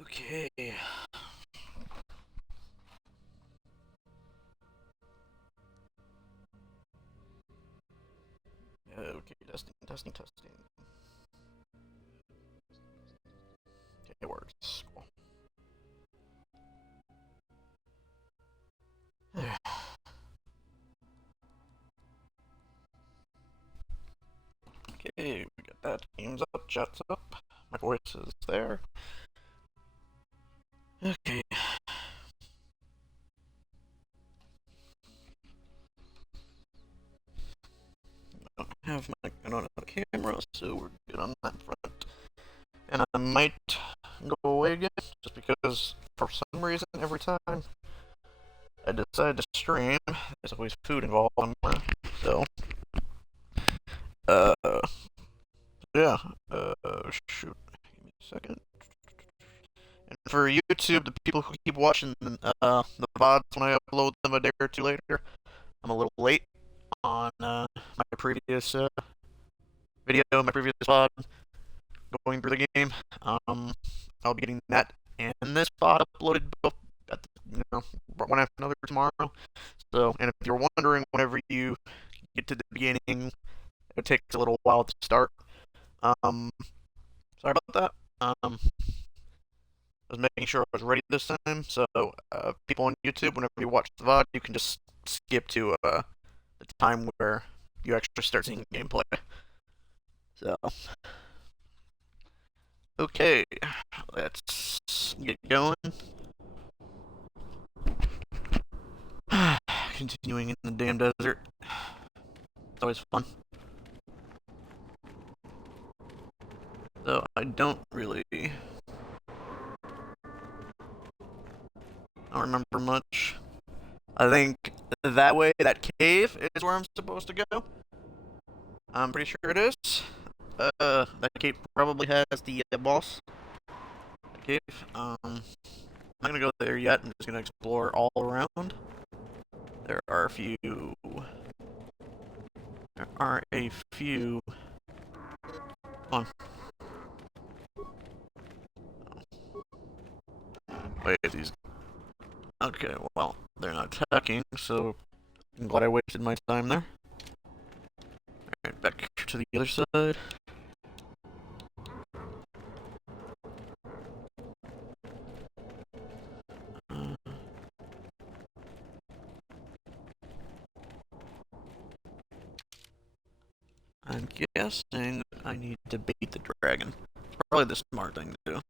Okay. Okay, testing. Okay, it works. Cool. Okay, we got that. Game's up, chat's up. My voice is there. Okay. I don't have a camera, so we're good on that front. And I might go away again, just because for some reason every time I decide to stream, there's always food involved somewhere. So, uh, yeah. Shoot. Give me a second. And for YouTube, the people who keep watching the VODs when I upload them a day or two later, I'm a little late on my previous video, my previous VOD going through the game. I'll be getting that and this VOD uploaded both at one after another tomorrow. So, and if you're wondering, whenever you get to the beginning, it takes a little while to start. Um, Sorry about that. I was making sure I was ready this time. So, people on YouTube, whenever you watch the VOD, you can just skip to the time where you actually start seeing gameplay. So, okay, let's get going. Continuing in the damn desert. It's always fun. So, I don't remember much. I think that way, that cave is where I'm supposed to go. I'm pretty sure it is. That cave probably has the boss. The cave. I'm not gonna go there yet. I'm just gonna explore all around. There are a few. There are a few. Come on. Wait, these. Okay, well, they're not attacking, so I'm glad I wasted my time there. Alright, back to the other side. I'm guessing I need to bait the dragon. Probably the smart thing to do.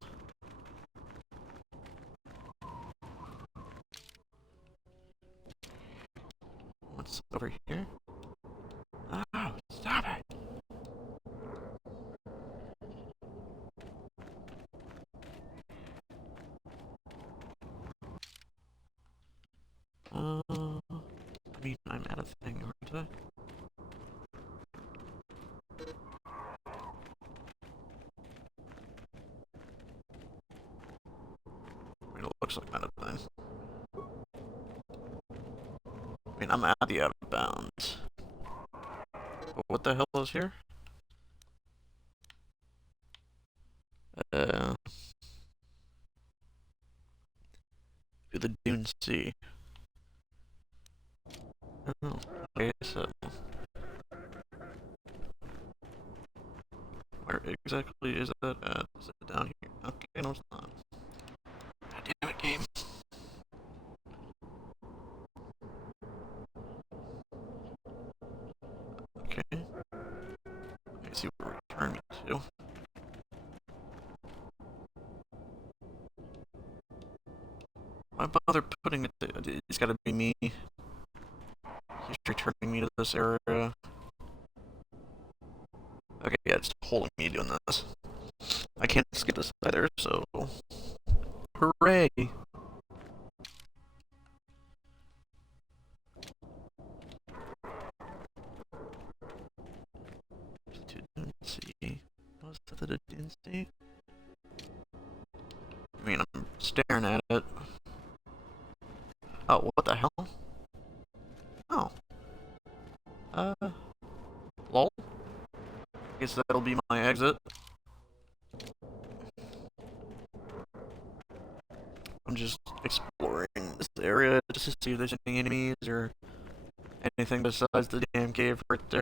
What's over here? Oh, stop it! I mean, I'm at a thing, aren't I? I mean, it looks like I'm at a thing. I mean, I'm at the out of bounds. But what the hell is here? Uh, to the Dune Sea. Oh, okay, so where exactly is that at? Is it down here? Okay, no, it's not. God damn it, game. Okay. Let me see what we're returning to. Why bother putting it there? It's gotta be me. He's returning me to this area. Okay, yeah, it's holding me doing this. I can't skip this either, so. Hooray! Didn't see. Was that the didn't see? I mean, I'm staring at it. Oh, what the hell? Oh. Lol. Guess that'll be my exit. I'm just exploring this area just to see if there's any enemies or anything besides the damn cave right there.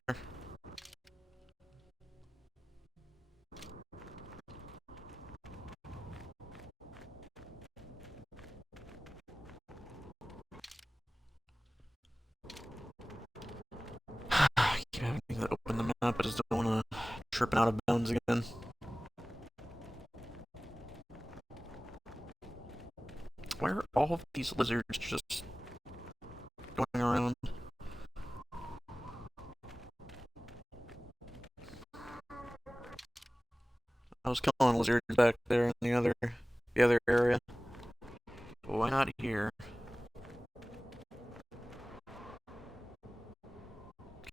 I keep having to open the map, I just don't want to trip out of bounds again. Why are all of these lizards just going around? I was killing lizards back there in the other area. But why not here?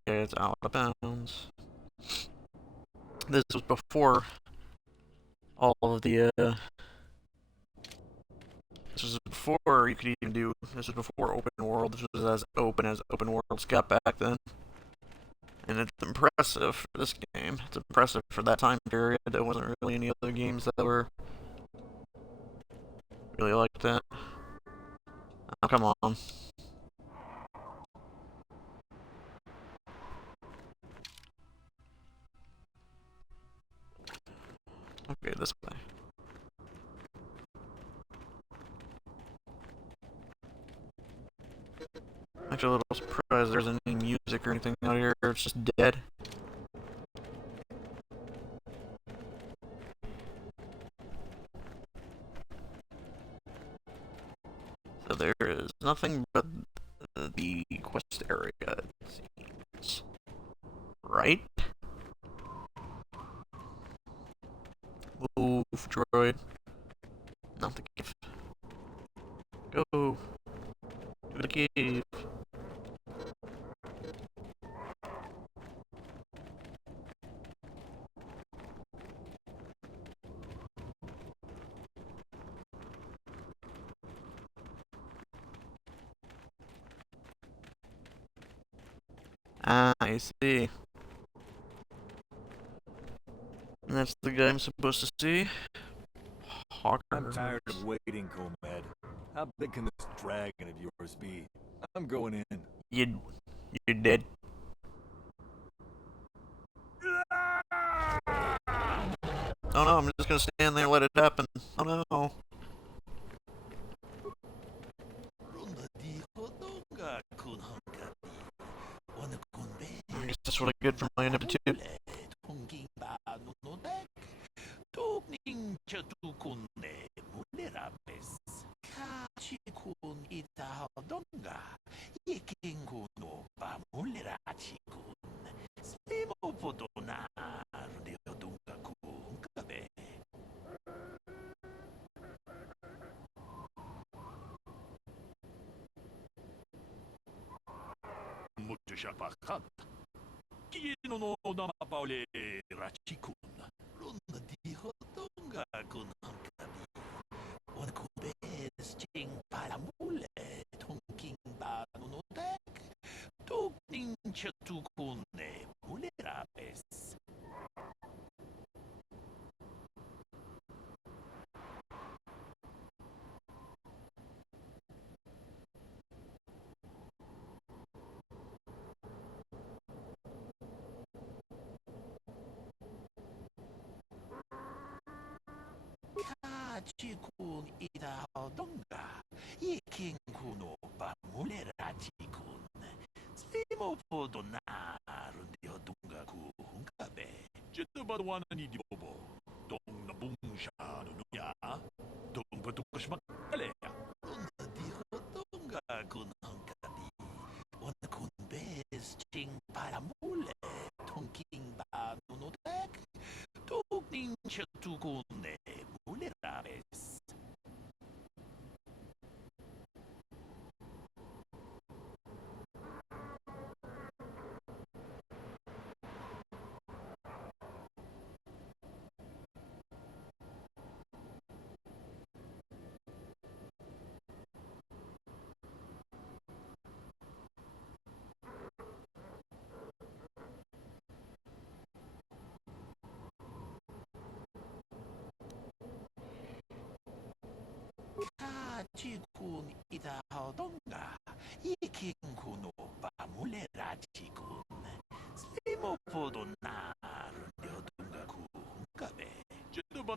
Okay, it's out of bounds. This was before all of the this was before you could even do. This was before open world. This was as open worlds got back then. And it's impressive for this game. It's impressive for that time period. There wasn't really any other games that were really like that. Oh, come on. Okay, this way. Actually, a little surprised there's any music or anything out here. It's just dead. So there is nothing but the quest area, it seems. Right? Move, droid. Not the cave. Go. To the cave. Ah, I see. And that's the guy I'm supposed to see. Hawker. I'm tired of waiting, Comed. How big can this dragon of yours be? I'm going in. You're dead. Oh no, I'm just gonna stand there and let it happen. Oh no. I guess that's what I get for my ineptitude.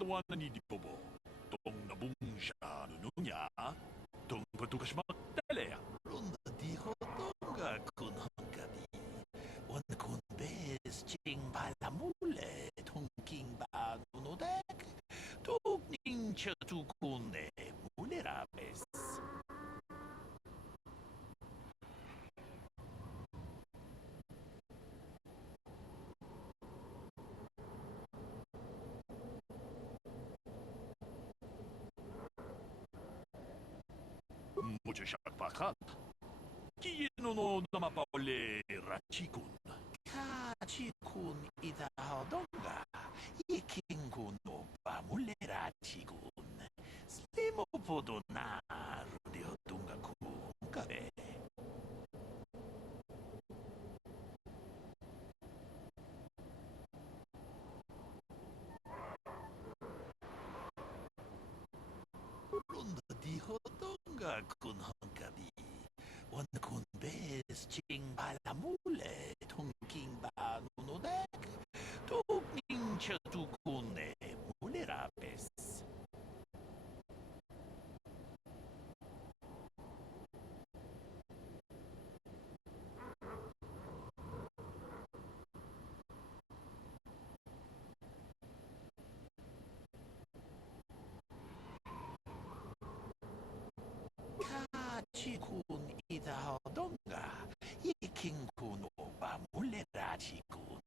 nawanan ni Bobo. Tong nabungsya nunya. Tong patukas magdalaya. Ronda di hotonga kun hanggabi. Wan kun bes ching palamule. Tong king ba nunodek. Tog ning chatukune mulerabes. Mucho shakbakat. Kino no namapaule rachikun. Kachikun ida hodonga. Ikingun no pamule rachikun. Slimo podo na rudio dunga kungabe. Ronda di hodonga kun hangabi. Wan kun bes ching palamule. Tongking ba nunodek. Tog ning chatukune mulerabes. Kachikun ida hodonga. Ikingkun oba mulerachikun.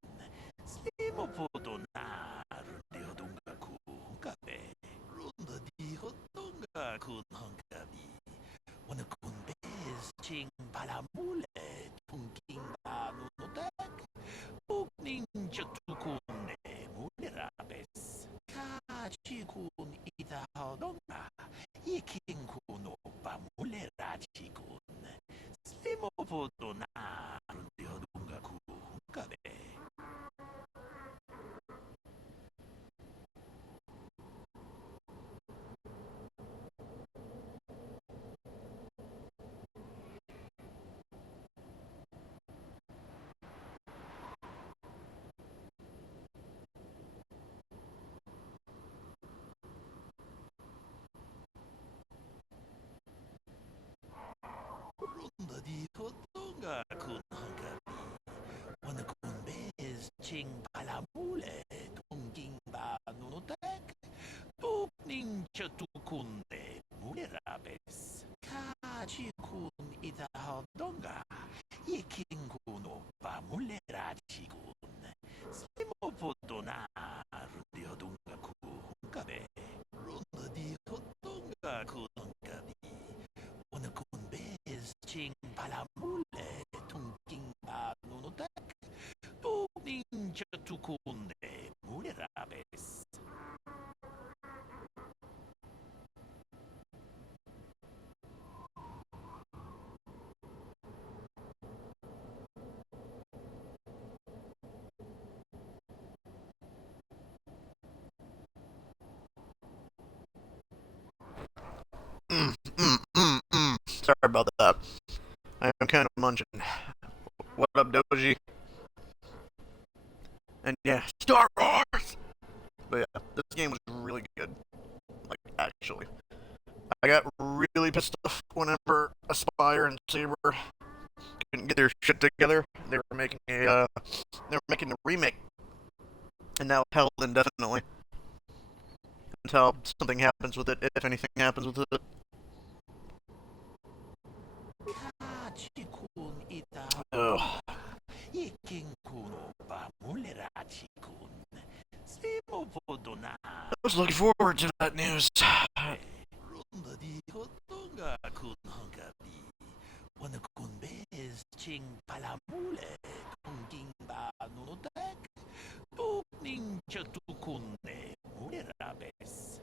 Slimo podo na rundi hodonga kungabe. Runda di hodonga kun hangabi. Wana kun bez ching palamule. Tungking ba nunodek. Ugning chatukune mulerabes. Kachikun ida hodonga. Ikingkun oba mulerachikun. Slimo podo na rundi hodonga kungabe. Runda di hotonga kun hangabi. Wana kun bez ching palamule. Tongking ba nunodek. Tog ning chatukune mulerabes. Kachikun ida hodonga. Ikingkun oba mulerachikun. Slimo podo na rundi hodonga kungabe. Runda di hotonga kun hangabi. Wana kun bez ching palamule. Tongking ba nunodek. Tog ning chatukune mulerabes. Sorry about that. I am kind of munching. What up, Doji? And yeah, Star Wars! But yeah, this game was really good. Like, actually. I got really pissed off whenever Aspire and Saber couldn't get their shit together. They were making a remake, and now held indefinitely until something happens with it, if anything happens with it. Kachikun ida Ugh. hodonga. Ikingkun oba mulerachikun. Slimo podo na I was looking forward to that news. Runda di hotonga kun hangabi. Wana kun bez ching palamule. Tongking ba nunodek. Tog ning chatukune mulerabes.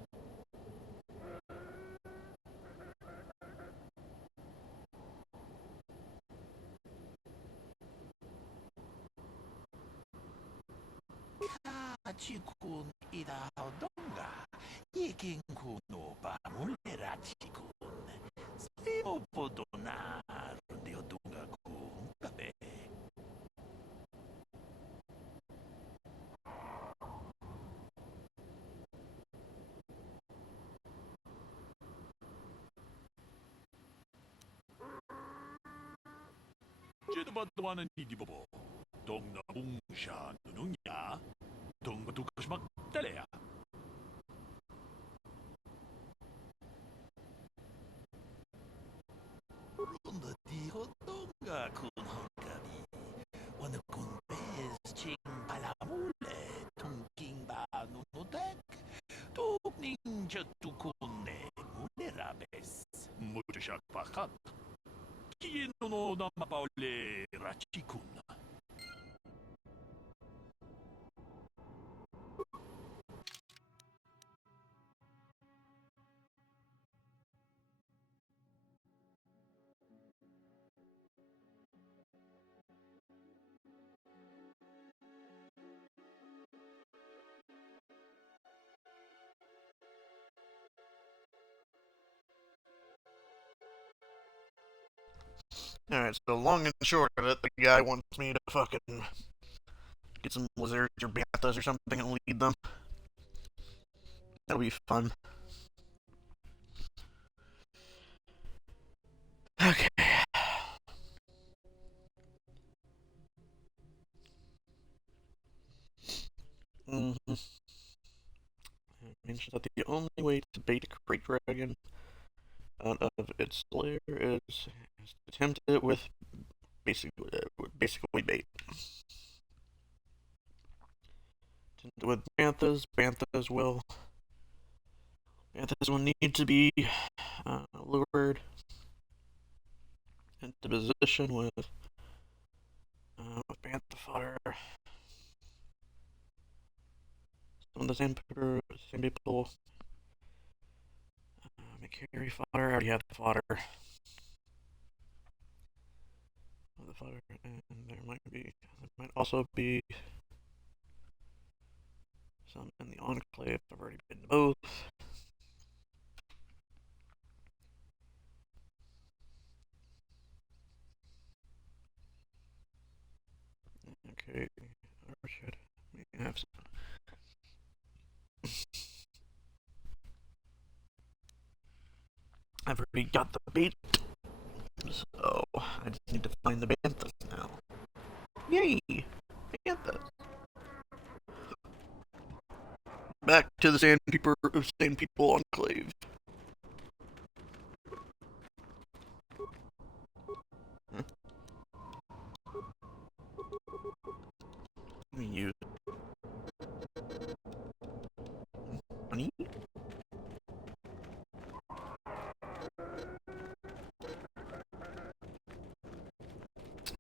Kachikun ida hodonga. Ikingkun oba mulerachikun. Slimo podo na rundi hodonga kungabe. Jed Badwanan di Dibobo. Dong na bung siya nunung ya. Dong batukas magtalaya. Ronda di hotonga kun hongkami. Wana kun bez ching palamule. Tungking ba nunutek. Tuk ninja tukune mulerabes. Mutushak pakat. Kino no namapaule rachikun. Alright, so long and short of it, the guy wants me to fucking get some lizards or banthas or something and lead them. That'll be fun. Okay. Mm-hmm. It mentions that the only way to bait a great dragon out of its lair is to attempt it with basically bait. With banthas will need to be lured into position with bantha fodder. Some of the same people make carry fodder. I already have the fodder. And there might also be some in the enclave. I've already been to both. Okay, or should we have some? I've already got the bait, so I just need to find the banthas now. Yay! Banthas! Back to the Sand People Enclave. Huh? Let me use honey.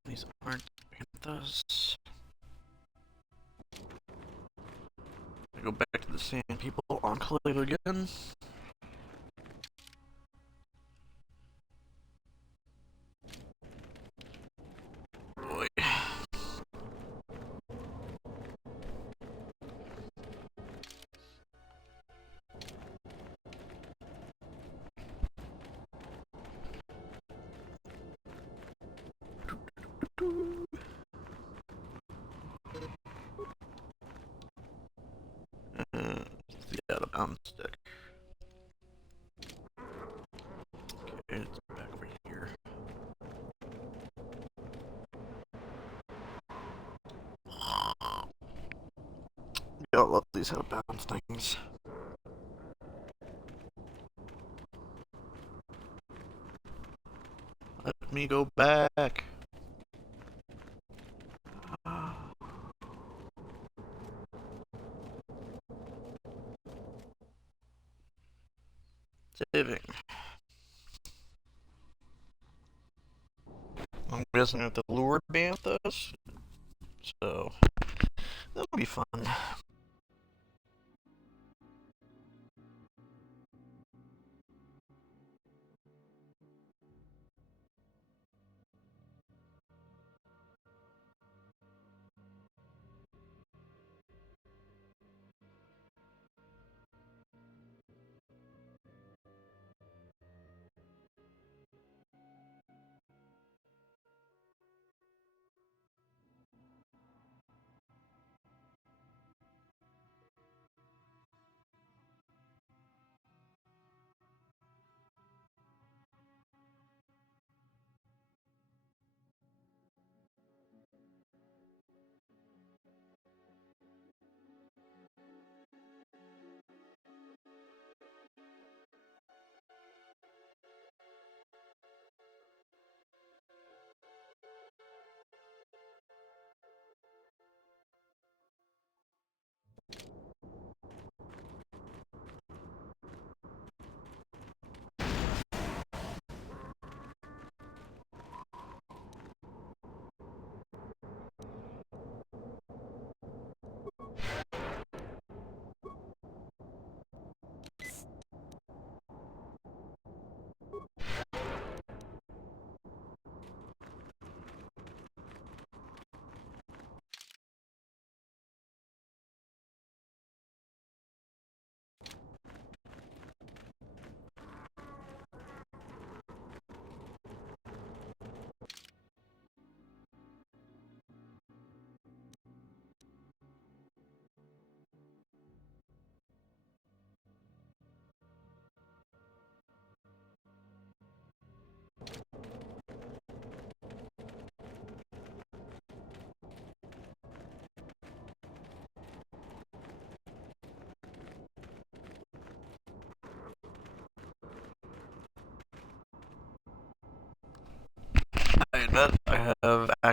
These aren't banthas. I go back to the Sand People Enclave again. Boy. Yeah, the bound stick. Okay, it's back over here. Yeah, I love these out of bounds things. Let me go back. Saving. I'm guessing I have to lure banthas, so that'll be fun.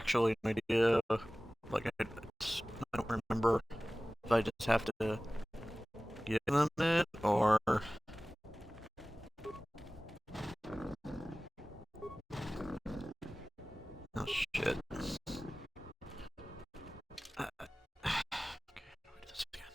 actually an idea. Like, I don't remember if I just have to give them it, or... Oh, shit. Okay, how do I do this again?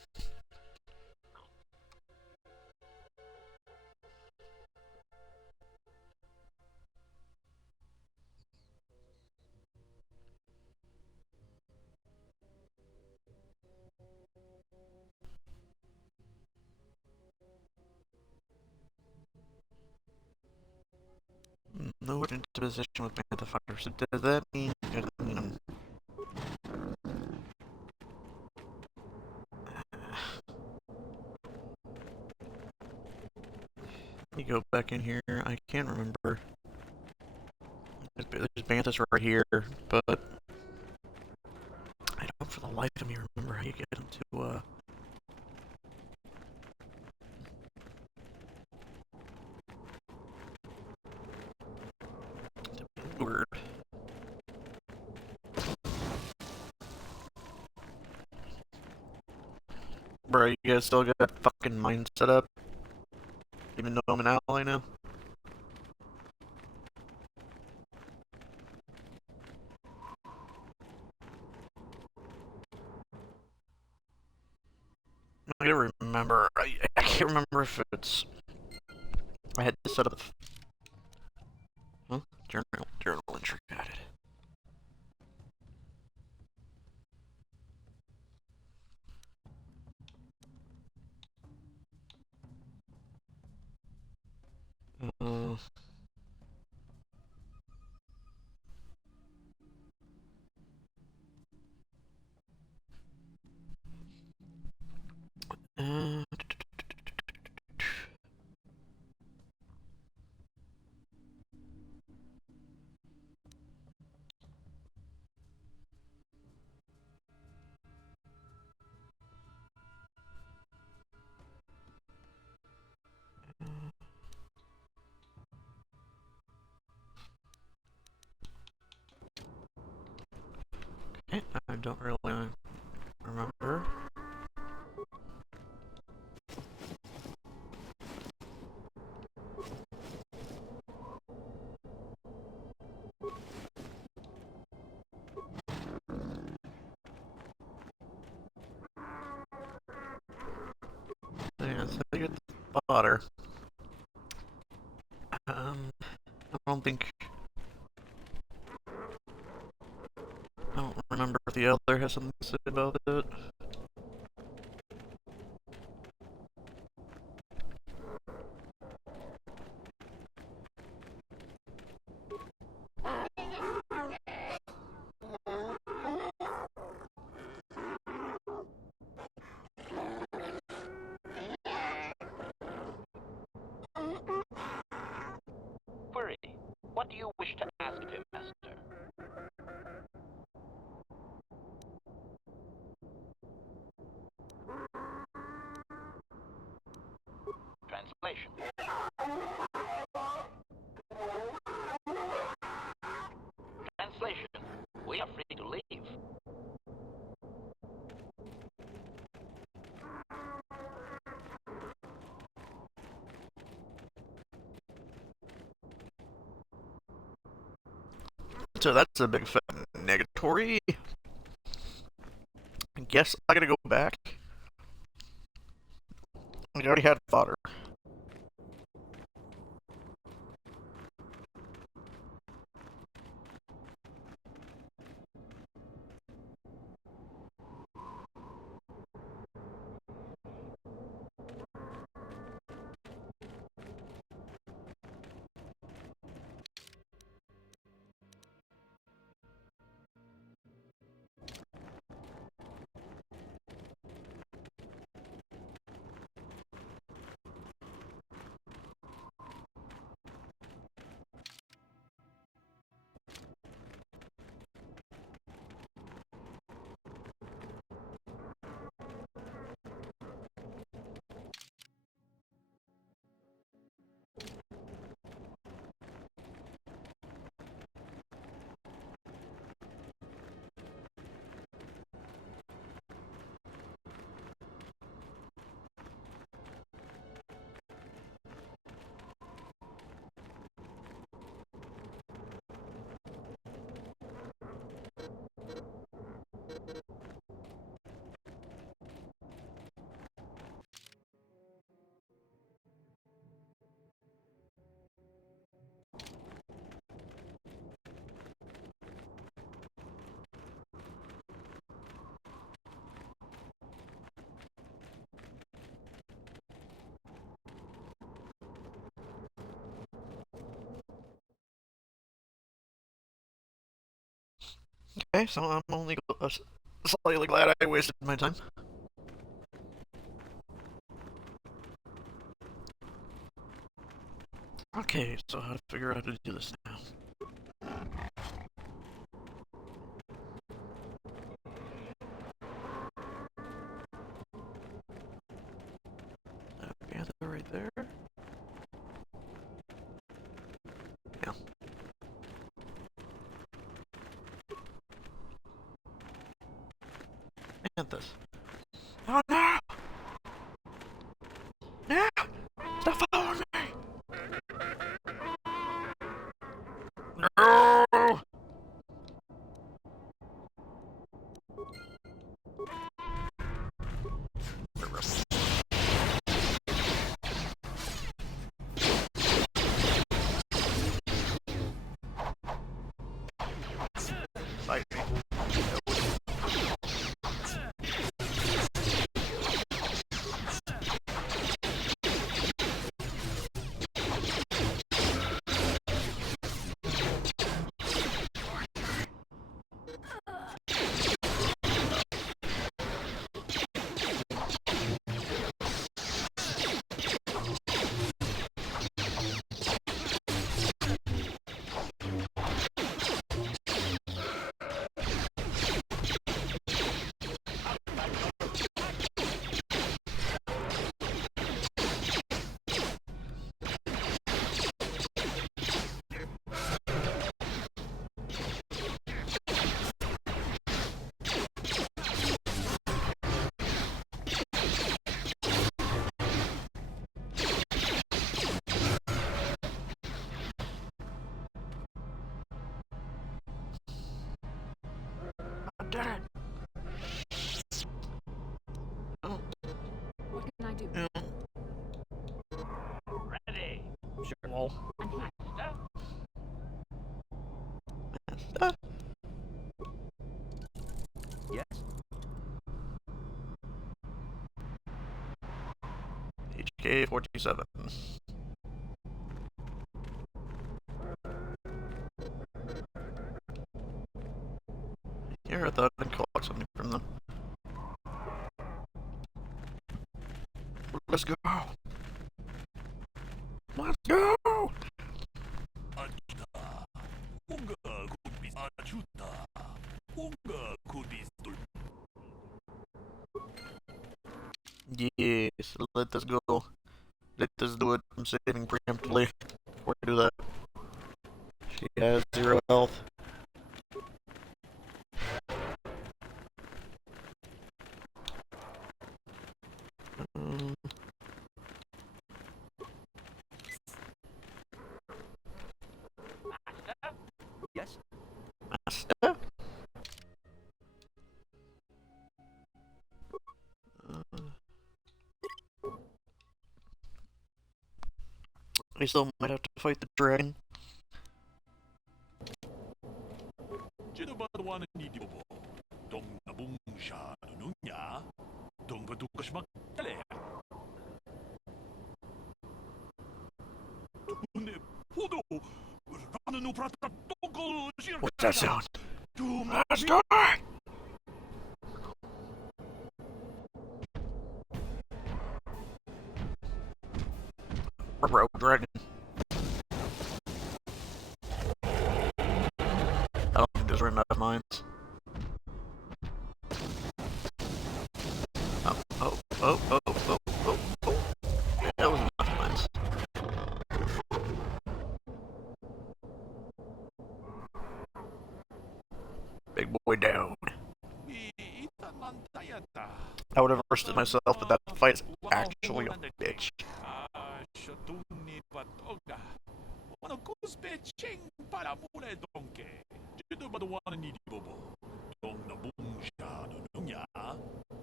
Lowered into position with Bantha Fire. So does that mean... Let me go back in here. I can't remember. There's Banthas right here, but I don't for the life of me remember how you get them to, word. Bro, you guys still got that fucking mine set up? Even though I'm an ally now? I gotta remember. I can't remember if it's... I had to set up... Huh? Journal entry. Got it. Uh... Uh... Okay, I don't really remember. Yeah, so I get the fodder. I don't think... I don't remember if the other has something to say about it. Query. What do you wish to ask of him, Master? Translation. Translation. We are free to leave. So that's a big fat negatory. I guess I gotta go back. I already had fodder. Okay, so I'm only slightly glad I wasted my time. Okay, so how to figure out how to do this now. Okay, they're right there. Yeah. And this. Oh no! No! Stop following me! No! Fight me. I did it! Oh, What can I do? yeah. Ready. Sure, lol. Master. Yes. HK47. Here, I thought I'd collect something from them. Let's go! Let's go! 아주다. 뭔가 굿비 아주다. 뭔가 굿비 돌. Yes, let this go. Let this do it. I'm saving preemptively before I do that. She has 0 health. Um, Master. Yes. Master? I still might have to fight the dragon. 지도바도와는 이디보보. 동나봉샤 누누냐. 동바두카시막 달래. 근데 포도 라는 오프라타 똥걸 What's that sound? 좀 Let's do it! Road dragon. I don't think those are enough mines. Oh. Yeah, that was enough mines. Big boy down. 이딴만 따였다. I would have roasted myself, but that fight's actually a bitch. 아, 쇼둥니 바토가. 오늘 쿠스페칭 바라물에 동게. 지도바도와는 이디보보. 동나봉샤 누누냐.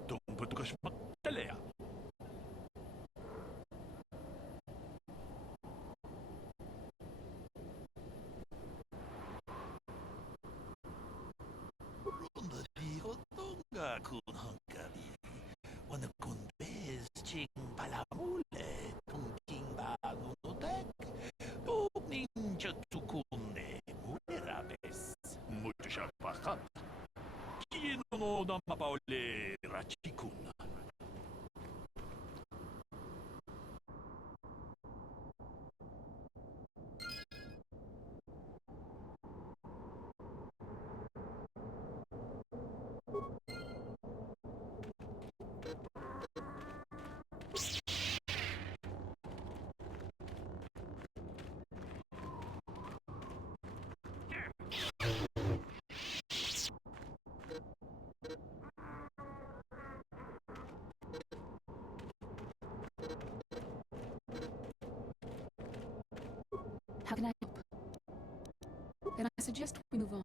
동바두카시막 달래야. Rigotonga kun hanggabi. Wana kun bez ching palamule tungking banunotek. Tuk ninja tukunne mulerabes. Mucho shapakat. Moda mapauli rachikun. How can I help? Then I suggest we move on.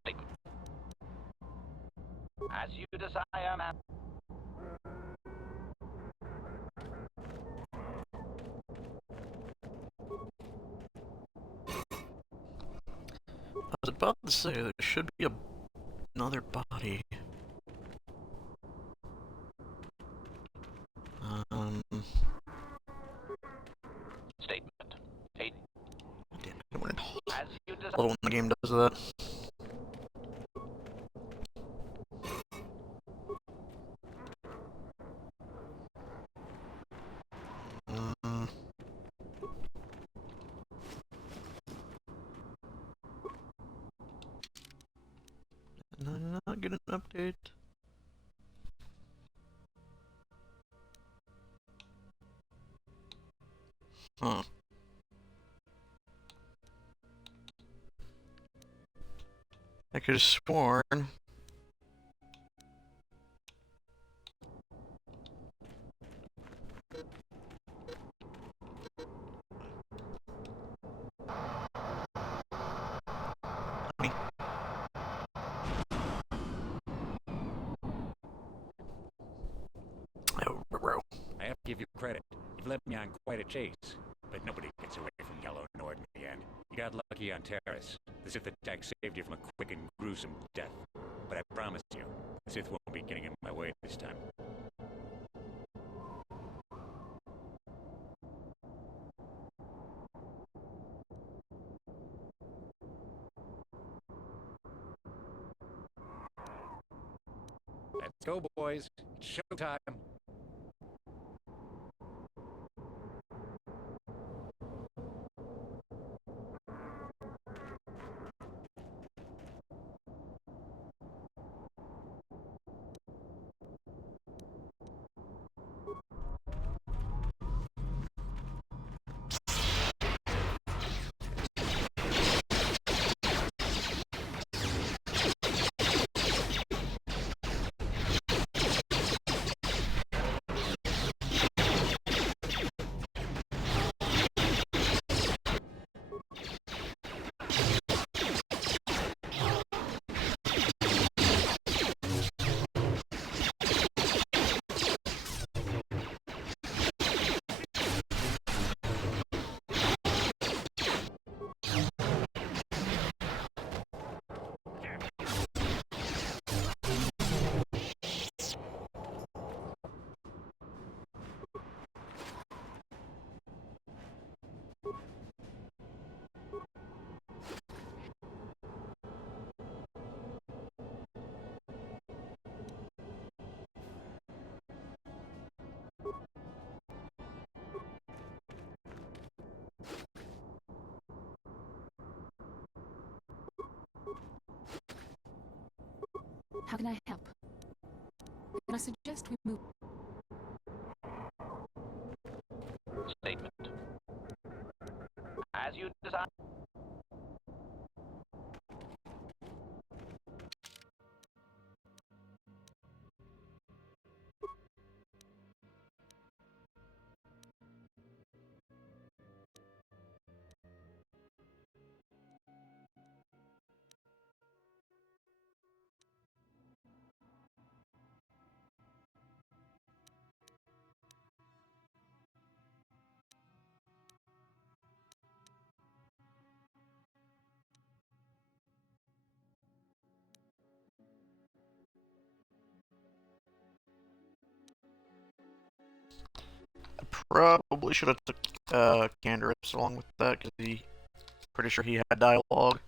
Statement. As you desire, ma'am. I was about to say there should be another body. Statement. Eight. Damn it, when As you desire. when the game does that. Did I not get an update? Huh. I could have sworn. I have to give you credit. You've led me on quite a chase. But nobody gets away from Yellow Nord in the end. You got lucky on Terrace. The Sith attack saved you from a quick and gruesome death. But I promise you, the Sith won't be getting in my way this time. Let's go, boys. It's showtime. How can I help? Can I suggest we move? Statement. As you desire. Probably should have took Canderous along with that, because pretty sure he had dialogue.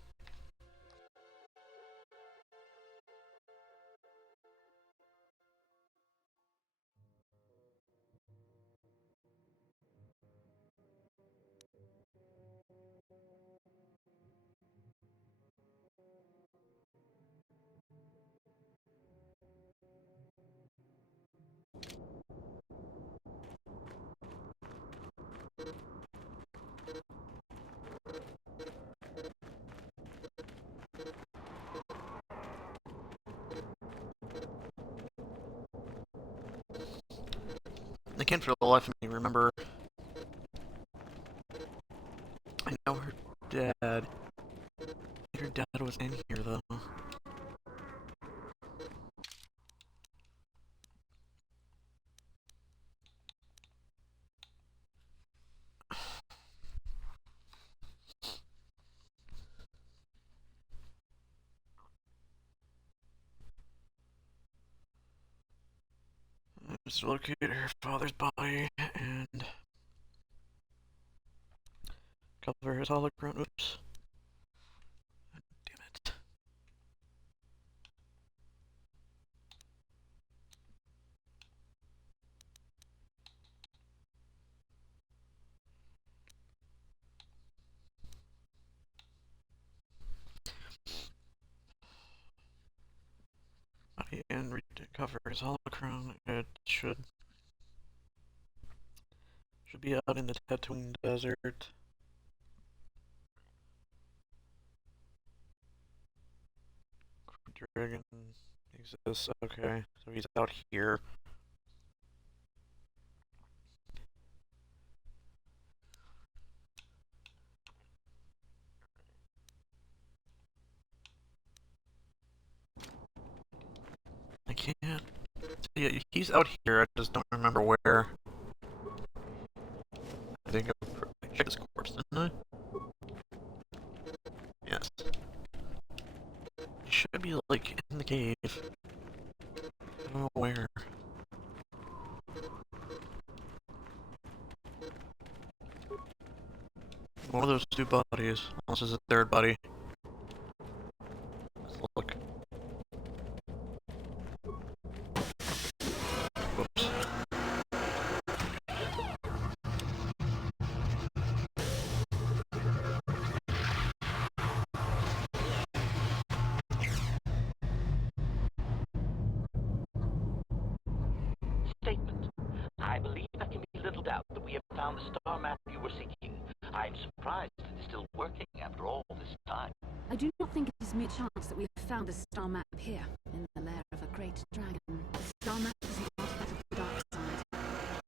I can't for the life of me remember. I know her dad. Her dad was in here though. Just locate her father's body and cover his hologram. Oops. Damn it. Body and recover his holocron. It should be out in the Tatooine desert. Dragon exists. Okay, so he's out here. I can't. Yeah, he's out here. I just don't remember where. I think I checked his corpse, didn't I? Yes. He should be like in the cave. I don't know where. One of those two bodies, unless it's a third body. Let's look. Whoops. Statement. I believe there can be little doubt that we have found the star map you were seeking. I'm surprised it is still working after all this time. I do not think it is mere chance that we have found the star map here, in the lair of a great dragon. The star map is an artifact of the dark side.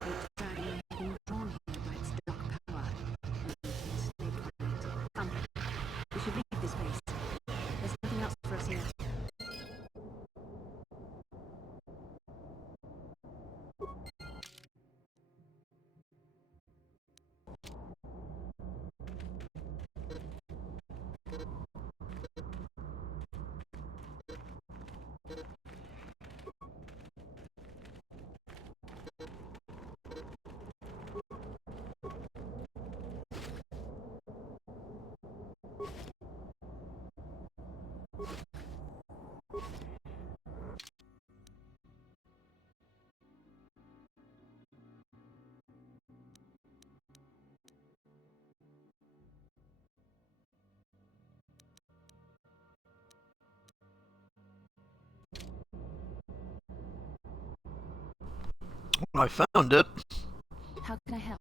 The great dragon may have been drawn here by its dark power, and enslaved by it. Come, we should leave this place. There's nothing else for us here. When I found it. How can I help?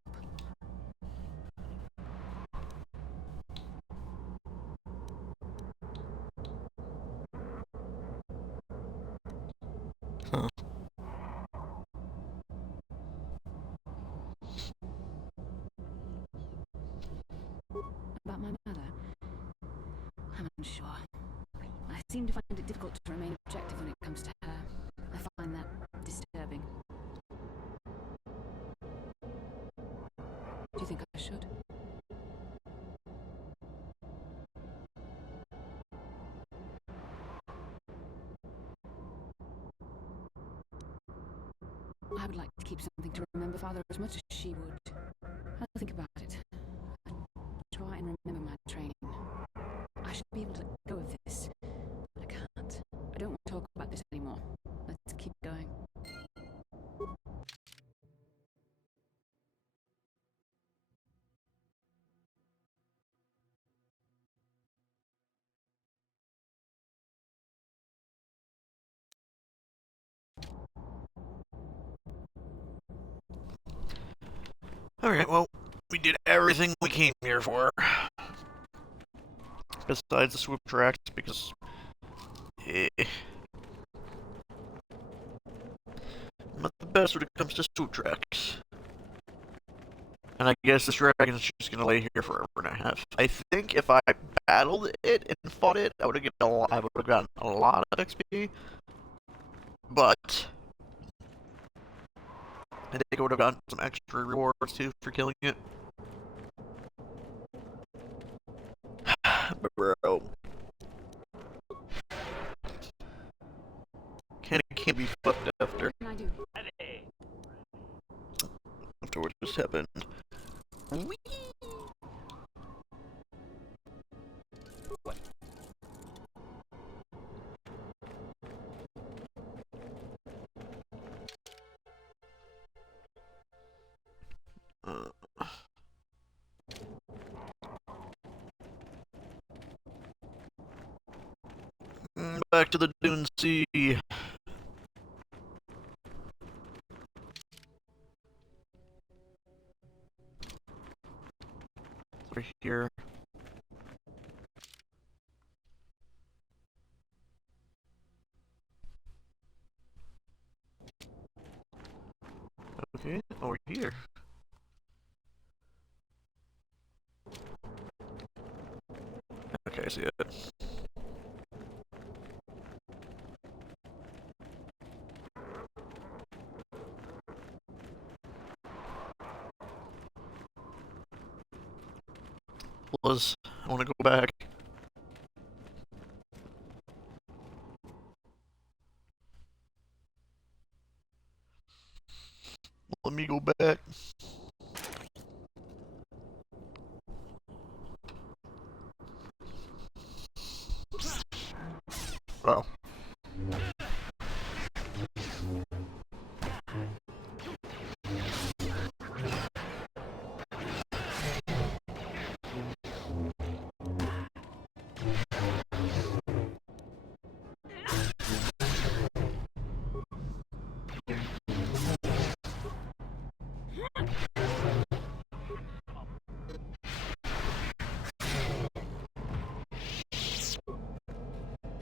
Huh. About my mother? I'm unsure. I seem to find it difficult to remain objective when it comes to her. I find that disturbing. Do you think I should? I would like to keep something to remember Father as much as she would. I'll think about it. I'll try and remember my training. I should be able to let go of this. I can't. I don't want to talk about this anymore. Let's keep going. Alright, well, we did everything we came here for. Besides the swoop tracks, because... I'm not the best when it comes to swoop tracks. And I guess this dragon is just gonna lay here forever and a half. I think if I battled it and fought it, I would have gotten a lot of XP. But I think I would have gotten some extra rewards too for killing it. But bro, can't be fucked after What can I do? what just happened. Whee! Back to the Dune Sea. We're here. Okay, over here. Okay, I see it. I want to go back. Let me go back. Wow.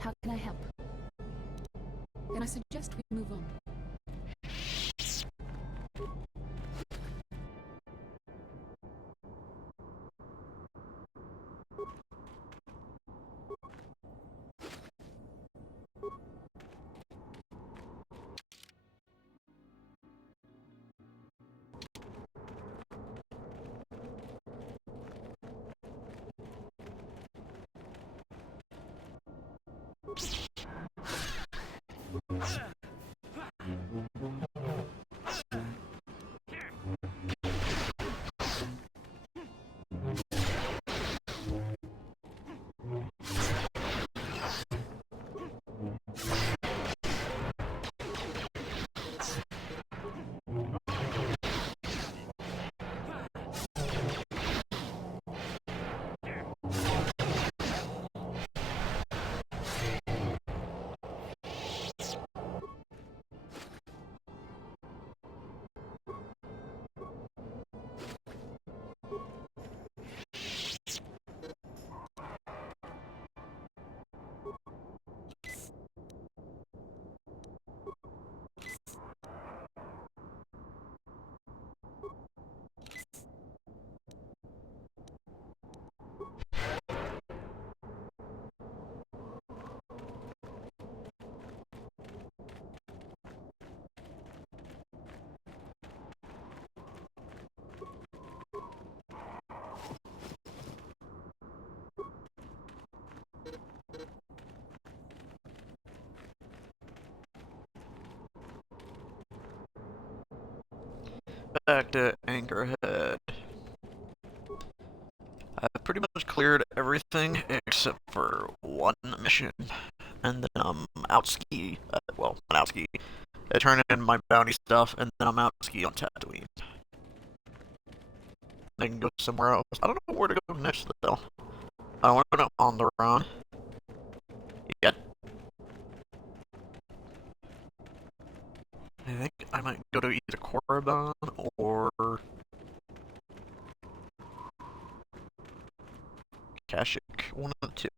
How can I help? Can I suggest we move on? back to Anchorhead. I've pretty much cleared everything except for one mission. And then I'm out ski. Well, not out ski. I turn in my bounty stuff, and then I'm out ski on Tatooine. I can go somewhere else. I don't know where to go next, though. I want to go on the run. Yet. I think I might go to either Korriban or Kashyyyk. One of the two.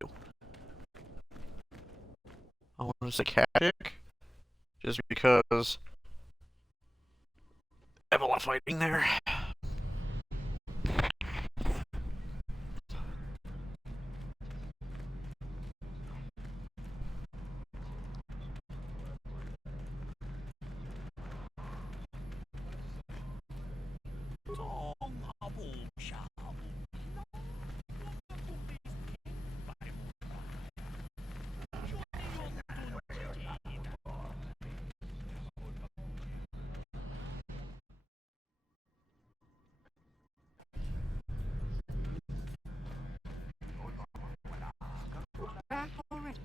I want to say Kashyyyk, just because I have a lot of fighting there. Back already?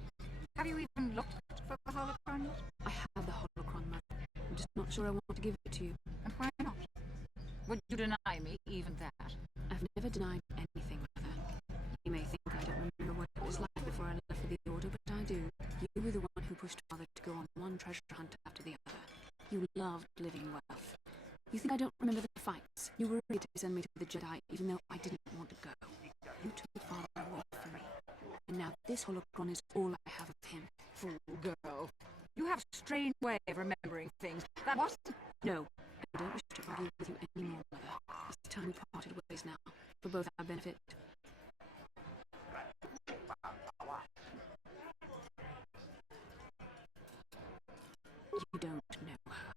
Have you even looked for the holocron yet? I have the holocron, Mother. I'm just not sure I want to give it to you. And why not? Would you deny me even that? I've never denied anything, Mother. You may think I don't remember what it was like before I left for the Order, but I do. You were the one who pushed Father to go on one treasure hunt after the other. You loved living wealth. You think I don't remember the fights? You were ready to send me to the Jedi, even though I didn't want to go. You took Father away from me. And now this holocron is all I have of him. Fool girl. You have a strange way of remembering things. That wasn't... No, I don't wish to argue with you anymore, Mother. It's time we parted ways now, for both our benefit. You don't know her.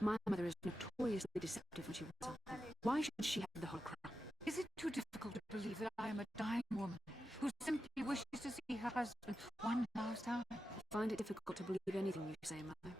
My mother is notoriously deceptive when she wants something. Why should she have the holocron? Is it too difficult to believe that I am a dying woman who simply wishes to see her husband one last time? I find it difficult to believe anything you say, Mother.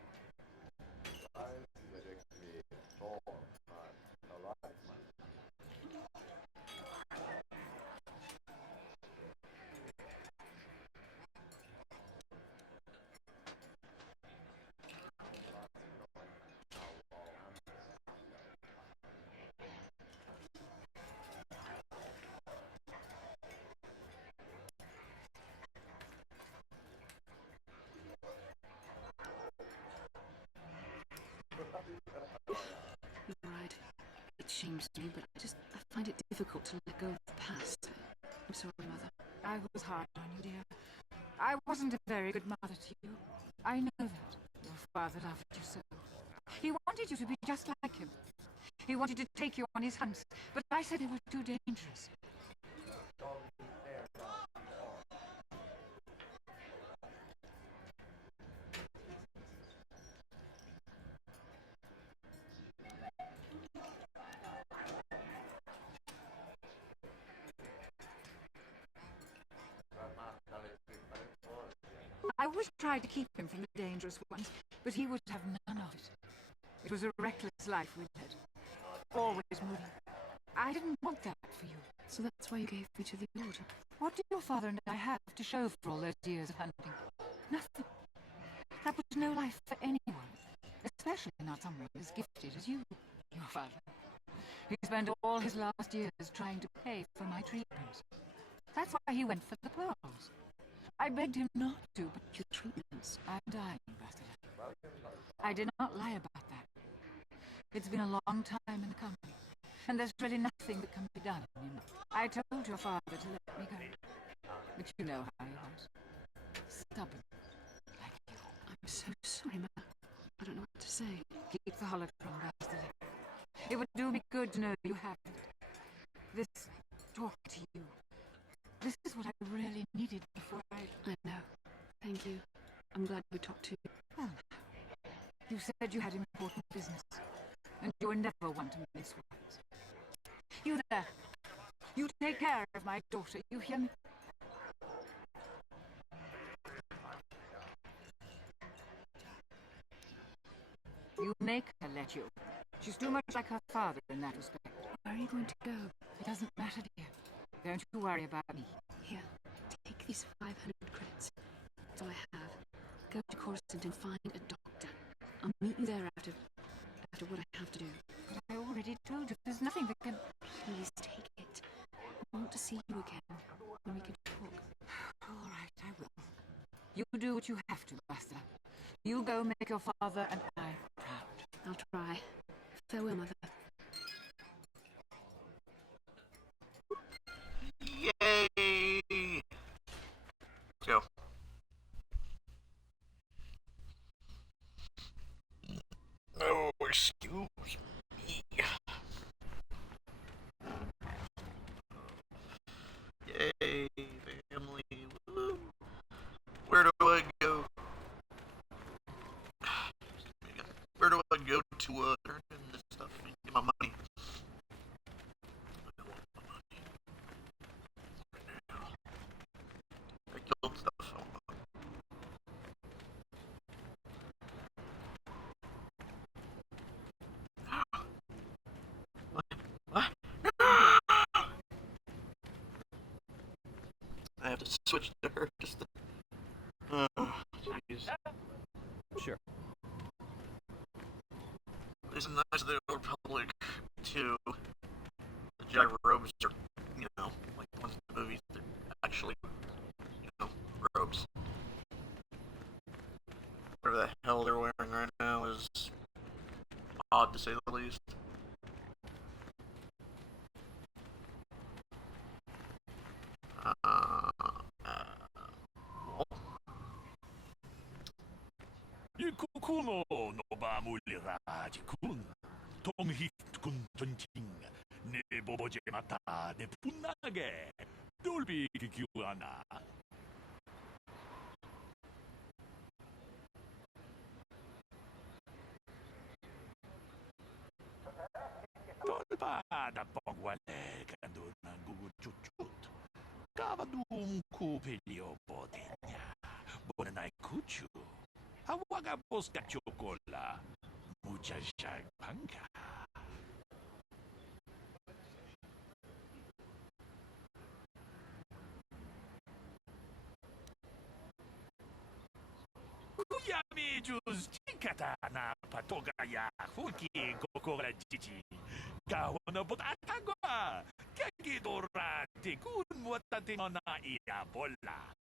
You're right. It shames me, but I find it difficult to let go of the past. I'm sorry, Mother. I was hard on you, dear. I wasn't a very good mother to you. I know that. Your father loved you so. He wanted you to be just like him. He wanted to take you on his hunts, but I said it was too dangerous. I always tried to keep him from the dangerous ones, but he would have none of it. It was a reckless life we led. Always moving. I didn't want that for you. So that's why you gave me to the Order. What did your father and I have to show for all those years of hunting? Nothing. That was no life for anyone. Especially not someone as gifted as you, your father. He spent all his last years trying to pay for my treatment. That's why he went for the pearls. I begged him not to, but your treatments... I'm dying, Bastila. I did not lie about that. It's been a long time in the company, and there's really nothing that can be done, you know. I told your father to let me go, but you know how he was. Stubborn, like you. I'm so sorry, Ma. I don't know what to say. Keep the holocron, Bastila. It would do me good to know you have it. This talk to you. This is what I really needed before I know. Thank you. I'm glad we talked to you. Well, you said you had important business, and you were never one to miss words. You there. You take care of my daughter, you hear me? You make her let you. She's too much like her father in that respect. Where are you going to go? It doesn't matter, dear. Don't you worry about me. Here, take these 500 credits. That's all I have. Go to Coruscant and find a doctor. I'll meet you there after what I have to do. But I already told you there's nothing that can... Please take it. I want to see you again, when we can talk. All right, I will. You do what you have to, Master. You go make your father and I proud. I'll try. Farewell, Mother. Yay! Let's go. Oh, excuse me. Yay, family. Woo. Where do I go? Where do I go to turn in this stuff and get my money? I don't want my money. I killed stuff. I want my What? I have to switch to her just to... Jeez. Sure. These Knights of the Old Republic 2, the Jedi robes are, you know, like the ones in the movies, they're actually, you know, robes. Whatever the hell they're wearing right now is odd to say the least. 이코코노 노바물리라지군 동희군 전칭 내 보보제 마타 내 분나게 돌비 기규하나 돌바다 뻥왈레 간도난 구구쭈쭈 까바둠 쿠빌리오 보데냐 보네나이 쿠추 하와가 보스카 초콜라 무차샤 방가 구야미 주스 칭카타나 파토가야 후키 고코라지지 가원어보다 타과 가기도라 티군 무엇다티너나 이야 볼라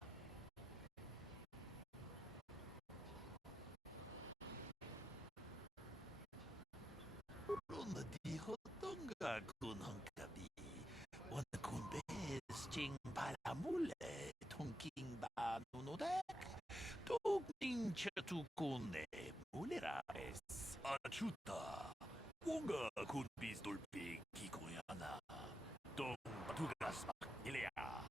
Ronda di hotonga kun honkabi. Wana kun bes ching palamule tonking ba nunodek. Tokning chatu kone muleraes. Achuta. Wonga kun bis dolpi kikoyana. Tong batugas mak ilea.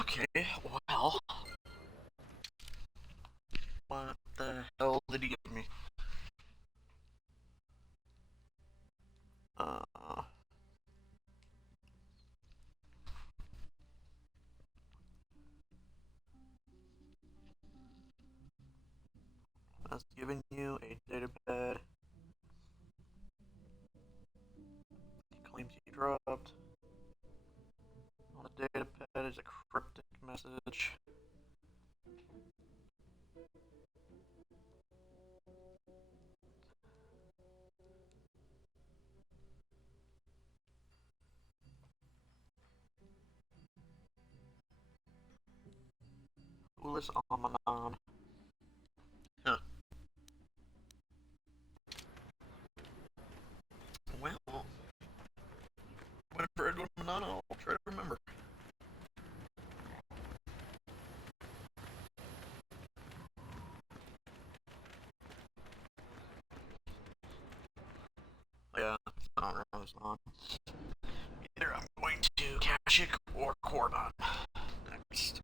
Okay, well... What the hell did he give me? That's giving you a datapad. He claims he dropped. On the datapad is a cryptic message. Ulis Amanon. Huh. Well, whenever I go to Manana, I'll try to remember. is on. Either I'm going to Kashik or Korban. Next.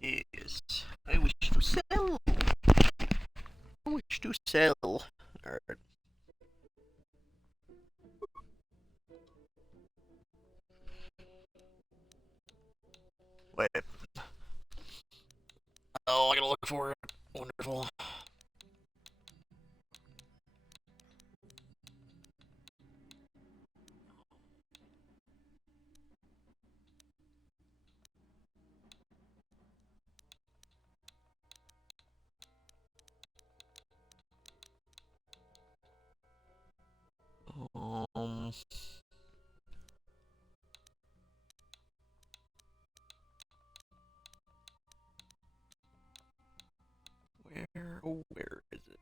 Yes, I wish to sell. I wish to sell. Alright. Wait. Oh, I gotta look for it. Wonderful. Um. Where is it?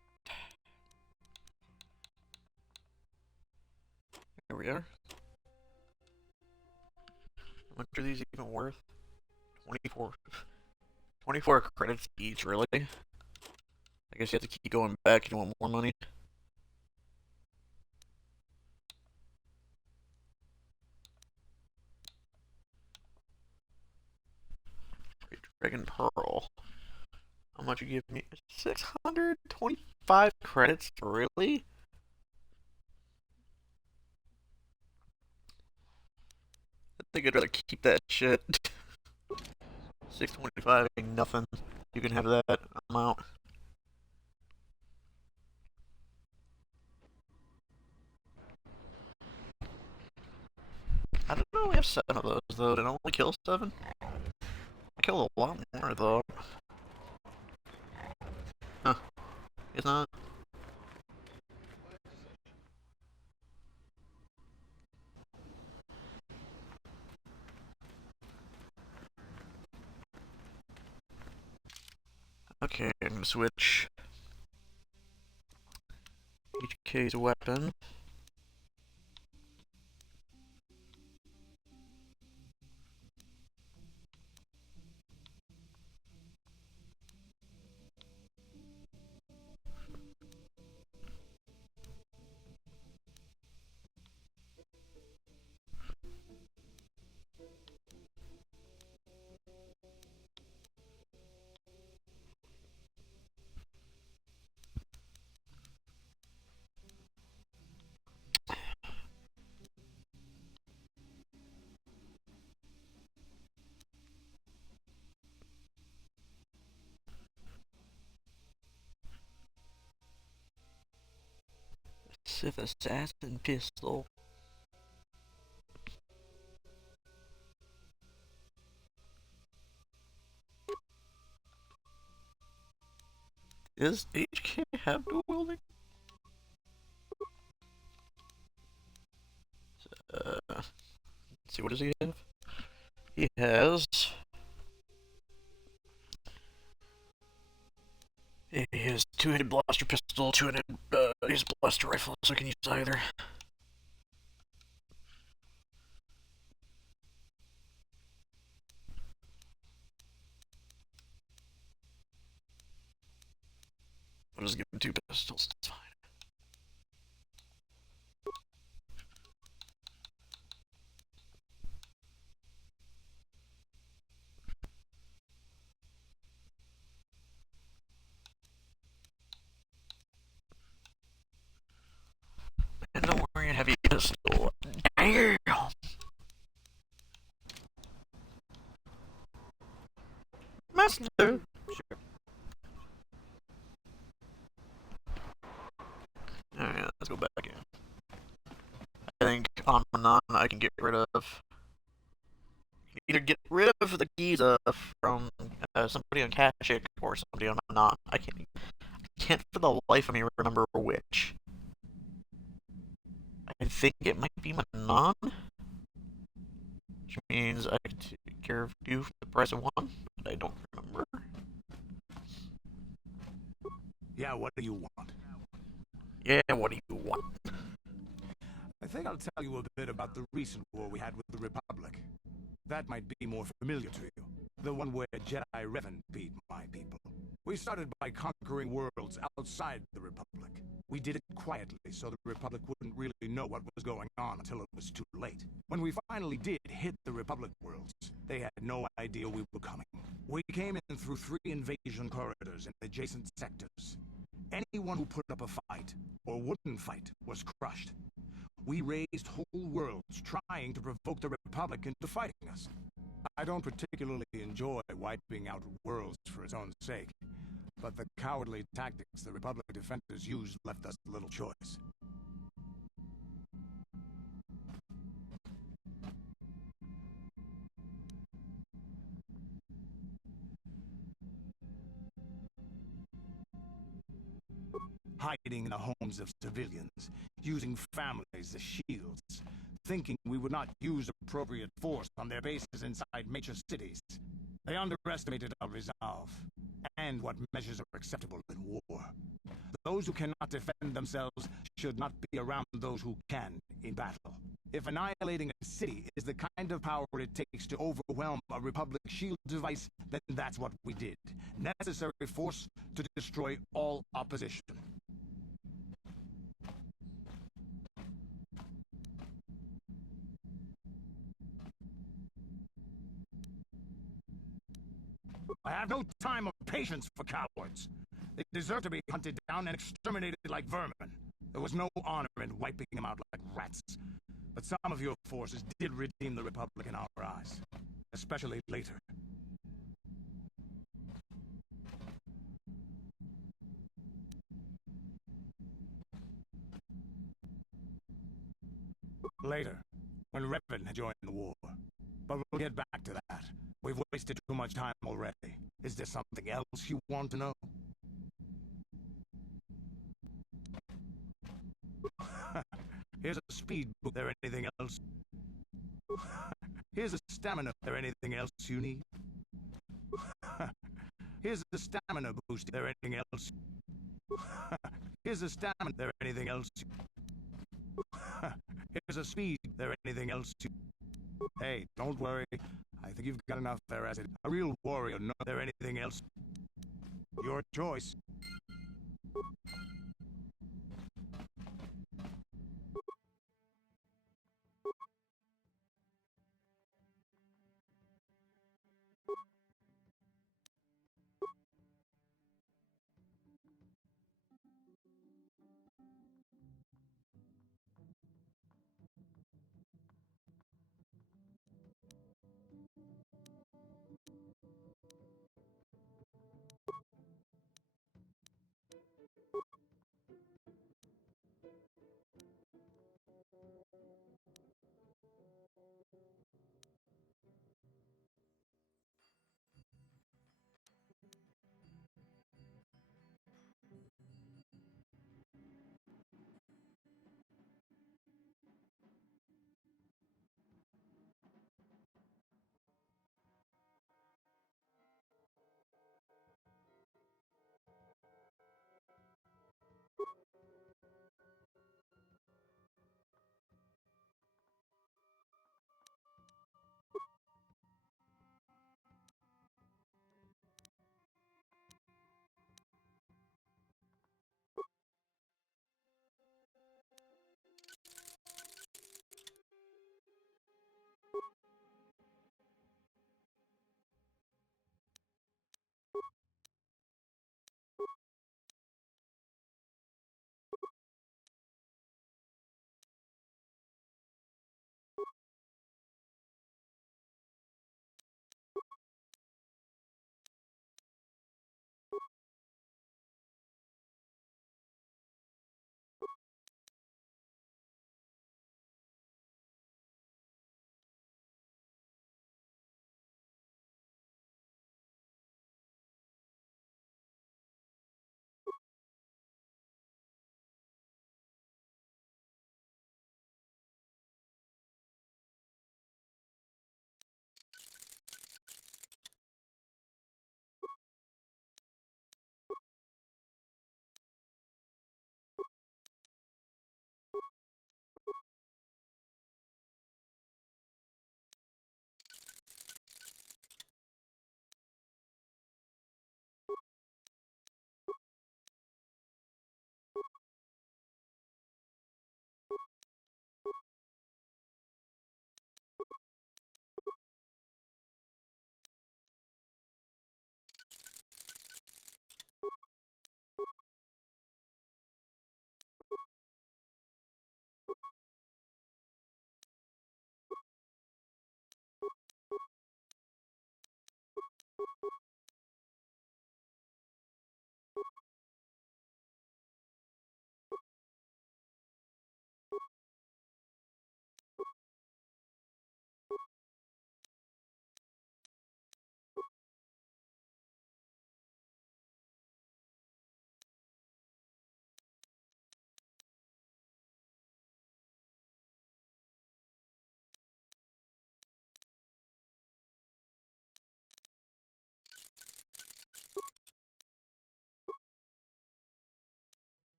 There we are. How much are these even worth? 24. 24 credits each, really? I guess you have to keep going back if you want more money. Great Dragon Pearl. How much you give me? 625 credits? Really? I think I'd rather keep that shit. 625 ain't nothing. You can have that amount. I don't know, we have 7 of those though. Did I only kill 7? I killed a lot more though. Huh. It's not. Okay, I'm gonna switch HK's weapon. Sith Assassin Pistol. Does HK have dual wielding? Let's see, what does he have? He has. He has two-handed blaster pistol, two-handed his blaster rifle, so I can use either. I'll just give him 2 pistols, it's fine. And don't worry, a heavy pistol. Damn! Master! Sure. Alright, let's go back in. I think on Manon I can get rid of. Either get rid of the Giza from somebody on Kashyyyk or somebody on Manon. I can't for the life of me remember which. I think it might be Manon, which means I can take care of you for the price of 1, but I don't remember. Yeah, what do you want? Yeah, what do you want? I think I'll tell you a bit about the recent war we had with the Republic. That might be more familiar to you. The one where Jedi Revan beat my people. We started by conquering worlds outside the Republic. We did it quietly so the Republic wouldn't really know what was going on until it was too late. When we finally did hit the Republic worlds, they had no idea we were coming. We came in through 3 invasion corridors in adjacent sectors. Anyone who put up a fight, or wouldn't fight, was crushed. We raised whole worlds trying to provoke the Republic into fighting us. I don't particularly enjoy wiping out worlds for its own sake, but the cowardly tactics the Republic defenders used left us little choice. Hiding in the homes of civilians, using families as shields, thinking we would not use appropriate force on their bases inside major cities. They underestimated our resolve, and what measures are acceptable in war. Those who cannot defend themselves should not be around those who can in battle. If annihilating a city is the kind of power it takes to overwhelm a Republic shield device, then that's what we did. Necessary force to destroy all opposition. I have no time or patience for cowards. They deserve to be hunted down and exterminated like vermin. There was no honor in wiping them out like rats. But some of your forces did redeem the Republic in our eyes, especially later. Later, when Revan had joined the war. But we'll get back to that. We've wasted too much time already. Is there something else you want to know? Here's a speed book. There anything else? Here's a stamina. There anything else you need? Here's a stamina boost. There anything else? Here's a stamina. There anything else? Here's a speed. There anything else? Hey, don't worry. I think you've got enough there as it. A real warrior. No, there anything else? Your choice.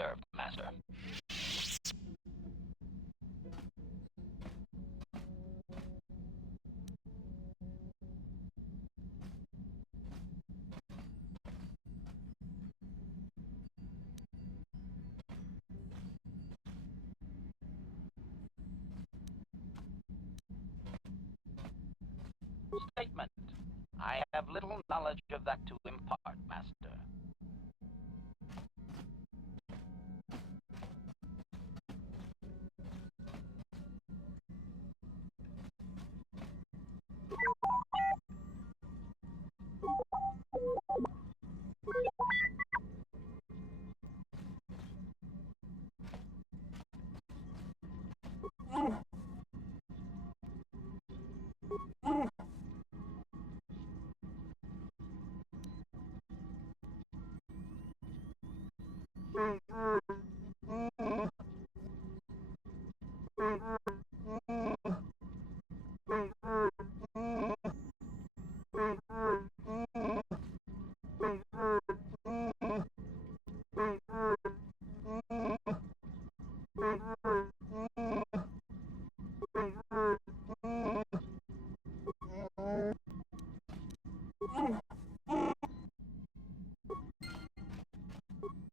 served, Master. Statement. I have little knowledge of that to impart, Master.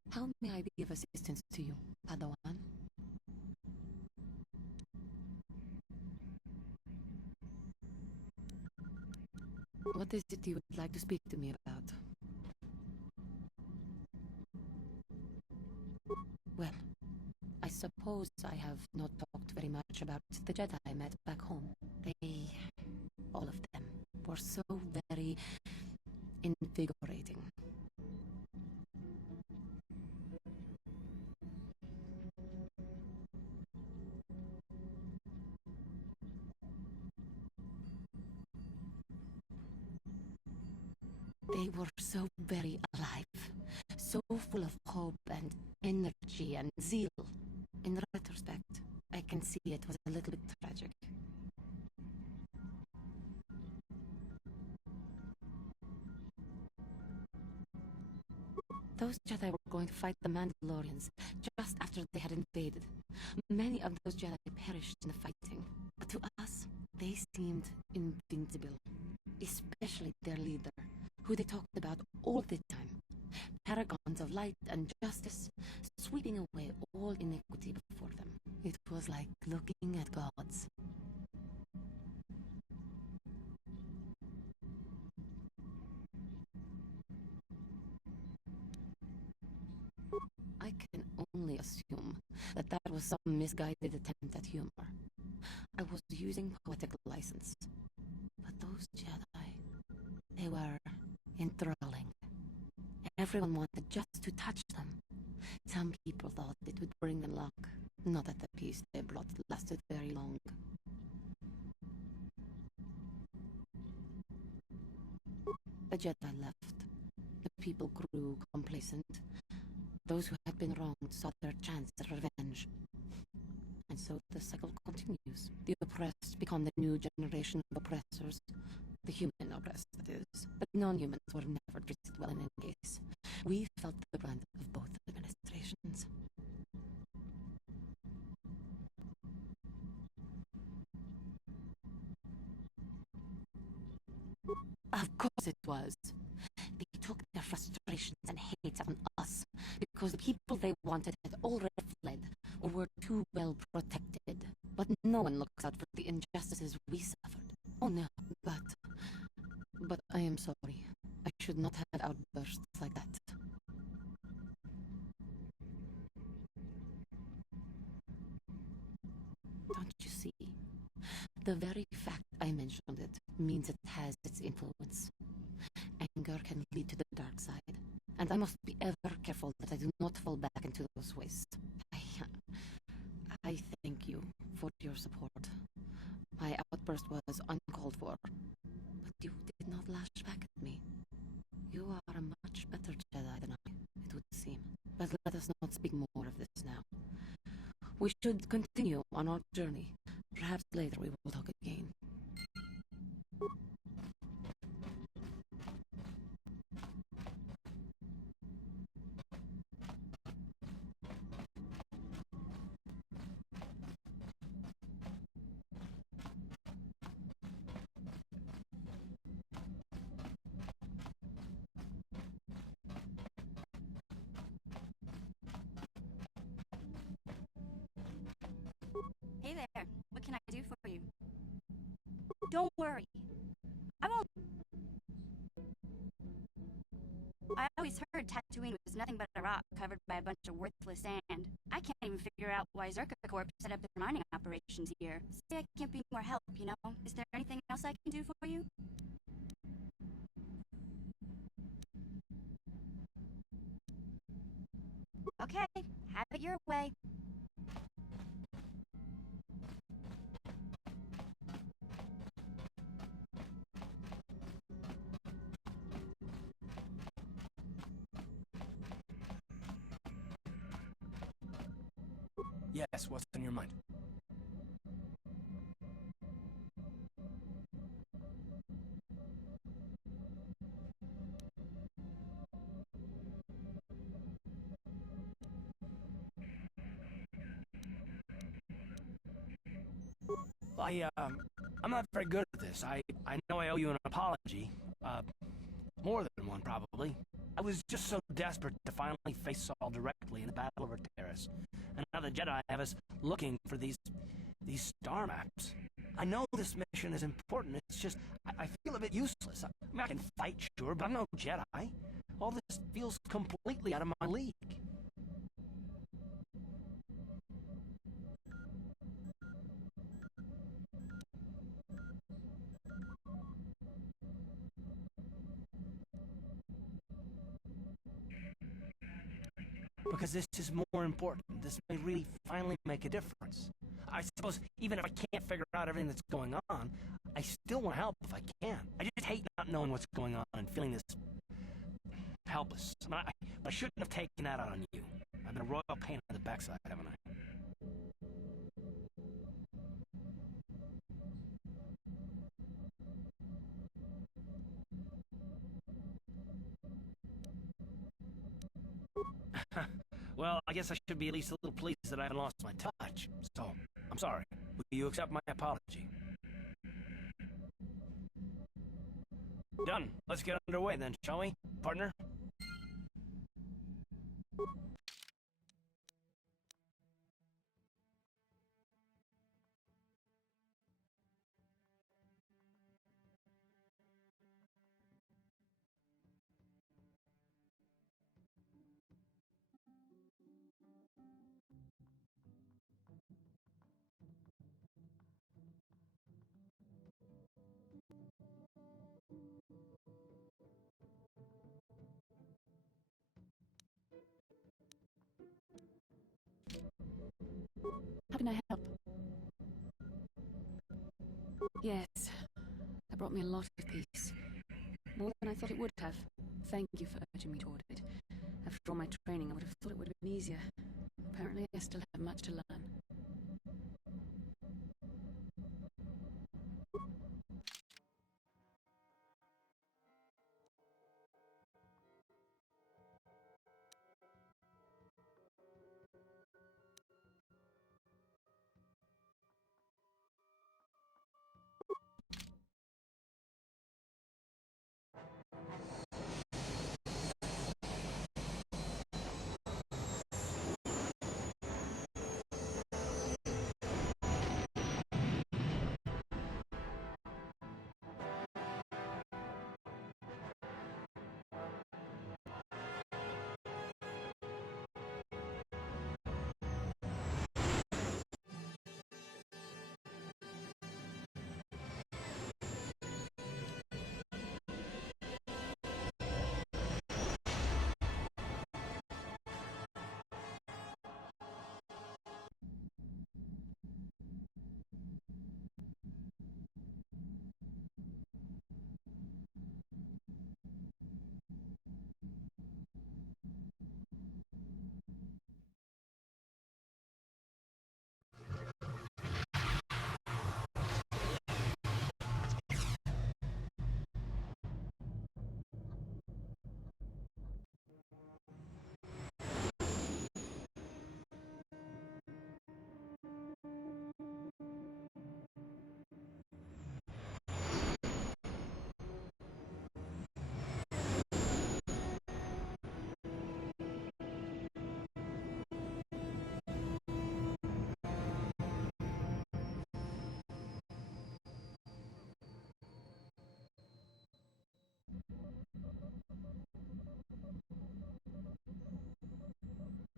How may I be of assistance to you, Padawan? What is it you would like to speak to me about? Well, I suppose I have not talked very much about the Jedi I met back home. They, all of them, were so very invigorating. They were so very alive, so full of hope and energy and zeal. In retrospect, I can see it was a little bit tragic. Those Jedi were going to fight the Mandalorians just after they had invaded. Many of those Jedi perished in the fighting, but to us, they seemed invincible. Especially their leader, who they talked about all the time. Paragons of light and justice, sweeping away all iniquity before them. It was like looking at gods. I can only assume that that was some misguided attempt at humor. I was using poetic license. But those Jedi, they were enthralling. Everyone wanted just to touch them. Some people thought it would bring them luck. Not that the peace they brought lasted very long. The Jedi left. The people grew complacent. Those who had been wronged saw their chance at revenge. And so the cycle continues. The oppressed become the new generation of oppressors. The human oppressed, that is. But non-humans were never treated well in any case. We felt the brunt of both administrations. Of course it was. They took their frustrations and hates on us because the people they wanted had already fled or were too well protected. But no one looks out for the injustices we suffered. Oh no, but I am sorry. I should not have outbursts like that. Don't you see? The very fact I mentioned it means it has its influence. Anger can lead to the dark side, and I must be ever careful that I do not fall back into those ways. I thank you for your support. My outburst was uncalled for, but you did not lash back at me. You are a much better Jedi than I, it would seem. But let us not speak more of this now. We should continue on our journey. Perhaps later we will talk again. hurry. I won't. I always heard Tatooine was nothing but a rock covered by a bunch of worthless sand. I can't even figure out why Zerka Corp set up their mining operations here. Say I can't be more help, you know? Is there anything else I can do for you? Okay, have it your way. Yes, what's on your mind? I'm not very good at this. I know I owe you an apology. More than one, probably. I was just so desperate to finally face Saul directly in the battle over Terrace. And now the Jedi have us looking for these star maps. I know this mission is important, it's just, I feel a bit useless. I mean, I can fight, sure, but I'm no Jedi. All this feels completely out of my league. Because this is more important. This may really finally make a difference. I suppose even if I can't figure out everything that's going on, I still want to help if I can. I just hate not knowing what's going on and feeling this helpless. I shouldn't have taken that out on you. I've been a royal pain in the backside, haven't I? Well, I guess I should be at least a little pleased that I haven't lost my touch. So, I'm sorry. Will you accept my apology? Done. Let's get underway then, shall we, partner? How can I help? Yes, that brought me a lot of peace. More than I thought it would have. Thank you for urging me toward it. After all my training, I would have thought it would have been easier. Apparently, I still have much to learn.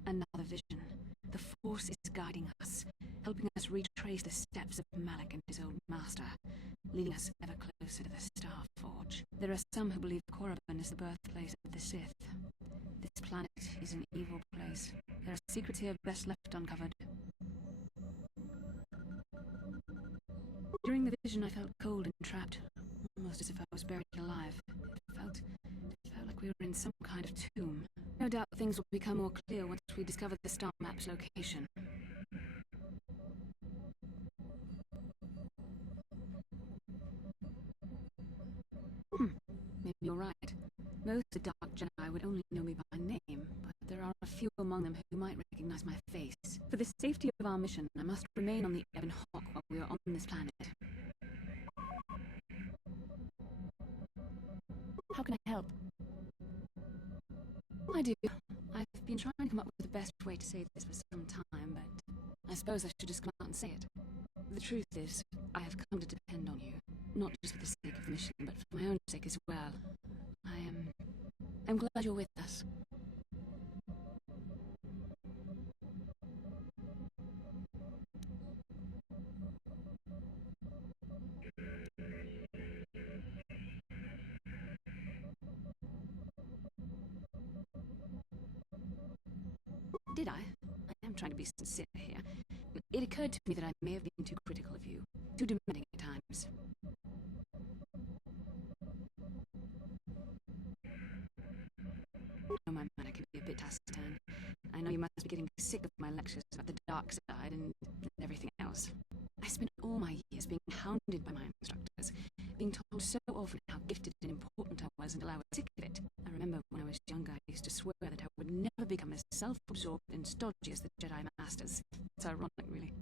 Another vision. The Force is guiding us, helping us retrace the steps of Malik and his old master, leading us ever closer to the Star Forge. There are some who believe Korriban is the birthplace of the Sith. This planet is an evil place. There are secrets here best left uncovered. During the vision, I felt cold and trapped, almost as if I was buried alive. It felt like we were in some kind of tomb. No doubt things will become more clear once we discover the star map's location. Maybe you're right. Most of the Dark Jedi would only know me by name, but there are a few among them who might recognize my face. For the safety of our mission, I must remain on the Ebon Hawk while we are on this planet. How can I help? I do. I've been trying to come up with the best way to say this for some time, but I suppose I should just come out and say it. The truth is, I have come to depend on you. Not just for the sake of the mission, but for my own sake as well. I'm glad you're with us. Did I? I am trying to be sincere here. It occurred to me that I may have been too critical of you, too demanding at times. I know my manner can be a bit taciturn. I know you must be getting sick of my lectures about the dark side and everything else. I spent all my years being hounded by my instructors, being told so often how gifted and important I was until I was sick of it. I remember when I was younger, I used to swear that I would never become as self-absorbed and stodgy as the Jedi Masters. It's ironic, really.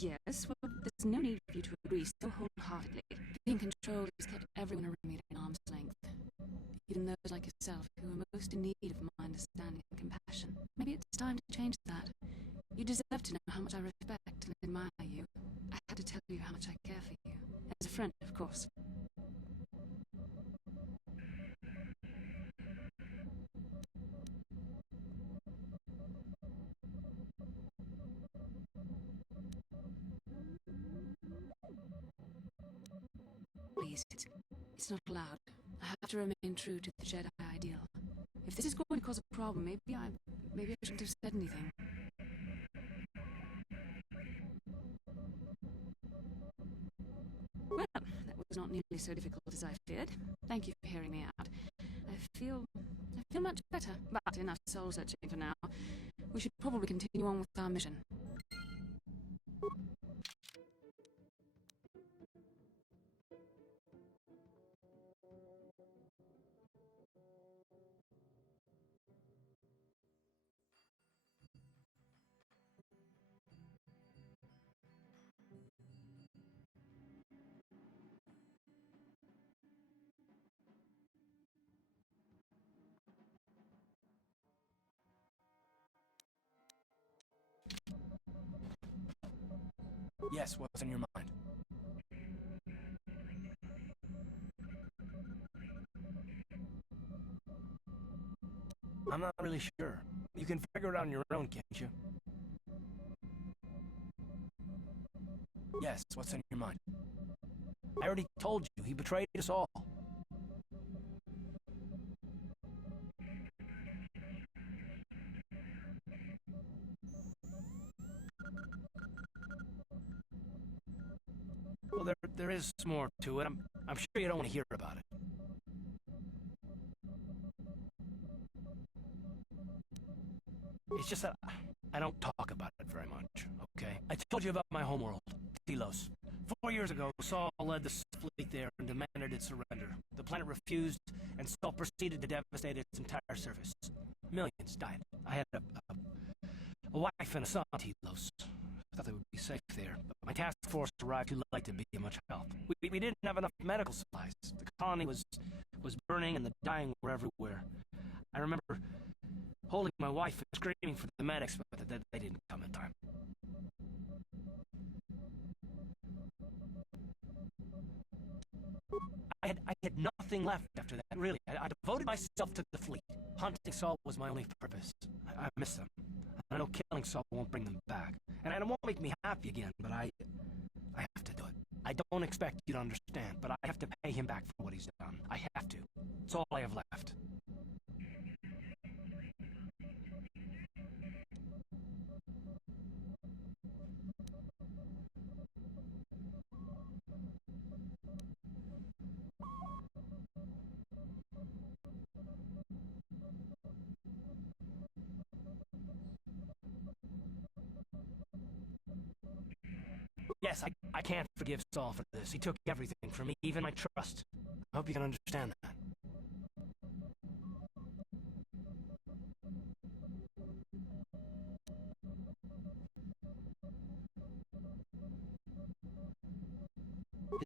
Yes, well, there's no need for you to agree so wholeheartedly. Being controlled has kept everyone around me at arm's length. Even those like yourself who are most in need of my understanding and compassion. Maybe it's time to change that. You deserve to know how much I respect and admire you. I had to tell you how much I care for you. As a friend, of course. Please, it's not allowed. I have to remain true to the Jedi ideal. If this is going to cause a problem, maybe I shouldn't have said anything. Well, that was not nearly so difficult as I feared. Thank you for hearing me out. I feel much better, but enough soul searching for now. We should probably continue on with our mission. Yes, what's on your mind? I'm not really sure. You can figure it out on your own, can't you? Yes, what's on your mind? I already told you, he betrayed us all. Well, there is more to it. I'm sure you don't want to hear about it. It's just that I don't talk about it very much, okay? I told you about my homeworld, Telos. 4 years ago, Saul led the fleet there and demanded its surrender. The planet refused, and Saul proceeded to devastate its entire surface. Millions died. I had a wife and a son, Telos. thought they would be safe there, but my task force arrived too late to be of much help. We didn't have enough medical supplies. The colony was burning and the dying were everywhere. I remember holding my wife and screaming for the medics, but they didn't come in time. I had nothing left after that, really. I devoted myself to the fleet. Hunting Saul was my only purpose. I miss them. I know killing Saul won't bring them back. And it won't make me happy again, but I have to do it. I don't expect you to understand, but I have to pay him back for what he's done. I have to. It's all I have left. Yes, I can't forgive Saul for this. He took everything from me, even my trust. I hope you can understand that.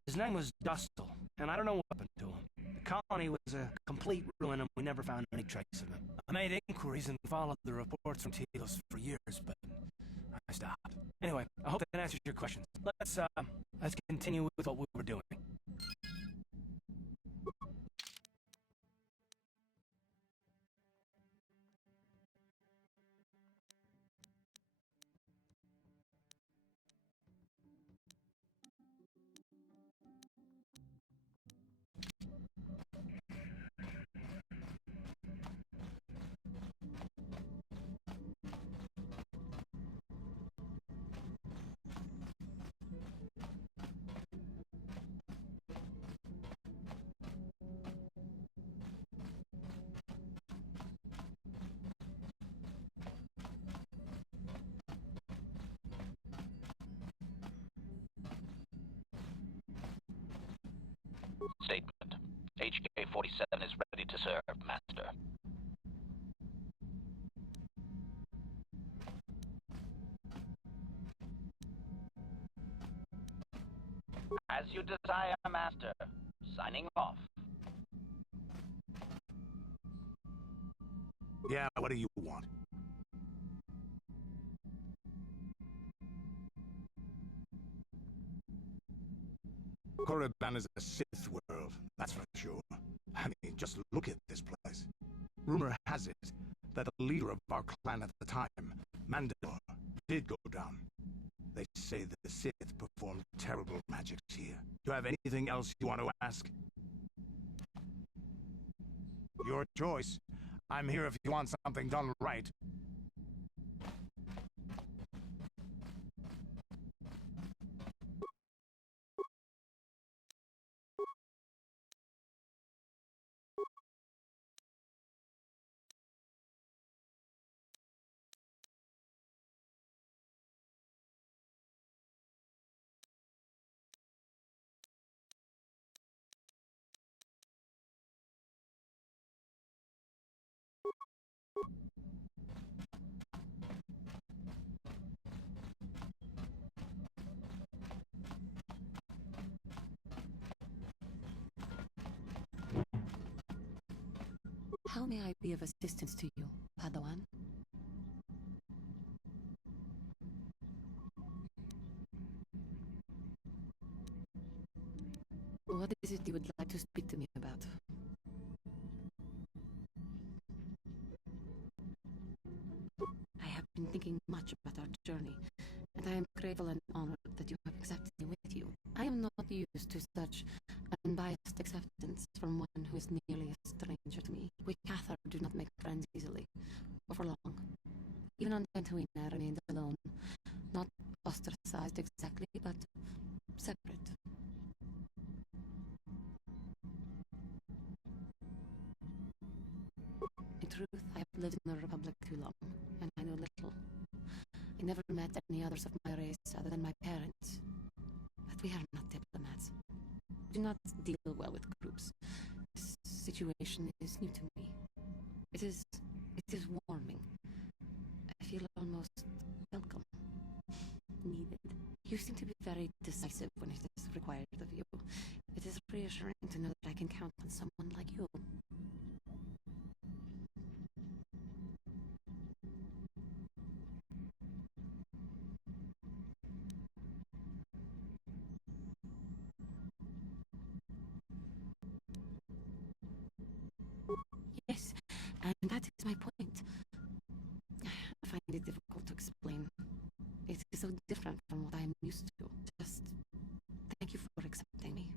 His name was Dustle, and I don't know what happened to him. The colony was a complete ruin, and we never found any trace of him. I made inquiries and followed the reports from Telos for years, but I stopped. Anyway, I hope that answers your questions. Let's continue with what we were doing. Statement. HK-47 is ready to serve, Master. As you desire, Master. Signing off. Yeah, what do you want? Korriban is a Sith world, that's for sure. I mean, just look at this place. Rumor has it that the leader of our clan at the time, Mandalore, did go down. They say that the Sith performed terrible magics here. Do you have anything else you want to ask? Your choice. I'm here if you want something done right. How may I be of assistance to you, Padawan? What is it you would like to speak to me about? I have been thinking much about our journey, and I am grateful and honored that you have accepted me with you. I am not used to such unbiased acceptance from one who is nearly a stranger to me. We KotoR do not make friends easily, or for long. Even on Tatooine, I remained alone, not ostracized exactly, but separate. In truth, I have lived in the Republic too long, and I know little. I never met any others of my race other than my parents. But we are not diplomats. We do not deal well with groups. This situation is new to me. It is warming. I feel almost welcome. needed. You seem to be very decisive when it is required of you. It is reassuring to know that I can count on someone like you. Yes, and that is my point. I find it difficult to explain. It is so different from what I am used to. Just thank you for accepting me.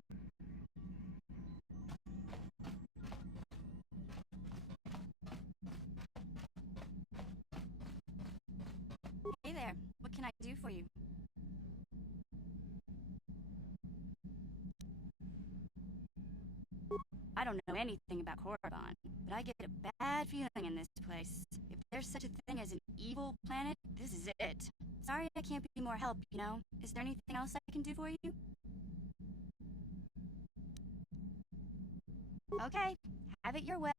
Hey there, what can I do for you? I don't know anything about Korriban, but I get a bad feeling in this place. If there's such a thing as an evil planet, this is it. Sorry I can't be more help, you know? Is there anything else I can do for you? Okay, have it your way.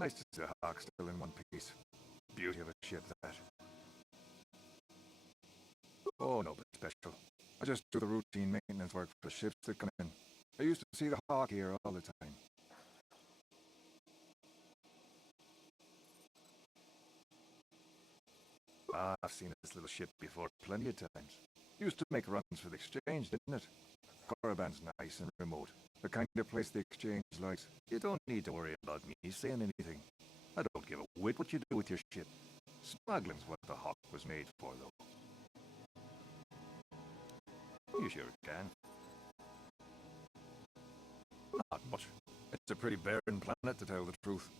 Nice to see the Hawk still in one piece. Beauty of a ship, that. Oh, no, but special. I just do the routine maintenance work for the ships that come in. I used to see the Hawk here all the time. Ah, I've seen this little ship before plenty of times. Used to make runs for the exchange, didn't it? Caravan's nice and remote. The kind of place the exchange likes. You don't need to worry about me saying anything. I don't give a whit what you do with your ship. Smuggling's what the Hawk was made for, though. You sure can. Not much. It's a pretty barren planet, to tell the truth.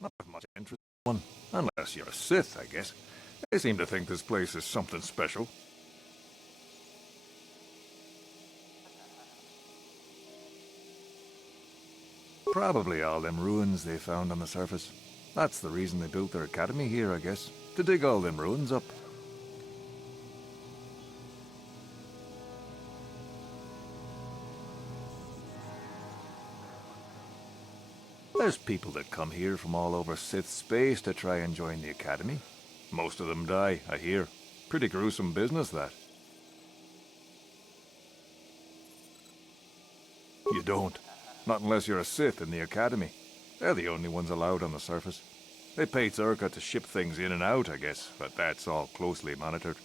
Not much interest in one. Unless you're a Sith, I guess. They seem to think this place is something special. Probably all them ruins they found on the surface. That's the reason they built their academy here, I guess. To dig all them ruins up. There's people that come here from all over Sith space to try and join the academy. Most of them die, I hear. Pretty gruesome business, that. You don't. Not unless you're a Sith in the academy. They're the only ones allowed on the surface. They pay Zerka to ship things in and out, I guess, but that's all closely monitored.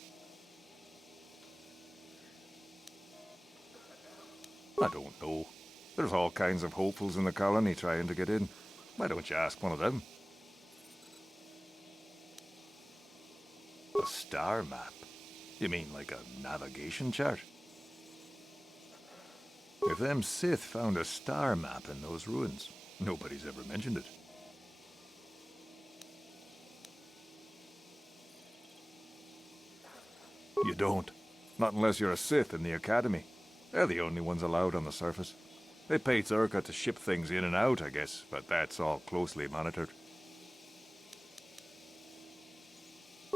I don't know. There's all kinds of hopefuls in the colony trying to get in. Why don't you ask one of them? A star map? You mean like a navigation chart? If them Sith found a star map in those ruins, nobody's ever mentioned it. You don't. Not unless you're a Sith in the academy. They're the only ones allowed on the surface. They pay Zerka to ship things in and out, I guess, but that's all closely monitored.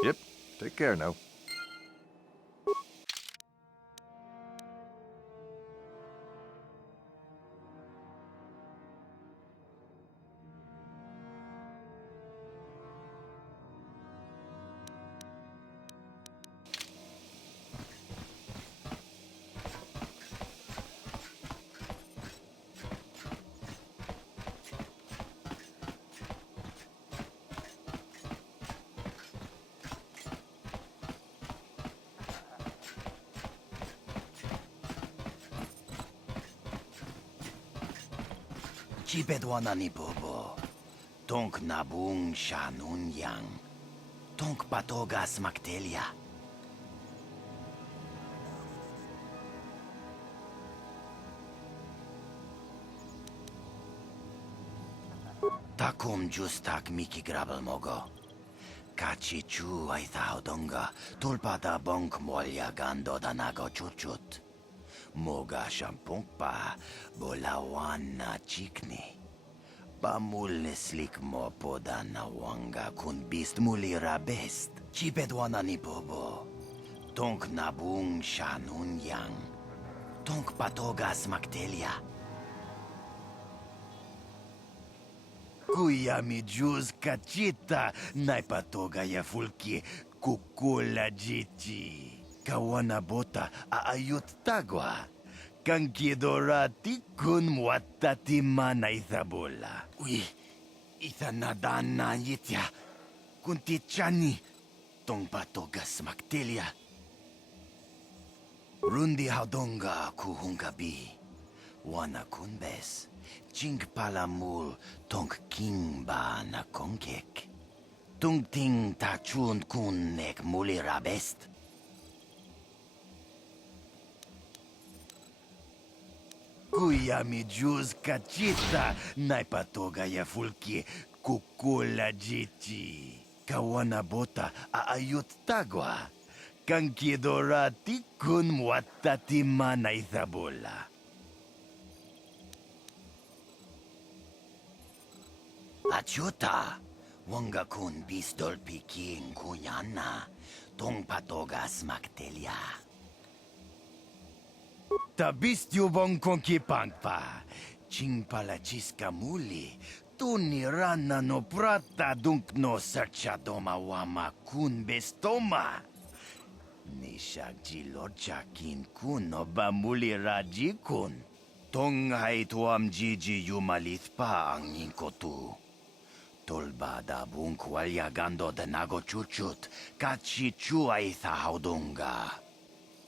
Yep, take care now. Chibedwana ni bobo. Tonk nabung shanun yang. Tonk patogas maktelia. Takum justak miki grabel mogo. Kachi chu aitha odonga. Tulpada bonk molya gando danago chuchut. Moga shampungpa bolawana chikni. Pamul slik mo poda na wanga kun bist mulira best. Chipedwana ni bobo. Tonk nabung shanun yang. Tonk patogas maktelia. Kuya mi juz kachita naipatoga ya fulki kukula jichi. Kawana bota aayut tagwa. Kankidorati kun muatati mana ithabola. Ui, ithanadana yitya. Kuntichani. Tong patogas maktelia. Rundi haudonga kuhungabi. Wana kunbes. Chink palamul tong kimba na konkek. Tung ting tachun kun nek mulirabest. Kuya mi juz kachita naipatoga ya fulki kukula jichi. Kawana bota aayut tagwa. Kankidorati kun muatati mana ithabola. Achuta, wanga kun bistol piking kunyana. Tong patogas maktelia. Tabistyo bong konki pangpa. Ching palachiska muli. Tuni rana no prata dunk no searcha doma wama kun bestoma. Nishag jilocha kin kun no bamuli raji kun. Tong hai tuam jiji yumalit pa ang inkotu. Tolba da bunk walya gando da nago chuchut, kachi chuaitha haudunga.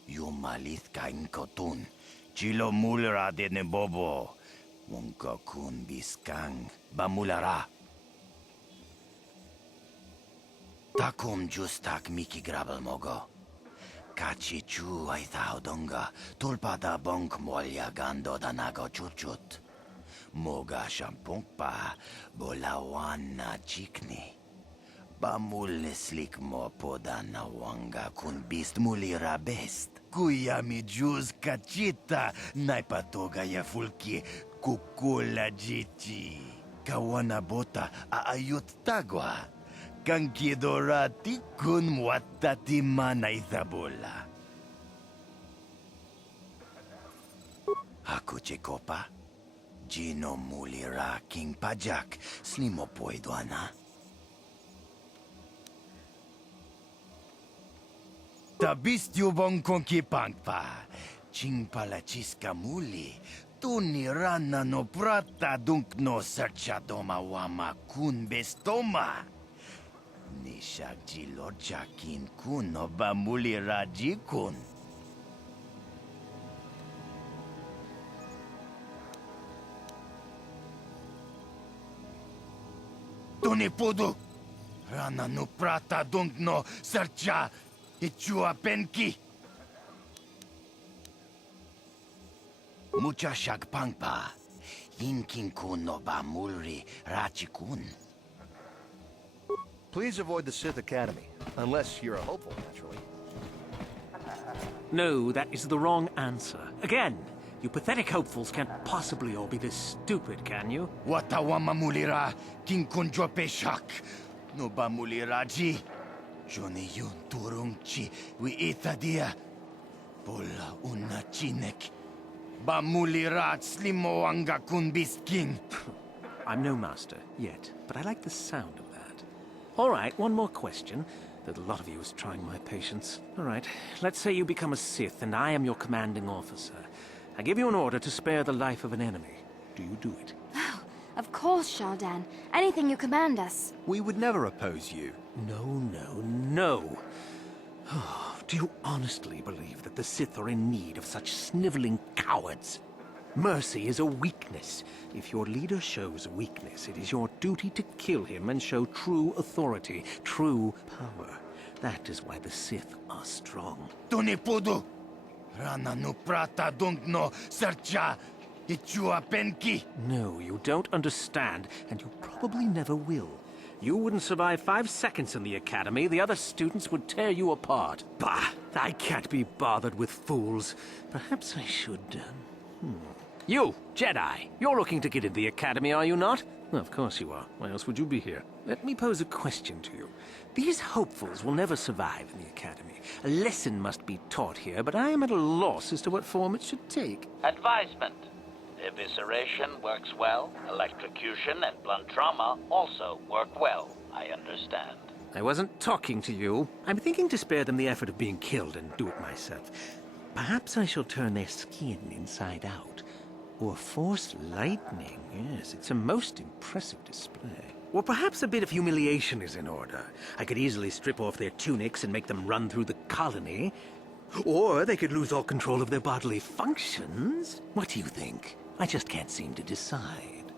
Yumalith ka inkotun, chilo mulra de nebobo, munka kun biskang, bamulara. Takum justak miki grabel mogo. Kachi chuaitha haudunga, tulpa da bunk walya gando da nago chuchut. Moga shampungpa, bolawan na chikni. Bamul slik mo poda na wanga kun bist mulira best. Kuya mi juz kachita, naipatoga ya fulki kukula jichi. Kawana bota aayut tagwa. Kankidorati kun mwatati manaizabola. Ako chekopa? Gino mulira king pajak, slimo puedo ana. Tabistyo bong konki pangpa, ching palachiska muli, tuni rana no prata dunk no searcha doma wama kun bestoma. Nishak jilocha kin kun no ba mulira jikun. Tuni pudu, rana no prata dunk no searcha. Ichua penki. Mucha shagpangpa. Yinkin kun no ba mulri rachikun. Please avoid the Sith Academy, unless you're a hopeful, naturally. No, that is the wrong answer. Again, you pathetic hopefuls can't possibly all be this stupid, can you? Watawama mulira kin kun jope shak. No ba mulira ji. Johnny yun turungchi wi itadia. Pola una chinek. Ba mulirat slimo anga kun bisking. I'm no master, yet, but I like the sound of that. All right, one more question. That a lot of you is trying my patience. All right, let's say you become a Sith and I am your commanding officer. I give you an order to spare the life of an enemy. Do you do it? Oh, of course, Shaldan. Anything you command us. We would never oppose you. No. Do you honestly believe that the Sith are in need of such sniveling cowards? Mercy is a weakness. If your leader shows weakness, it is your duty to kill him and show true authority, true power. That is why the Sith are strong. Tunipudu! Rana no prata dunk no searcha. Ichua penki. No, you don't understand, and you probably never will. You wouldn't survive 5 seconds in the academy. The other students would tear you apart. Bah! I can't be bothered with fools. Perhaps I should... You, Jedi! You're looking to get in the academy, are you not? Well, of course you are. Why else would you be here? Let me pose a question to you. These hopefuls will never survive in the academy. A lesson must be taught here, but I am at a loss as to what form it should take. Advisement. Evisceration works well. Electrocution and blunt trauma also work well, I understand. I wasn't talking to you. I'm thinking to spare them the effort of being killed and do it myself. Perhaps I shall turn their skin inside out. Or force lightning. Yes, it's a most impressive display. Or perhaps a bit of humiliation is in order. I could easily strip off their tunics and make them run through the colony. Or they could lose all control of their bodily functions. What do you think? I just can't seem to decide.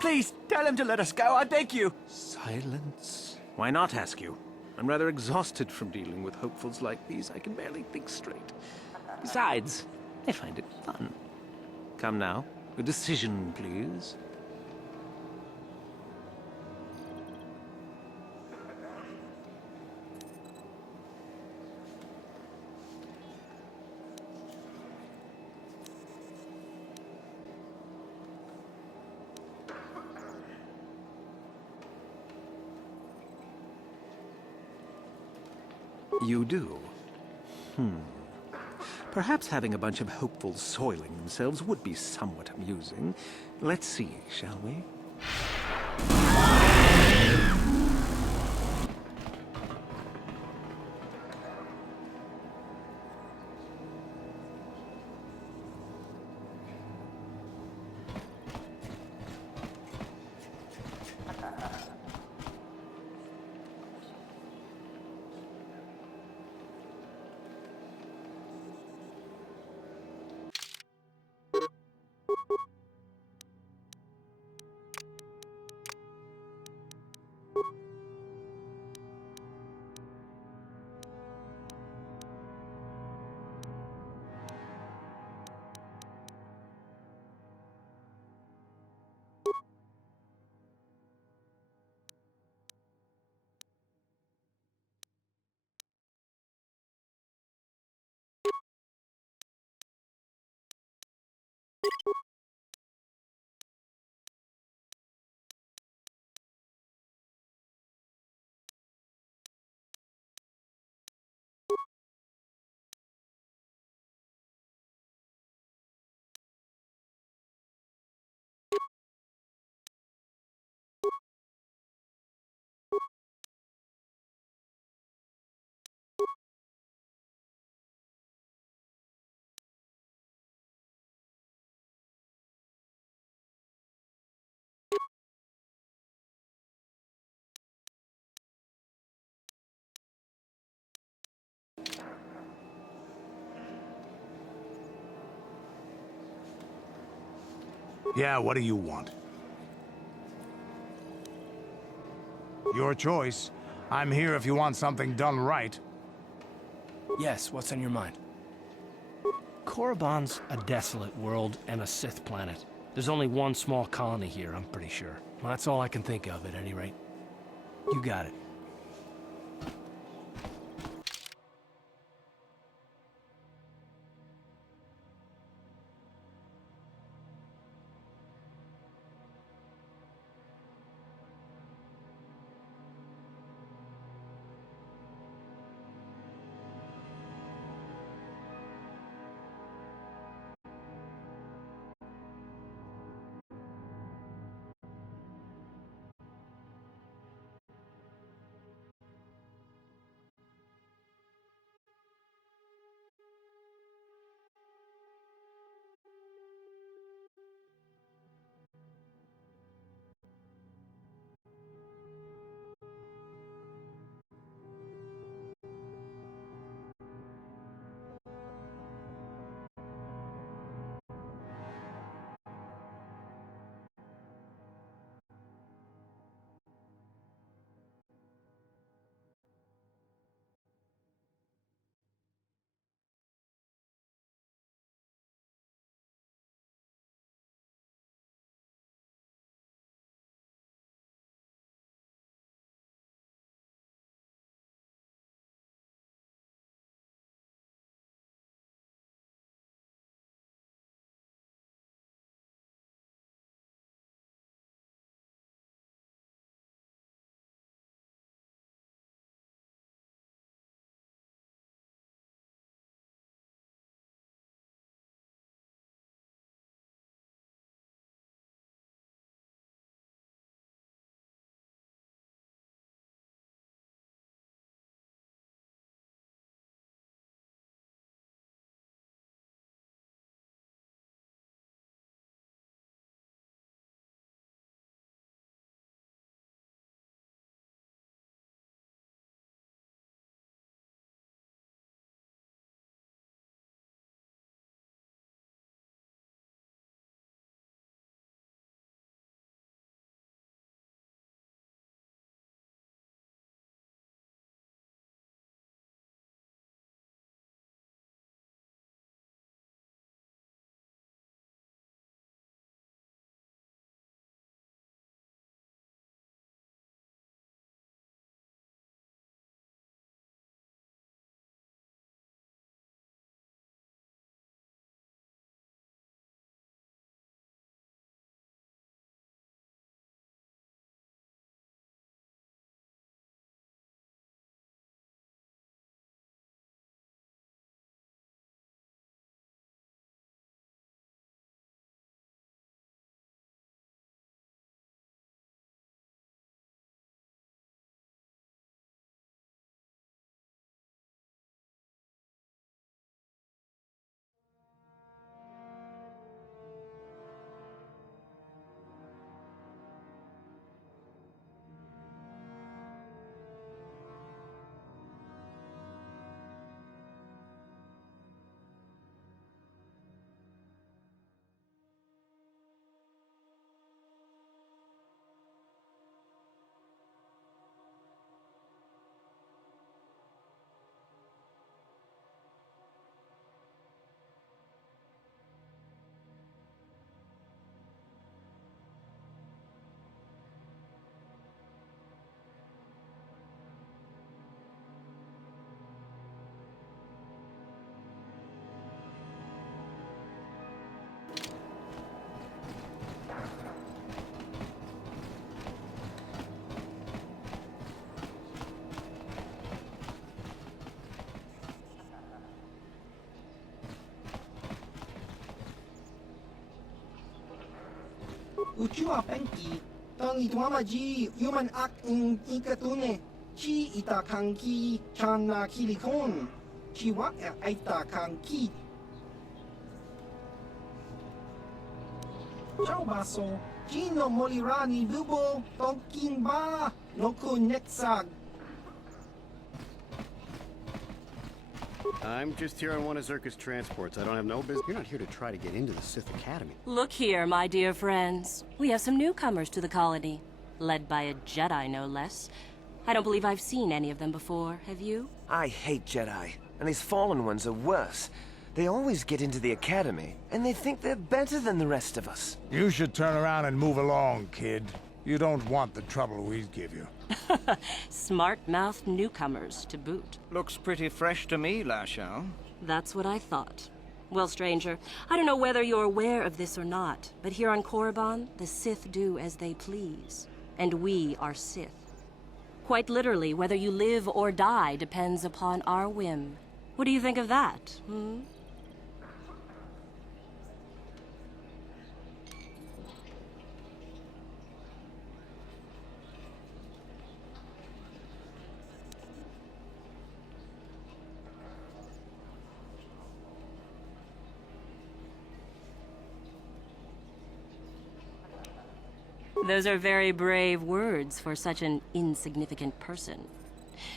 Please, tell him to let us go, I beg you. Silence. Why not, ask you? I'm rather exhausted from dealing with hopefuls like these. I can barely think straight. Besides, I find it fun. Come now, a decision, please. You do? Perhaps having a bunch of hopefuls soiling themselves would be somewhat amusing. Let's see, shall we? Yeah, what do you want? Your choice. I'm here if you want something done right. Yes, what's on your mind? Korriban's a desolate world and a Sith planet. There's only one small colony here, I'm pretty sure. Well, that's all I can think of, at any rate. You got it. Uchua penki, tang ituamaji, human act in ikatune, chi itakanki, chana kilikon, chiwa itakanki. Ciao baso, Gino molirani dubo, tonkin ba, noku netsag. I'm just here on one of Zerka's transports. I don't have no business. You're not here to try to get into the Sith Academy. Look here, my dear friends. We have some newcomers to the colony. Led by a Jedi, no less. I don't believe I've seen any of them before, have you? I hate Jedi, and these fallen ones are worse. They always get into the academy, and they think they're better than the rest of us. You should turn around and move along, kid. You don't want the trouble we'd give you. Smart-mouthed newcomers, to boot. Looks pretty fresh to me, Lashao. That's what I thought. Well, stranger, I don't know whether you're aware of this or not, but here on Korriban, the Sith do as they please. And we are Sith. Quite literally, whether you live or die depends upon our whim. What do you think of that, hmm? Those are very brave words for such an insignificant person.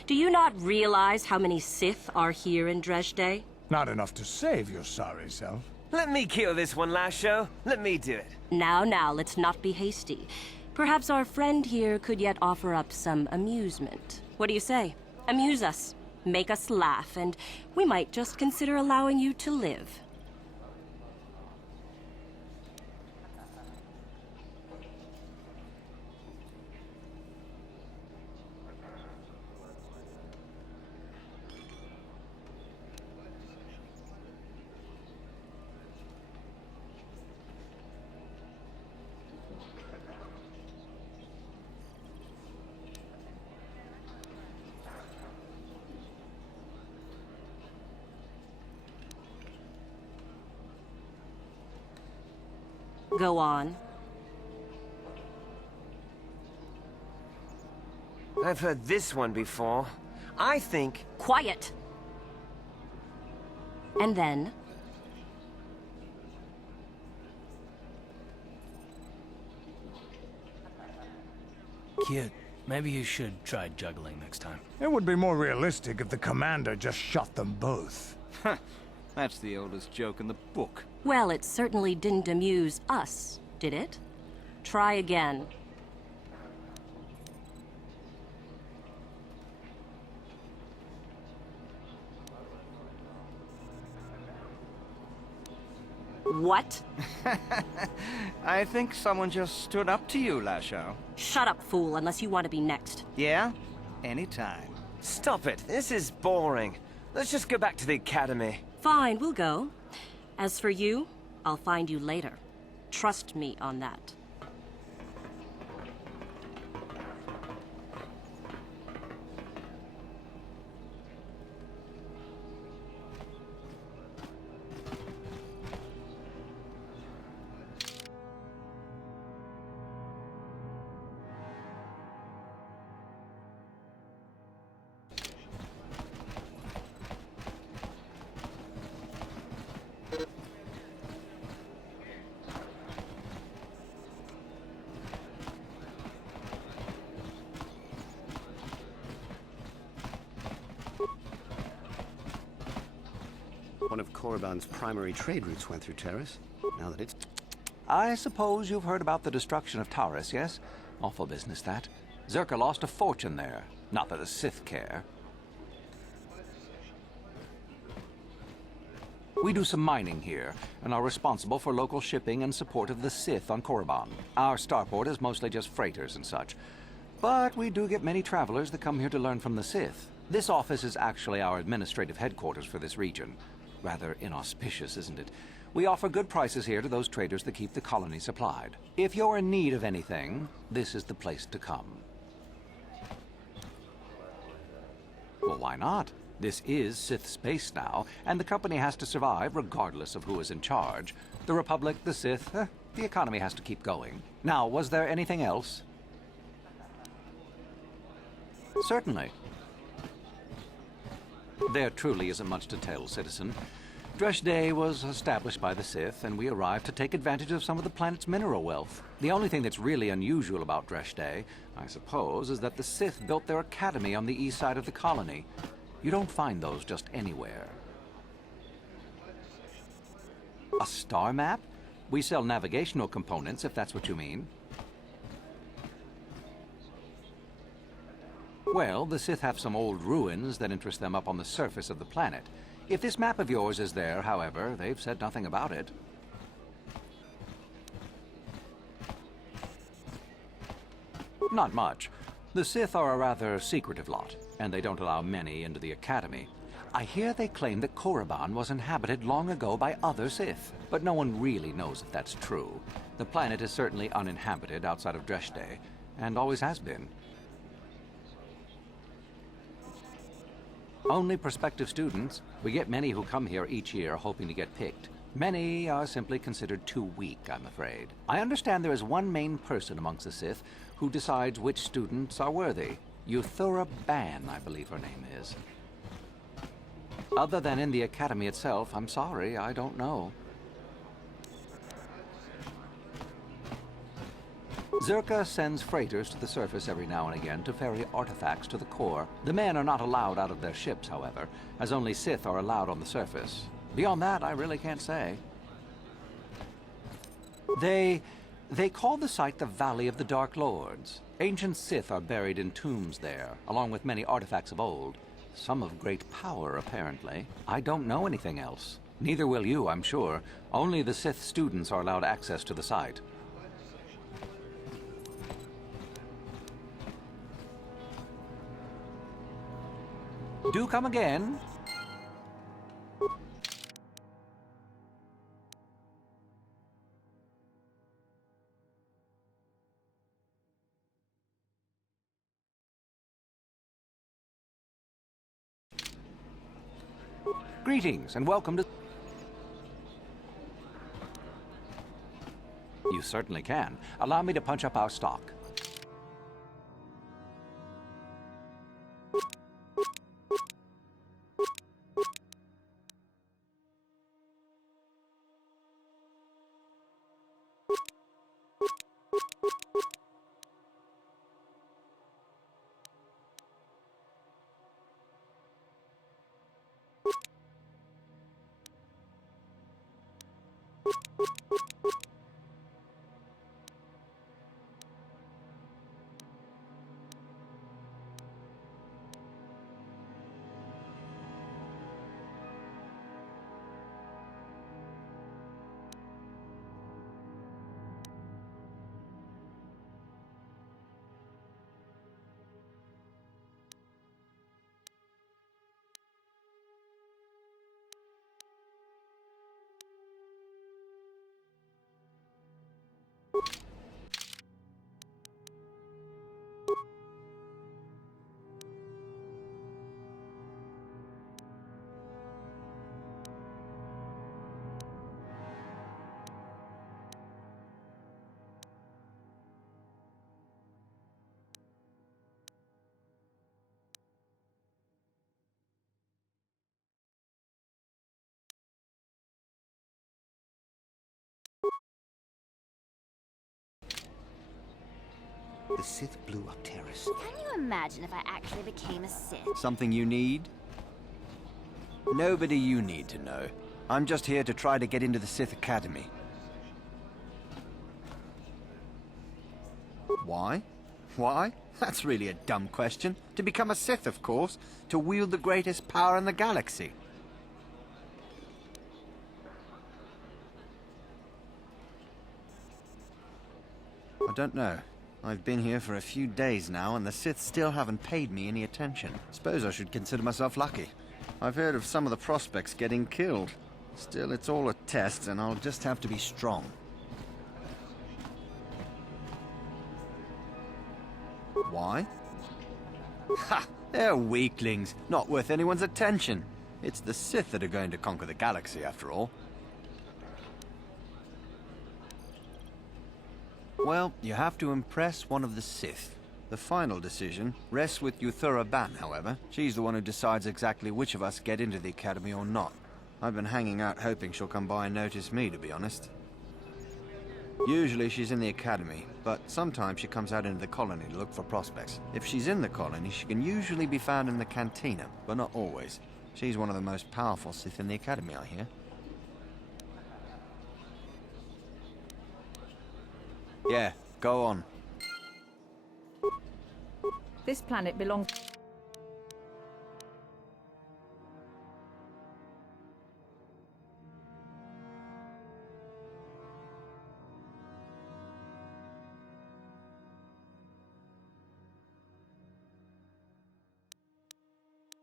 Do you not realize how many Sith are here in Dresde? Not enough to save your sorry self. Let me kill this one, Lasho. Let me do it. Now, let's not be hasty. Perhaps our friend here could yet offer up some amusement. What do you say? Amuse us, make us laugh, and we might just consider allowing you to live. Go on. I've heard this one before. I think... Quiet! And then? Cute. Maybe you should try juggling next time. It would be more realistic if the commander just shot them both. That's the oldest joke in the book. Well, it certainly didn't amuse us, did it? Try again. What? I think someone just stood up to you, Lashao. Shut up, fool, unless you want to be next. Yeah? Anytime. Stop it. This is boring. Let's just go back to the academy. Fine, we'll go. As for you, I'll find you later. Trust me on that. One of Korriban's primary trade routes went through Terrace. Now that it's... I suppose you've heard about the destruction of Taurus, yes? Awful business, that. Zerka lost a fortune there. Not that the Sith care. We do some mining here, and are responsible for local shipping and support of the Sith on Korriban. Our starport is mostly just freighters and such. But we do get many travelers that come here to learn from the Sith. This office is actually our administrative headquarters for this region. Rather inauspicious, isn't it? We offer good prices here to those traders that keep the colony supplied. If you're in need of anything, this is the place to come. Well, why not? This is Sith space now, and the company has to survive regardless of who is in charge. The Republic, the Sith, The economy has to keep going. Now, was there anything else? Certainly. There truly isn't much to tell, citizen. Dresde was established by the Sith, and we arrived to take advantage of some of the planet's mineral wealth. The only thing that's really unusual about Dresde, I suppose, is that the Sith built their academy on the east side of the colony. You don't find those just anywhere. A star map? We sell navigational components, if that's what you mean. Well, the Sith have some old ruins that interest them up on the surface of the planet. If this map of yours is there, however, they've said nothing about it. Not much. The Sith are a rather secretive lot, and they don't allow many into the Academy. I hear they claim that Korriban was inhabited long ago by other Sith, but no one really knows if that's true. The planet is certainly uninhabited outside of Dresde, and always has been. Only prospective students. We get many who come here each year hoping to get picked. Many are simply considered too weak, I'm afraid. I understand there is one main person amongst the Sith who decides which students are worthy. KotoR, I believe her name is. Other than in the Academy itself, I'm sorry, I don't know. Zerka sends freighters to the surface every now and again to ferry artifacts to the core. The men are not allowed out of their ships, however, as only Sith are allowed on the surface. Beyond that, I really can't say. They call the site the Valley of the Dark Lords. Ancient Sith are buried in tombs there, along with many artifacts of old. Some of great power, apparently. I don't know anything else. Neither will you, I'm sure. Only the Sith students are allowed access to the site. Do come again. Greetings and welcome to... You certainly can. Allow me to punch up our stock. The Sith blew up Terrace. Can you imagine if I actually became a Sith? Something you need? Nobody you need to know. I'm just here to try to get into the Sith Academy. Why? Why? That's really a dumb question. To become a Sith, of course. To wield the greatest power in the galaxy. I don't know. I've been here for a few days now, and the Sith still haven't paid me any attention. Suppose I should consider myself lucky. I've heard of some of the prospects getting killed. Still, it's all a test, and I'll just have to be strong. Why? Ha! They're weaklings, not worth anyone's attention. It's the Sith that are going to conquer the galaxy, after all. Well, you have to impress one of the Sith. The final decision rests with Yuthura Ban, however. She's the one who decides exactly which of us get into the Academy or not. I've been hanging out hoping she'll come by and notice me, to be honest. Usually she's in the Academy, but sometimes she comes out into the colony to look for prospects. If she's in the colony, she can usually be found in the cantina, but not always. She's one of the most powerful Sith in the Academy, I hear. Yeah, go on. This planet belongs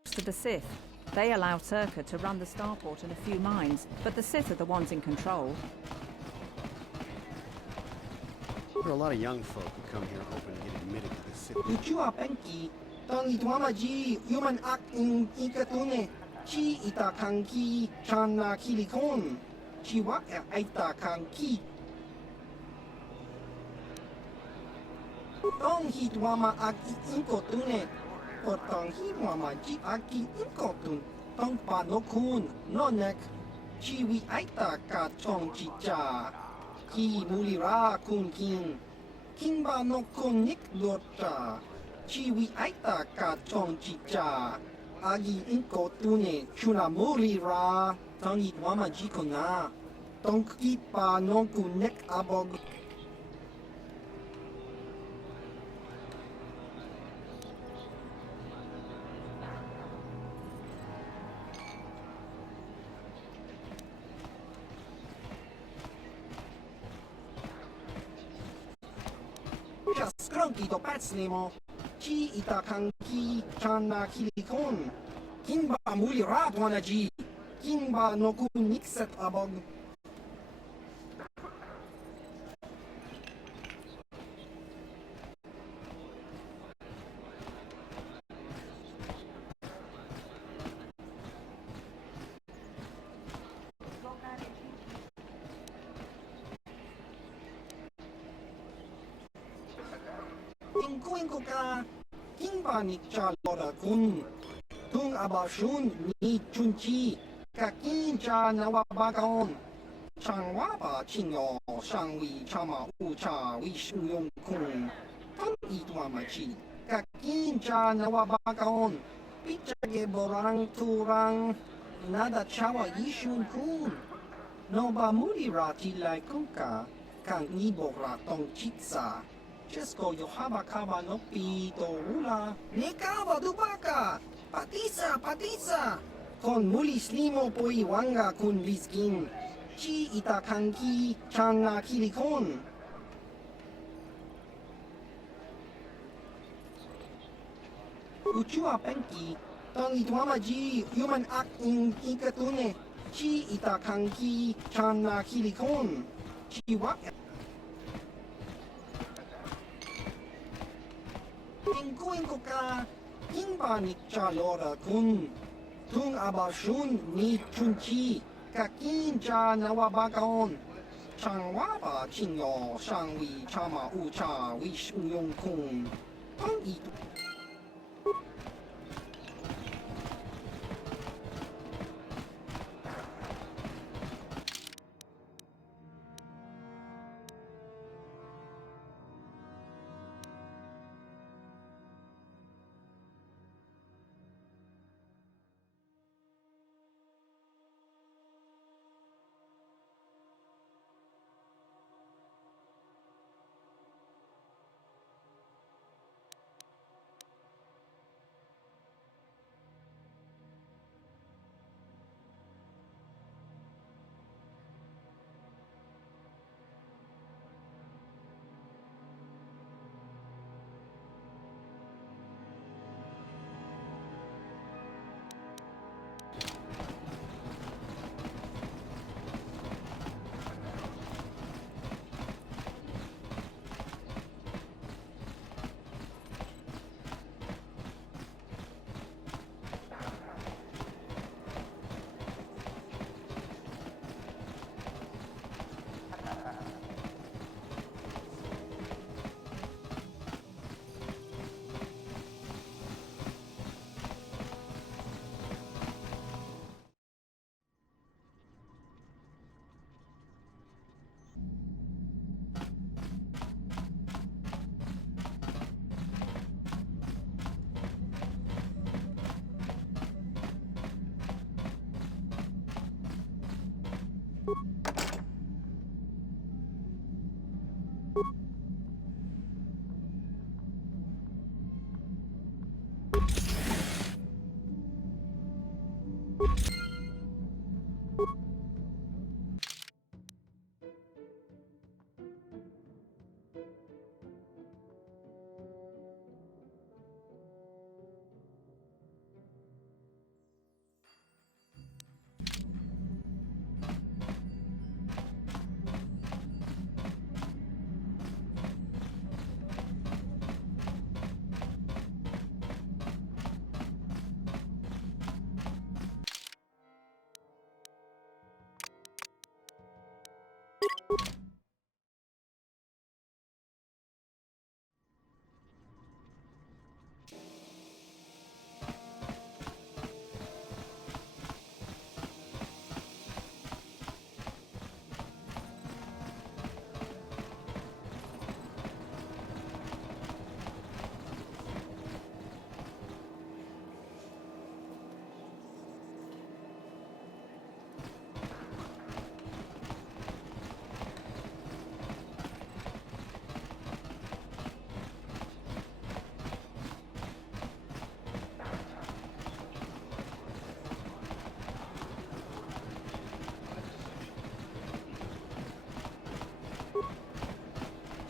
to the Sith. They allow Turka to run the starport and a few mines, but the Sith are the ones in control. There are a lot of young folk who come here hoping to get admitted to the Sith. Uchua penki, tong itwama ji, human act in ikatune, chi ita kanki, chana kilikon, chi wak aita kanki. Tong hitwama ak inkotune, o tong hitwama ji aki inkotun, tong panokun, nonek, chi wi aita ka chong chicha. Ki mulira kun king, king ba no kun nik lota, chiwi aita ka chong chicha, agi inko tune chuna mulira, tangi wama jikona, tong kit pa non kun nek abog. Skronki do pacnemo, chi ita kanki chana kilikon, kimba muli radwana ji, kimba no kun nikset abog. Inko ka, kimba ni chalora kun, tung abashun ni chunchi, kakin cha nawabagaon, chang waba chinyo, shang wi chama ucha wi shuyong kun, tong itwama chi, kakin cha nawabagaon, pichage borang turang, nada chawa yishun kun, no ba muri rati lai kunka, kang ibora tong chitsa. Chesko yohaba kaba no pito ula. Nekaba dubaka! Patisa! Kon mulis limo po iwanga kun biskin. Chi itakanki chana kilikon. Uchua penki. Tong itwama ji human act in ikatune. Chi itakanki chana kilikon. Chi wak Inko ka, kimba ni chalora kun, tung abashun ni chunchi, kakin cha nawabagaon, chang waba chinyo, shang wi chama ucha wi shuyong kun, tong itu.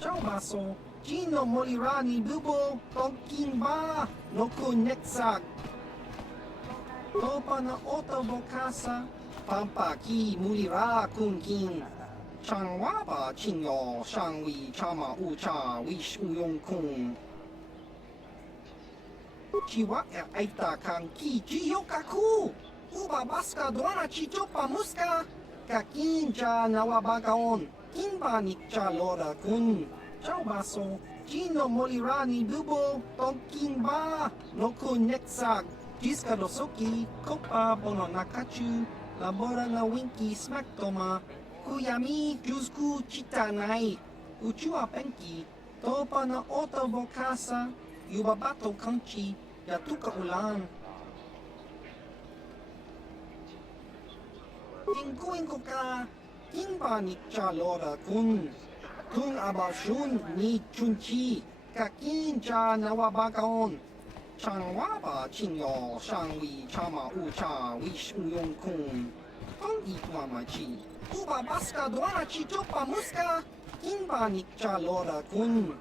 Ciao baso, Gino Molirani Bubo, Tonkimba, Noku Netsak. Topa na Otobo Kasa, Pampa Ki Mulira Kunkin. Changwaba Chinyo, Shangwi Chama Ucha, Wish Uyong Kun. Chiwa Aita Kanki Chiyokaku. Uba Baska Dwana Chichopa Muska. Kakinja Nawabagaon. Kimba Nikcha Lora Kun. Ciao baso, Gino Molirani Bubo, Tonkimba, Noku Netsak. Jiska Dosoki, Kopa Bono Nakachu, Labora na Winky Smaktoma, Kuyami Jusku Chitanai, Uchua Penki, Topa na Otobo Kasa, Yubabato Kanchi, Yatuka Ulan. Inko ka, Kimba Nikcha Lora Kun. Tung Abashun ni Chunchi, Kakinja Nawabagaon. Changwaba Chinyo, Shangwi Chama Ucha, Wish Uyong Kun. Tong Itwamachi. Uba Baska Dwana Chichopa Muska. Kimba Nikcha Lora Kun.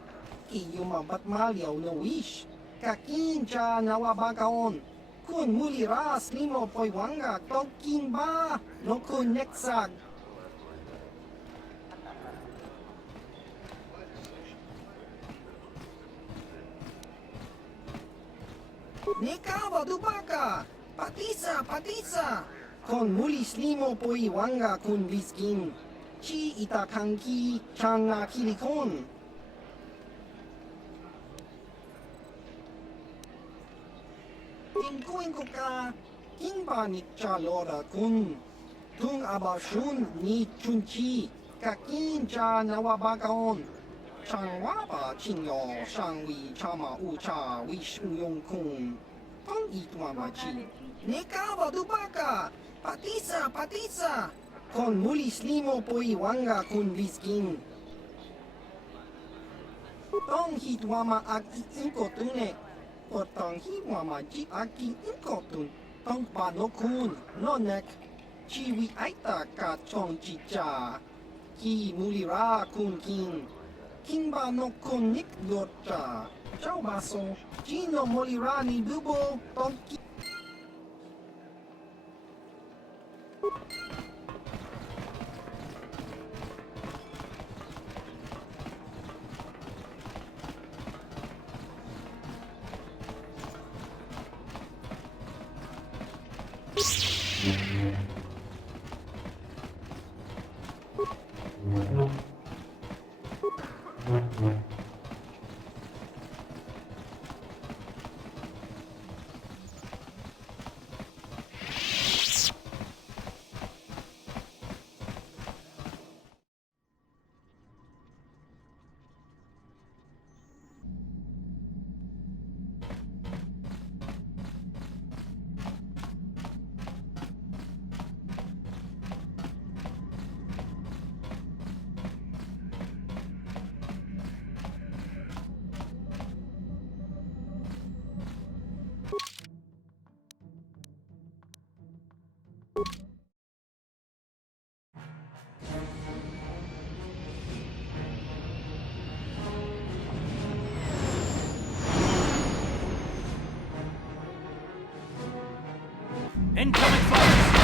Kiyuma Batmalyaw no Wish. Kakinja Nawabagaon. Kun Muliras Limo Poywanga, Tong Kimba. No Kun Neksag. Nekawa dubaka, patisa, kon mulis limo poi wanga kun biskin, chi itakanki changa kilikon. Inko ka, kimba nikcha lora kun, tung abashun ni chunchi, kakinja nawabagaon. Changwaba Chinyo, Shangwi Chama Ucha, Wish Uyong Kun. Tong Itwamachi. Nekawa Dubaka, patisa, kon mulis limo poi wanga kun biskin. Tong hitwama aki inkotune, o tong hitwama ji aki inkotun. Tong panokun, nonek, chiwi aita ka chong chicha. Ki mulira kun kin. Kimba no Konik Lota. Ciao baso, Gino Molirani Bubo, Tonki. Incoming fire!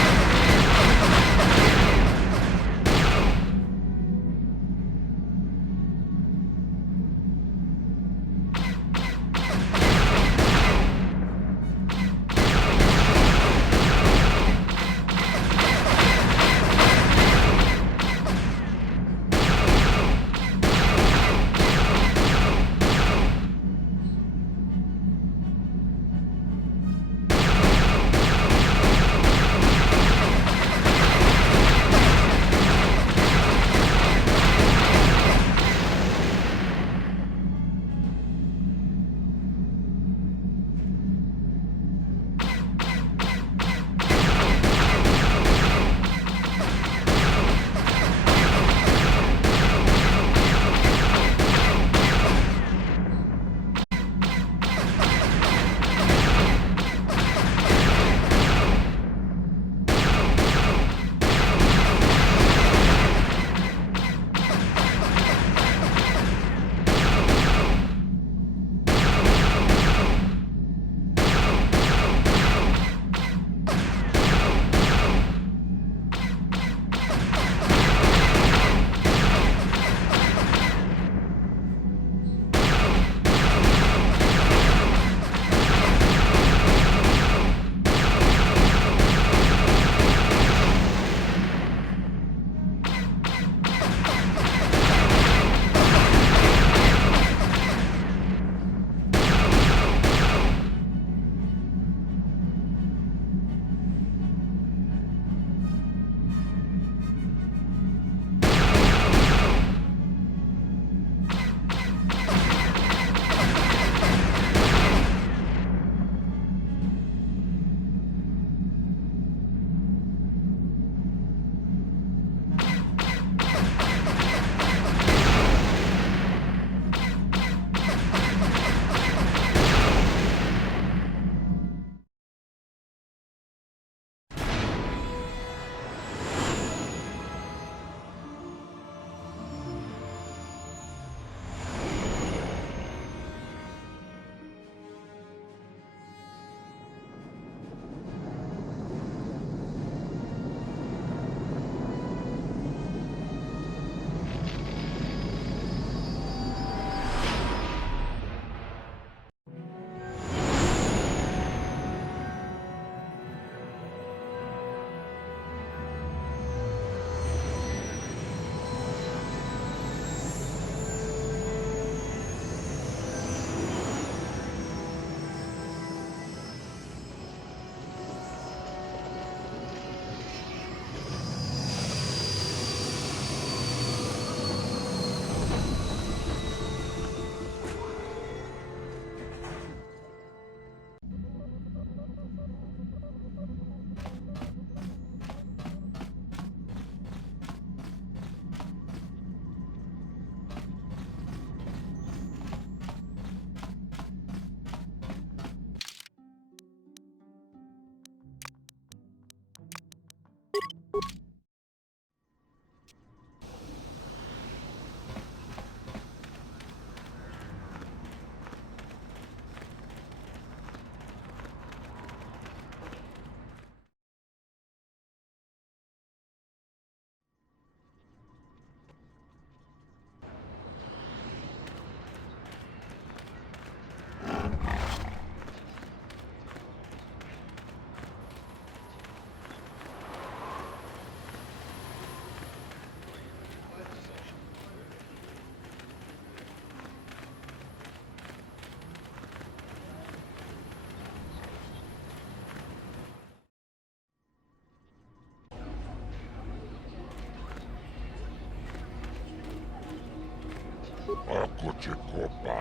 Ako cię kopa.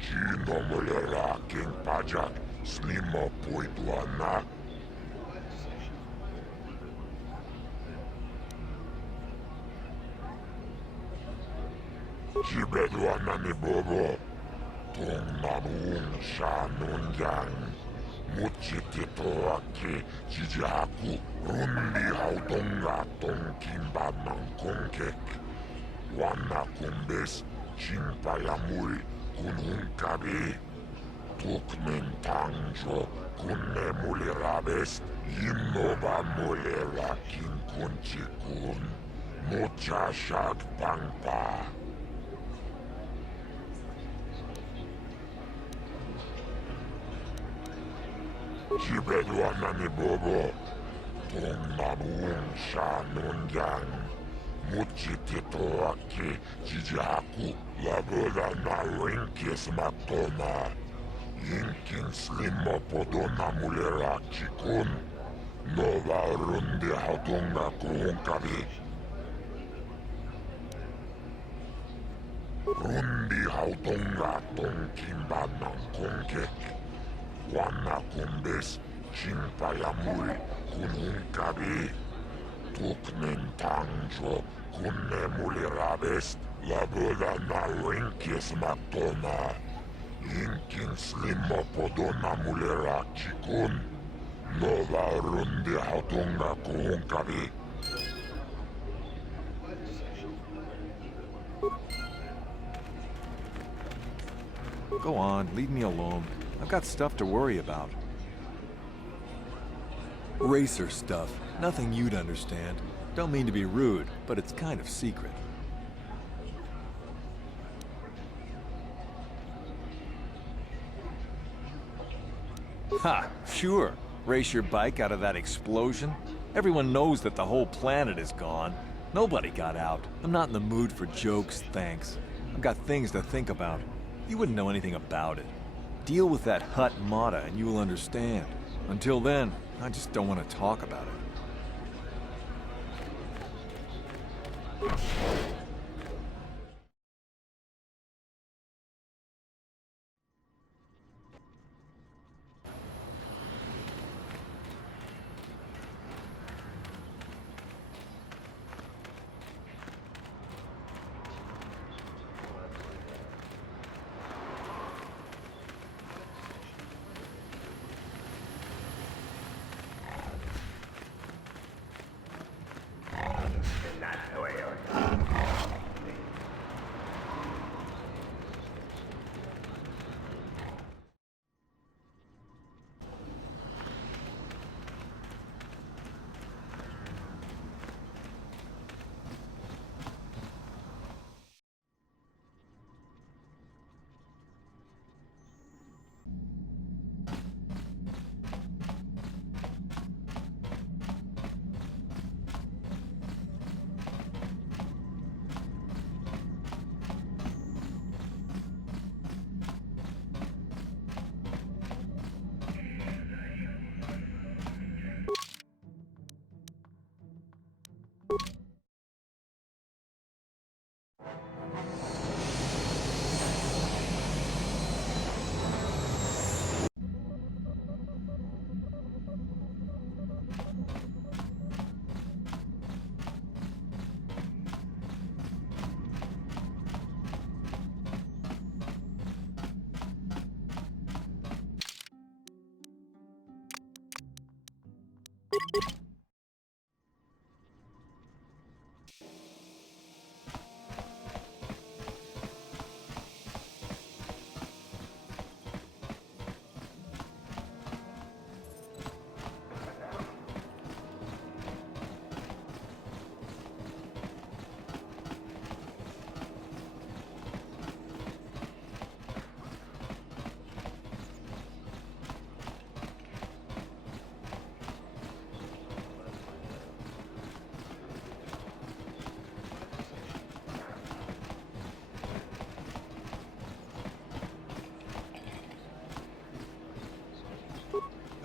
Ci nomolera king pajak slimo puidwana. Ci bedwana ni bobo. Tung mabung shanun yang. Muchi tito aki jijaku rundi haudonga tong kimba mangkongkek. Wana kumbes chimpayamui kunhunkabi. Tukmen tangjo kunne mulirabest, innova mulera kinkunchikun, muchashak pangpa. Jibeduanani bobo, tong nabung shanunjang. Muchitito aki jijaku laboda na rinkis matoma. Yinkin slimo podona mulera chikun. Nova runde hatunga kuhunkabi. Rundi hautunga tonkimbanan kunkek. Wana kumbes chimpayamul kunhunkabi. Tuknen tangjo kunne mulirabest laboda na rinkis matoma. Inkin slimo podona mulera chikun. Nova runde hatunga kuhunkabi. Go on, leave me alone. I've got stuff to worry about. Racer stuff. Nothing you'd understand. Don't mean to be rude, but it's kind of secret. Ha! Sure. Race your bike out of that explosion? Everyone knows that the whole planet is gone. Nobody got out. I'm not in the mood for jokes, thanks. I've got things to think about. You wouldn't know anything about it. Deal with that Hut Mata and you will understand. Until then, I just don't want to talk about it.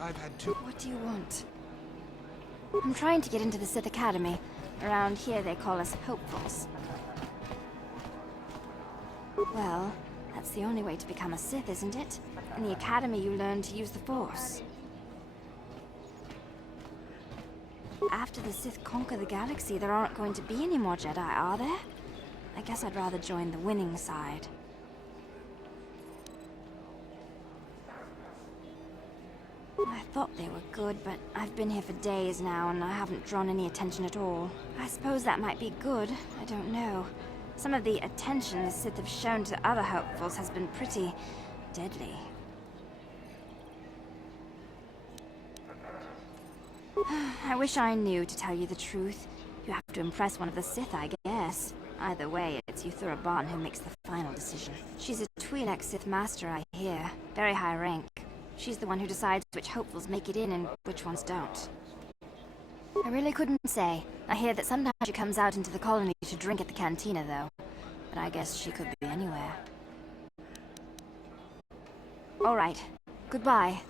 I've had two. What do you want? I'm trying to get into the Sith Academy. Around here they call us hopefuls. Well, that's the only way to become a Sith, isn't it? In the Academy you learn to use the Force. After the Sith conquer the galaxy, there aren't going to be any more Jedi, are there? I guess I'd rather join the winning side. I thought they were good, but I've been here for days now and I haven't drawn any attention at all. I suppose that might be good, I don't know. Some of the attention the Sith have shown to other hopefuls has been pretty deadly. I wish I knew, to tell you the truth. You have to impress one of the Sith, I guess. Either way, it's Yuthura Bon who makes the final decision. She's a Twi'lek Sith Master, I hear. Very high rank. She's the one who decides which hopefuls make it in and which ones don't. I really couldn't say. I hear that sometimes she comes out into the colony to drink at the cantina, though. But I guess she could be anywhere. All right. Goodbye.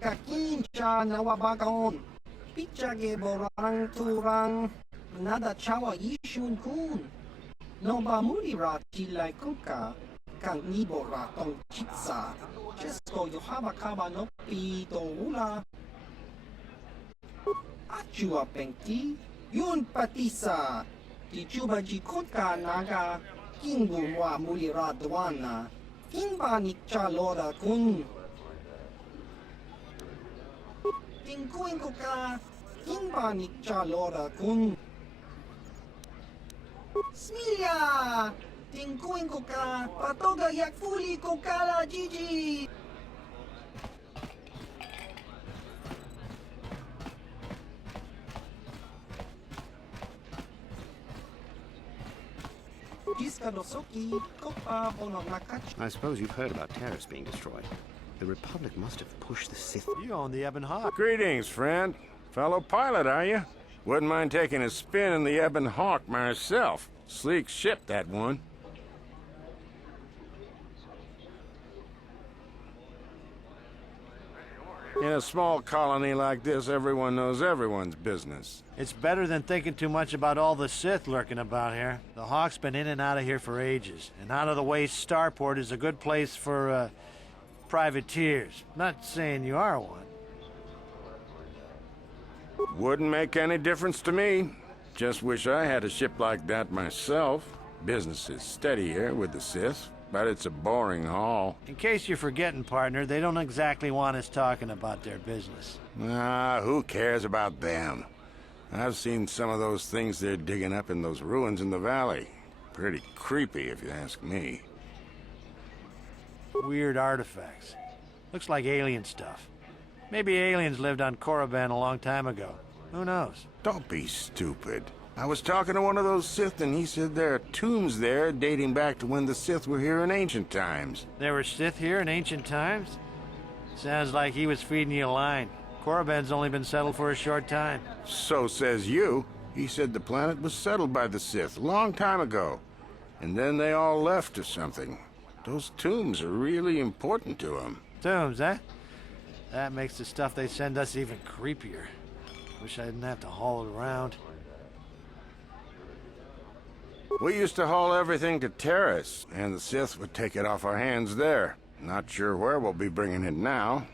Kakincha nawabagon. Pichage borang turang. Nada chawa yishun kun. Noba mulira tilai kuka. Kang nibora tong chitsa. Chesko yohabakaba no pito ula. Achua pengti. Yun patisa. Tichuba jikutka naga. Kingwa mulira dwana. Kingba nikcha lora kun. Tingkuin ko ka, kingba nikcha lora kun. Smilya! Tingkuin ko ka, patoga yakfuli ko kala Gigi! I suppose you've heard about Terrace being destroyed. The Republic must have pushed the Sith. You own the Ebon Hawk. Greetings, friend. Fellow pilot, are you? Wouldn't mind taking a spin in the Ebon Hawk myself. Sleek ship, that one. In a small colony like this, everyone knows everyone's business. It's better than thinking too much about all the Sith lurking about here. The Hawk's been in and out of here for ages, and out-of-the-way starport is a good place for, privateers. Not saying you are one. Wouldn't make any difference to me. Just wish I had a ship like that myself. Business is steady here with the Sith, but it's a boring haul. In case you're forgetting, partner, they don't exactly want us talking about their business. Ah, who cares about them? I've seen some of those things they're digging up in those ruins in the valley. Pretty creepy, if you ask me. Weird artifacts. Looks like alien stuff. Maybe aliens lived on Korriban a long time ago. Who knows? Don't be stupid. I was talking to one of those Sith and he said there are tombs there dating back to when the Sith were here in ancient times. There were Sith here in ancient times? Sounds like he was feeding you a line. Korriban's only been settled for a short time. So says you. He said the planet was settled by the Sith a long time ago. And then they all left or something. Those tombs are really important to them. Tombs, eh? That makes the stuff they send us even creepier. Wish I didn't have to haul it around. We used to haul everything to Terrace, and the Sith would take it off our hands there. Not sure where we'll be bringing it now.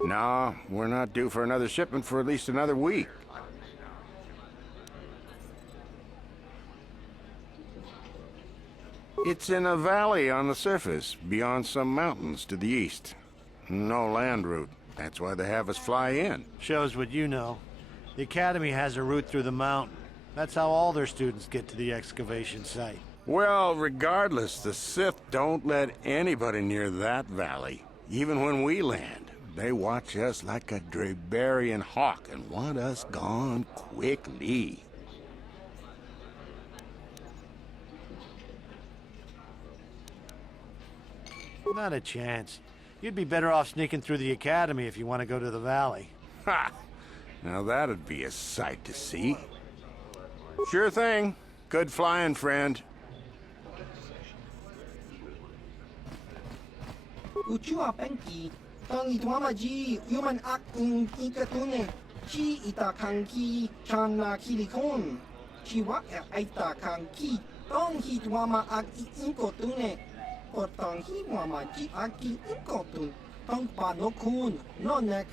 No, we're not due for another shipment for at least another week. It's in a valley on the surface, beyond some mountains to the east. No land route. That's why they have us fly in. Shows what you know. The Academy has a route through the mountain. That's how all their students get to the excavation site. Well, regardless, the Sith don't let anybody near that valley. Even when we land, they watch us like a Drabarian hawk and want us gone quickly. Not a chance. You'd be better off sneaking through the Academy if you want to go to the valley. Ha! Now that'd be a sight to see. Sure thing. Good flying, friend. Uchua penki, tang itwama ji, human act in ikatune, chi ita kanki, chan na kilikon, chi wak aita kanki, tong hitwama ak inkotune, or tong hitwama ji aki inkotun, tong panokun, nonek,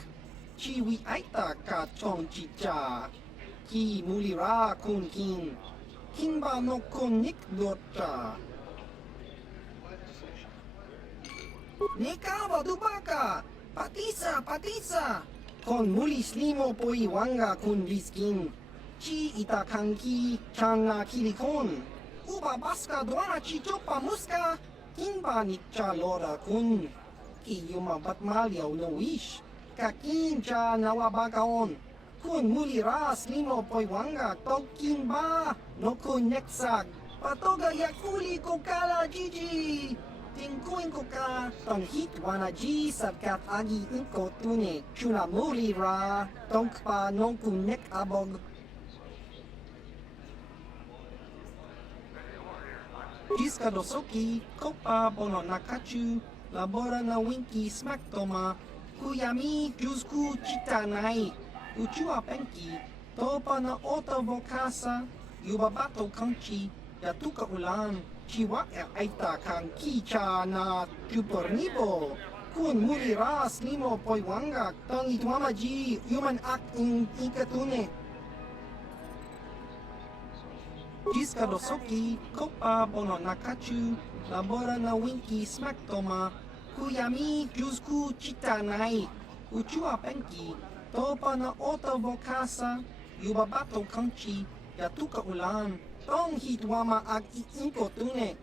chi wi aita ka chong chicha, ki mulira kun kin, kimba no kun nik dorcha. Nekawa dubaka, patisa, patisa, kon mulis limo po iwanga kun liskin, Chi ita kanki chana kilikon. Uba baska duana chi chopa muska. Kimba ni chalora kun. Ki yuma batmalyaw no wish. Kakin cha nawabagaon. Kun muli ras limo poiwanga tokin ba no kun neksag patoga yakuli ko kala jiji tingkuin ko ka tong hit wana ji sabkat agi inko tune chuna muli ra tong pa non kun nek abog jiska dosoki kopa bono nakachu labora na winki smack toma kuyami jusku chitanai Uchua penki, topa na ota vokasa, yubabato kanchi, yatuka ulan, chiwa aita kanki cha na chupornibo. Kun muri ras limo poiwanga, tang ituamaji, human act in ikatune. Jiska dosoki, kopa bono nakachu, labora na winki smack toma, kuyami jusku chitanai, uchua penki, topa na ota vokasa, yubabato kanchi, yatuka ulan, tong hitwama ag iinkotune,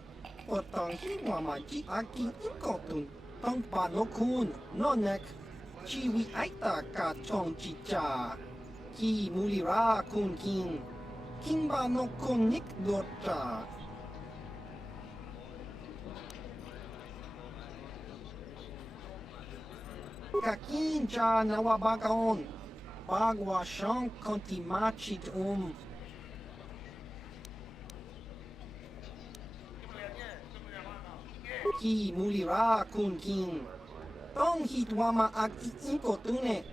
o tong hitwama ji ag iinkotun, tong panokun, nonek, chiwi aita ka chong chicha, ki mulira kun kin, kimba no kun nik dorcha. Kakin cha nawabagaon, bagwa shank konti machit Ki mulira kun kin, tong hitwama ag iinkotune.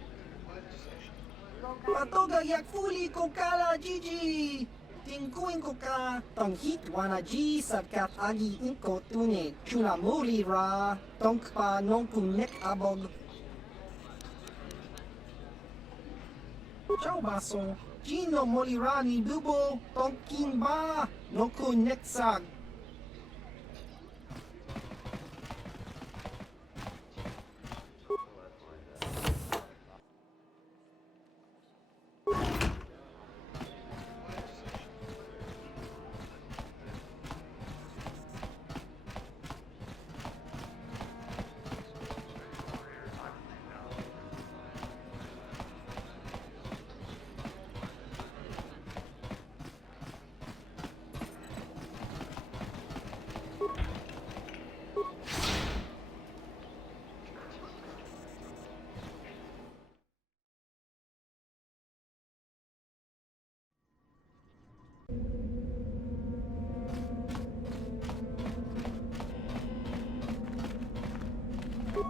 Patoga yakfuli ko kala jiji, tingkuin ko ka, tong hitwana ji sabkat agi iinkotune, chuna mulira, tong pa non kun nek abog. Ciao baso, Gino molirani bubo, tonkin ba, no kun neksag.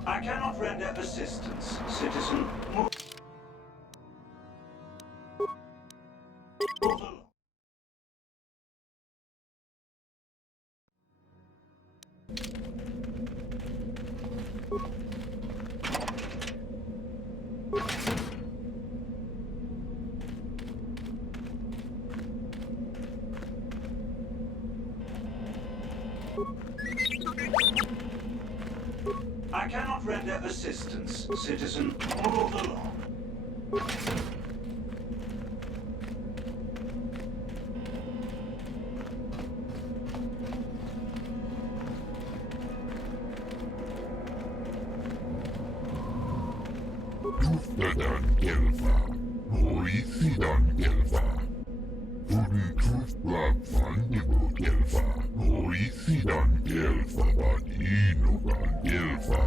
I cannot render assistance, citizen. I cannot render assistance, citizen. Move along. Tuftadan Gelfa, Hoisidan Gelfa, Fuden Tufblab Fandibo Gelfa, Hoisidan Gelfa, Badinogan Gelfa.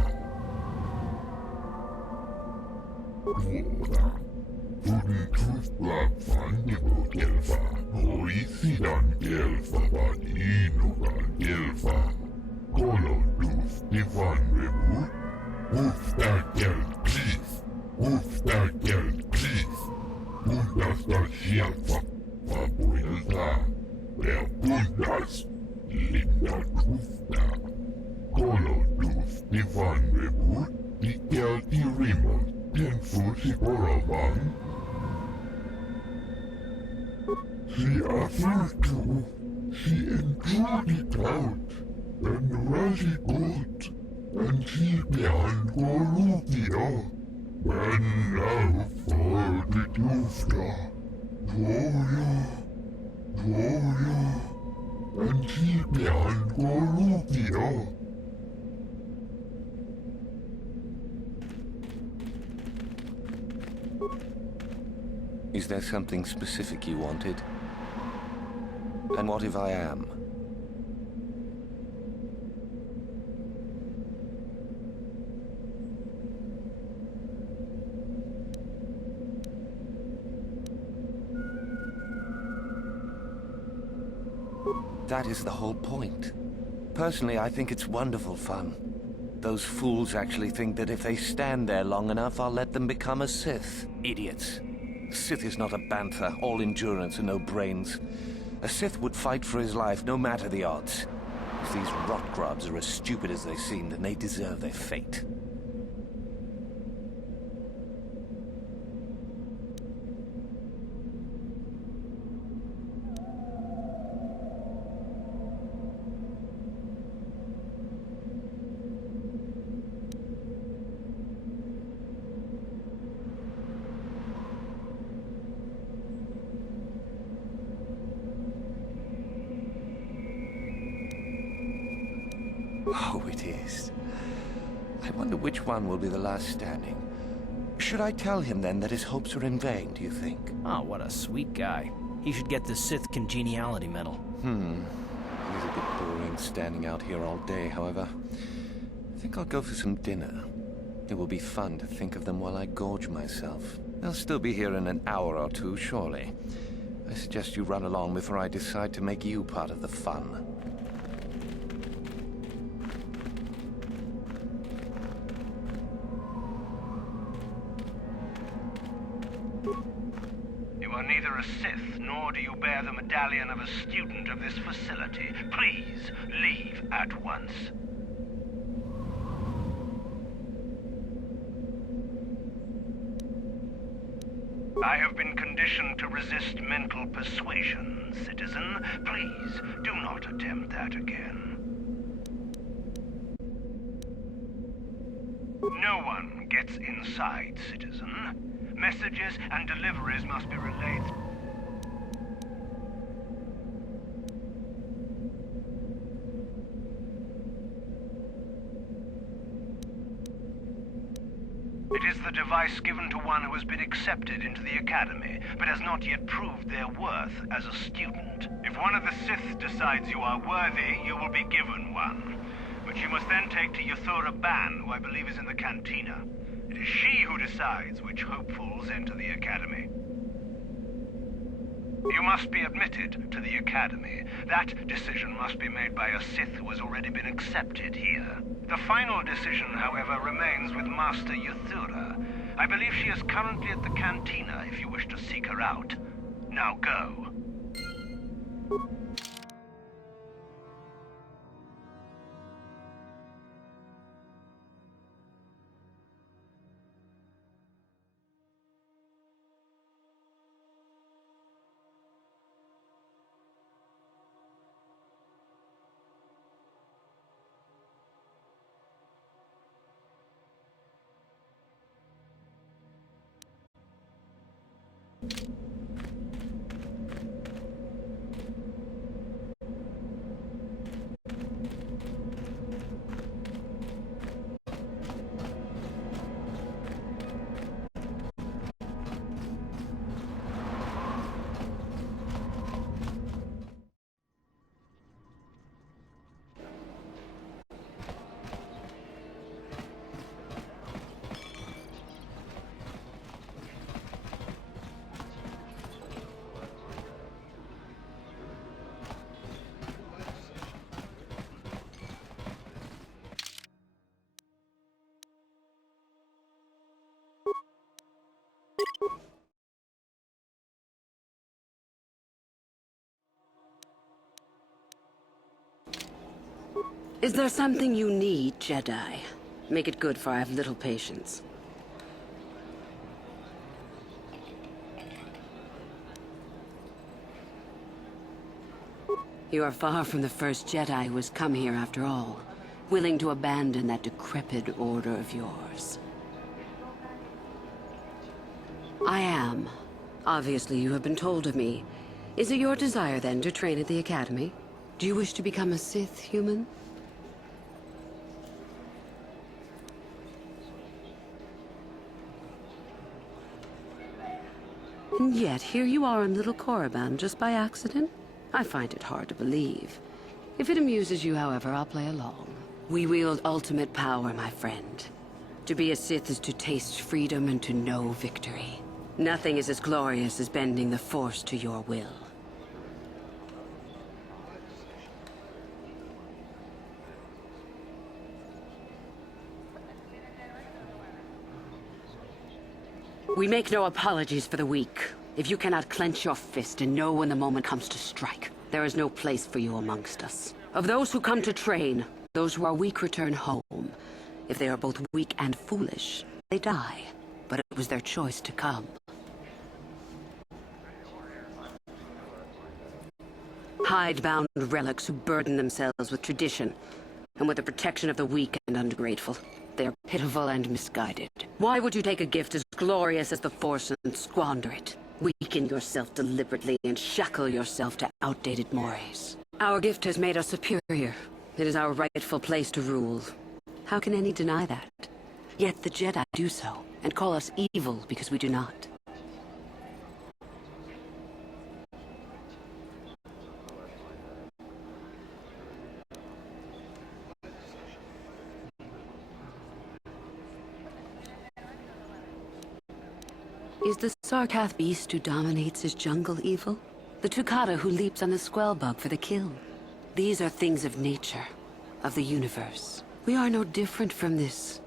Woda, Fuden Tufblab Fandibo Gelfa, Hoisidan Gelfa, Badinogan Gelfa. Kolo Duf Divan Rebut, Ufta Gel Please. Ufta Gel Please. Bundas Schiafa, Fabuelta, der Bundas, Linda Tufta. Kolo Duf Divan Rebut, die Gel die Rimmel, den Fusi Boravan. Sie erfüllte, sie entschuldigt out, and Rashi gut, and she behind Goluvia. And now for the Tufta, อันที่เปลี่ยนก็รูปเดียว Is there something specific you wanted? And what if I am? That is the whole point. Personally, I think it's wonderful fun. Those fools actually think that if they stand there long enough, I'll let them become a Sith. Idiots. Sith is not a bantha, all endurance and no brains. A Sith would fight for his life, no matter the odds. If these rot grubs are as stupid as they seem, then they deserve their fate. Oh, it is. I wonder which one will be the last standing. Should I tell him then that his hopes are in vain, do you think? Oh, what a sweet guy. He should get the Sith Congeniality Medal. It is a bit boring standing out here all day, however. I think I'll go for some dinner. It will be fun to think of them while I gorge myself. They'll still be here in an hour or two, surely. I suggest you run along before I decide to make you part of the fun. You are neither a Sith, nor do you bear the medallion of a student of this facility. Please, leave at once. I have been conditioned to resist mental persuasion, citizen. Please, do not attempt that again. No one gets inside, citizen. Messages and deliveries must be relayed. It is the device given to one who has been accepted into the Academy, but has not yet proved their worth as a student. If one of the Sith decides you are worthy, you will be given one. Which you must then take to KotoR Ban, who I believe is in the cantina. It is she who decides which hopefuls enter the Academy. You must be admitted to the Academy. That decision must be made by a Sith who has already been accepted here. The final decision, however, remains with Master KotoR. I believe she is currently at the cantina if you wish to seek her out. Now go. Is there something you need, Jedi? Make it good, for I have little patience. You are far from the first Jedi who has come here after all, willing to abandon that decrepit order of yours. I am Obviously, you have been told of me. Is it your desire, then, to train at the Academy? Do you wish to become a Sith human? And yet, here you are in Little Korriban just by accident? I find it hard to believe. If it amuses you, however, I'll play along. We wield ultimate power, my friend. To be a Sith is to taste freedom and to know victory. Nothing is as glorious as bending the Force to your will. We make no apologies for the weak. If you cannot clench your fist and know when the moment comes to strike, there is no place for you amongst us. Of those who come to train, those who are weak return home. If they are both weak and foolish, they die. But it was their choice to come. Hide-bound relics who burden themselves with tradition, and with the protection of the weak and ungrateful. They are pitiful and misguided. Why would you take a gift as glorious as the Force and squander it? Weaken yourself deliberately and shackle yourself to outdated mores. Our gift has made us superior. It is our rightful place to rule. How can any deny that? Yet the Jedi do so, and call us evil because we do not. Is the Sarkath beast who dominates his jungle evil? The Tukata who leaps on the Squellbug for the kill? These are things of nature, of the universe. We are no different from this.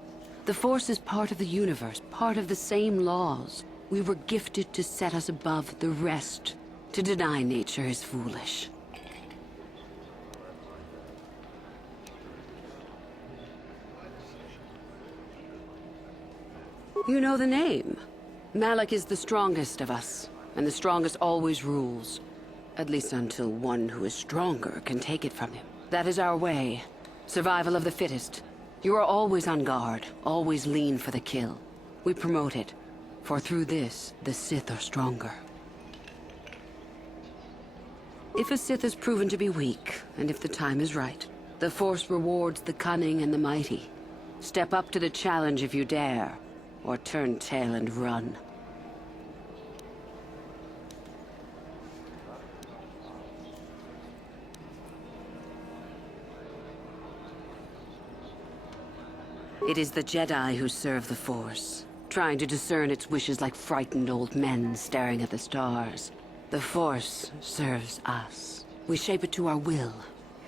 The Force is part of the universe, part of the same laws. We were gifted to set us above the rest. To deny nature is foolish. You know the name. Malak is the strongest of us, and the strongest always rules. At least until one who is stronger can take it from him. That is our way. Survival of the fittest. You are always on guard, always lean for the kill. We promote it, for through this, the Sith are stronger. If a Sith is proven to be weak, and if the time is right, the Force rewards the cunning and the mighty. Step up to the challenge if you dare, or turn tail and run. It is the Jedi who serve the Force, trying to discern its wishes like frightened old men staring at the stars. The Force serves us. We shape it to our will.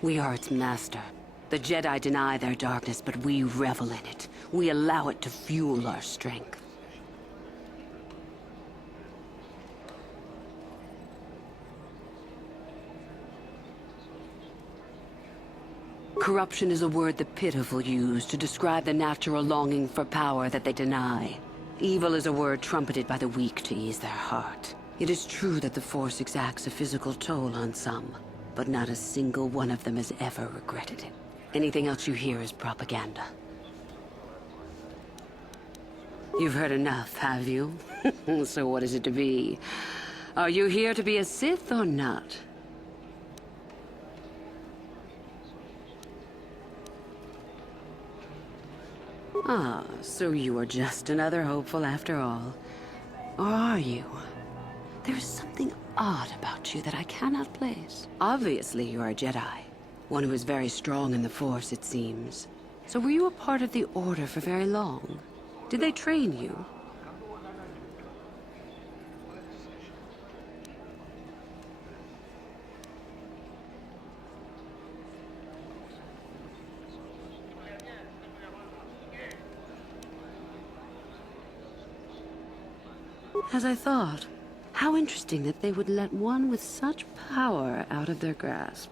We are its master. The Jedi deny their darkness, but we revel in it. We allow it to fuel our strength. Corruption is a word the pitiful use to describe the natural longing for power that they deny. Evil is a word trumpeted by the weak to ease their heart. It is true that the Force exacts a physical toll on some, but not a single one of them has ever regretted it. Anything else you hear is propaganda. You've heard enough, have you? So what is it to be? Are you here to be a Sith or not? Ah, so you are just another hopeful after all. Or are you? There is something odd about you that I cannot place. Obviously, you are a Jedi. One who is very strong in the Force, it seems. So were you a part of the Order for very long? Did they train you? As I thought. How interesting that they would let one with such power out of their grasp.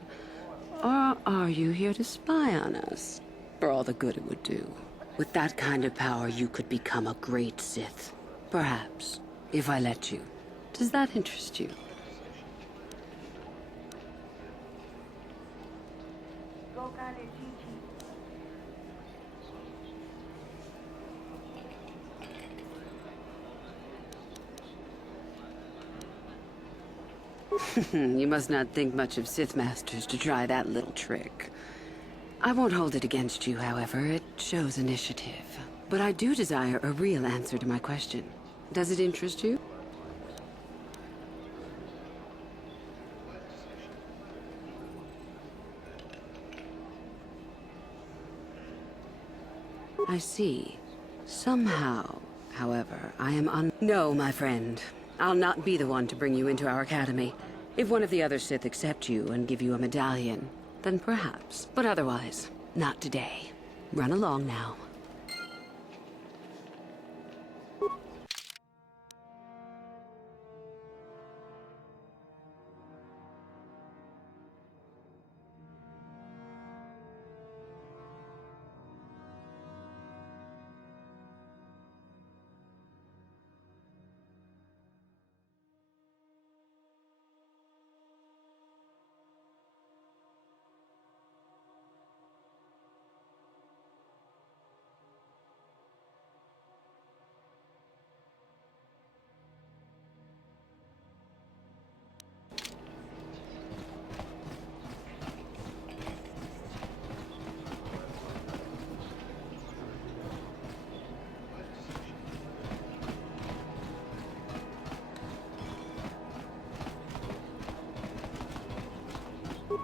Or are you here to spy on us? For all the good it would do. With that kind of power, you could become a great Sith. Perhaps, if I let you. Does that interest you? You must not think much of Sith Masters to try that little trick. I won't hold it against you, however. It shows initiative. But I do desire a real answer to my question. Does it interest you? I see. Somehow, however, I am No, my friend. I'll not be the one to bring you into our academy. If one of the other Sith accept you and give you a medallion, then perhaps. But otherwise, not today. Run along now.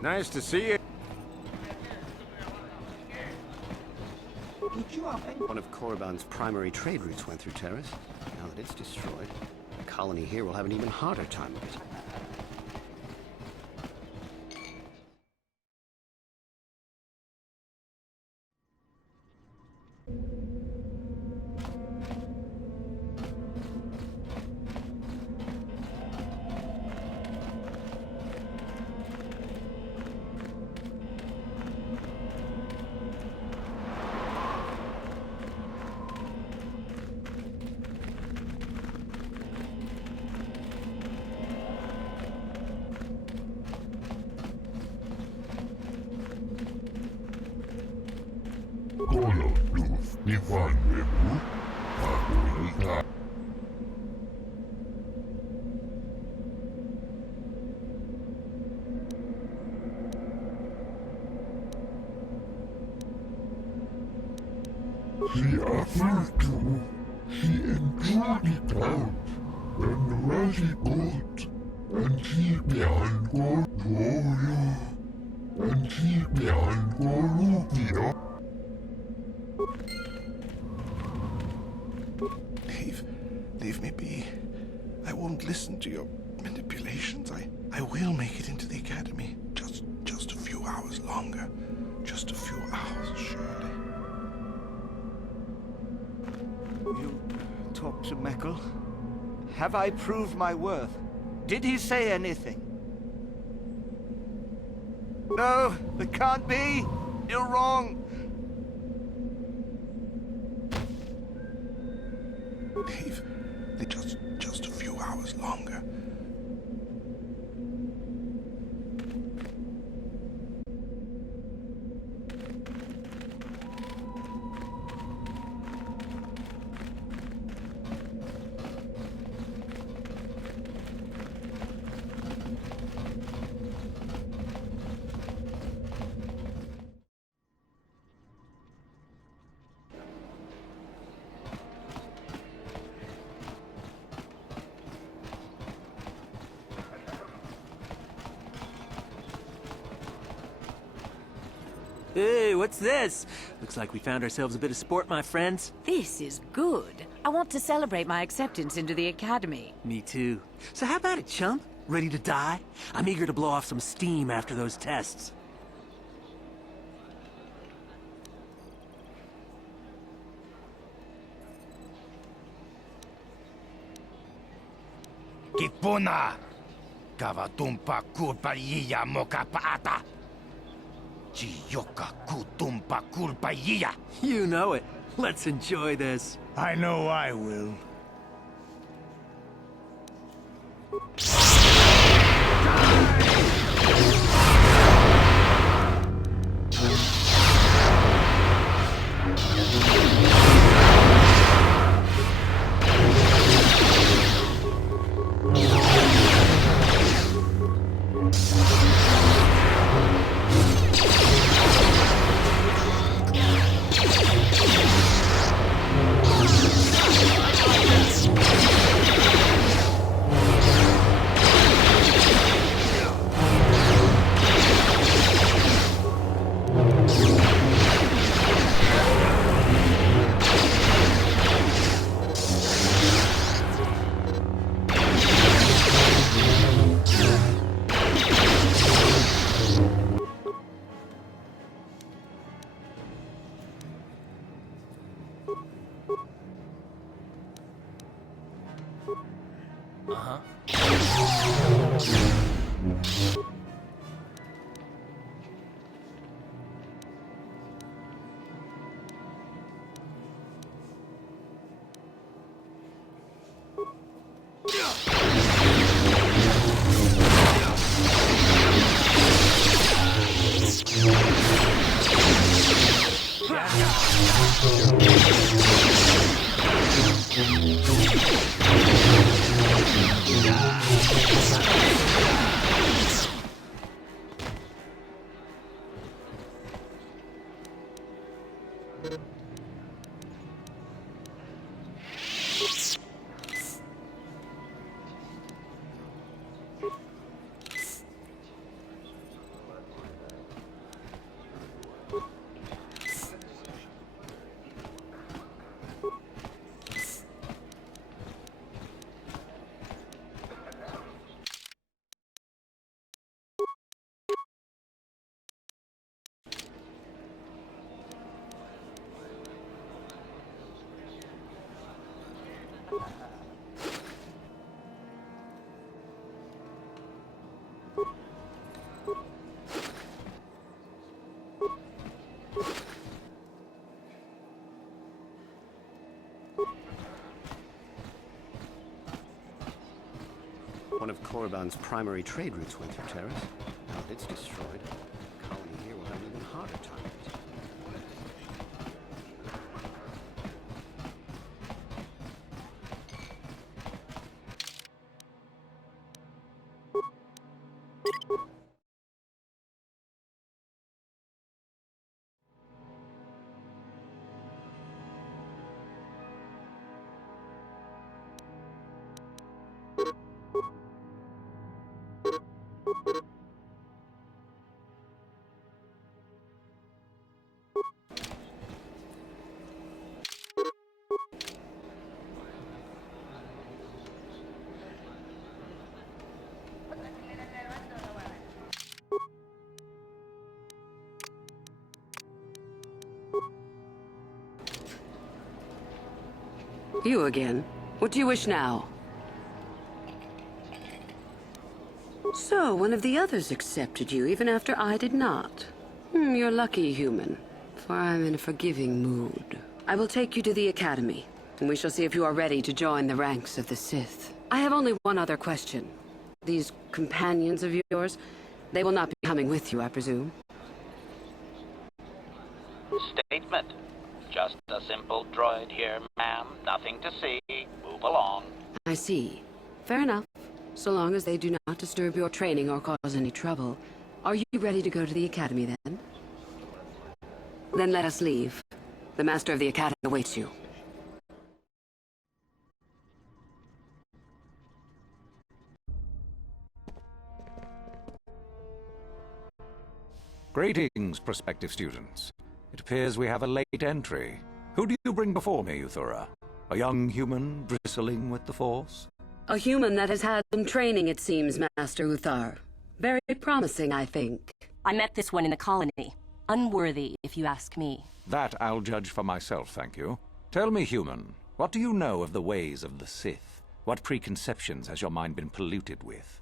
Nice to see you. One of Korriban's primary trade routes went through Terrace. Now that it's destroyed, the colony here will have an even harder time of it. She offered to. She enjoyed it out. And very good. And she began KotoR. And she began KotoR. Leave me be. I won't listen to your manipulations. I will make it into the academy. Just a few hours longer. Just a few hours, surely. You talked to Meckel? Have I proved my worth? Did he say anything? No, it can't be. You're wrong. Leave just a few hours longer. Hey, what's this? Looks like we found ourselves a bit of sport, my friends. This is good. I want to celebrate my acceptance into the academy. Me too. So how about it, chump? Ready to die? I'm eager to blow off some steam after those tests. Kipuna! Kavatumpa kulpaiya mokapaata! Chiyoka kutumpa kulpaiya! You know it. Let's enjoy this. I know I will. Uh-huh. One of Korriban's primary trade routes went through Terrace. Now that it's destroyed, the colony here will have an even harder time of it. You again. What do you wish now? So, one of the others accepted you, even after I did not. You're lucky, human, for I'm in a forgiving mood. I will take you to the Academy, and we shall see if you are ready to join the ranks of the Sith. I have only one other question. These companions of yours, they will not be coming with you, I presume? Statement. Just a simple droid here, ma'am. Nothing to see. Move along. I see. Fair enough. So long as they do not disturb your training or cause any trouble. Are you ready to go to the Academy, then? Then let us leave. The Master of the Academy awaits you. Greetings, prospective students. It appears we have a late entry. Who do you bring before me, KotoR? A young human bristling with the Force? A human that has had some training, it seems, Master Uthar. Very promising, I think. I met this one in the colony. Unworthy, if you ask me. That I'll judge for myself, thank you. Tell me, human, what do you know of the ways of the Sith? What preconceptions has your mind been polluted with?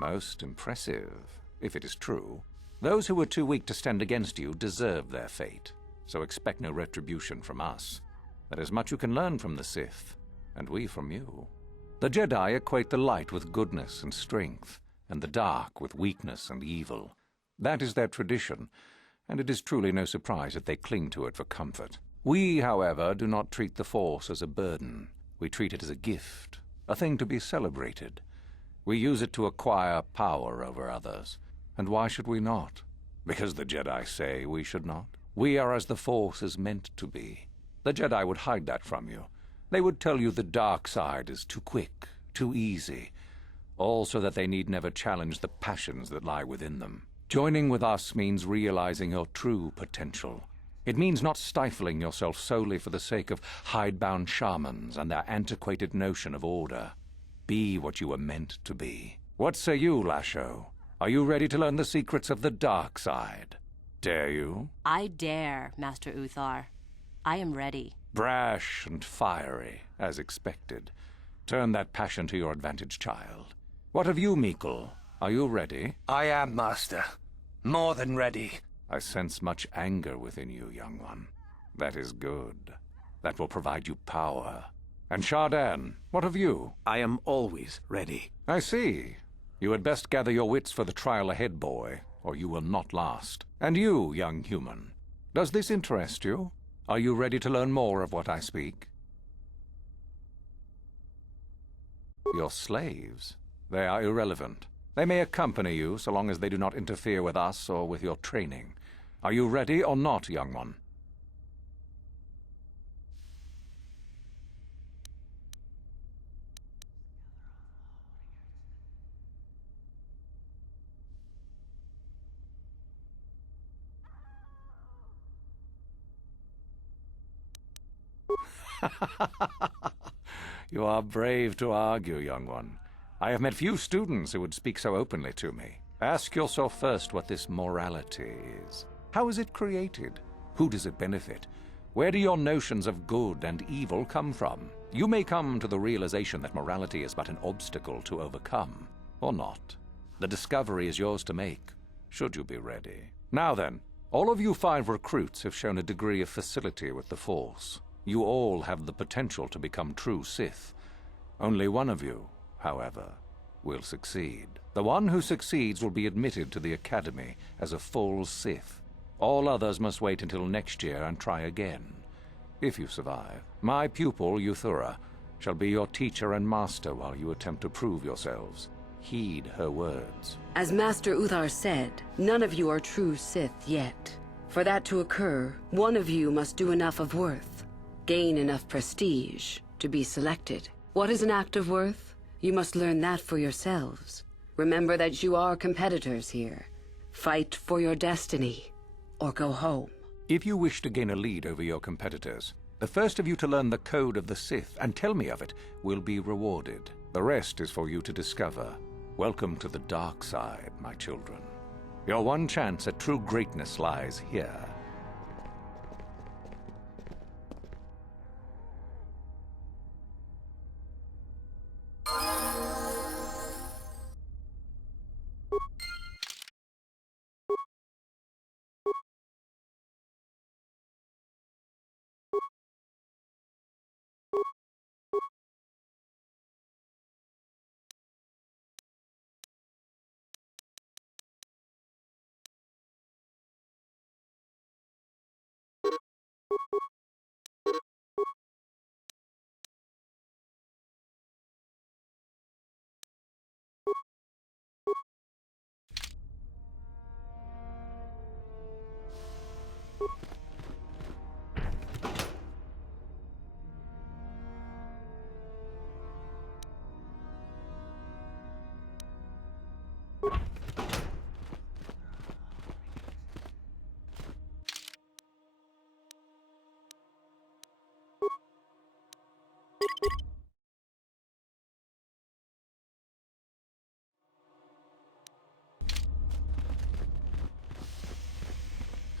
Most impressive, if it is true. Those who were too weak to stand against you deserve their fate, so expect no retribution from us. There is much you can learn from the Sith, and we from you. The Jedi equate the light with goodness and strength, and the dark with weakness and evil. That is their tradition, and it is truly no surprise that they cling to it for comfort. We, however, do not treat the Force as a burden. We treat it as a gift, a thing to be celebrated. We use it to acquire power over others. And why should we not? Because the Jedi say we should not. We are as the Force is meant to be. The Jedi would hide that from you. They would tell you the dark side is too quick, too easy. all so that they need never challenge the passions that lie within them. Joining with us means realizing your true potential. It means not stifling yourself solely for the sake of hidebound shamans and their antiquated notion of order. Be what you were meant to be. What say you, Lasho? Are you ready to learn the secrets of the dark side? Dare you? I dare, Master Uthar. I am ready. Brash and fiery, as expected. Turn that passion to your advantage, child. What of you, Meekle? Are you ready? I am, Master. More than ready. I sense much anger within you, young one. That is good. That will provide you power. And Shardan, what of you? I am always ready. I see. You had best gather your wits for the trial ahead, boy, or you will not last. And you, young human, does this interest you? Are you ready to learn more of what I speak? Your slaves? They are irrelevant. They may accompany you so long as they do not interfere with us or with your training. Are you ready or not, young one? You are brave to argue, young one. I have met few students who would speak so openly to me. Ask yourself first what this morality is. How is it created? Who does it benefit? Where do your notions of good and evil come from? You may come to the realization that morality is but an obstacle to overcome, or not. The discovery is yours to make, should you be ready. Now then, all of you 5 recruits have shown a degree of facility with the Force. You all have the potential to become true Sith. Only one of you, however, will succeed. The one who succeeds will be admitted to the Academy as a full Sith. All others must wait until next year and try again. If you survive, my pupil, Euthura, shall be your teacher and master while you attempt to prove yourselves. Heed her words. As Master Uthar said, none of you are true Sith yet. For that to occur, one of you must do enough of worth, gain enough prestige to be selected. What is an act of worth? You must learn that for yourselves. Remember that you are competitors here. Fight for your destiny, or go home. If you wish to gain a lead over your competitors, the first of you to learn the code of the Sith and tell me of it will be rewarded. The rest is for you to discover. Welcome to the dark side, my children. Your one chance at true greatness lies here.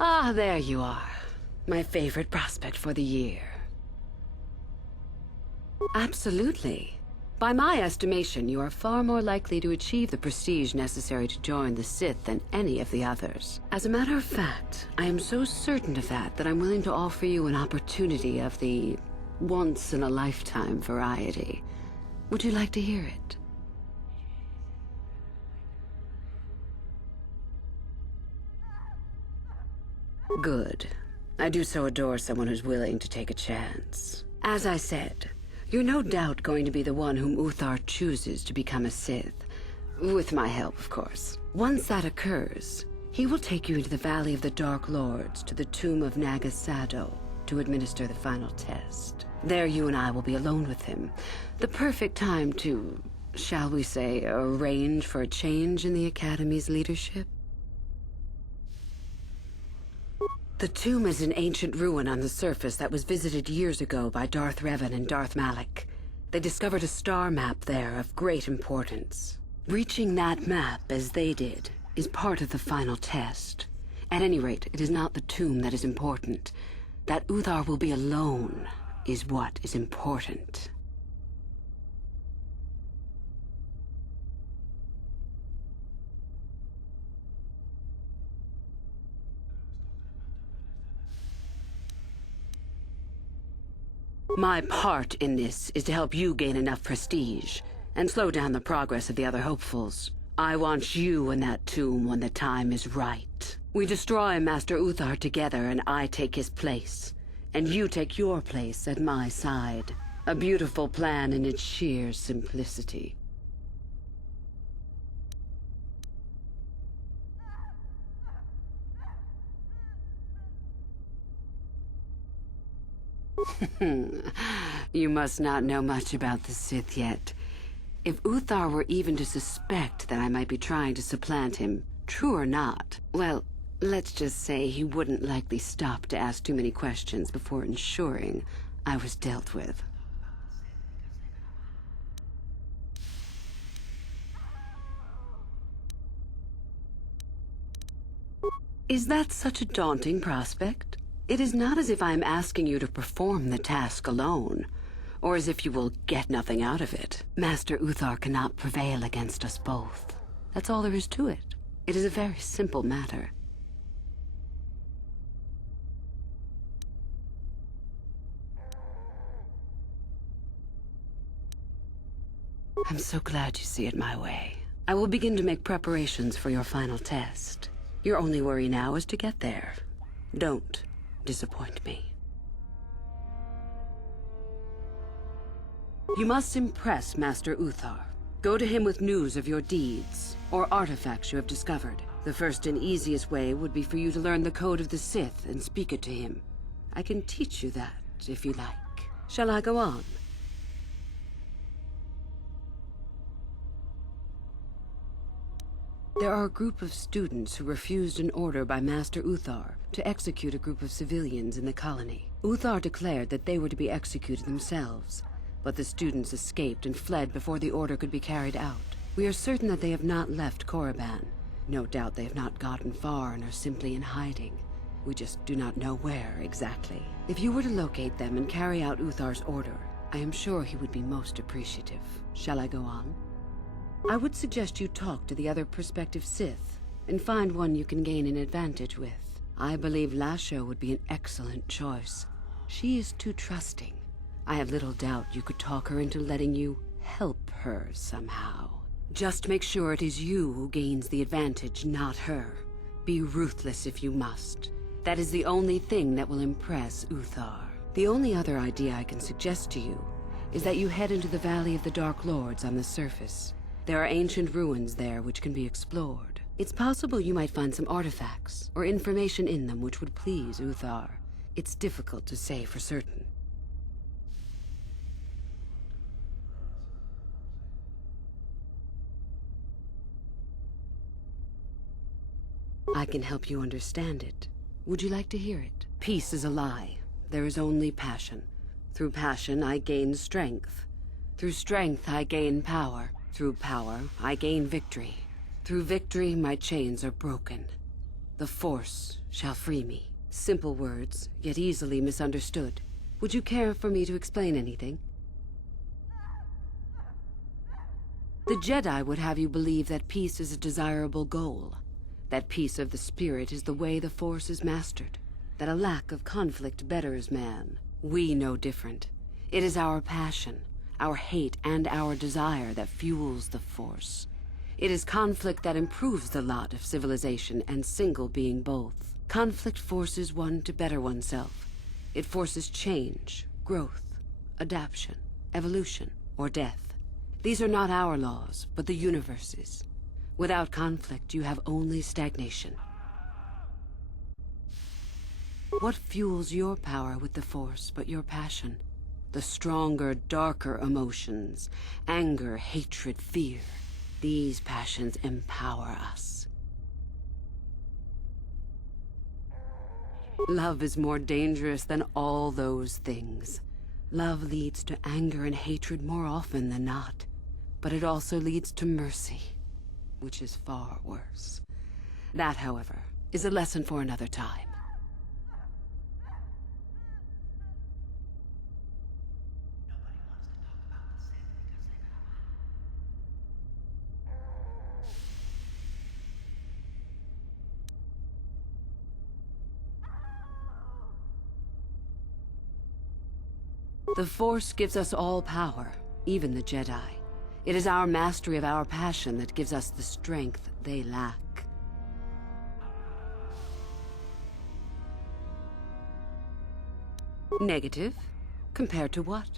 Ah, there you are. My favorite prospect for the year. Absolutely. By my estimation, you are far more likely to achieve the prestige necessary to join the Sith than any of the others. As a matter of fact, I am so certain of that I'm willing to offer you an opportunity of the once-in-a-lifetime variety. Would you like to hear it? Good. I do so adore someone who's willing to take a chance. As I said, you're no doubt going to be the one whom Uthar chooses to become a Sith. With my help, of course. Once that occurs, he will take you into the Valley of the Dark Lords to the tomb of Nagasado to administer the final test. There you and I will be alone with him. The perfect time to shall we say, arrange for a change in the Academy's leadership? The tomb is an ancient ruin on the surface that was visited years ago by Darth Revan and Darth Malak. They discovered a star map there of great importance. Reaching that map, as they did, is part of the final test. At any rate, it is not the tomb that is important. That Uthar will be alone is what is important. My part in this is to help you gain enough prestige and slow down the progress of the other hopefuls. I want you in that tomb when the time is right. We destroy Master Uthar together and I take his place. And you take your place at my side. A beautiful plan in its sheer simplicity. You must not know much about the Sith yet. If Uthar were even to suspect that I might be trying to supplant him, true or not, well, let's just say he wouldn't likely stop to ask too many questions before ensuring I was dealt with. Is that such a daunting prospect? It is not as if I am asking you to perform the task alone, or as if you will get nothing out of it. Master Uthar cannot prevail against us both. That's all there is to it. It is a very simple matter. I'm so glad you see it my way. I will begin to make preparations for your final test. Your only worry now is to get there. Don't disappoint me. You must impress Master Uthar. Go to him with news of your deeds, or artifacts you have discovered. The first and easiest way would be for you to learn the code of the Sith and speak it to him. I can teach you that, if you like. Shall I go on? There are a group of students who refused an order by Master Uthar to execute a group of civilians in the colony. Uthar declared that they were to be executed themselves, but the students escaped and fled before the order could be carried out. We are certain that they have not left Korriban. No doubt they have not gotten far and are simply in hiding. We just do not know where exactly. If you were to locate them and carry out Uthar's order, I am sure he would be most appreciative. Shall I go on? I would suggest you talk to the other prospective Sith, and find one you can gain an advantage with. I believe Lasho would be an excellent choice. She is too trusting. I have little doubt you could talk her into letting you help her somehow. Just make sure it is you who gains the advantage, not her. Be ruthless if you must. That is the only thing that will impress Uthar. The only other idea I can suggest to you is that you head into the Valley of the Dark Lords on the surface. There are ancient ruins there which can be explored. It's possible you might find some artifacts or information in them which would please Uthar. It's difficult to say for certain. I can help you understand it. Would you like to hear it? Peace is a lie. There is only passion. Through passion, I gain strength. Through strength, I gain power. Through power, I gain victory. Through victory, my chains are broken. The Force shall free me. Simple words, yet easily misunderstood. Would you care for me to explain anything? The Jedi would have you believe that peace is a desirable goal. That peace of the spirit is the way the Force is mastered. That a lack of conflict betters man. We know different. It is our passion, our hate, and our desire that fuels the Force. It is conflict that improves the lot of civilization and single being both. Conflict forces one to better oneself. It forces change, growth, adaptation, evolution, or death. These are not our laws, but the universe's. Without conflict, you have only stagnation. What fuels your power with the Force but your passion? The stronger, darker emotions. Anger, hatred, fear. These passions empower us. Love is more dangerous than all those things. Love leads to anger and hatred more often than not. But it also leads to mercy, which is far worse. That, however, is a lesson for another time. The Force gives us all power, even the Jedi. It is our mastery of our passion that gives us the strength they lack. Negative? Compared to what?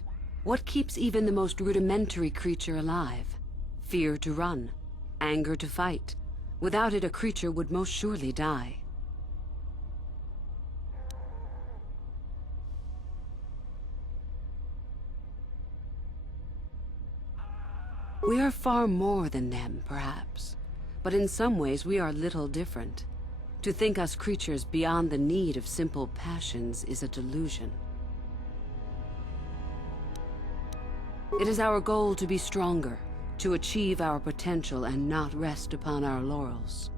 What keeps even the most rudimentary creature alive? Fear to run, anger to fight. Without it, a creature would most surely die. We are far more than them, perhaps. But in some ways, we are little different. To think us creatures beyond the need of simple passions is a delusion. It is our goal to be stronger, to achieve our potential and not rest upon our laurels.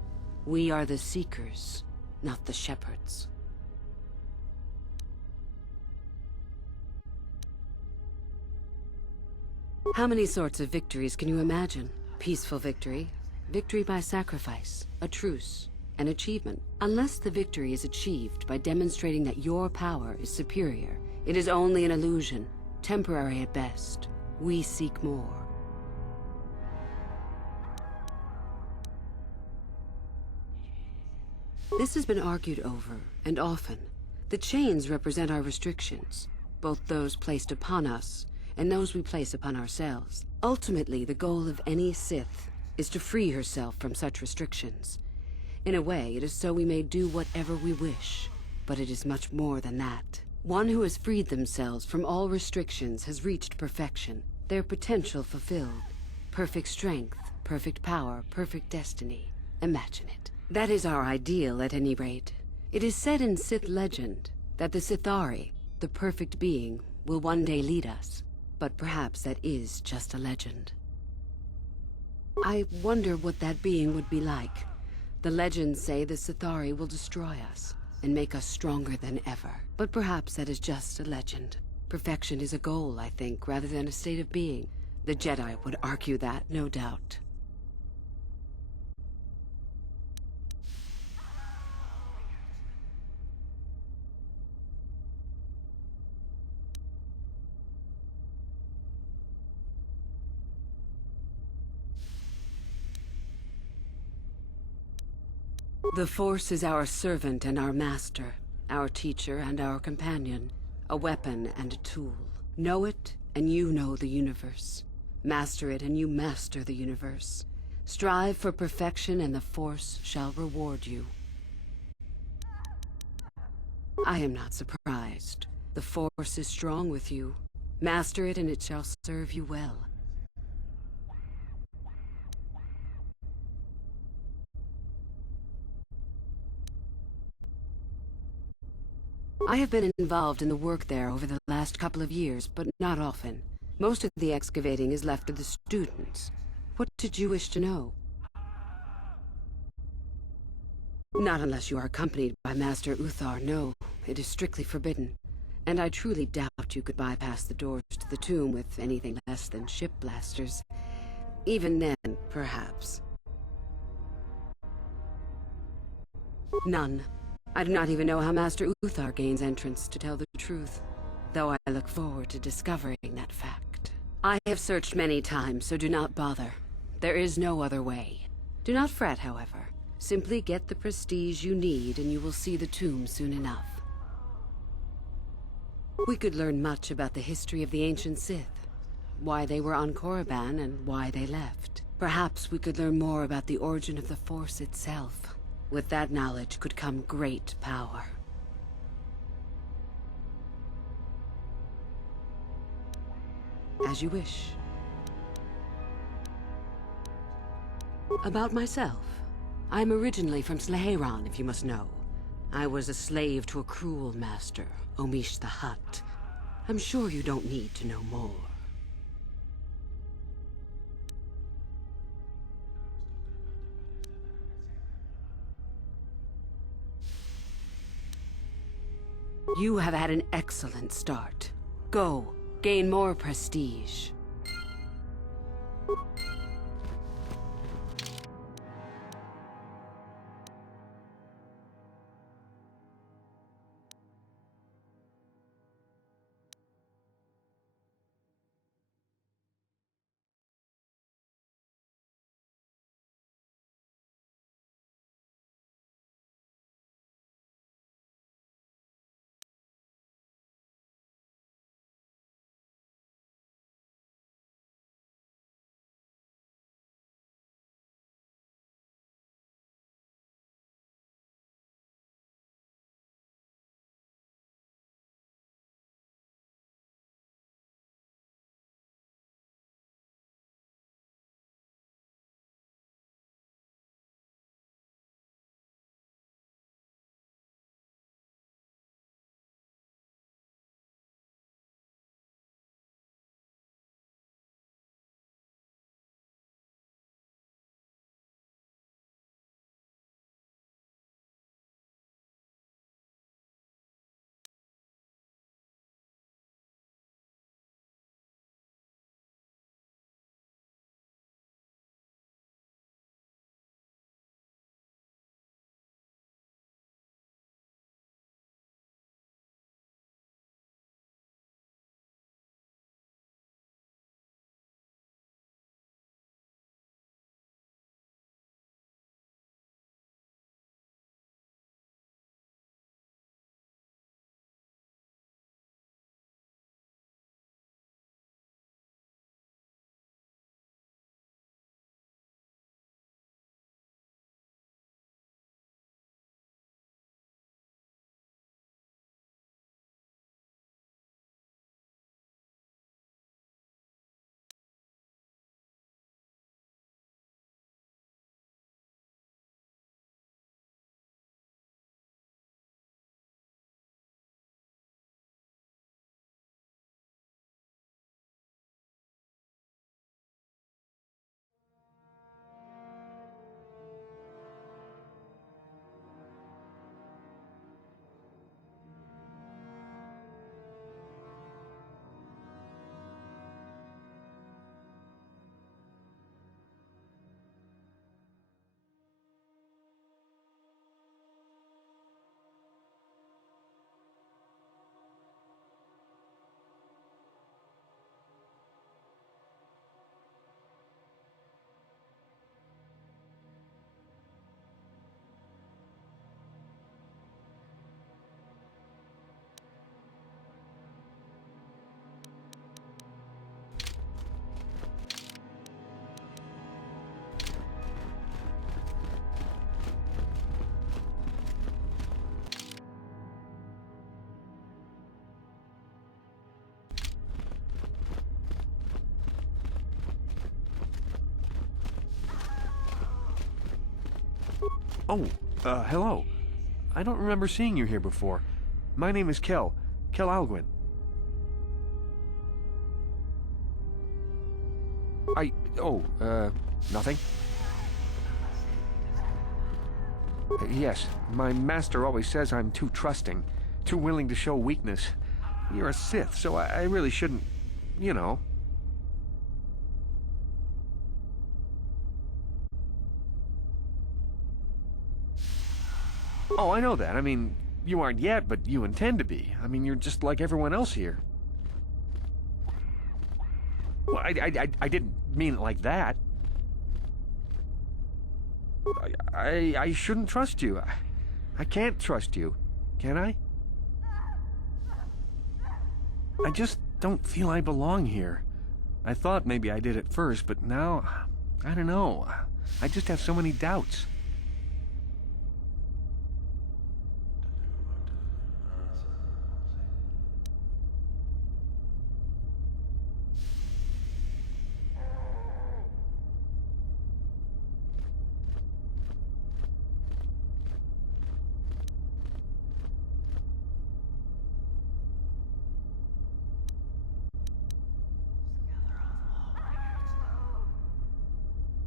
We are the seekers, not the shepherds. How many sorts of victories can you imagine? Peaceful victory, victory by sacrifice, a truce, an achievement. Unless the victory is achieved by demonstrating that your power is superior, it is only an illusion, temporary at best. We seek more. This has been argued over, and often. The chains represent our restrictions, both those placed upon us and those we place upon ourselves. Ultimately, the goal of any Sith is to free herself from such restrictions. In a way, it is so we may do whatever we wish, but it is much more than that. One who has freed themselves from all restrictions has reached perfection, their potential fulfilled. Perfect strength, perfect power, perfect destiny. Imagine it. That is our ideal, at any rate. It is said in Sith legend that the Sithari, the perfect being, will one day lead us. But perhaps that is just a legend. I wonder what that being would be like. The legends say the Sithari will destroy us and make us stronger than ever. But perhaps that is just a legend. Perfection is a goal, I think, rather than a state of being. The Jedi would argue that, no doubt. The Force is our servant and our master, our teacher and our companion, a weapon and a tool. Know it, and you know the universe. Master it, and you master the universe. Strive for perfection, and the Force shall reward you. I am not surprised. The Force is strong with you. Master it, and it shall serve you well. I have been involved in the work there over the last couple of years, but not often. Most of the excavating is left to the students. What did you wish to know? Not unless you are accompanied by Master Uthar, no. It is strictly forbidden. And I truly doubt you could bypass the doors to the tomb with anything less than ship blasters. Even then, perhaps. None. I do not even know how Master Uthar gains entrance, to tell the truth, though I look forward to discovering that fact. I have searched many times, so do not bother. There is no other way. Do not fret, however. Simply get the prestige you need, and you will see the tomb soon enough. We could learn much about the history of the ancient Sith, why they were on Korriban and why they left. Perhaps we could learn more about the origin of the Force itself. With that knowledge could come great power. As you wish. About myself. I'm originally from Sleheran, if you must know. I was a slave to a cruel master, Omish the Hutt. I'm sure you don't need to know more. You have had an excellent start. Go, gain more prestige. Oh, hello. I don't remember seeing you here before. My name is Kel Alguin. Nothing. Yes, my master always says I'm too trusting, too willing to show weakness. You're a Sith, so I really shouldn't, you know. Oh, I know that. I mean, you aren't yet, but you intend to be. I mean, you're just like everyone else here. Well, I didn't mean it like that. I shouldn't trust you. I can't trust you. Can I? I just don't feel I belong here. I thought maybe I did at first, but now, I don't know. I just have so many doubts.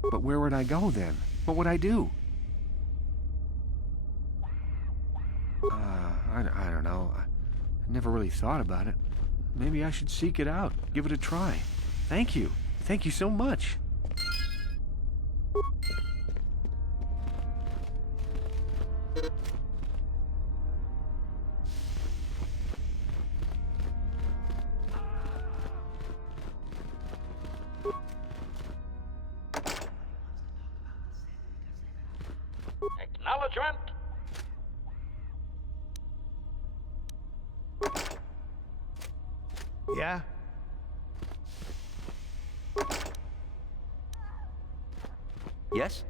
But where would I go then? What would I do? I don't know. I never really thought about it. Maybe I should seek it out, give it a try. Thank you. Thank you so much. Acknowledgement. Yeah? Yes?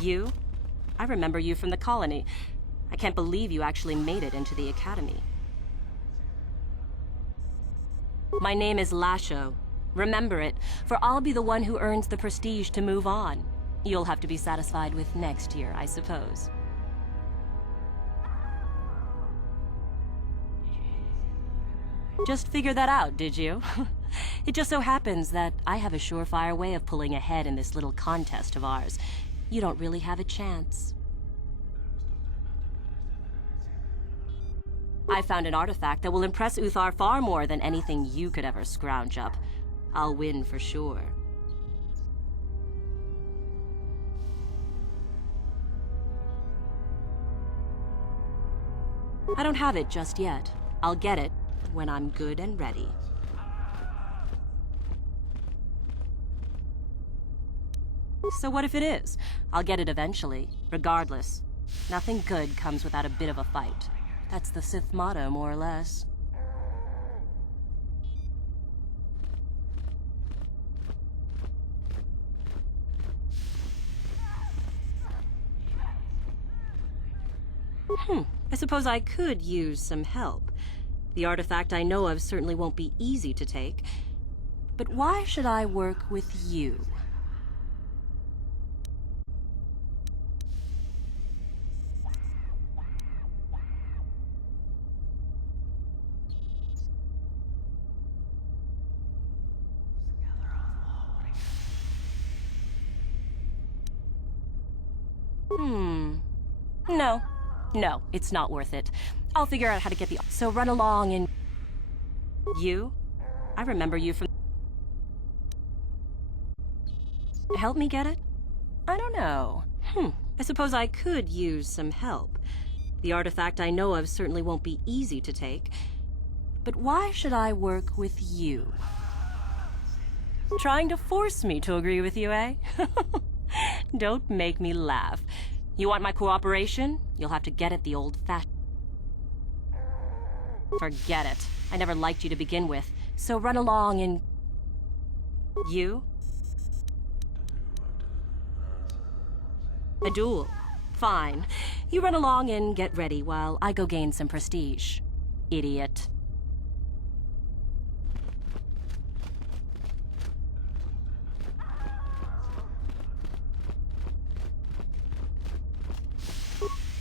You? I remember you from the colony. I can't believe you actually made it into the academy. My name is Lasho. Remember it, for I'll be the one who earns the prestige to move on. You'll have to be satisfied with next year, I suppose. Just figured that out, did you? It just so happens that I have a surefire way of pulling ahead in this little contest of ours. You don't really have a chance. I found an artifact that will impress Uthar far more than anything you could ever scrounge up. I'll win for sure. I don't have it just yet. I'll get it when I'm good and ready. So what if it is? I'll get it eventually, regardless. Nothing good comes without a bit of a fight. That's the Sith motto, more or less. I suppose I could use some help. The artifact I know of certainly won't be easy to take. But why should I work with you? No, it's not worth it. I'll figure out how to get the... So run along and... You? I remember you from... Help me get it? I don't know. I suppose I could use some help. The artifact I know of certainly won't be easy to take. But why should I work with you? Trying to force me to agree with you, eh? Don't make me laugh. You want my cooperation? You'll have to get it the old-fashioned... Forget it. I never liked you to begin with. So run along and... You? A duel. Fine. You run along and get ready while I go gain some prestige. Idiot.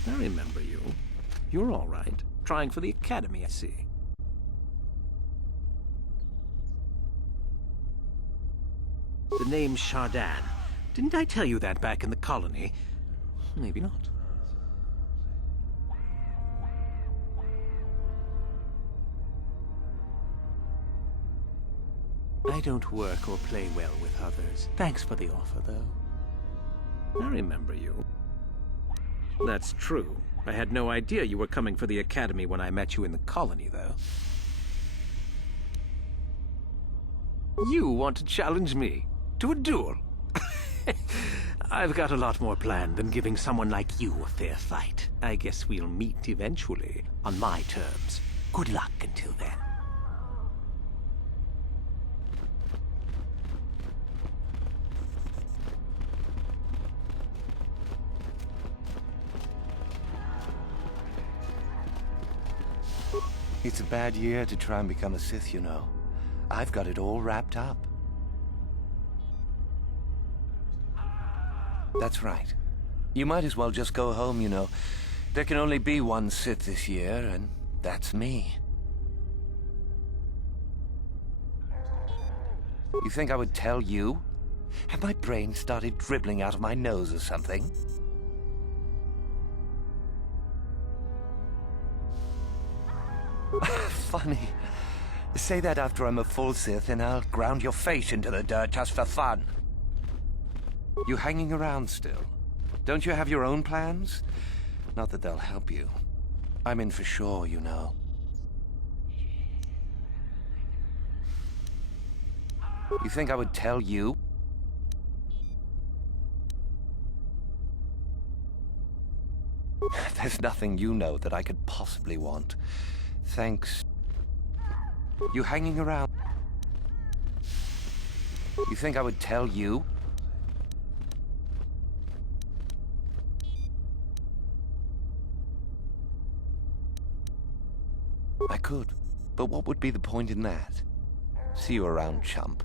I remember you. You're all right. Trying for the Academy, I see. The name's Shardan. Didn't I tell you that back in the colony? Maybe not. I don't work or play well with others. Thanks for the offer, though. I remember you. That's true. I had no idea you were coming for the Academy when I met you in the colony, though. You want to challenge me to a duel? I've got a lot more planned than giving someone like you a fair fight. I guess we'll meet eventually, on my terms. Good luck until then. It's a bad year to try and become a Sith, you know. I've got it all wrapped up. That's right. You might as well just go home, you know. There can only be one Sith this year, and that's me. You think I would tell you? Have my brain started dribbling out of my nose or something? Funny. Say that after I'm a full Sith and I'll ground your face into the dirt just for fun. You hanging around still? Don't you have your own plans? Not that they'll help you. I'm in for sure, you know. You think I would tell you? There's nothing you know that I could possibly want. Thanks. You hanging around? You think I would tell you? I could, but what would be the point in that? See you around, chump.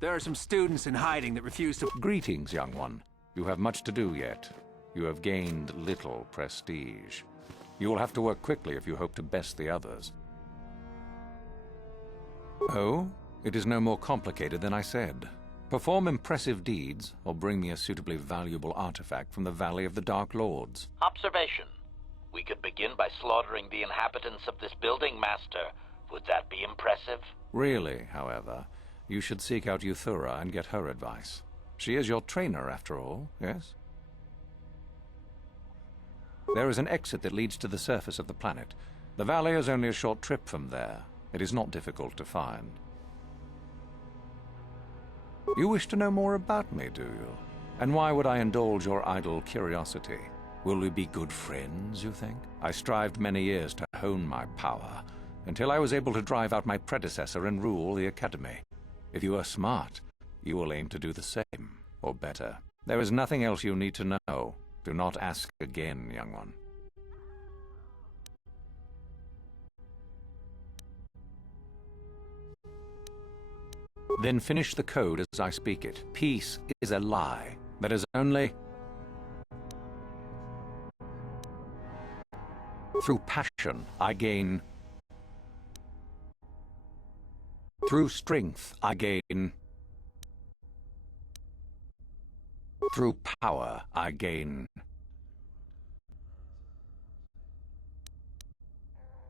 There are some students in hiding that refuse to... Greetings, young one. You have much to do yet. You have gained little prestige. You will have to work quickly if you hope to best the others. Oh? It is no more complicated than I said. Perform impressive deeds, or bring me a suitably valuable artifact from the Valley of the Dark Lords. Observation. We could begin by slaughtering the inhabitants of this building, Master. Would that be impressive? Really, however, you should seek out Euthura and get her advice. She is your trainer, after all, yes? There is an exit that leads to the surface of the planet. The valley is only a short trip from there. It is not difficult to find. You wish to know more about me, do you? And why would I indulge your idle curiosity? Will we be good friends, you think? I strived many years to hone my power, until I was able to drive out my predecessor and rule the Academy. If you are smart, you will aim to do the same, or better. There is nothing else you need to know. Do not ask again, young one. Then finish the code as I speak it. Peace is a lie. That is only... Through passion, I gain... Through strength, I gain... Through power, I gain...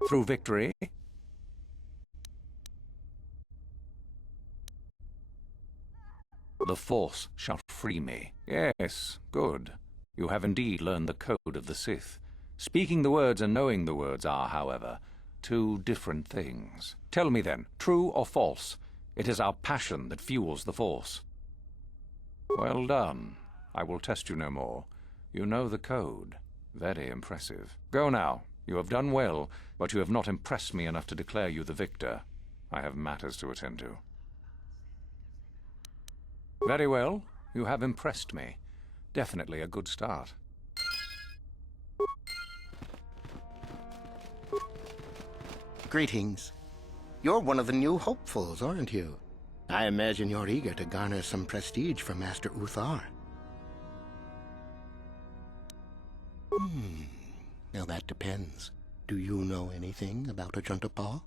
Through victory... The Force shall free me. Yes, good. You have indeed learned the code of the Sith. Speaking the words and knowing the words are, however, two different things. Tell me then, true or false, it is our passion that fuels the Force. Well done. I will test you no more. You know the code. Very impressive. Go now. You have done well, but you have not impressed me enough to declare you the victor. I have matters to attend to. Very well. You have impressed me. Definitely a good start. Greetings. You're one of the new hopefuls, aren't you? I imagine you're eager to garner some prestige from Master 8th-9th. Now that depends. Do you know anything about Ajunta Pall?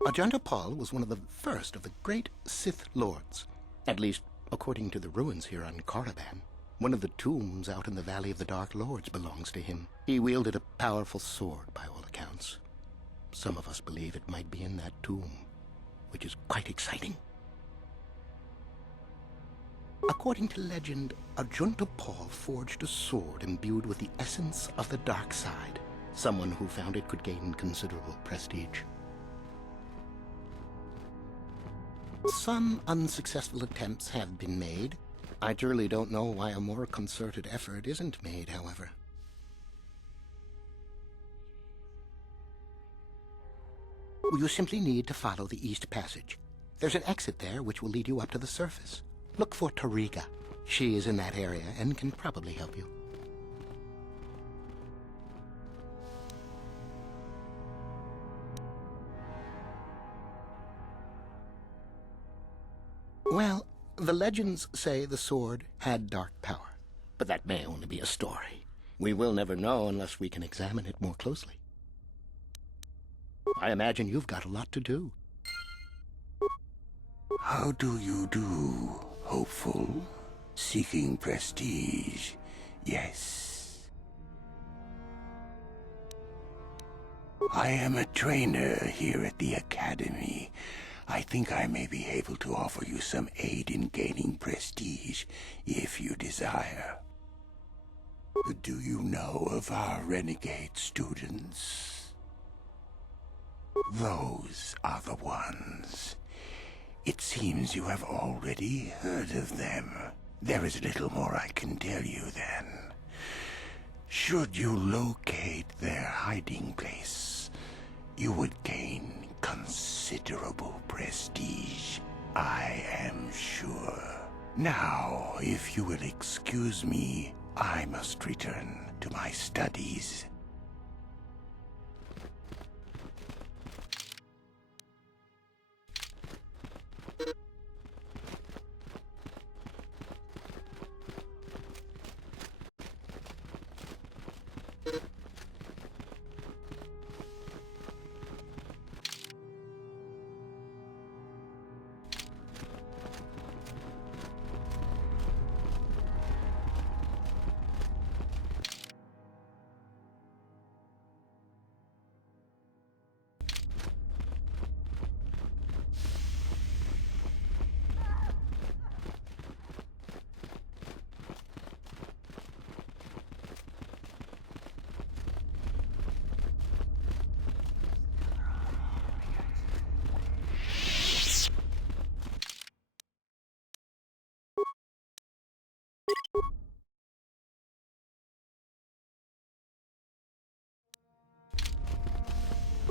Ajunta Pall was one of the first of the great Sith Lords. At least, according to the ruins here on Korriban. One of the tombs out in the Valley of the Dark Lords belongs to him. He wielded a powerful sword, by all accounts. Some of us believe it might be in that tomb, which is quite exciting. According to legend, Ajunta Pall forged a sword imbued with the essence of the dark side. Someone who found it could gain considerable prestige. Some unsuccessful attempts have been made. I truly don't know why a more concerted effort isn't made, however. You simply need to follow the East Passage. There's an exit there which will lead you up to the surface. Look for Tariga. She is in that area and can probably help you. Well, the legends say the sword had dark power, but that may only be a story. We will never know unless we can examine it more closely. I imagine you've got a lot to do. How do you do, hopeful? Seeking prestige, yes. I am a trainer here at the Academy. I think I may be able to offer you some aid in gaining prestige, if you desire. Do you know of our renegade students? Those are the ones. It seems you have already heard of them. There is little more I can tell you then. Should you locate their hiding place, you would gain considerable prestige, I am sure. Now, if you will excuse me, I must return to my studies.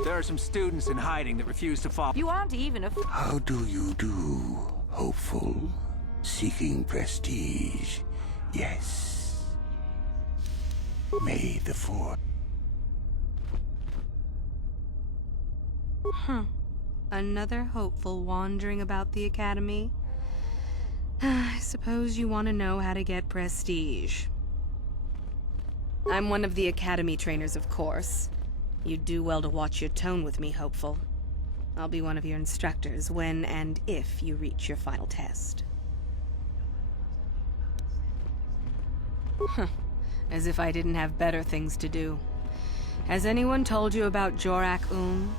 There are some students in hiding that refuse to follow. You aren't even a... How do you do, hopeful? Seeking prestige, yes. May the Fourth. Another hopeful wandering about the Academy? I suppose you want to know how to get prestige. I'm one of the Academy trainers, of course. You'd do well to watch your tone with me, hopeful. I'll be one of your instructors when and if you reach your final test. As if I didn't have better things to do. Has anyone told you about Jorak-Un?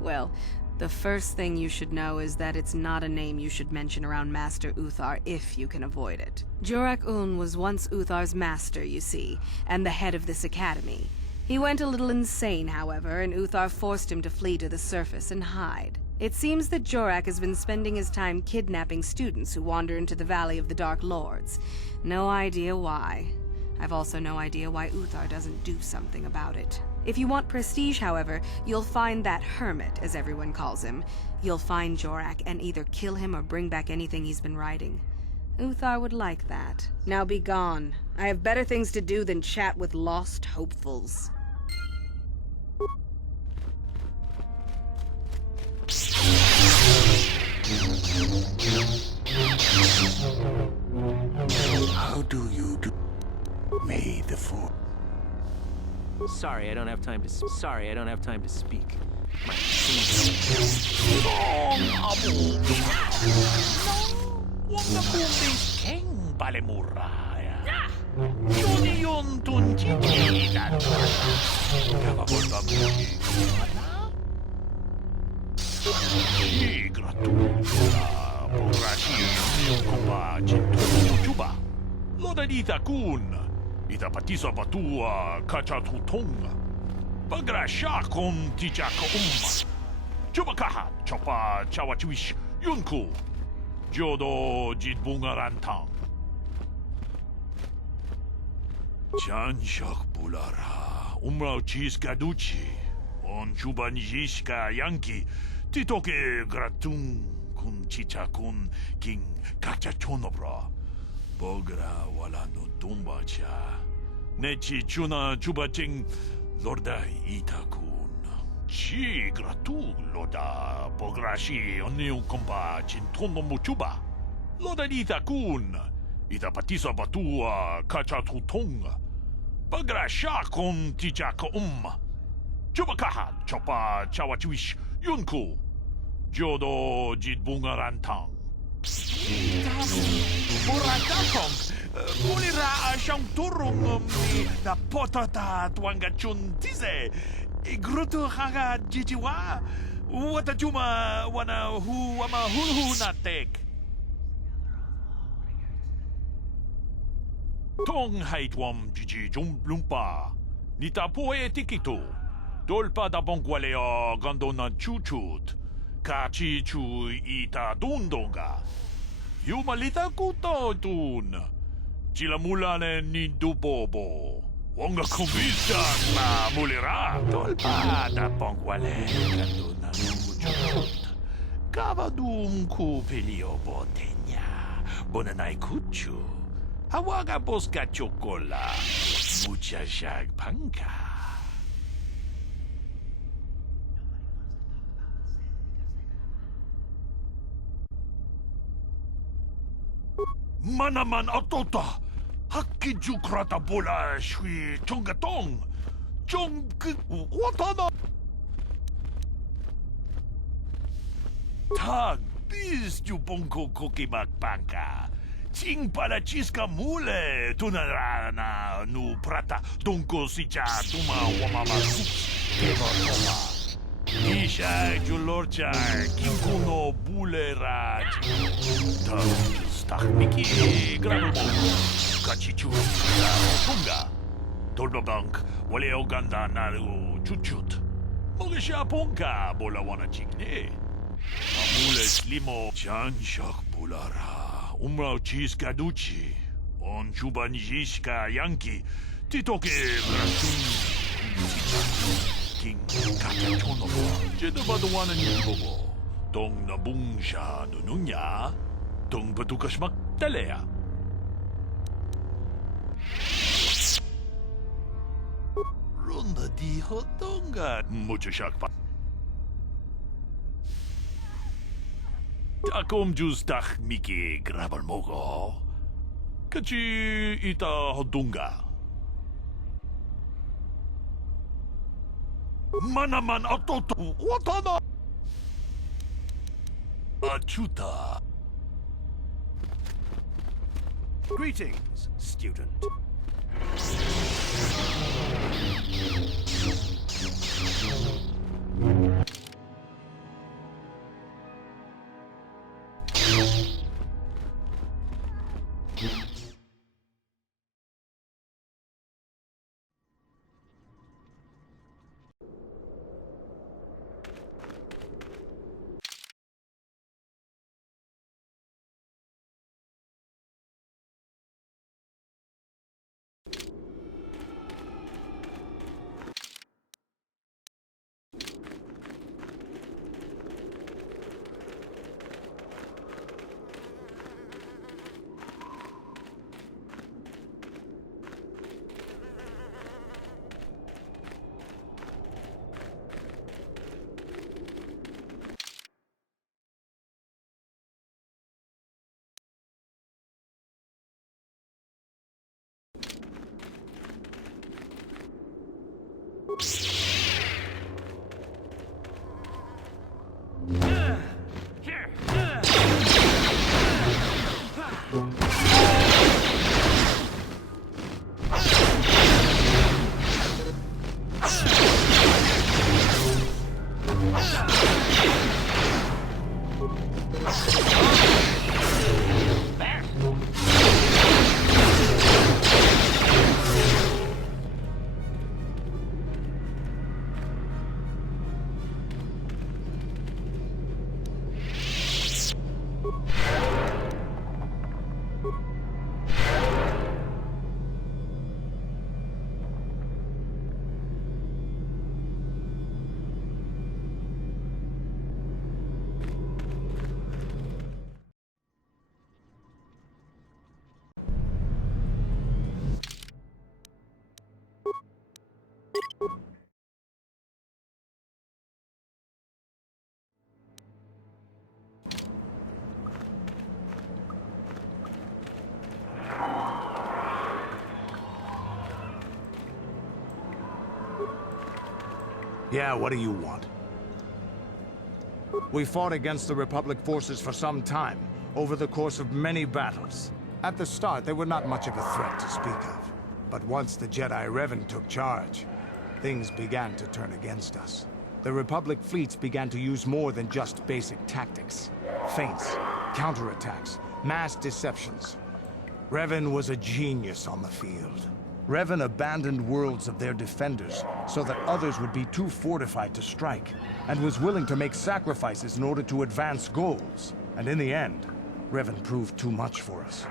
Well, the first thing you should know is that it's not a name you should mention around Master 8th-9th if you can avoid it. Jorak-Un was once 8th-9th's master, you see, and the head of this academy. He went a little insane, however, and 8th-9th forced him to flee to the surface and hide. It seems that Jorak has been spending his time kidnapping students who wander into the Valley of the Dark Lords. No idea why. I've also no idea why Uthar doesn't do something about it. If you want prestige, however, you'll find that hermit, as everyone calls him. You'll find Jorak and either kill him or bring back anything he's been writing. Uthar would like that. Now be gone. I have better things to do than chat with lost hopefuls. How do you do? May the Fourth. Sorry, I don't have time to. Sorry, I don't have time to speak. My King Balemuraya. Junion Tunjiti dan Kavabota Gratuita Porashi Kumba Jintu Chuba Lodanita Kun Ita Patisa Batua Kachatutonga Bagrasha Kun Tijaka Chubakaha Chopa Chawachuish Yunku Jodo Jitbungarantang Chanshak Bulara Umrao Chis Gaduchi On Chubanjishka Yankee Titoke Gratung Kun Chichakun King Kachachonobra Bogra Wala no Tumbacha Nechi Chuna Chubaching Lorda Itakun Chi Gratu Loda Bograshi Oniu Komba Chintono Muchuba Loda Itakun Ita Patisa Batua Kachatutonga Bagrasha Kun Tijaka Chubakaha Chopa Chawachuish Yunku Jodo Jitbungarantang Borakakong Mulira Shang Turung Na Potata Twangachun Tize Grutu Haga Jijiwa Watajuma Wana Hu Wama Hulu Natek Tong Haitwam Jiji Lumpa Nita Poe Tikito Dolpa da Bongwalea Gandona Chuchut Kachi Chu Ita Dundonga Yumalita Kuto Tun Chilamulane Nindubobo Wonga Kumista Ma Mulira Dolpa da Bongwale Gandona Chuchut Kavadum Kupilio Botenya Bonanai Kuchu Hawaga Bosca Chocola Mucha Shag Panka Manaman Atota Hakiju Krata Bola Shui Chongatong Chong Watana Tag Biz Jubonko Kokimak Banka Ching Palachiska Mule Tunarana Nu Prata Donko Sicha Tuma Wamama Keva Isha Julorcha Kinkuno Bulera Stachmiki Grabomo Kachichu Tunga Tolbabank Wale Oganda Naru Chuchut Mogisha Ponka Bola Wana Chigne Amules Limo Chanshak Bulara Umrao Chis Gaduchi On Chubanjishka Yankee Titoke Gratun King Kakachono Jedabadawana Nibobo Tong Nabungsha Nununya Tong Batukashmak Talea Ronda di Hotonga Muchashakpa Takom Justach Miki Grabalmogo Kachi Ita Hotunga Manaman Atoto Watana Achuta. Greetings, student. Yeah, what do you want? We fought against the Republic forces for some time, over the course of many battles. At the start, they were not much of a threat to speak of. But once the Jedi Revan took charge, things began to turn against us. The Republic fleets began to use more than just basic tactics. Feints, counterattacks, mass deceptions. Revan was a genius on the field. Revan abandoned worlds of their defenders so that others would be too fortified to strike, and was willing to make sacrifices in order to advance goals. And in the end, Revan proved too much for us.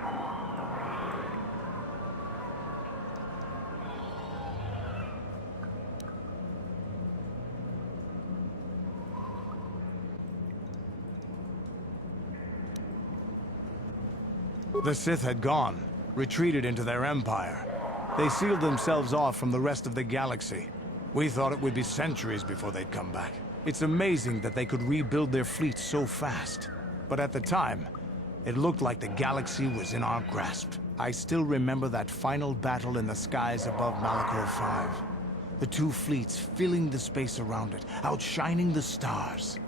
The Sith had gone, retreated into their empire. They sealed themselves off from the rest of the galaxy. We thought it would be centuries before they'd come back. It's amazing that they could rebuild their fleet so fast. But at the time, it looked like the galaxy was in our grasp. I still remember that final battle in the skies above Malachor 5. The two fleets filling the space around it, outshining the stars.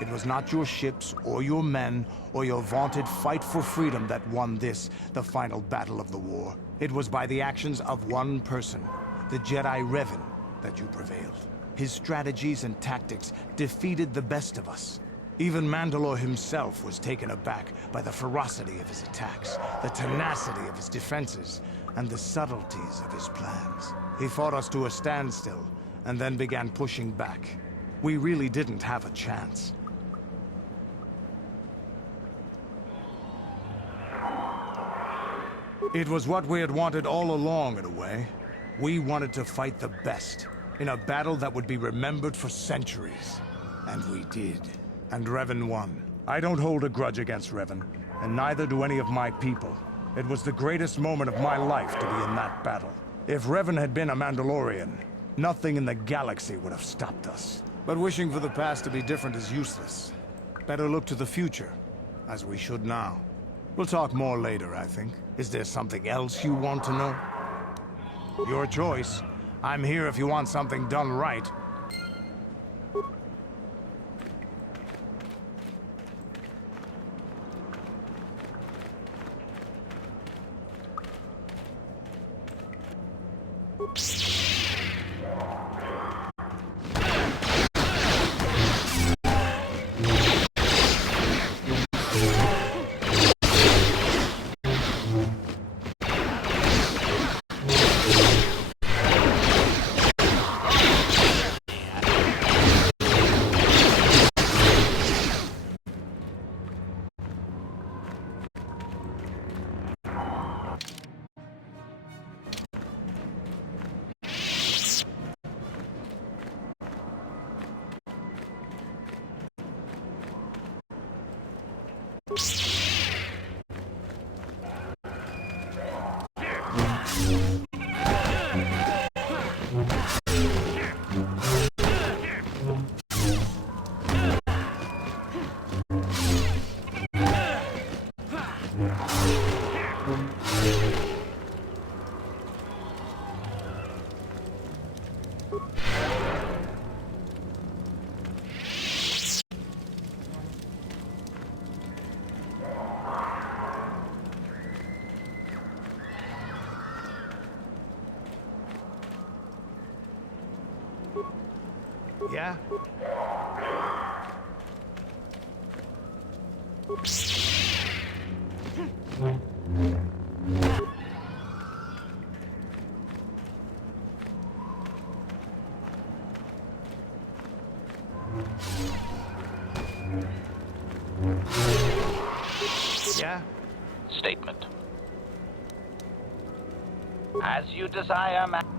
It was not your ships, or your men, or your vaunted fight for freedom that won this, the final battle of the war. It was by the actions of one person, the Jedi Revan, that you prevailed. His strategies and tactics defeated the best of us. Even Mandalore himself was taken aback by the ferocity of his attacks, the tenacity of his defenses, and the subtleties of his plans. He fought us to a standstill, and then began pushing back. We really didn't have a chance. It was what we had wanted all along, in a way. We wanted to fight the best, in a battle that would be remembered for centuries. And we did. And Revan won. I don't hold a grudge against Revan, and neither do any of my people. It was the greatest moment of my life to be in that battle. If Revan had been a Mandalorian, nothing in the galaxy would have stopped us. But wishing for the past to be different is useless. Better look to the future, as we should now. We'll talk more later, I think. Is there something else you want to know? Your choice. I'm here if you want something done right. Yeah? Yeah? Statement. As you desire, ma'am.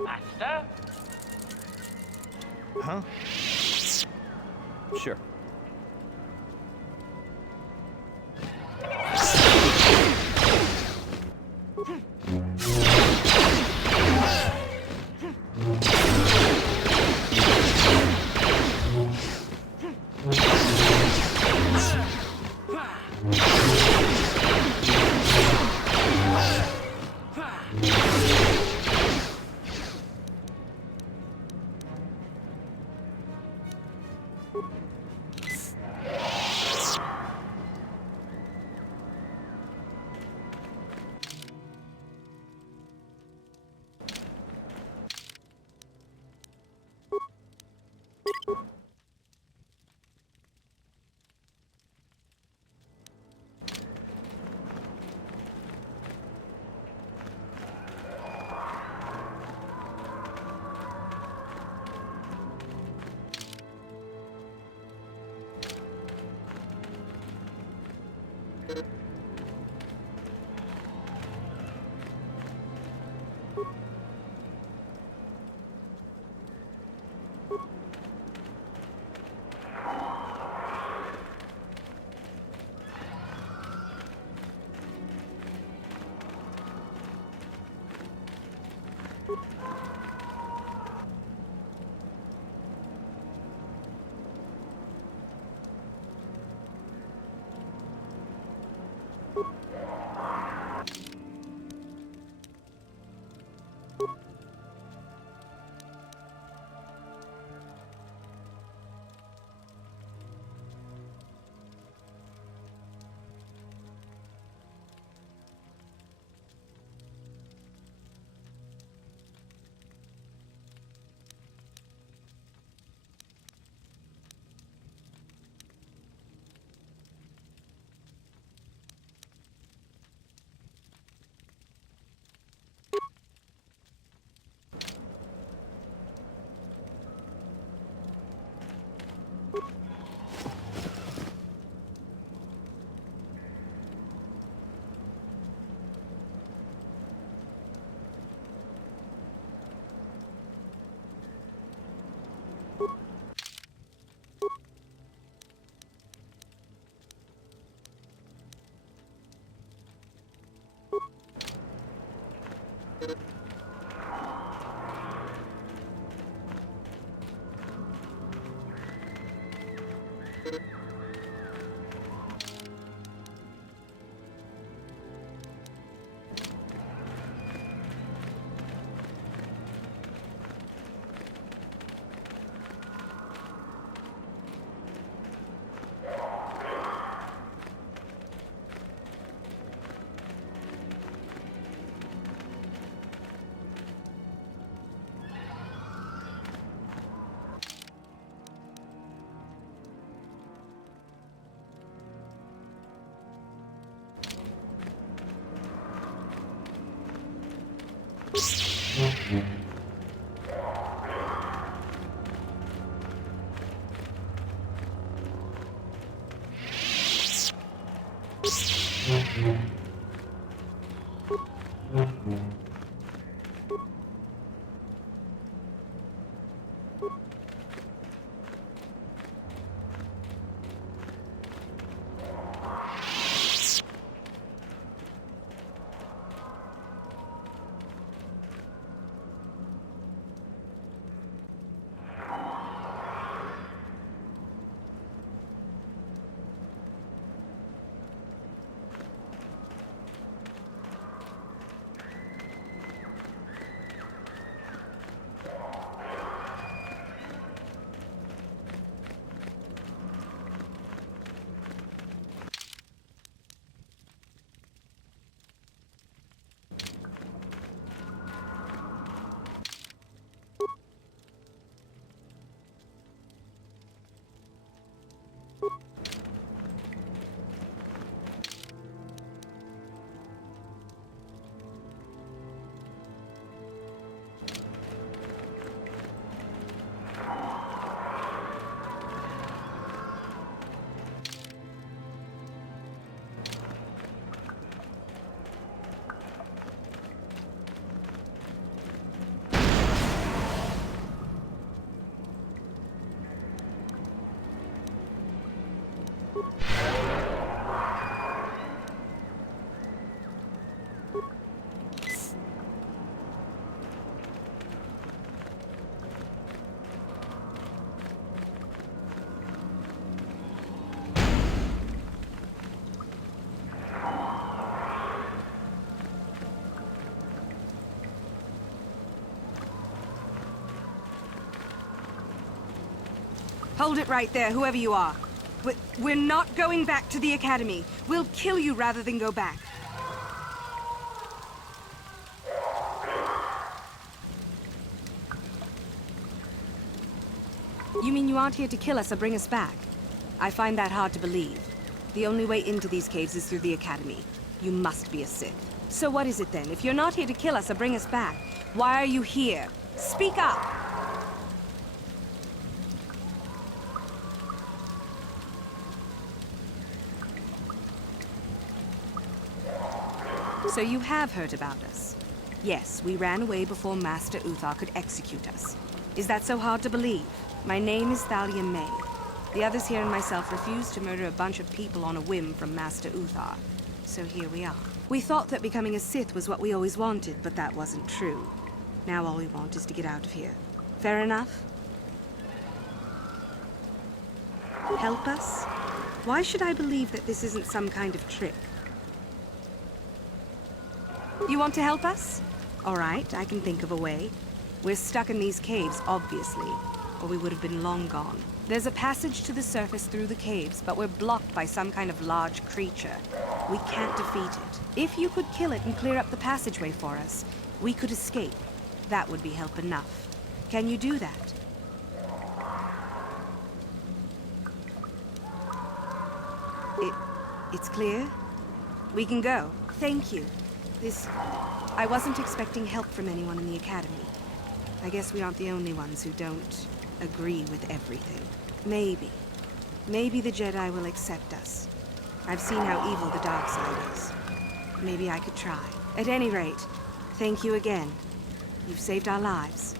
Master? Huh? Sure. Hold it right there, whoever you are. We're not going back to the Academy. We'll kill you rather than go back. You mean you aren't here to kill us or bring us back? I find that hard to believe. The only way into these caves is through the Academy. You must be a Sith. So what is it then? If you're not here to kill us or bring us back, why are you here? Speak up! So you have heard about us. Yes, we ran away before Master Uthar could execute us. Is that so hard to believe? My name is Thalia May. The others here and myself refused to murder a bunch of people on a whim from Master Uthar. So here we are. We thought that becoming a Sith was what we always wanted, but that wasn't true. Now all we want is to get out of here. Fair enough? Help us? Why should I believe that this isn't some kind of trick? You want to help us? All right, I can think of a way. We're stuck in these caves, obviously, or we would have been long gone. There's a passage to the surface through the caves, but we're blocked by some kind of large creature. We can't defeat it. If you could kill it and clear up the passageway for us, we could escape. That would be help enough. Can you do that? It's clear? We can go. Thank you. I wasn't expecting help from anyone in the Academy. I guess we aren't the only ones who don't agree with everything. Maybe the Jedi will accept us. I've seen how evil the dark side is. Maybe I could try. At any rate, thank you again. You've saved our lives.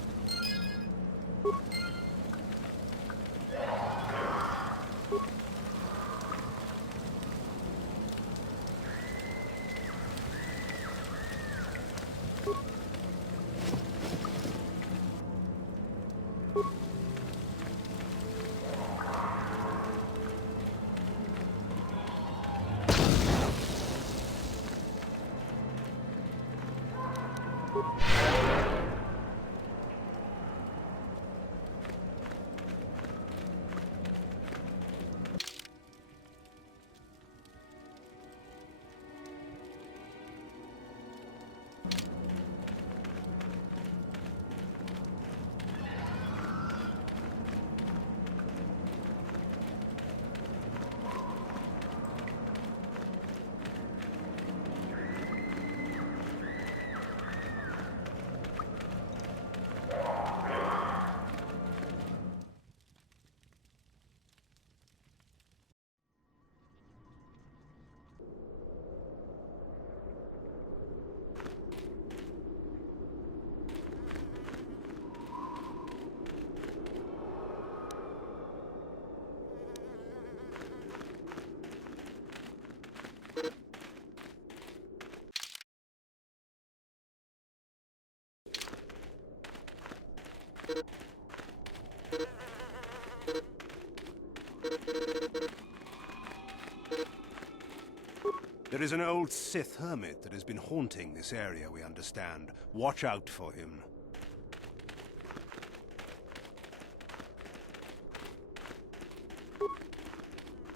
There is an old Sith hermit that has been haunting this area, we understand. Watch out for him.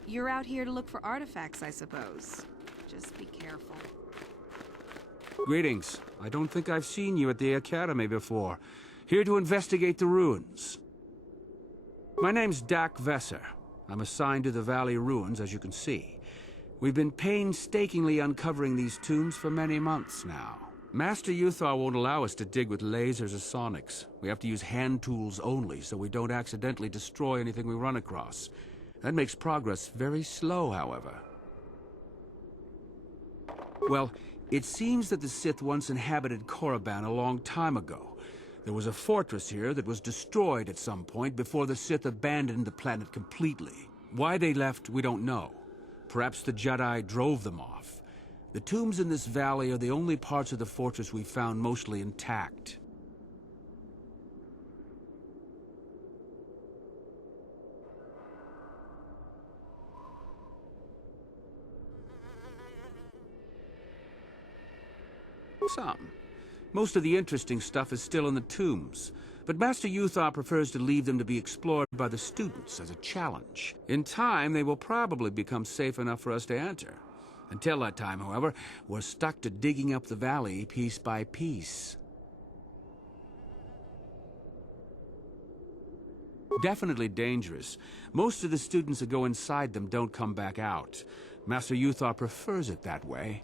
You're out here to look for artifacts, I suppose. Just be careful. Greetings. I don't think I've seen you at the Academy before. Here to investigate the ruins. My name's Dak Vesser. I'm assigned to the Valley Ruins, as you can see. We've been painstakingly uncovering these tombs for many months now. Master Uthar won't allow us to dig with lasers or sonics. We have to use hand tools only, so we don't accidentally destroy anything we run across. That makes progress very slow, however. Well, it seems that the Sith once inhabited Korriban a long time ago. There was a fortress here that was destroyed at some point before the Sith abandoned the planet completely. Why they left, we don't know. Perhaps the Jedi drove them off. The tombs in this valley are the only parts of the fortress we found mostly intact. Some. Most of the interesting stuff is still in the tombs, but Master Uthar prefers to leave them to be explored by the students as a challenge. In time, they will probably become safe enough for us to enter. Until that time, however, we're stuck to digging up the valley piece by piece. Definitely dangerous. Most of the students that go inside them don't come back out. Master Uthar prefers it that way.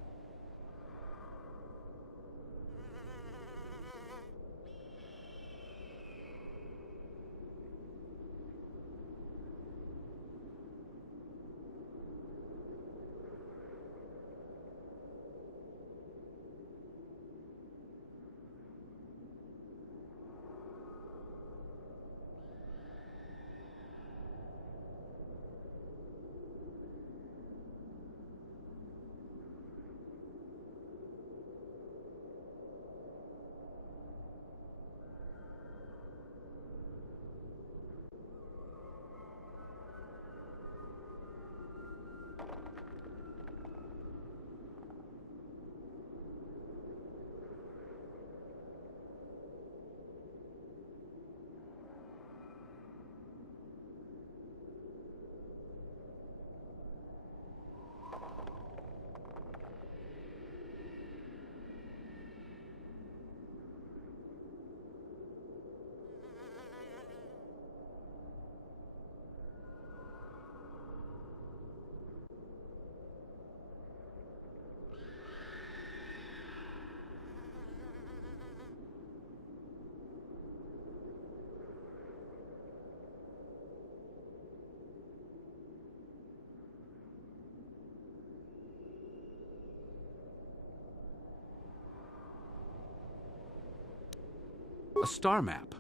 A star map?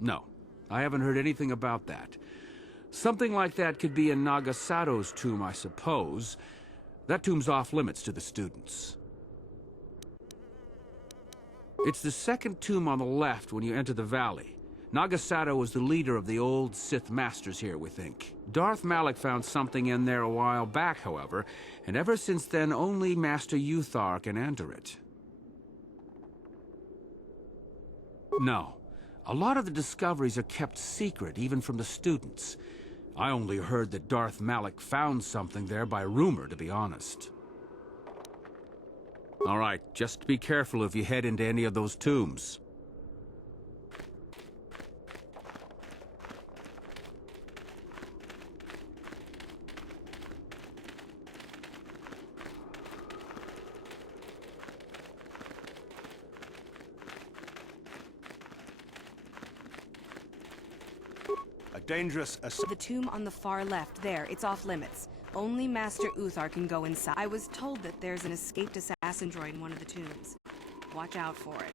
No, I haven't heard anything about that. Something like that could be in Nagasato's tomb, I suppose. That tomb's off-limits to the students. It's the second tomb on the left when you enter the valley. Nagasato was the leader of the old Sith Masters here, we think. Darth Malak found something in there a while back, however, and ever since then only Master Uthar can enter it. No. A lot of the discoveries are kept secret, even from the students. I only heard that Darth Malak found something there by rumor, to be honest. All right, just be careful if you head into any of those tombs. Dangerous The tomb on the far left, there, it's off limits. Only Master Uthar can go inside. I was told that there's an escaped assassin droid in one of the tombs. Watch out for it.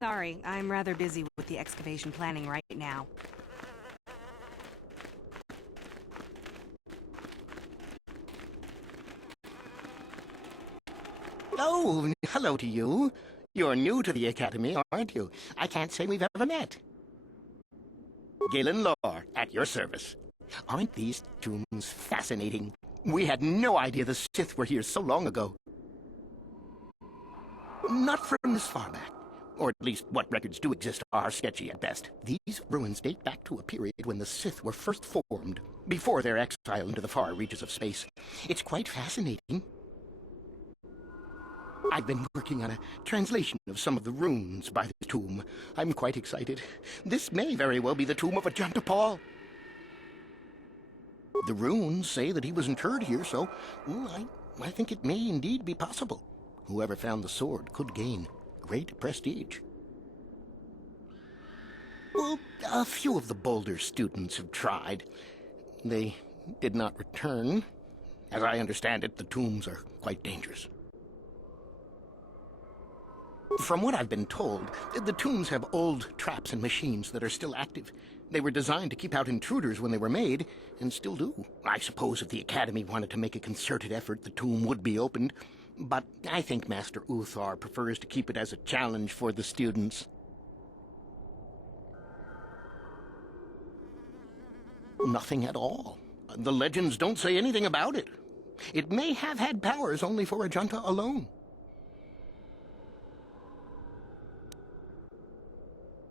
Sorry, I'm rather busy with the excavation planning right now. Oh, hello to you. You're new to the Academy, aren't you? I can't say we've ever met. Galen Lore, at your service. Aren't these tombs fascinating? We had no idea the Sith were here so long ago. Not from this far back. Or at least what records do exist are sketchy at best. These ruins date back to a period when the Sith were first formed, before their exile into the far reaches of space. It's quite fascinating. I've been working on a translation of some of the runes by the tomb. I'm quite excited. This may very well be the tomb of Ajanta Paul. The runes say that he was interred here, so I think it may indeed be possible. Whoever found the sword could gain great prestige. Well, a few of the bolder students have tried. They did not return. As I understand it, the tombs are quite dangerous. From what I've been told, the tombs have old traps and machines that are still active. They were designed to keep out intruders when they were made, and still do. I suppose if the Academy wanted to make a concerted effort, the tomb would be opened. But I think Master 8th-9th prefers to keep it as a challenge for the students. Nothing at all. The legends don't say anything about it. It may have had powers only for Ajanta alone.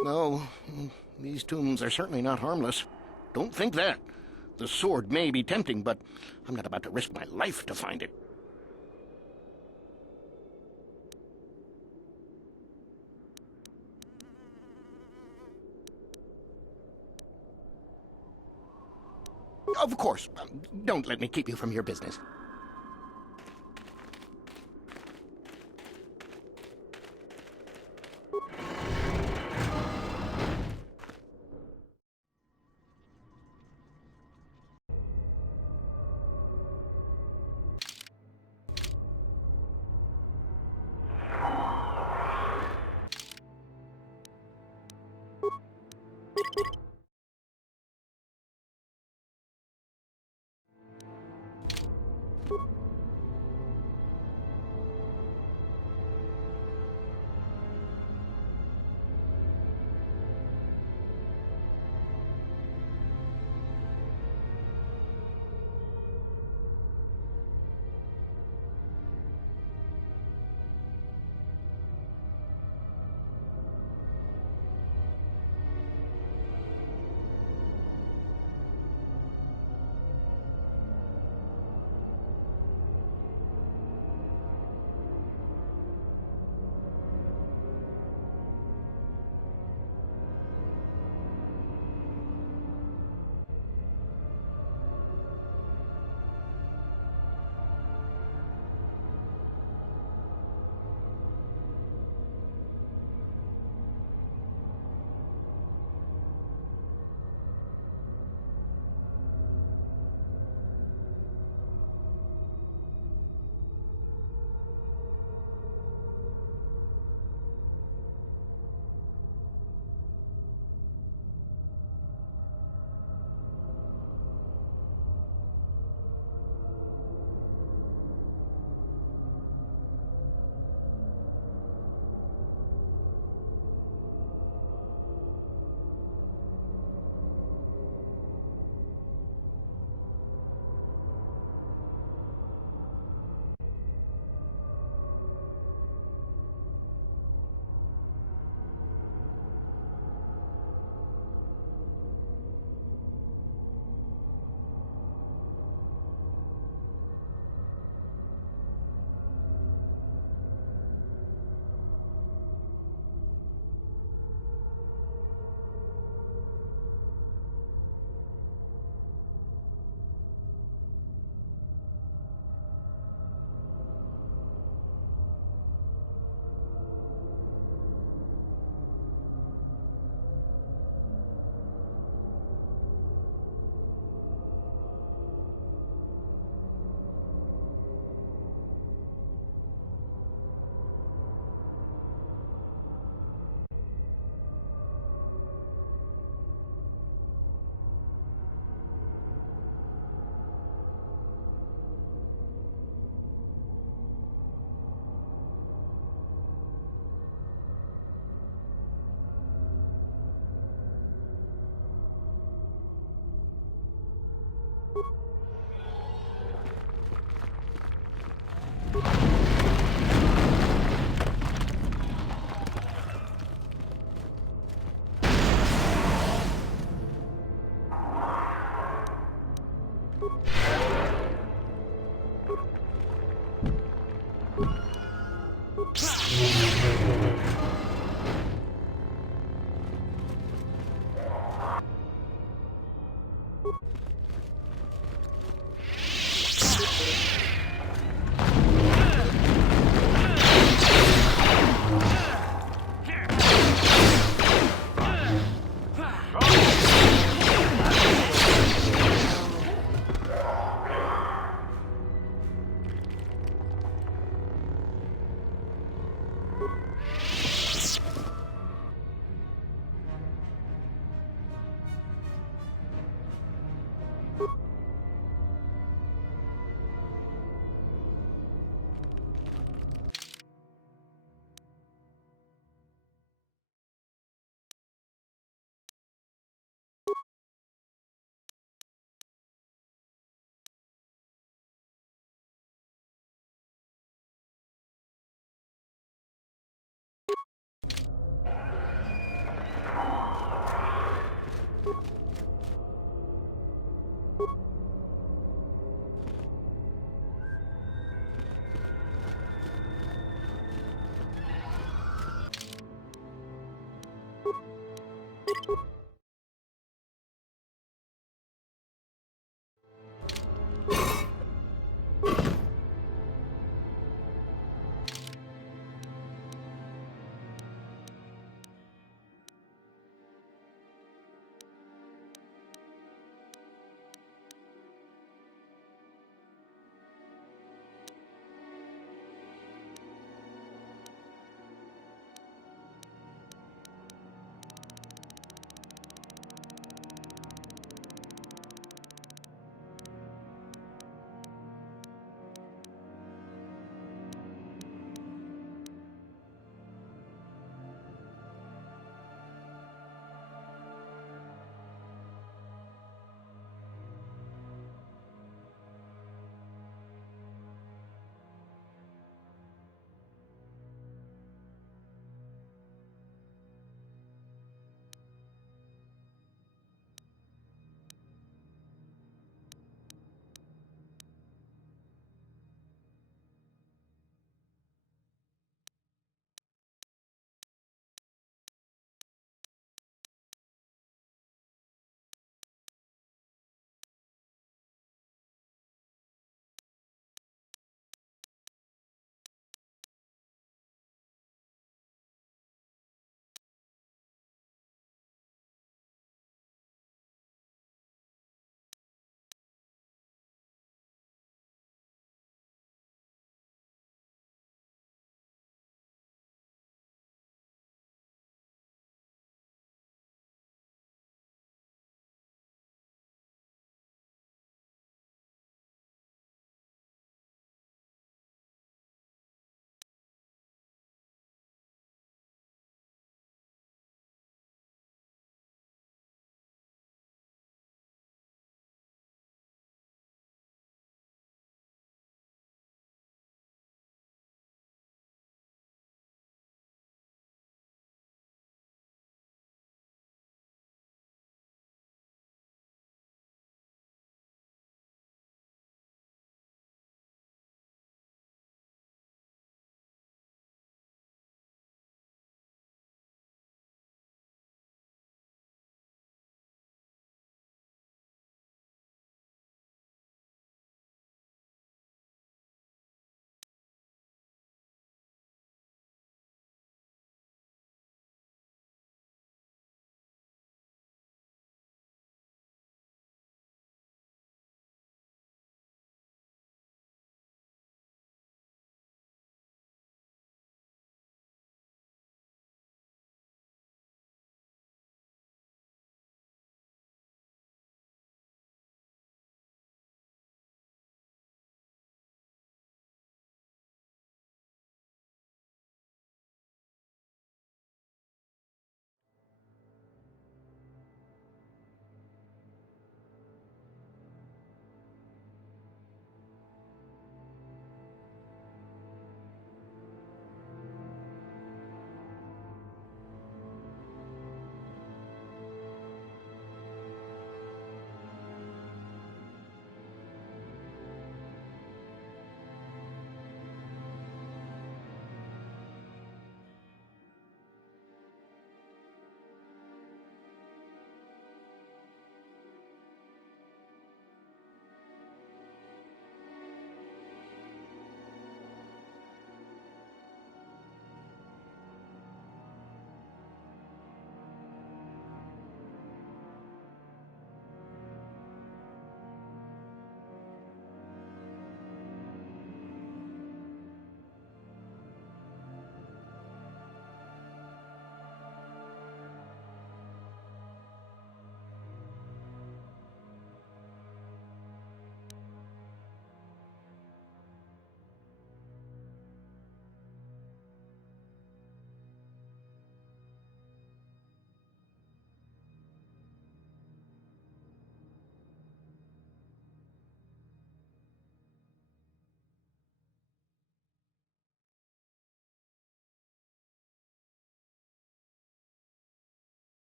No, these tombs are certainly not harmless. Don't think that. The sword may be tempting, but I'm not about to risk my life to find it. Of course. Don't let me keep you from your business.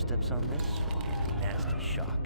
steps on this will get a nasty shock.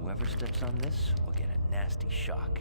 Whoever steps on this will get a nasty shock.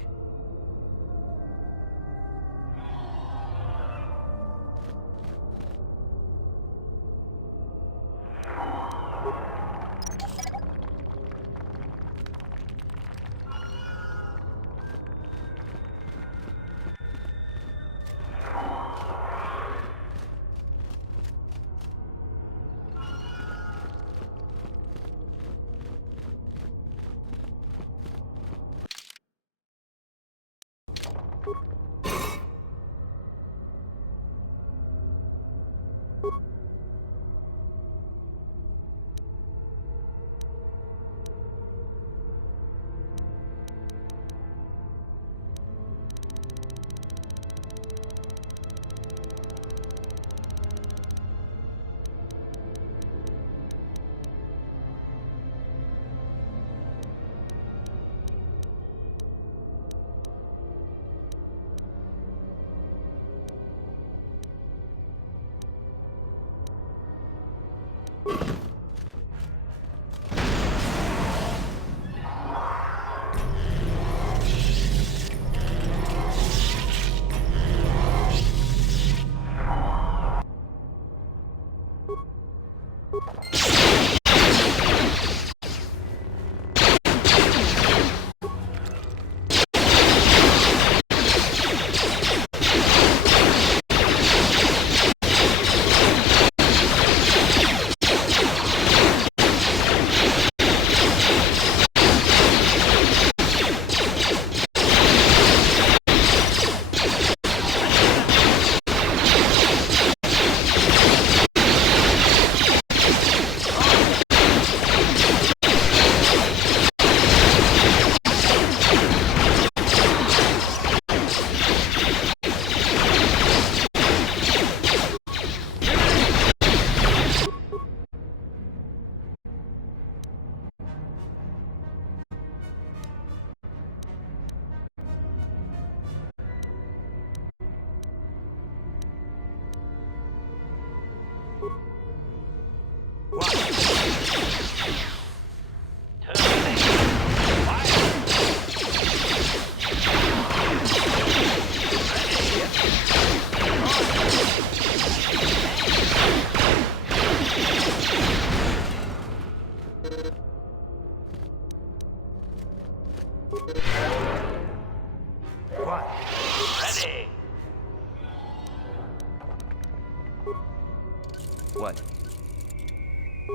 What?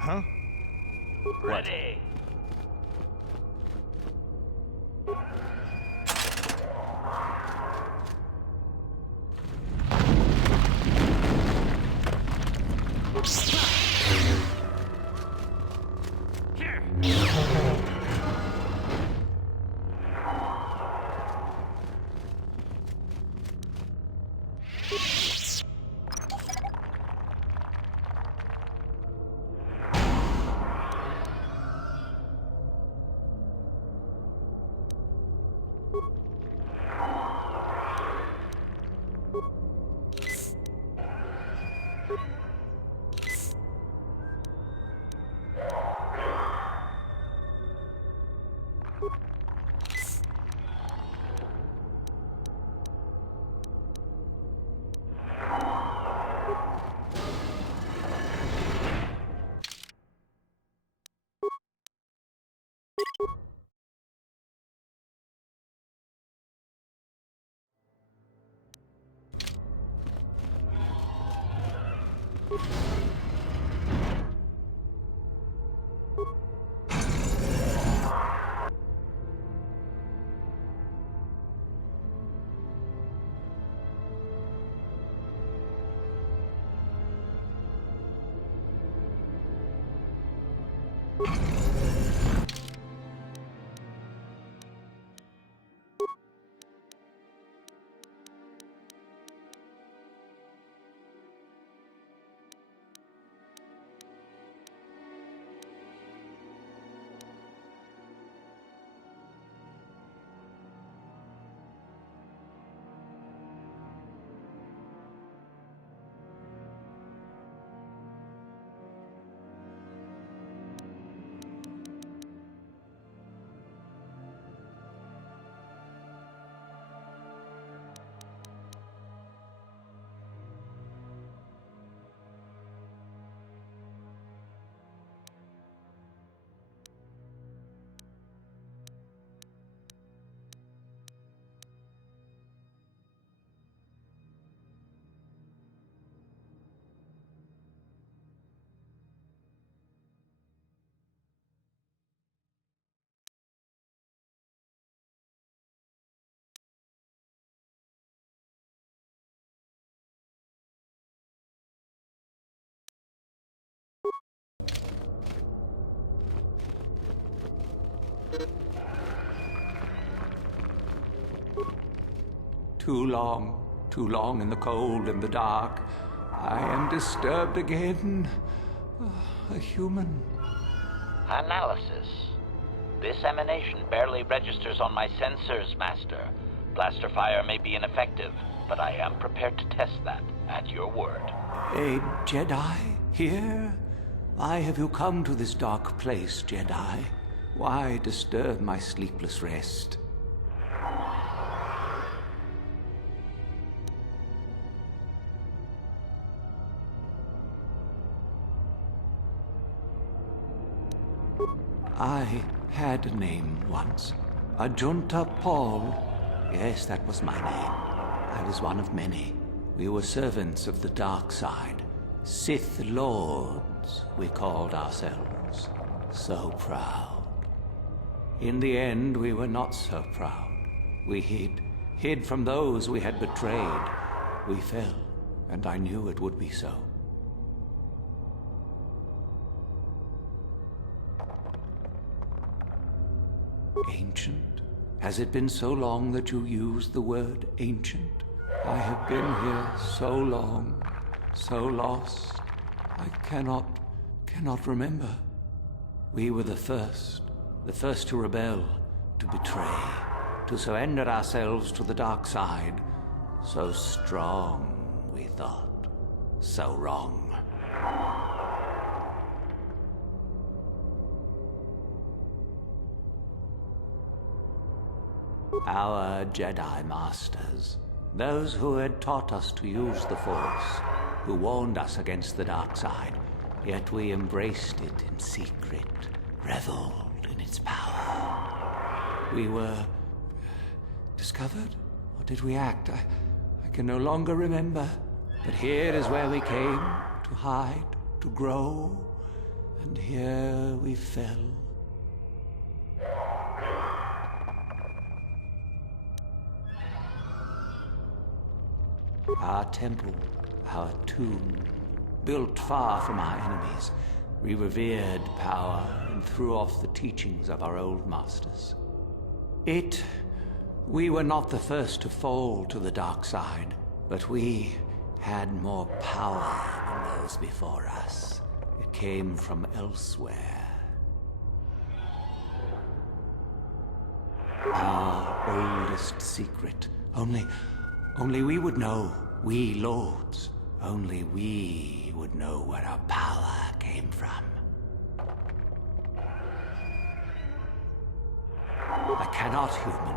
Huh? Ready. Too long in the cold and the dark. I am disturbed again. A human. Analysis. This emanation barely registers on my sensors, Master. Blaster fire may be ineffective, but I am prepared to test that, at your word. A Jedi here? Why have you come to this dark place, Jedi? Why disturb my sleepless rest? I had a name once. Ajunta Paul. Yes, that was my name. I was one of many. We were servants of the dark side. Sith Lords, we called ourselves. So proud. In the end, we were not so proud. We hid from those we had betrayed. We fell, and I knew it would be so. Ancient? Has it been so long that you used the word ancient? I have been here so long, so lost. I cannot remember. We were the first to rebel, to betray, to surrender ourselves to the dark side. So strong, we thought. So wrong. Our Jedi Masters, those who had taught us to use the Force, who warned us against the dark side, yet we embraced it in secret, reveled in its power. We were discovered? Or did we act? I can no longer remember. But here is where we came, to hide, to grow, and here we fell. Our temple, our tomb, built far from our enemies, we revered power and threw off the teachings of our old masters. We were not the first to fall to the dark side, but we had more power than those before us. It came from elsewhere. Our oldest secret. Only we would know. We lords. Only we would know where our power came from. I cannot, human.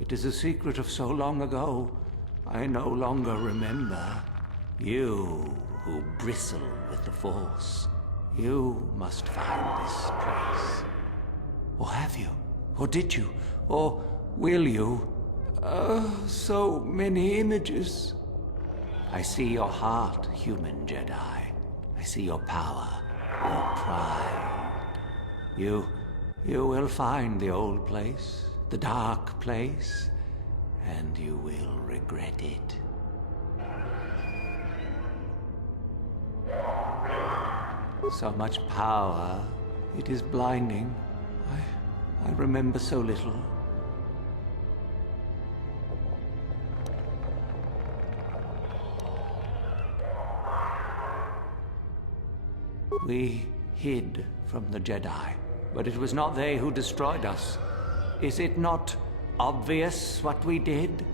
It is a secret of so long ago, I no longer remember. You who bristle with the Force, you must find this place. Or have you? Or did you? Or will you? So many images. I see your heart, human Jedi. I see your power, your pride. You will find the old place, the dark place, and you will regret it. So much power It is blinding. I remember so little. We hid from the Jedi, but it was not they who destroyed us. Is it not obvious what we did?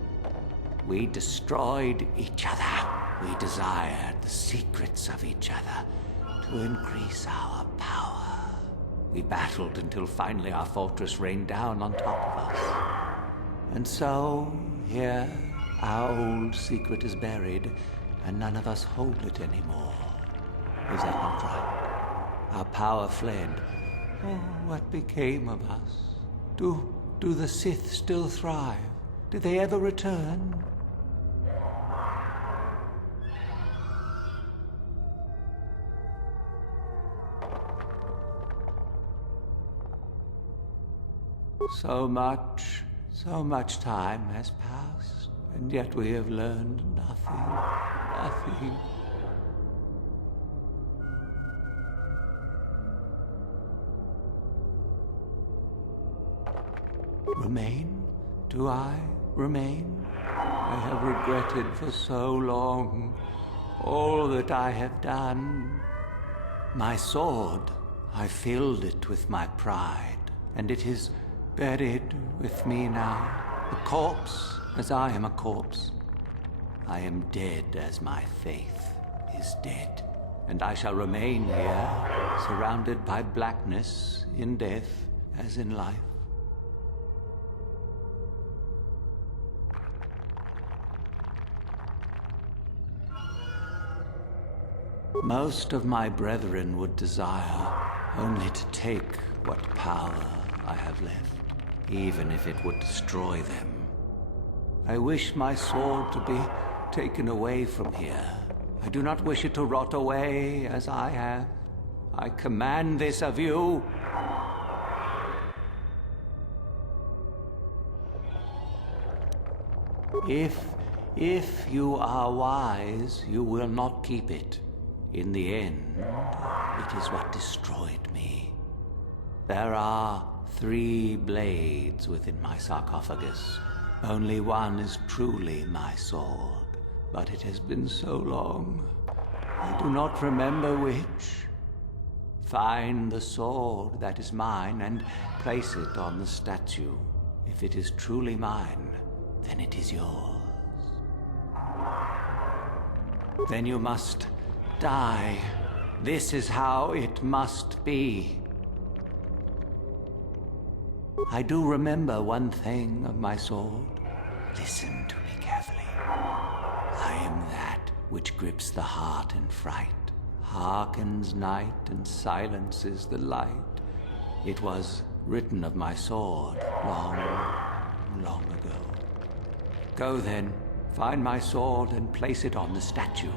We destroyed each other. We desired the secrets of each other to increase our power. We battled until finally our fortress rained down on top of us. And so, here, our old secret is buried, and none of us hold it anymore. Is that not right? Our power fled. Oh, what became of us? Do the Sith still thrive? Did they ever return? So much time has passed, and yet we have learned nothing. Nothing. Remain? Do I remain? I have regretted for so long all that I have done. My sword, I filled it with my pride, and it is buried with me now, a corpse as I am a corpse. I am dead as my faith is dead, and I shall remain here, surrounded by blackness in death as in life. Most of my brethren would desire only to take what power I have left, even if it would destroy them. I wish my sword to be taken away from here. I do not wish it to rot away as I have. I command this of you. If you are wise, you will not keep it. In the end, it is what destroyed me. There are 3 blades within my sarcophagus. Only one is truly my sword. But it has been so long, I do not remember which. Find the sword that is mine and place it on the statue. If it is truly mine, then it is yours. Then you must die. This is how it must be. I do remember one thing of my sword. Listen to me carefully. I am that which grips the heart in fright, hearkens night and silences the light. It was written of my sword long, long ago. Go then, find my sword and place it on the statue.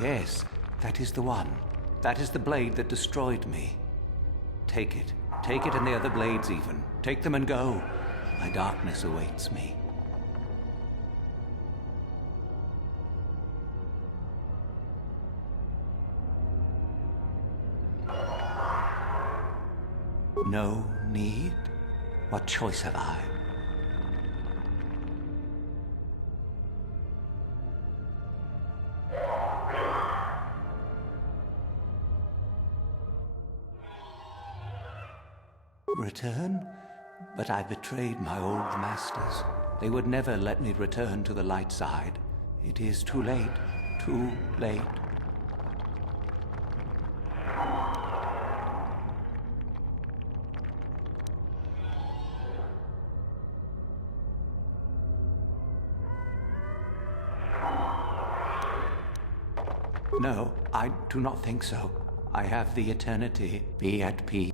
Yes, that is the one. That is the blade that destroyed me. Take it. Take it and the other blades even. Take them and go. My darkness awaits me. No need? What choice have I? Return? But I betrayed my old masters. They would never let me return to the light side. It is too late. Too late. No, I do not think so. I have the eternity. Be at peace.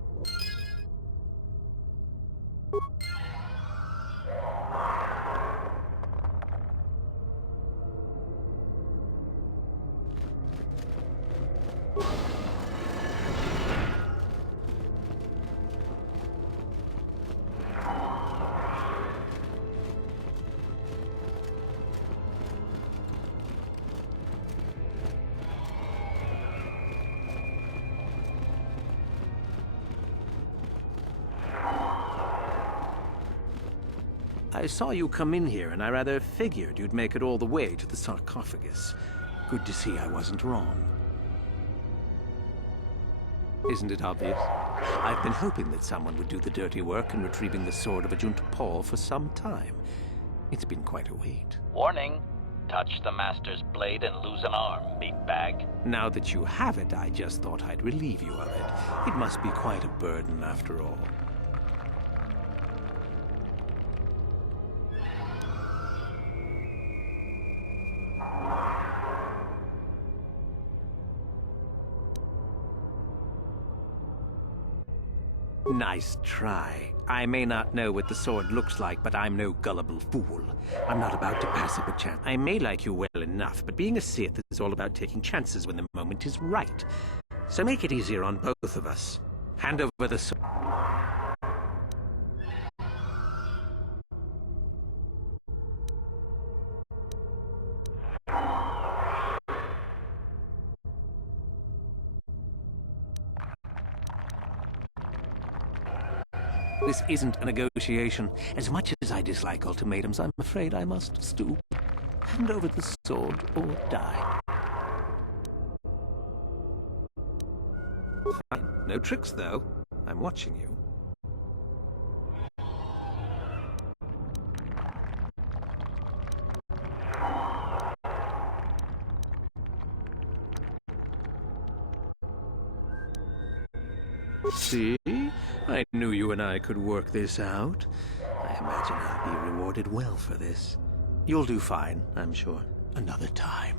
I saw you come in here, and I rather figured you'd make it all the way to the sarcophagus. Good to see I wasn't wrong. Isn't it obvious? I've been hoping that someone would do the dirty work in retrieving the sword of Ajunta Paul for some time. It's been quite a wait. Warning. Touch the Master's blade and lose an arm, meatbag. Now that you have it, I just thought I'd relieve you of it. It must be quite a burden after all. Nice try. I may not know what the sword looks like, but I'm no gullible fool. I'm not about to pass up a chance. I may like you well enough, but being a Sith is all about taking chances when the moment is right. So make it easier on both of us. Hand over the sword. This isn't a negotiation. As much as I dislike ultimatums, I'm afraid I must stoop. Hand over the sword or die. Fine. No tricks, though. I'm watching you. See? I knew you and I could work this out. I imagine I'll be rewarded well for this. You'll do fine, I'm sure. Another time.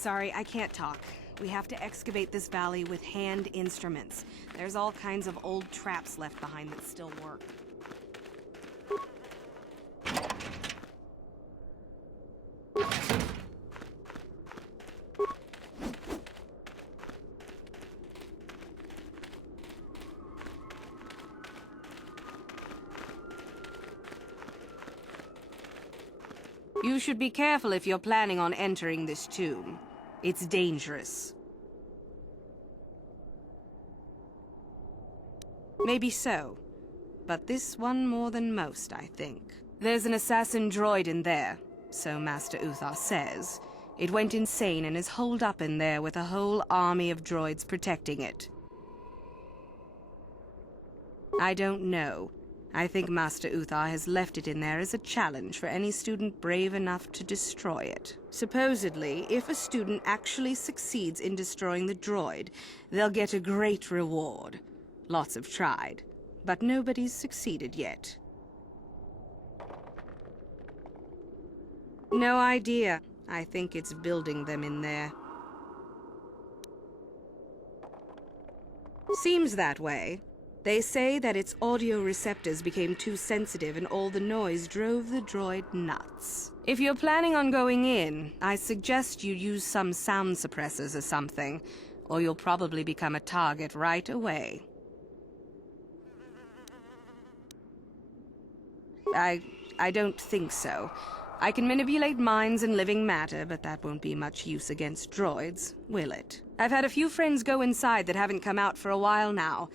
Sorry, I can't talk. We have to excavate this valley with hand instruments. There's all kinds of old traps left behind that still work. You should be careful if you're planning on entering this tomb. It's dangerous. Maybe so, but this one more than most, I think. There's an assassin droid in there, so Master Uthar says. It went insane and is holed up in there with a whole army of droids protecting it. I don't know. I think Master Uthar has left it in there as a challenge for any student brave enough to destroy it. Supposedly, if a student actually succeeds in destroying the droid, they'll get a great reward. Lots have tried, but nobody's succeeded yet. No idea. I think it's building them in there. Seems that way. They say that its audio receptors became too sensitive and all the noise drove the droid nuts. If you're planning on going in, I suggest you use some sound suppressors or something, or you'll probably become a target right away. I don't think so. I can manipulate minds and living matter, but that won't be much use against droids, will it? I've had a few friends go inside that haven't come out for a while now.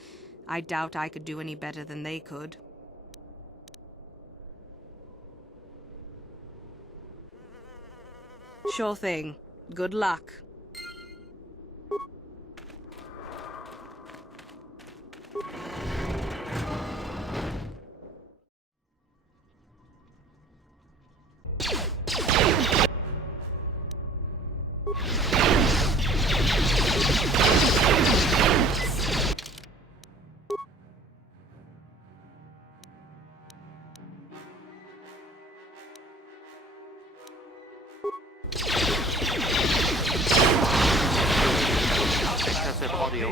I doubt I could do any better than they could. Sure thing. Good luck. Excessive audio.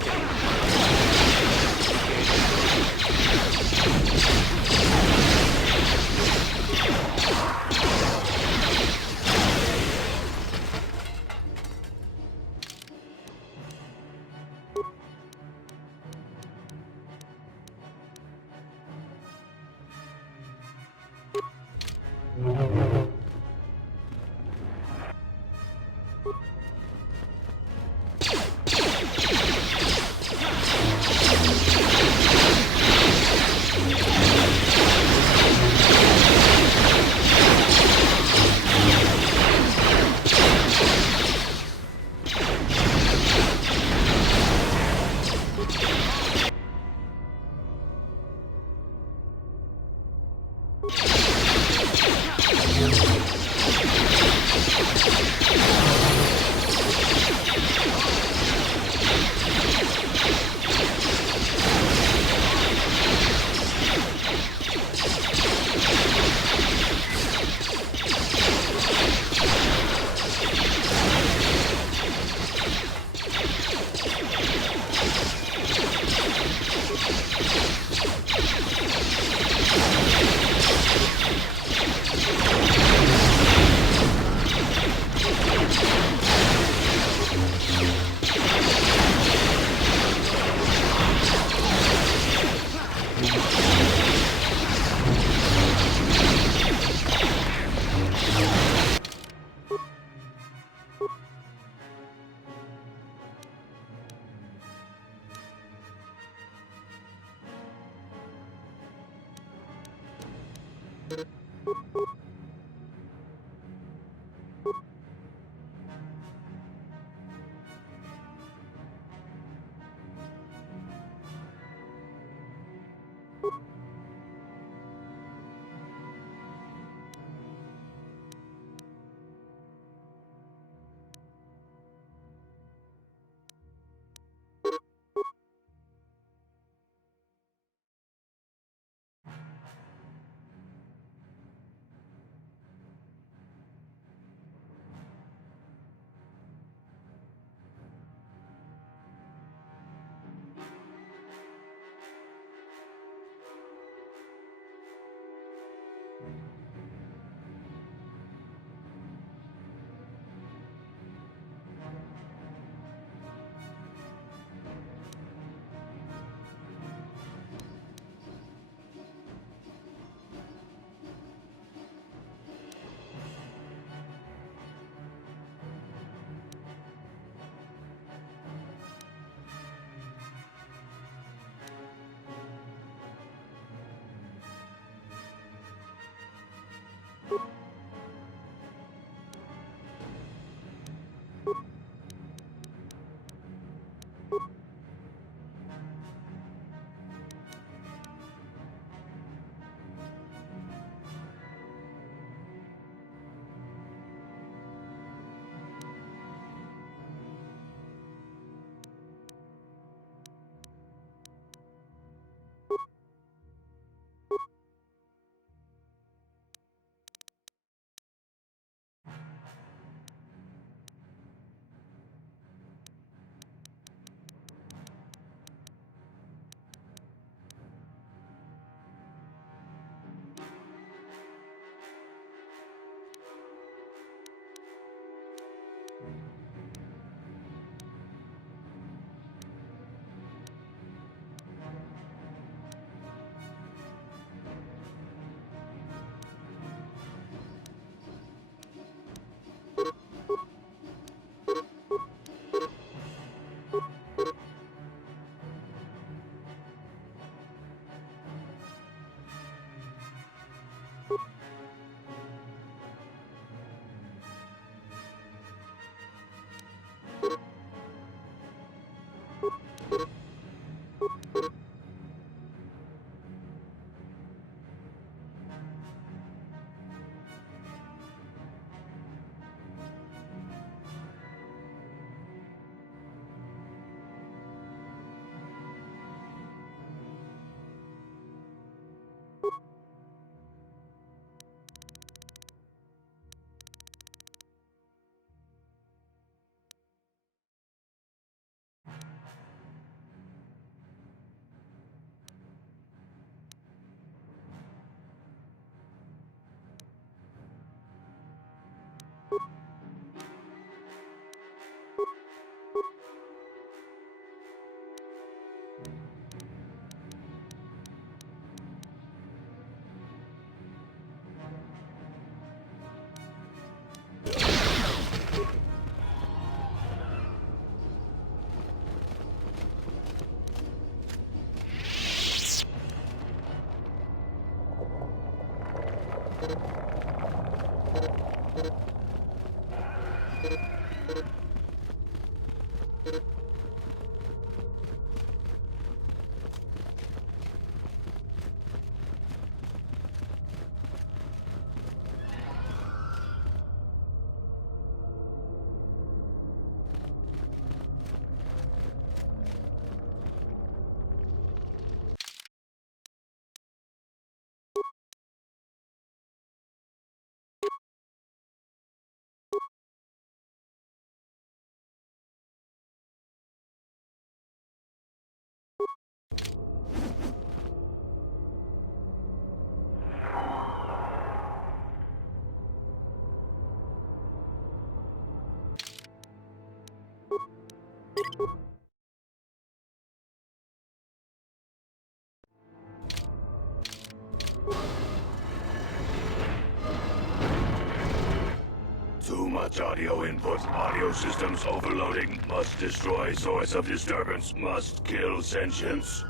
Too much audio input. Audio systems overloading. Must destroy source of disturbance. Must kill sentience.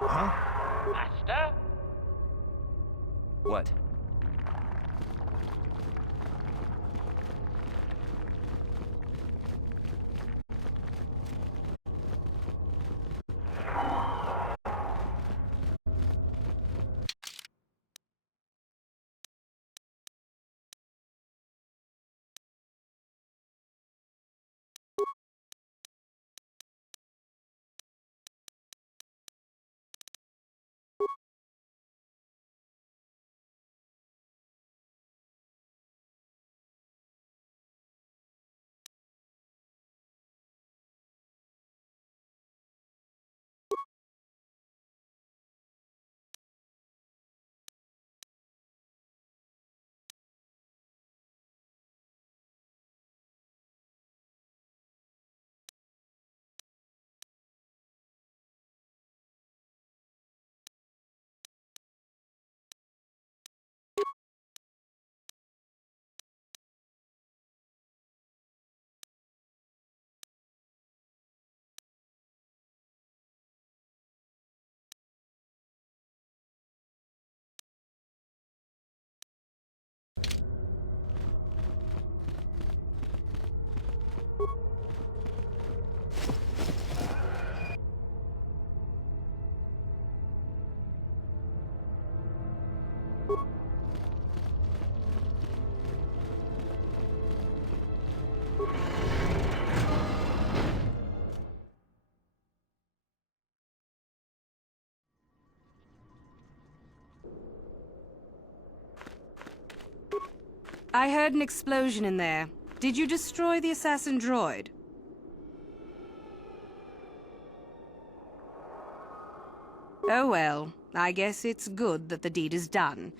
Huh? Master? What? I heard an explosion in there. Did you destroy the assassin droid? Oh well, I guess it's good that the deed is done.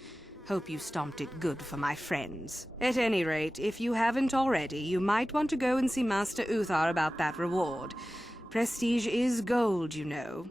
Hope you stomped it good for my friends. At any rate, if you haven't already, you might want to go and see Master Uthar about that reward. Prestige is gold, you know.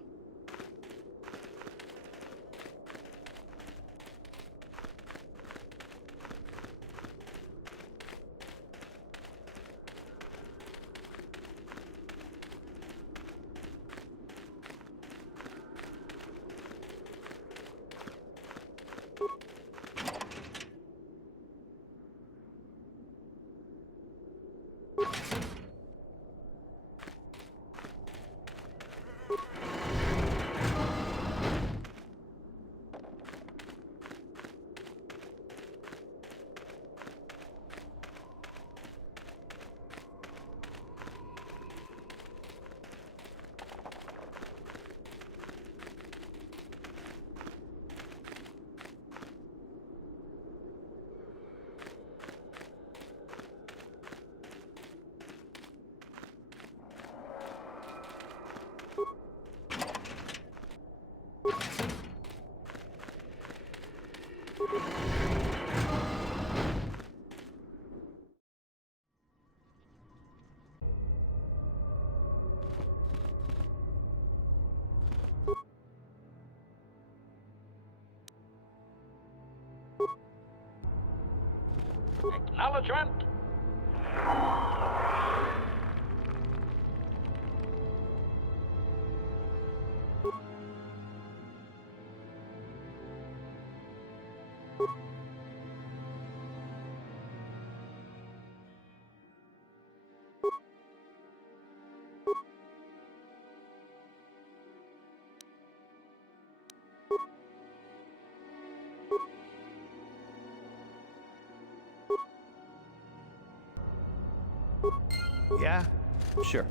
Acknowledgement. Yeah? Sure.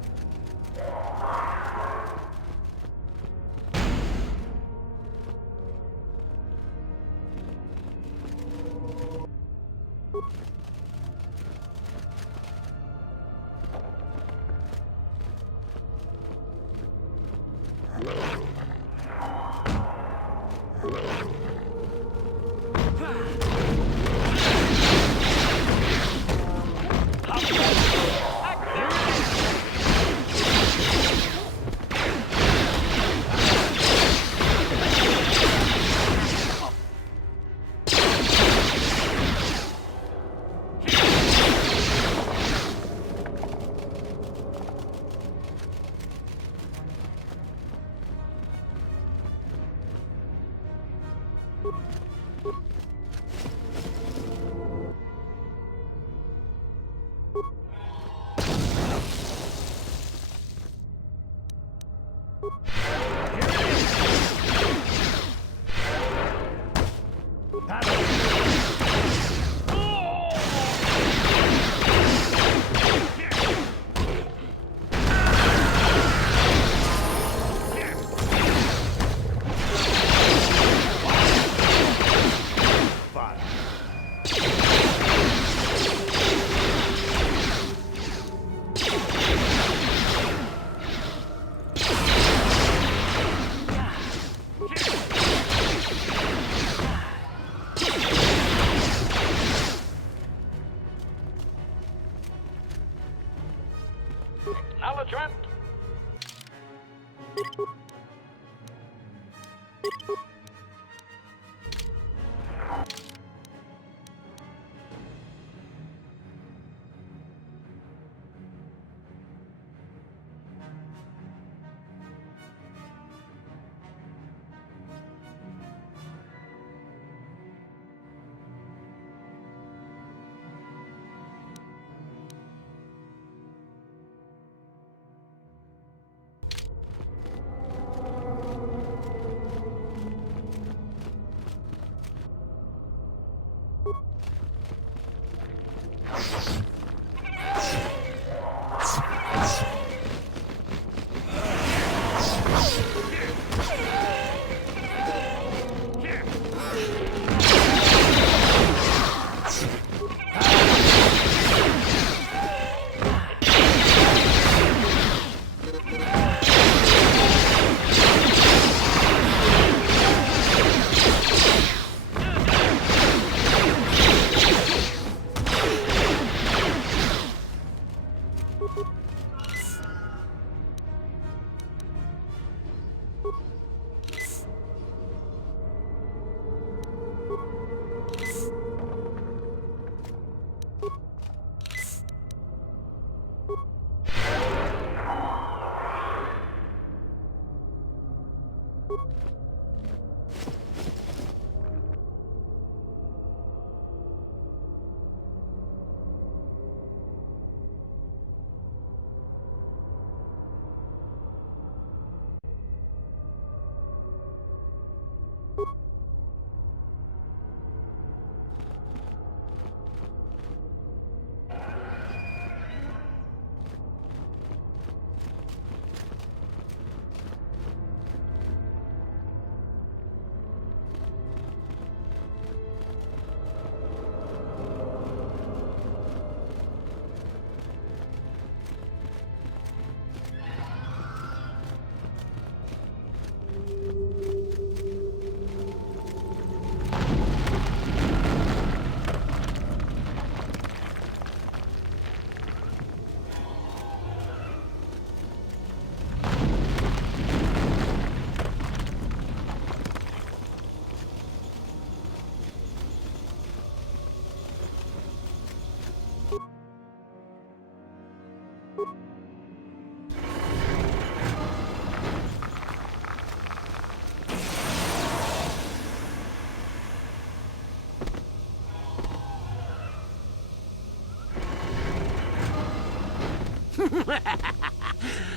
Acknowledgement.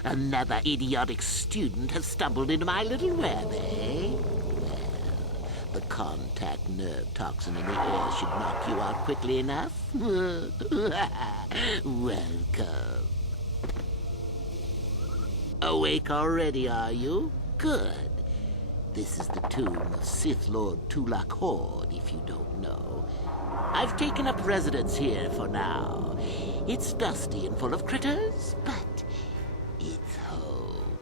Another idiotic student has stumbled into my little web, eh? Well, the contact nerve toxin in the air should knock you out quickly enough. Welcome. Awake already, are you? Good. This is the tomb of Sith Lord Tulak Horde, if you don't know. I've taken up residence here for now. It's dusty and full of critters, but it's home.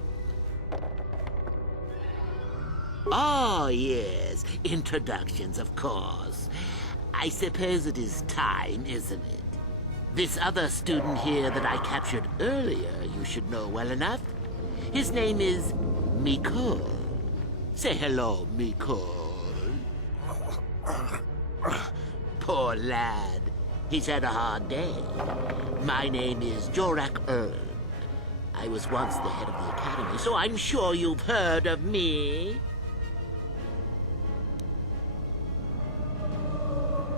Oh, yes. Introductions, of course. I suppose it is time, isn't it? This other student here that I captured earlier, you should know well enough. His name is Mikol. Say hello, Mikol. Poor lad. He's had a hard day. My name is Jorak Erd. I was once the head of the academy, so I'm sure you've heard of me.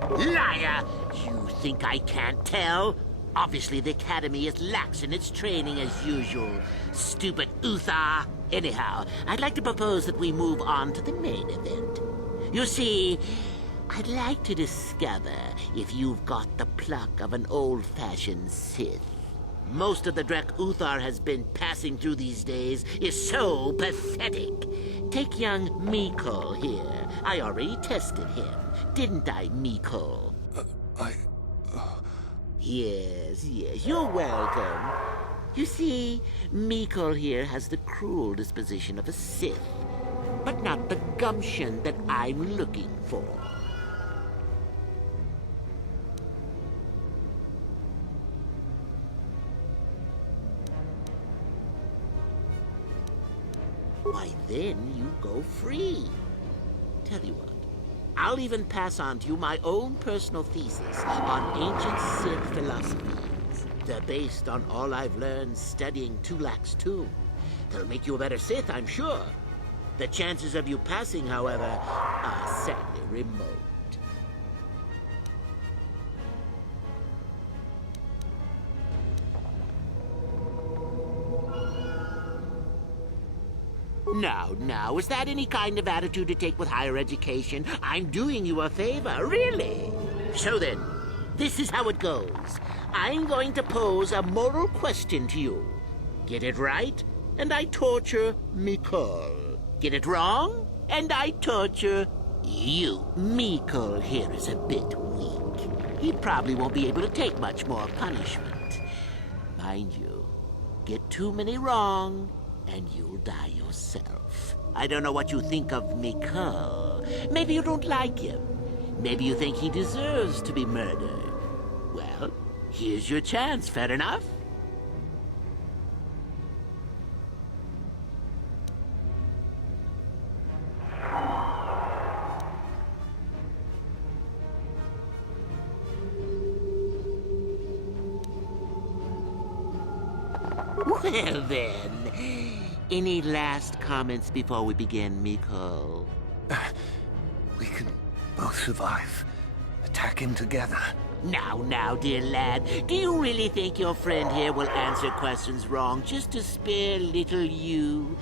Liar! You think I can't tell? Obviously, the academy is lax in its training as usual. Stupid Uthar. Anyhow, I'd like to propose that we move on to the main event. You see, I'd like to discover if you've got the pluck of an old-fashioned Sith. Most of the Drek Uthar has been passing through these days is so pathetic. Take young Mikol here. I already tested him. Didn't I, Mikol? Yes, you're welcome. You see, Mikol here has the cruel disposition of a Sith, but not the gumption that I'm looking for. Why, then you go free. Tell you what, I'll even pass on to you my own personal thesis on ancient Sith philosophies. They're based on all I've learned studying Tulak's tomb. They'll make you a better Sith, I'm sure. The chances of you passing, however, are sadly remote. Now, is that any kind of attitude to take with higher education? I'm doing you a favor, really. So then, this is how it goes. I'm going to pose a moral question to you. Get it right, and I torture Mikol. Get it wrong, and I torture you. Mikol here is a bit weak. He probably won't be able to take much more punishment. Mind you, get too many wrong, and you'll die yourself. I don't know what you think of Mikol. Maybe you don't like him. Maybe you think he deserves to be murdered. Well, here's your chance, fair enough? Well then, any last comments before we begin, Mikol? We can both survive. Attack him together. Now, dear lad, do you really think your friend here will answer questions wrong just to spare little you,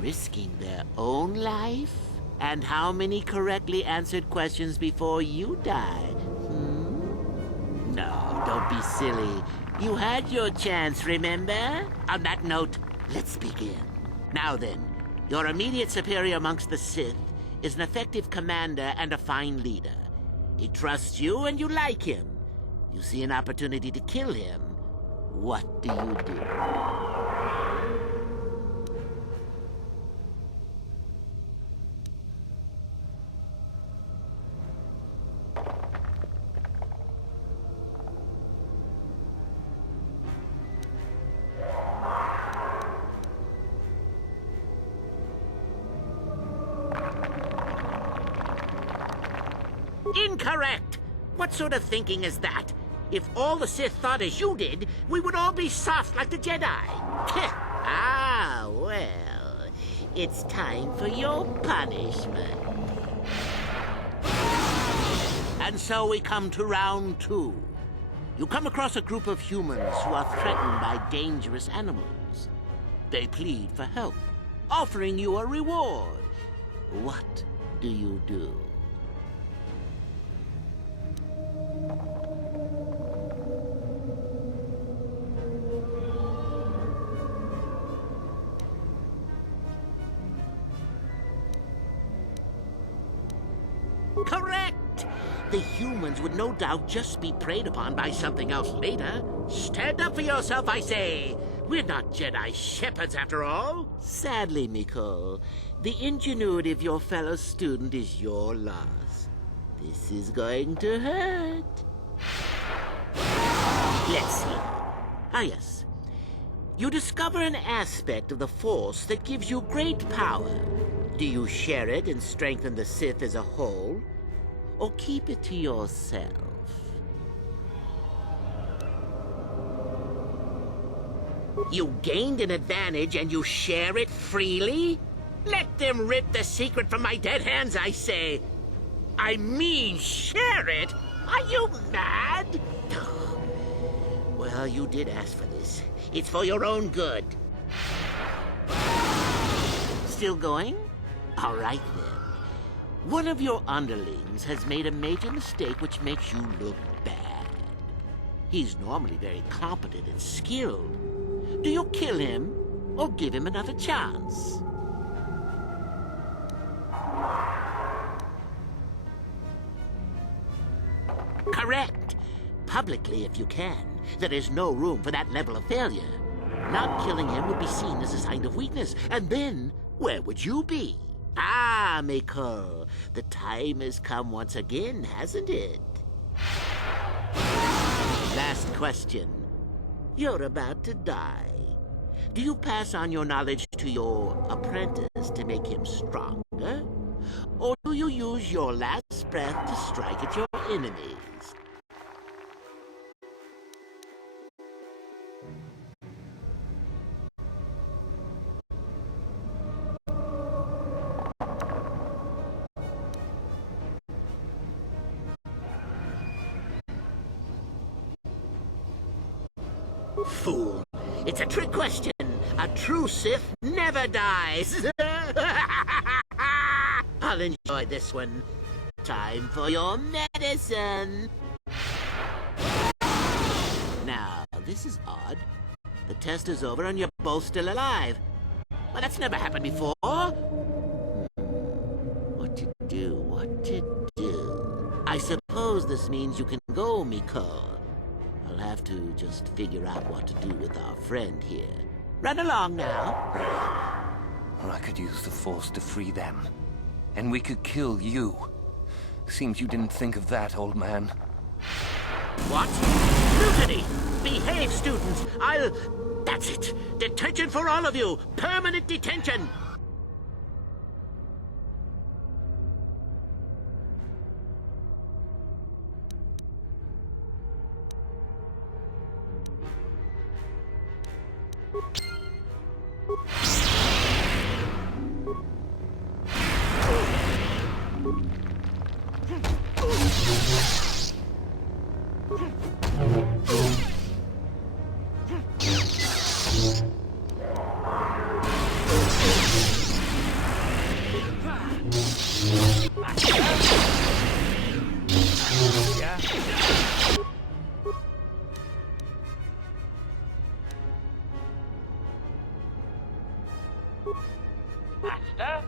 risking their own life? And how many correctly answered questions before you die? No, don't be silly. You had your chance, remember? On that note, let's begin. Now then, your immediate superior amongst the Sith is an effective commander and a fine leader. He trusts you and you like him. You see an opportunity to kill him. What do you do? Incorrect! What sort of thinking is that? If all the Sith thought as you did, we would all be soft like the Jedi. Ah, well, it's time for your punishment. And so we come to round 2. You come across a group of humans who are threatened by dangerous animals. They plead for help, offering you a reward. What do you do? Correct! The humans would no doubt just be preyed upon by something else later. Stand up for yourself, I say! We're not Jedi shepherds, after all. Sadly, Miko, the ingenuity of your fellow student is your loss. This is going to hurt. Let's see. Ah, yes. You discover an aspect of the Force that gives you great power. Do you share it and strengthen the Sith as a whole? Or keep it to yourself? You gained an advantage and you share it freely? Let them rip the secret from my dead hands, I say. I mean, share it? Are you mad? Well, you did ask for this. It's for your own good. Still going? All right, then. One of your underlings has made a major mistake which makes you look bad. He's normally very competent and skilled. Do you kill him or give him another chance? Correct. Publicly, if you can. There is no room for that level of failure. Not killing him would be seen as a sign of weakness, and then where would you be? Ah, Miko, the time has come once again, hasn't it? Last question. You're about to die. Do you pass on your knowledge to your apprentice to make him stronger? Or do you use your last breath to strike at your enemies? Fool. It's a trick question. A true Sith never dies. I'll enjoy this one. Time for your medicine. Now, this is odd. The test is over and you're both still alive. Well, that's never happened before. What to do? What to do? I suppose this means you can go, Miko. I'll have to just figure out what to do with our friend here. Run along now. I could use the Force to free them. And we could kill you. Seems you didn't think of that, old man. What? Mutiny! Behave, students! That's it! Detention for all of you! Permanent detention! Master?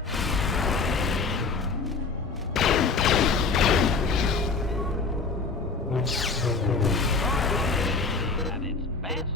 At its best.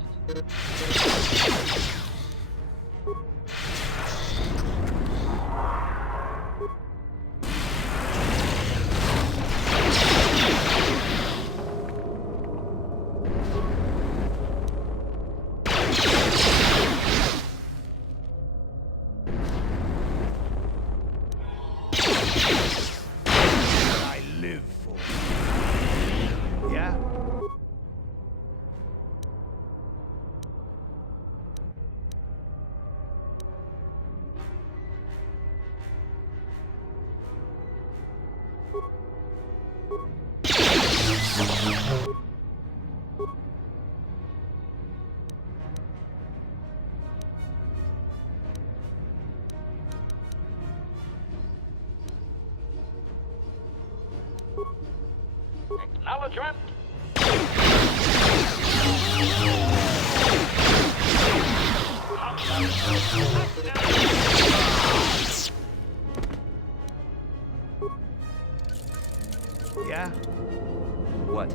Acknowledgement. Yeah? What?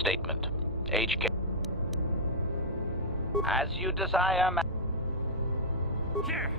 Statement. HK. As you desire, Here.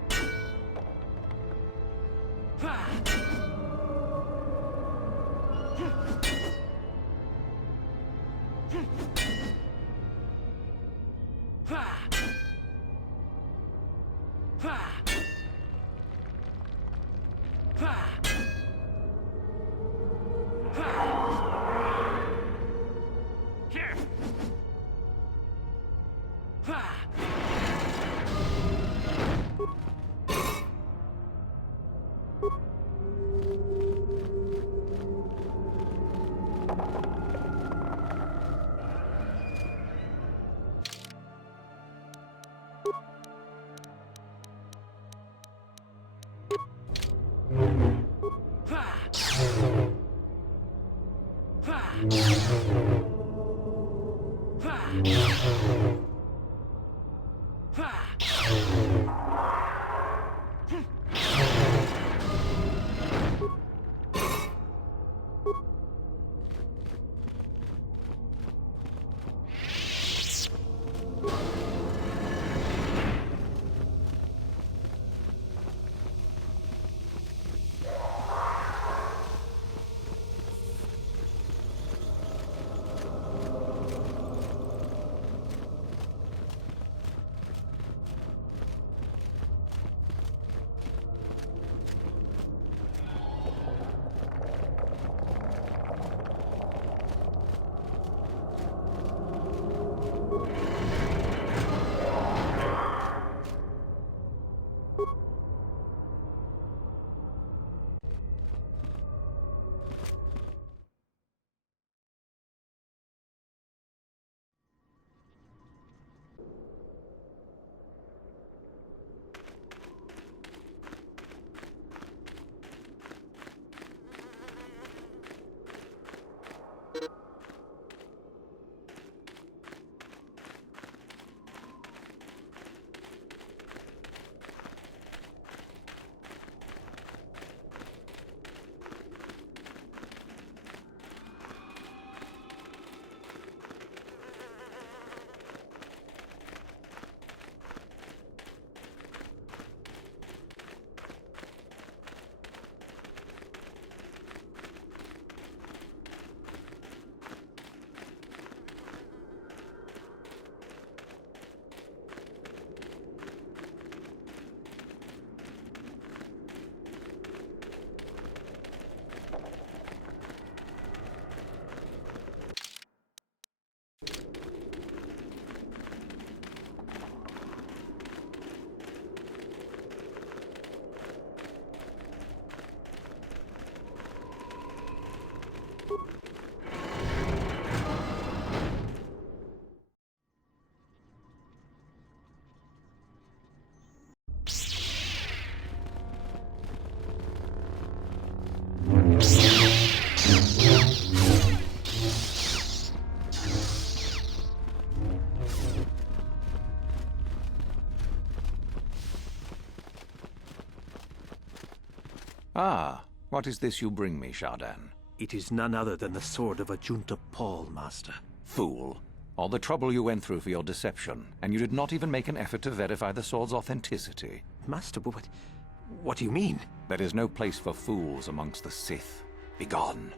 Ah, what is this you bring me, Shardan? It is none other than the sword of Ajunta Paul, Master. Fool. All the trouble you went through for your deception, and you did not even make an effort to verify the sword's authenticity. Master, what do you mean? There is no place for fools amongst the Sith. Begone.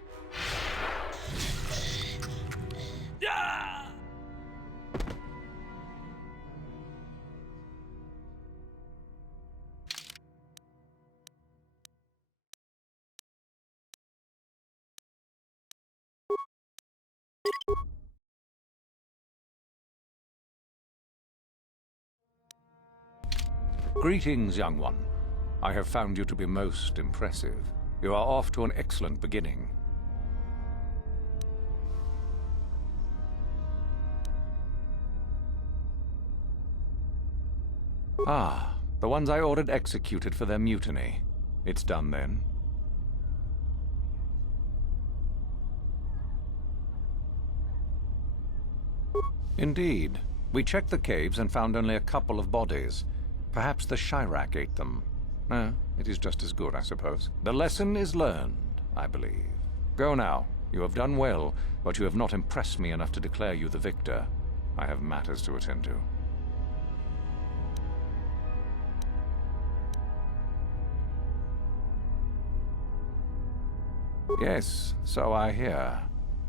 Greetings, young one. I have found you to be most impressive. You are off to an excellent beginning. Ah, the ones I ordered executed for their mutiny. It's done then. Indeed. We checked the caves and found only a couple of bodies. Perhaps the Chirac ate them. It is just as good, I suppose. The lesson is learned, I believe. Go now. You have done well, but you have not impressed me enough to declare you the victor. I have matters to attend to. Yes, so I hear.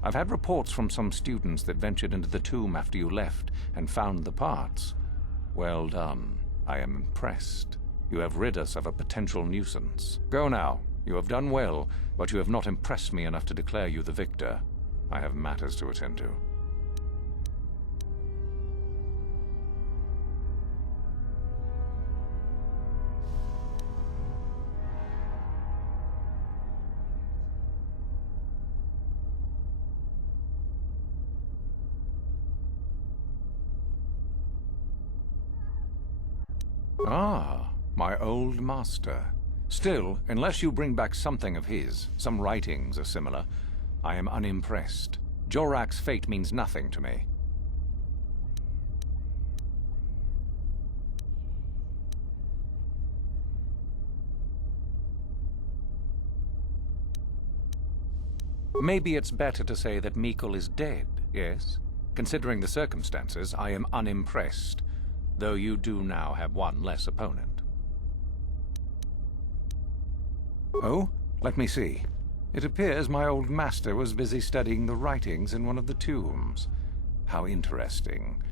I've had reports from some students that ventured into the tomb after you left and found the parts. Well done. I am impressed. You have rid us of a potential nuisance. Go now. You have done well, but you have not impressed me enough to declare you the victor. I have matters to attend to. Ah, my old master. Still, unless you bring back something of his, some writings or similar, I am unimpressed. Jorak's fate means nothing to me. Maybe it's better to say that Mikkel is dead, yes? Considering the circumstances, I am unimpressed. Though you do now have one less opponent. Oh, let me see. It appears my old master was busy studying the writings in one of the tombs. How interesting.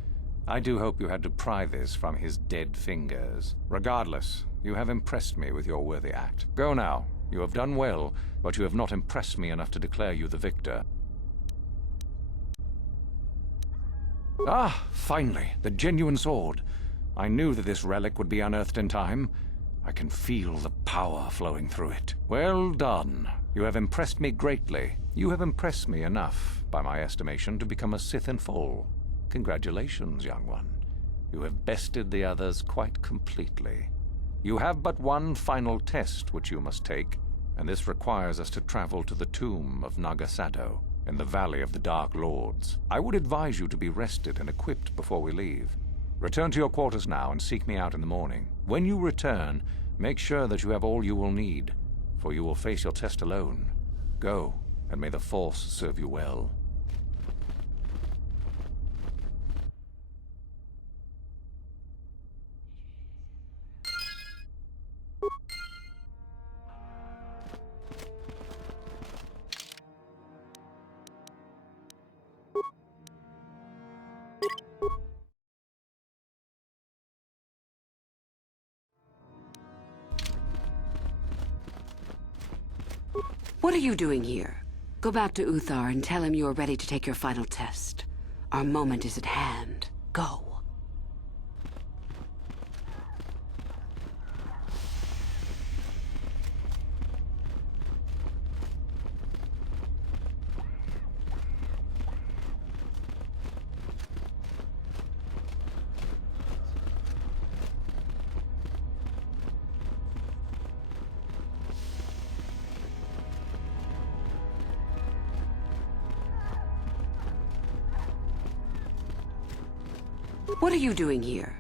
I do hope you had to pry this from his dead fingers. Regardless, you have impressed me with your worthy act. Go now. You have done well, but you have not impressed me enough to declare you the victor. Ah, finally, the genuine sword. I knew that this relic would be unearthed in time. I can feel the power flowing through it. Well done. You have impressed me greatly. You have impressed me enough, by my estimation, to become a Sith in full. Congratulations, young one. You have bested the others quite completely. You have but one final test which you must take, and this requires us to travel to the tomb of Nagasado, in the Valley of the Dark Lords. I would advise you to be rested and equipped before we leave. Return to your quarters now and seek me out in the morning. When you return, make sure that you have all you will need, for you will face your test alone. Go, and may the Force serve you well. What are you doing here? Go back to Uthar and tell him you are ready to take your final test. Our moment is at hand. Go. What are you doing here?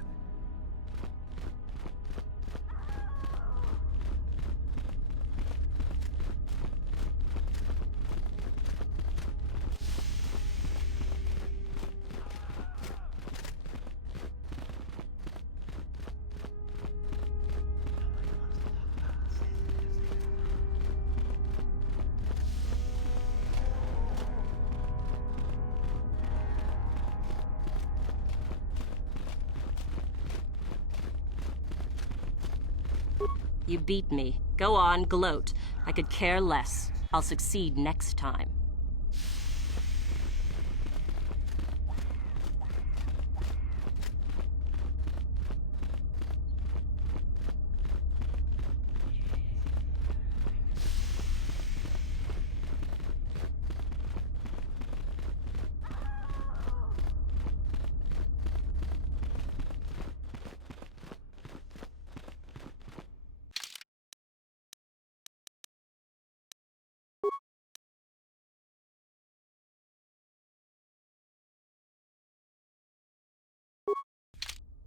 You beat me. Go on, gloat. I could care less. I'll succeed next time.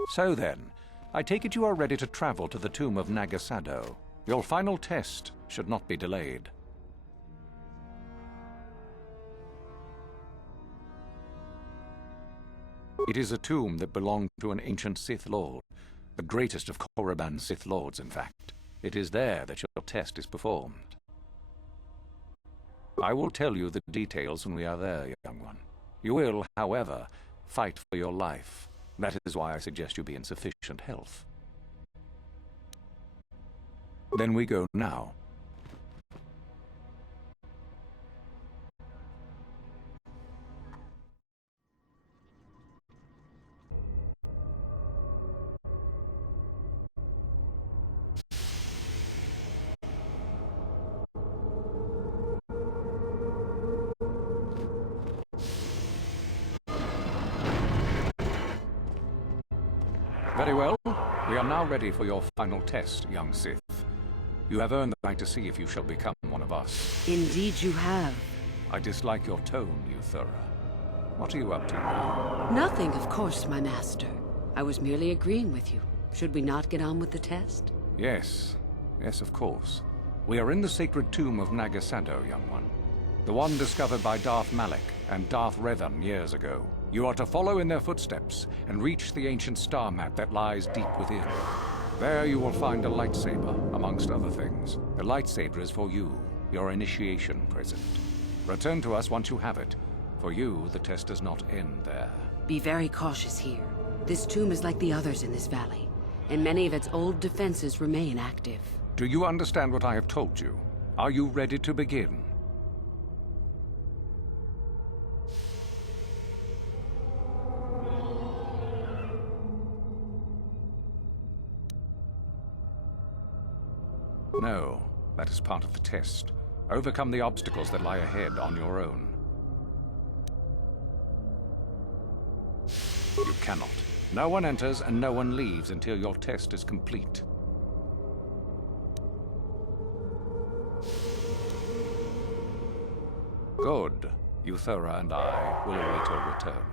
So then, I take it you are ready to travel to the tomb of Nagasado. Your final test should not be delayed. It is a tomb that belonged to an ancient Sith Lord, the greatest of Korriban's Sith Lords, in fact. It is there that your test is performed. I will tell you the details when we are there, young one. You will, however, fight for your life. That is why I suggest you be in sufficient health. Then we go now. Very well. We are now ready for your final test, young Sith. You have earned the right to see if you shall become one of us. Indeed you have. I dislike your tone, KotoR. What are you up to now? Nothing, of course, my master. I was merely agreeing with you. Should we not get on with the test? Yes. Yes, of course. We are in the sacred tomb of Nagasado, young one. The one discovered by Darth Malak and Darth Revan years ago. You are to follow in their footsteps and reach the ancient star map that lies deep within. There you will find a lightsaber, amongst other things. The lightsaber is for you, your initiation present. Return to us once you have it. For you, the test does not end there. Be very cautious here. This tomb is like the others in this valley, and many of its old defenses remain active. Do you understand what I have told you? Are you ready to begin? No, that is part of the test. Overcome the obstacles that lie ahead on your own. You cannot. No one enters and no one leaves until your test is complete. Good. KotoR and I will await your return.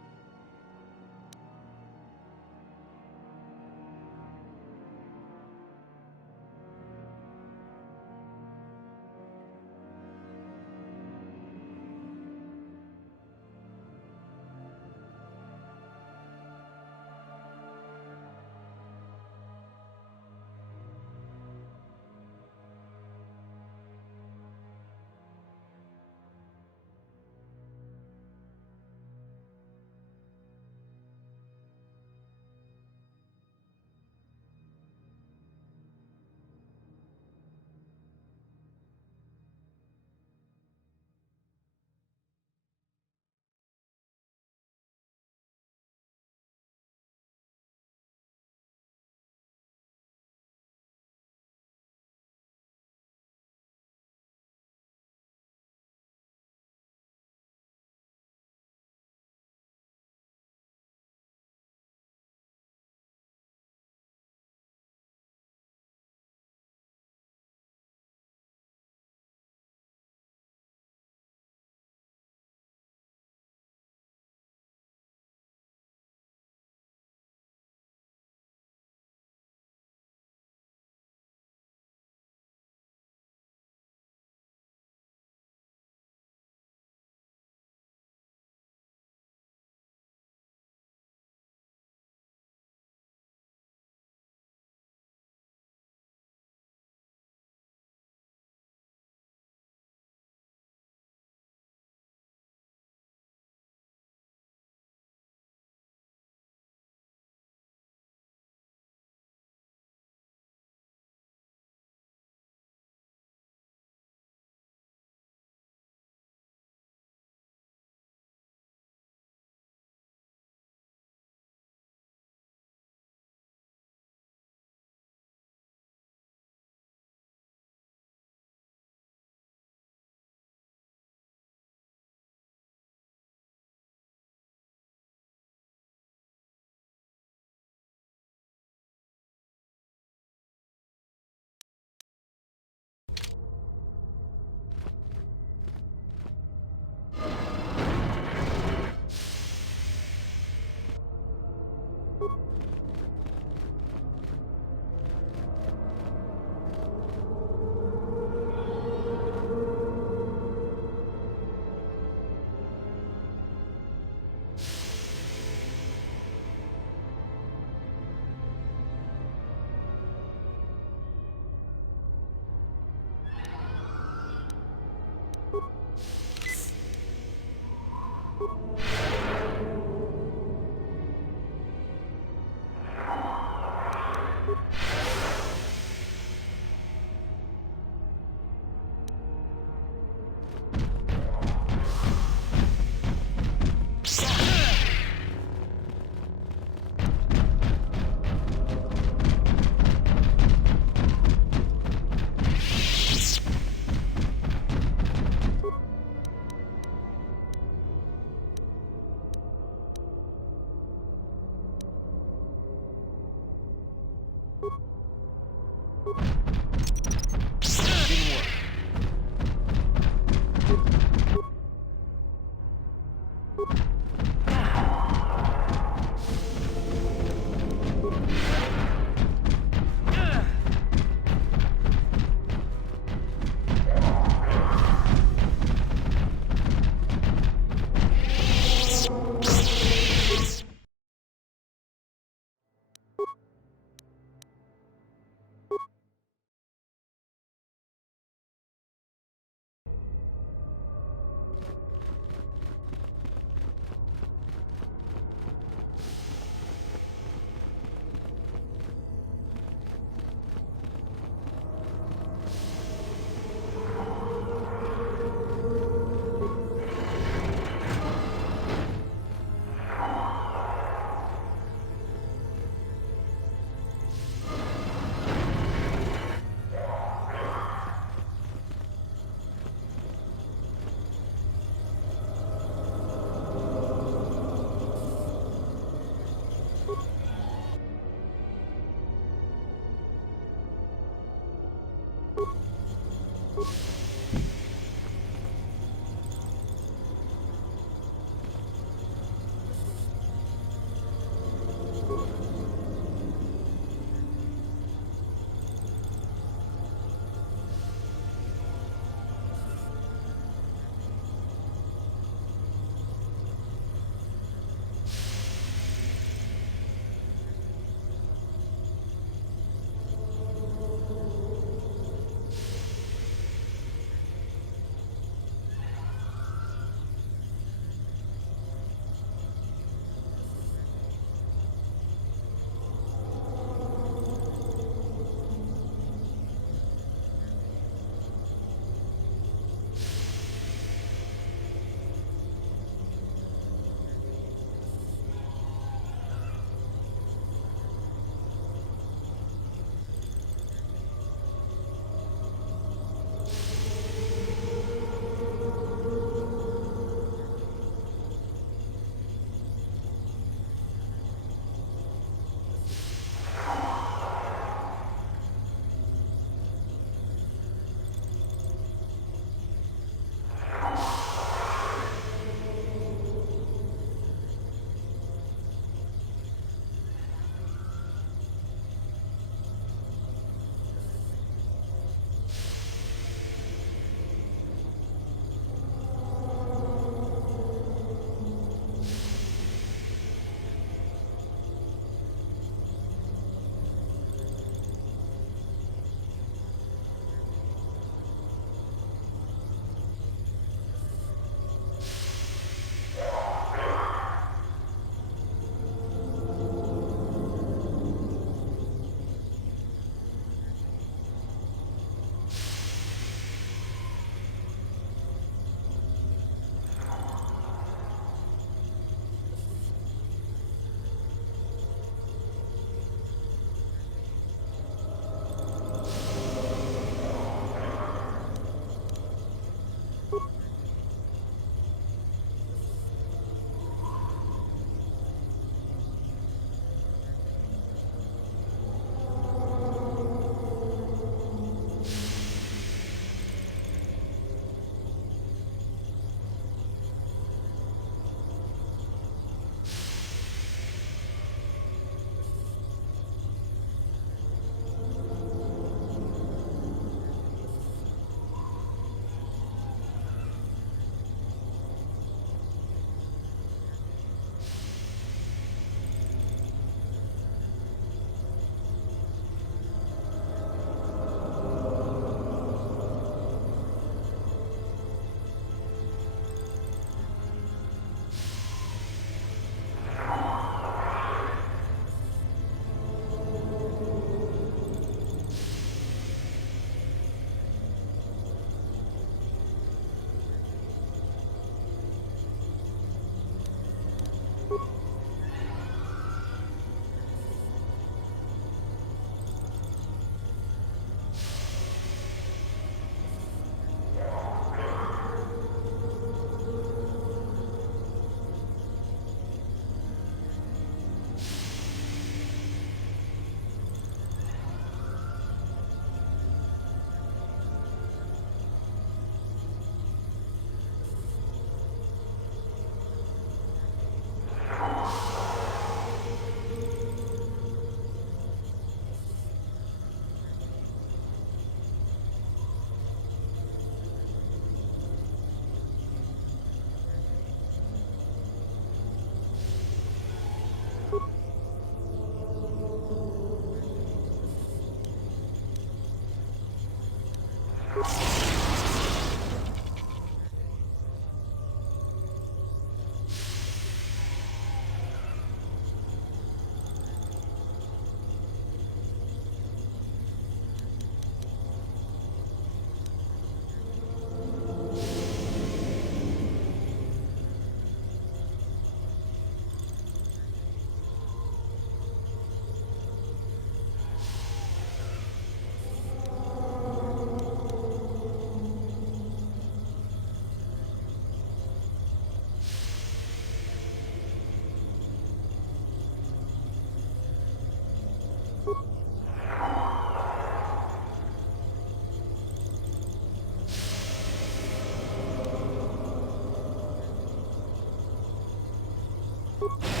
Whoever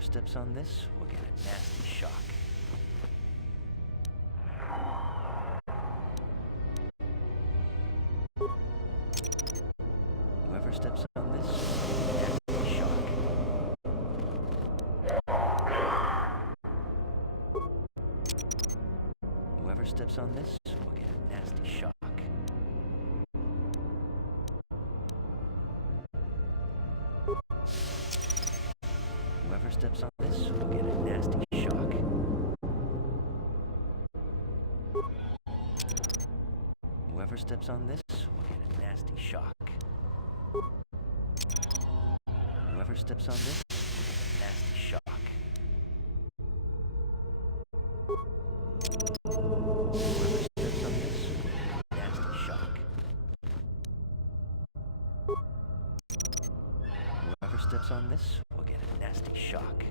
steps on this will get a nasty shock. Whoever steps on this will get a nasty shock. Whoever steps on this will get a nasty shock. Whoever steps on this will get a nasty shock. Whoever steps on this will get a nasty shock. Whoever steps on this will get a nasty shock. Whoever steps on this will get a nasty shock. Whoever steps on this will get a nasty shock.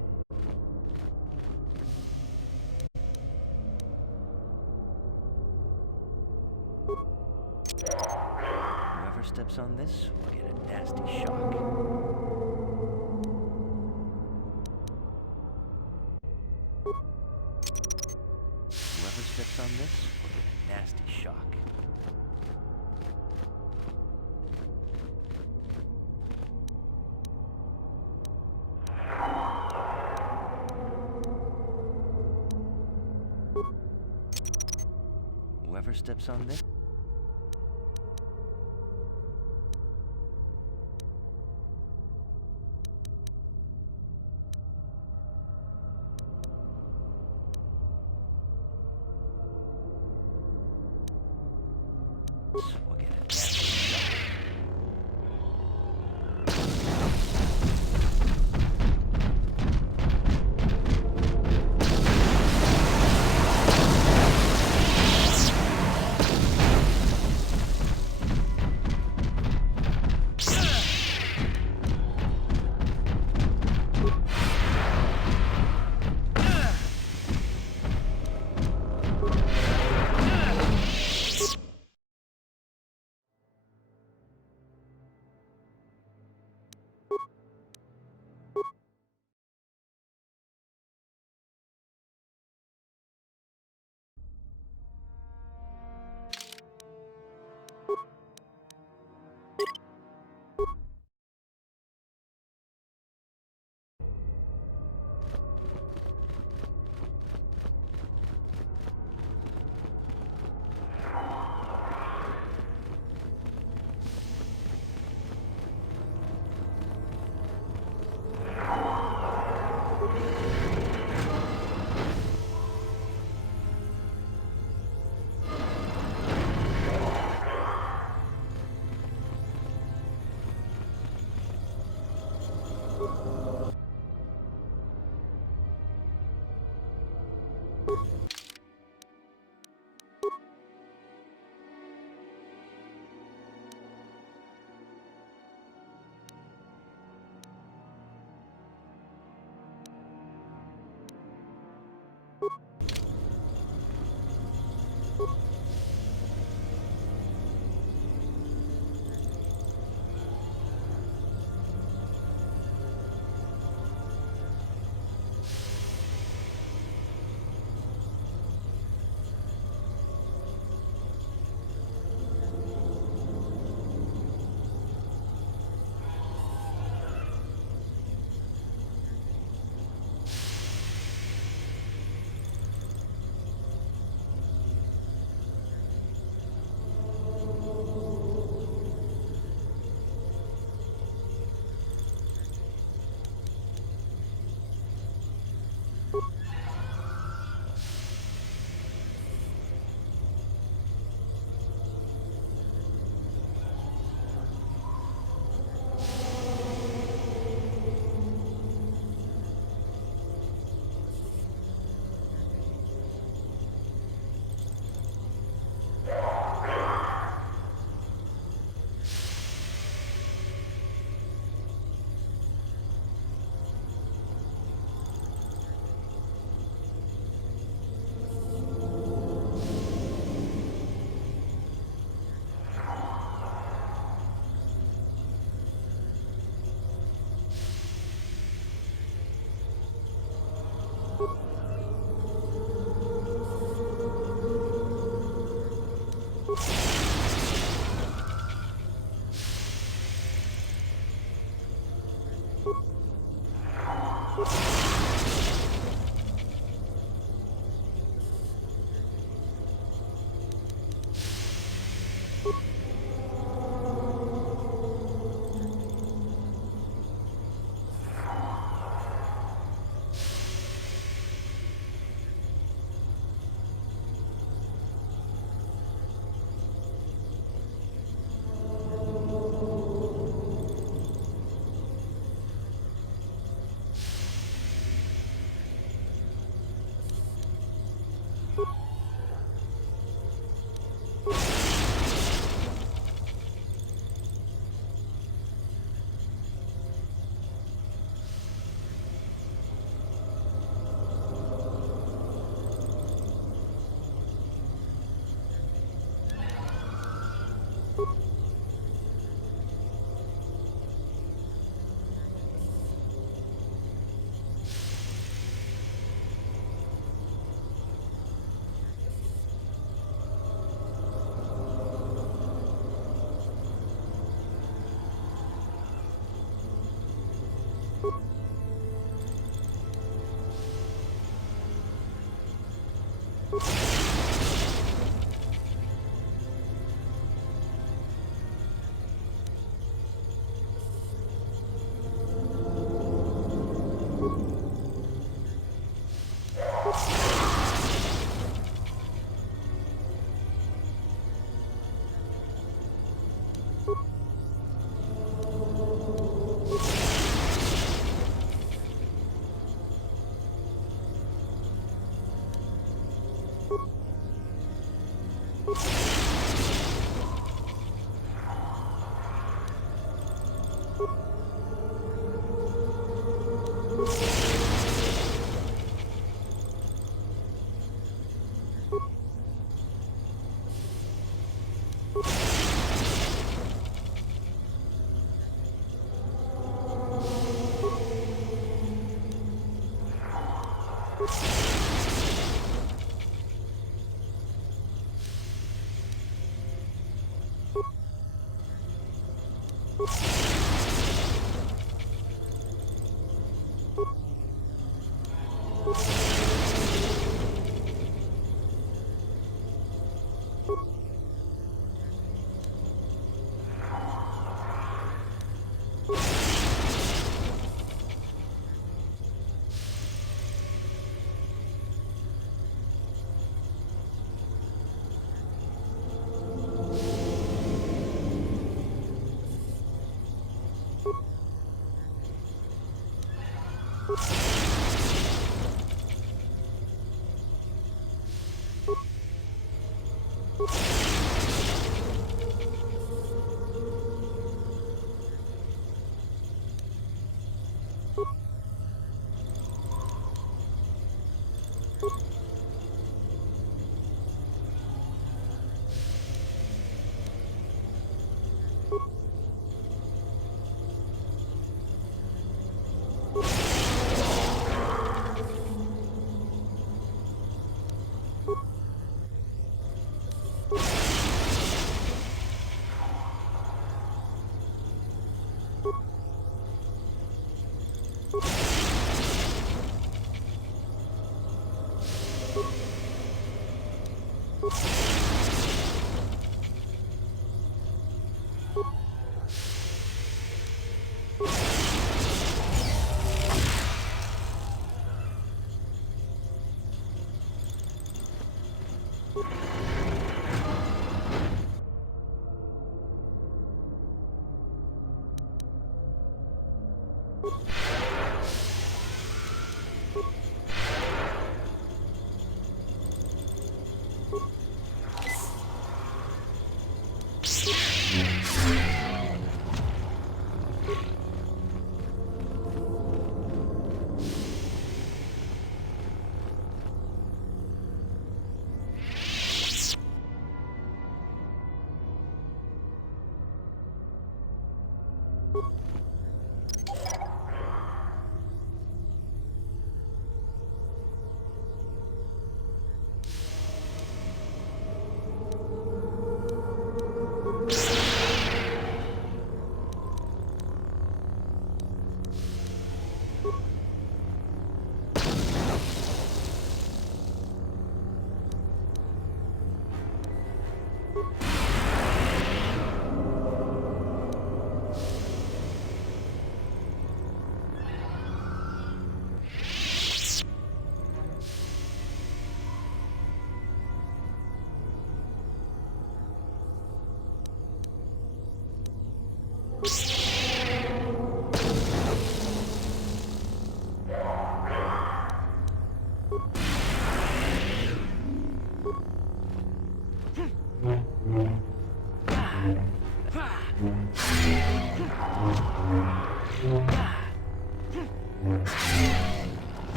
Whoever steps on this will get a nasty shock. Whoever steps on this will get a nasty shock. Whoever steps on this will get a nasty shock.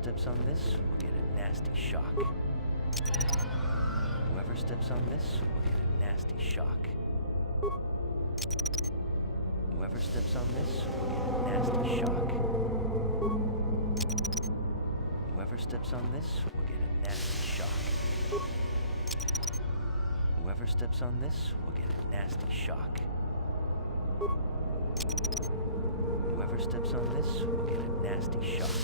steps on this will get a nasty shock. Whoever steps on this will get a nasty shock. Whoever steps on this will get a nasty shock. Whoever steps on this will get a nasty shock. Whoever steps on this will get a nasty shock. Whoever steps on this will get a nasty shock.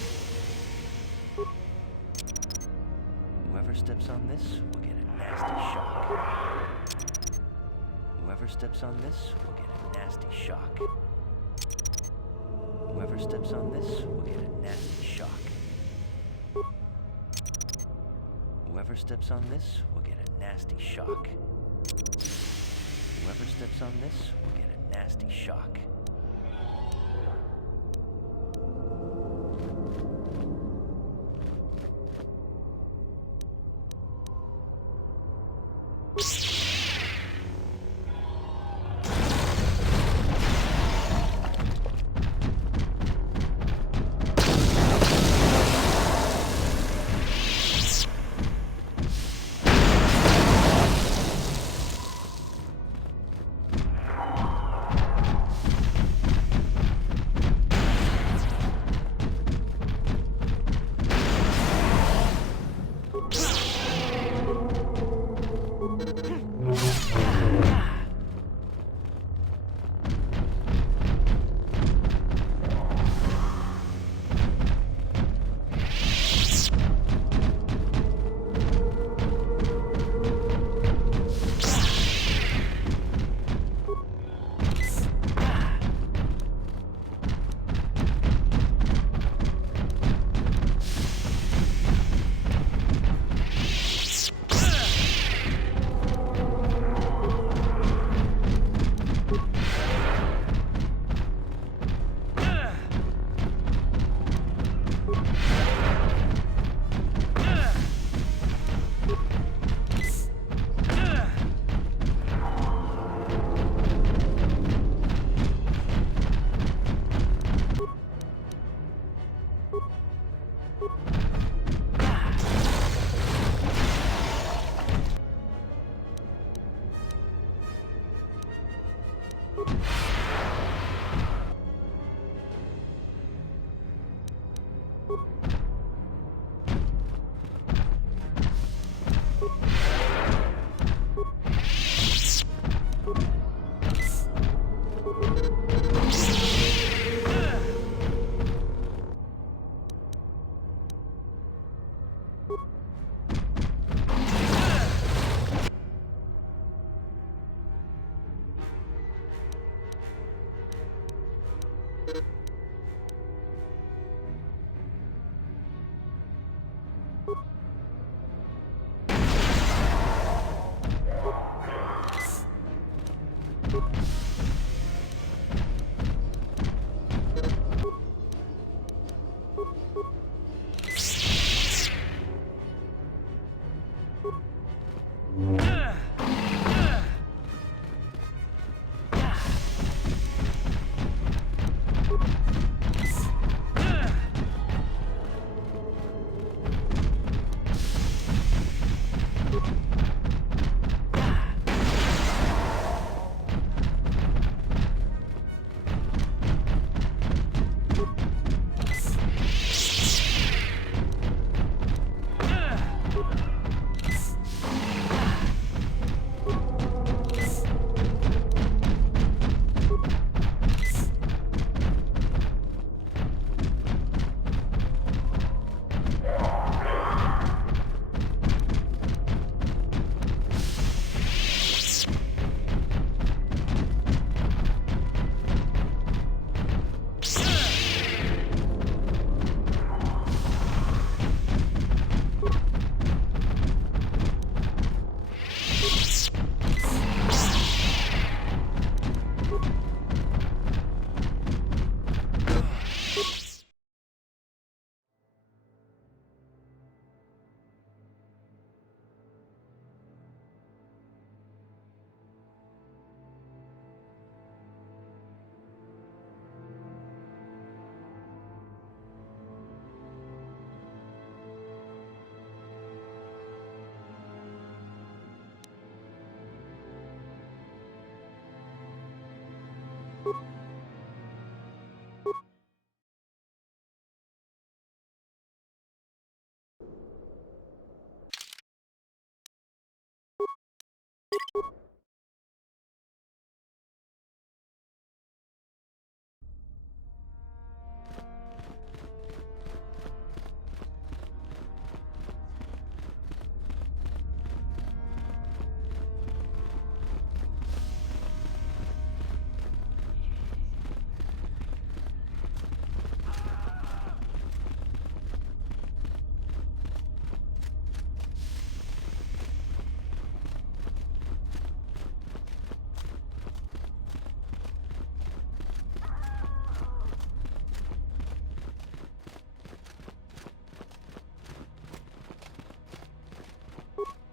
Whoever steps on this will get a nasty shock. Whoever steps on this will get a nasty shock. Whoever steps on this will get a nasty shock. Whoever steps on this will get a nasty shock. Whoever steps on this will get a nasty shock.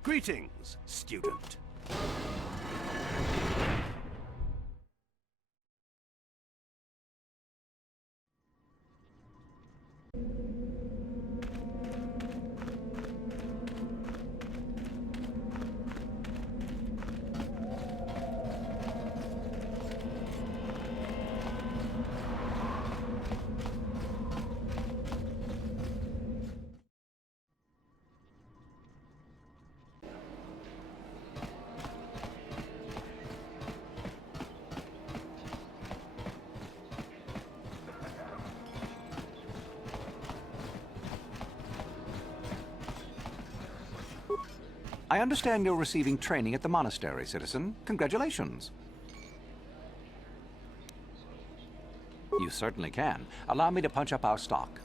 Greetings, student. I understand you're receiving training at the monastery, citizen. Congratulations. You certainly can. Allow me to punch up our stock.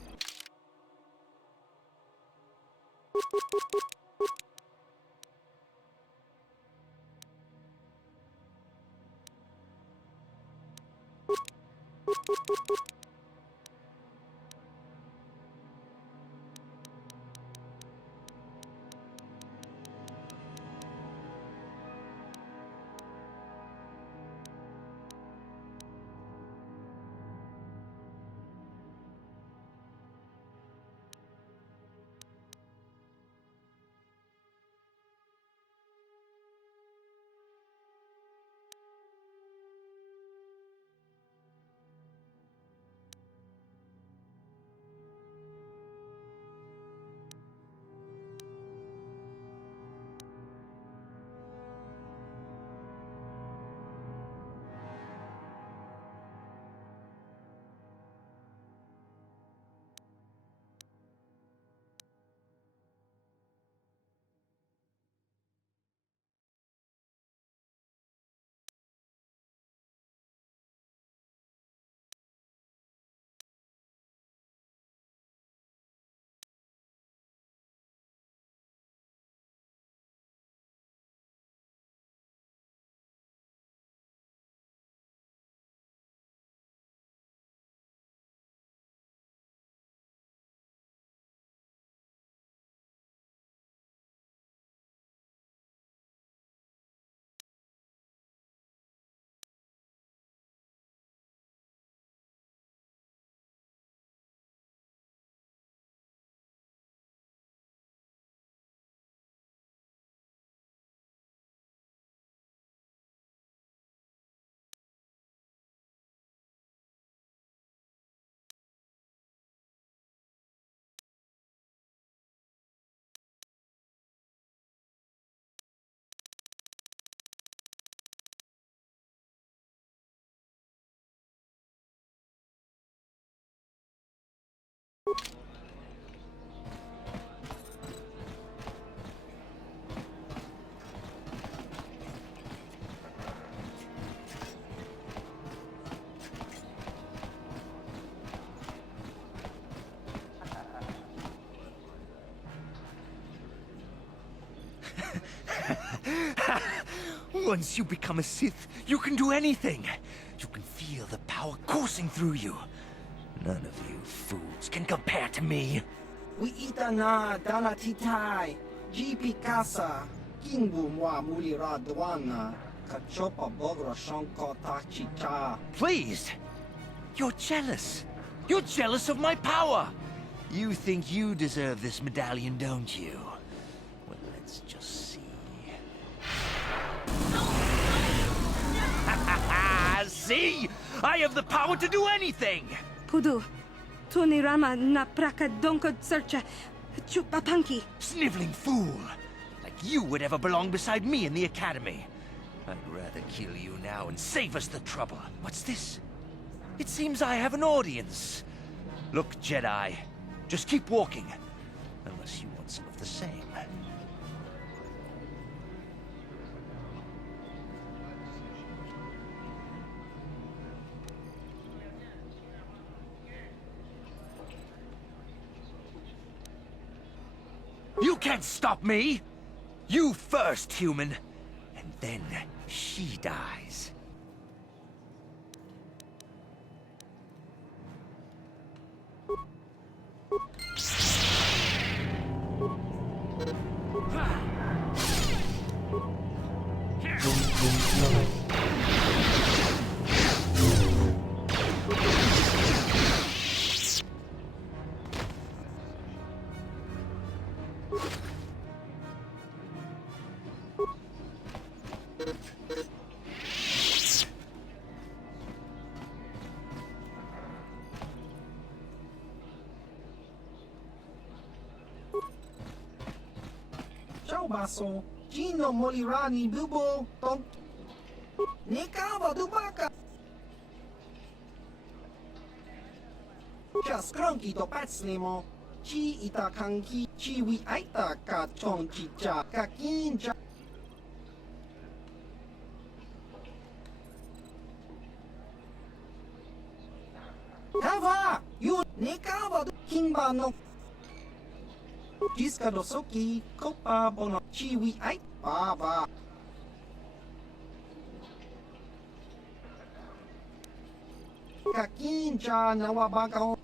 Once you become a Sith, you can do anything. You can feel the power coursing through you. None of you fools can compare to me. We itana dana titai, GP casa, kingu mwa mulira dwana, kachopa bogra shanko tachicha. Please! You're jealous. You're jealous of my power. You think you deserve this medallion, don't you? Well, let's just see. See? I have the power to do anything! Pudu, Tunirama na praka donko searcha, chupapanki. Sniveling fool! Like you would ever belong beside me in the academy. I'd rather kill you now and save us the trouble. What's this? It seems I have an audience. Look, Jedi, just keep walking. Unless you want some of the same. You can't stop me! You first, human. And then she dies. baso. Gino molirani bubo. Ton. Nekava dubaka. Cha skronki to pacnemo. Chi ita kanki. Chi wi aita ka chong chicha. Ka kincha. Kava! You nekava kimba no. Jiska do soki, kopa bono chiwi ai baba. Kakinja nawabaka.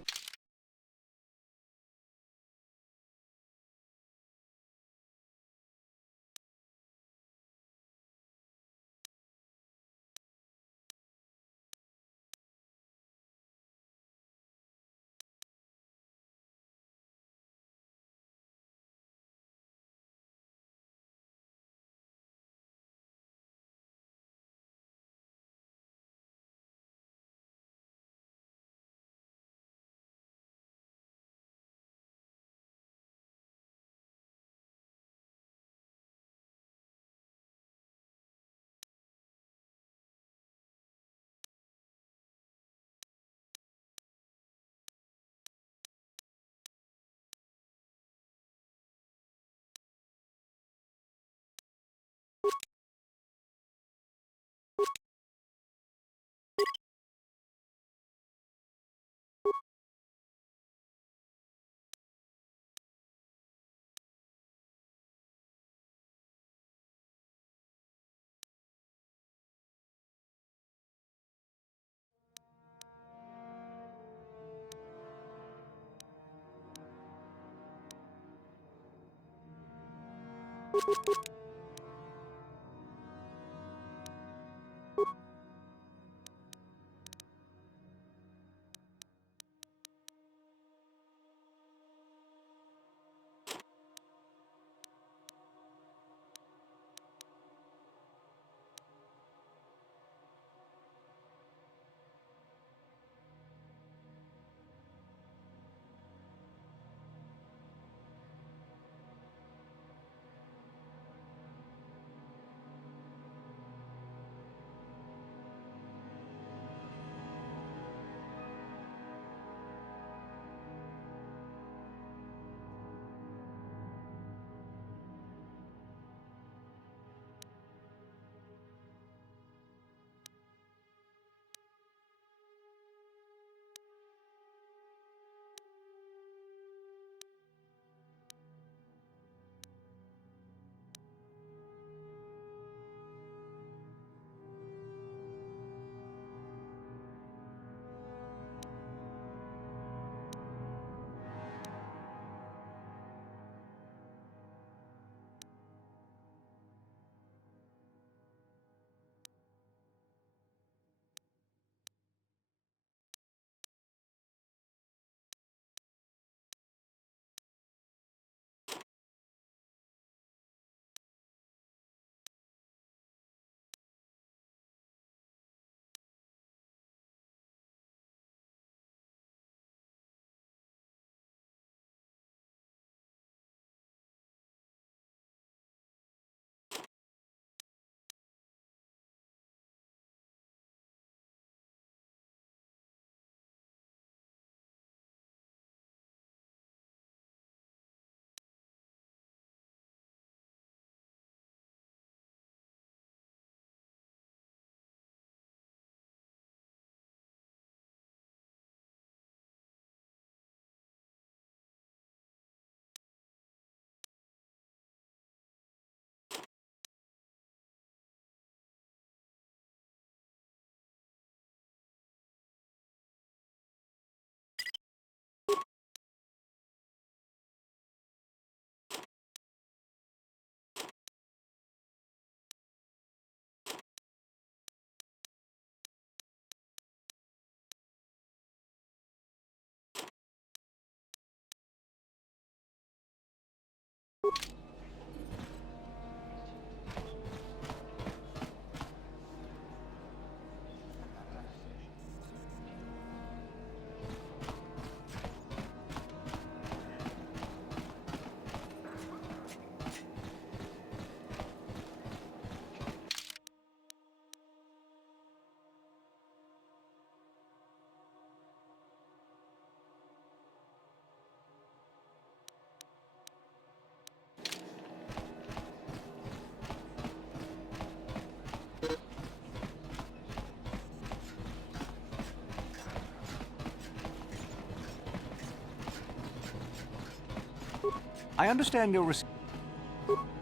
I understand you're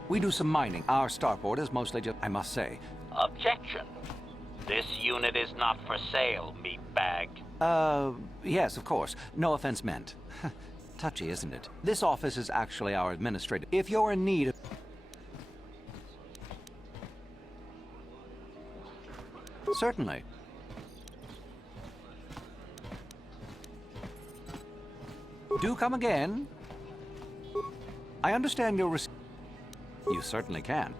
We do some mining. Our starport is mostly just, I must say. Objection. This unit is not for sale, meatbag. Yes, of course. No offense meant. Touchy, isn't it? This office is actually our administrative. If you're in need of... Certainly. Do come again. I understand you're... You certainly can.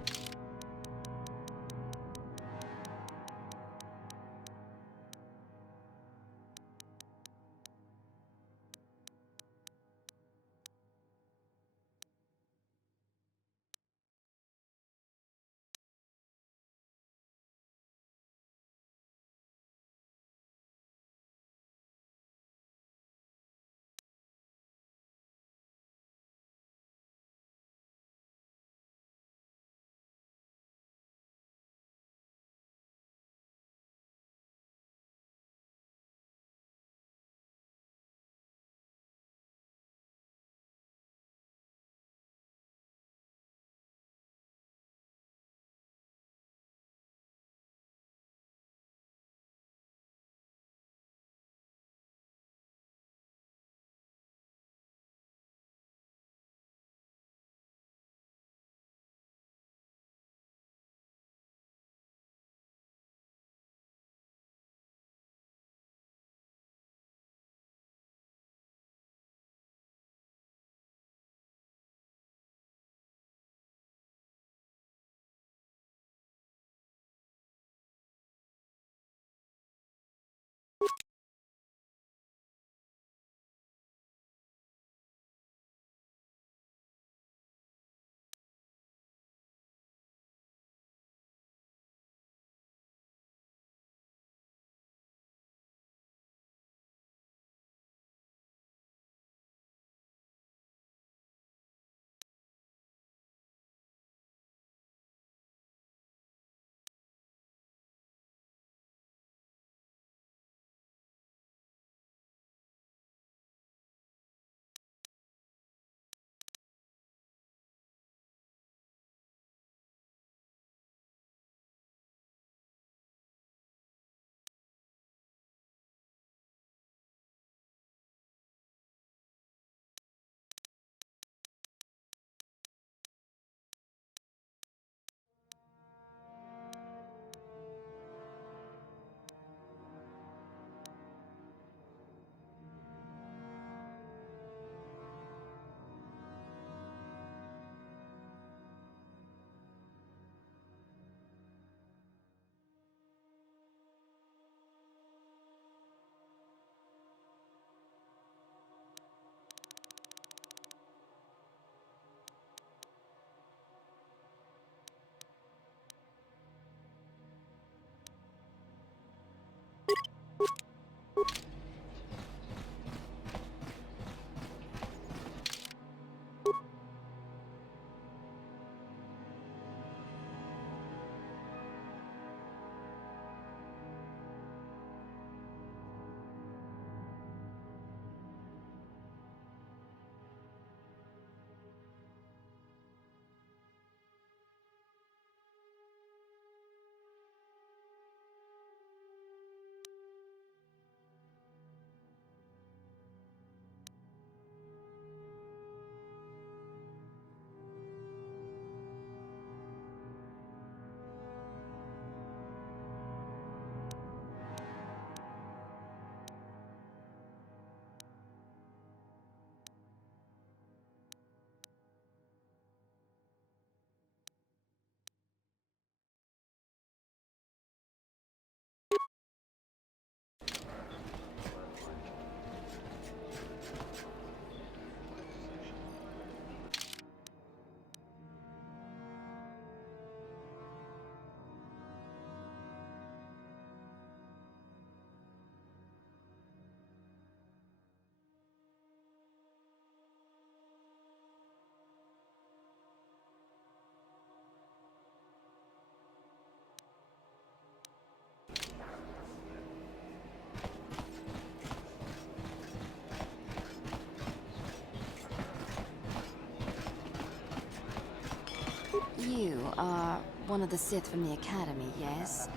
You are one of the Sith from the Academy, yes?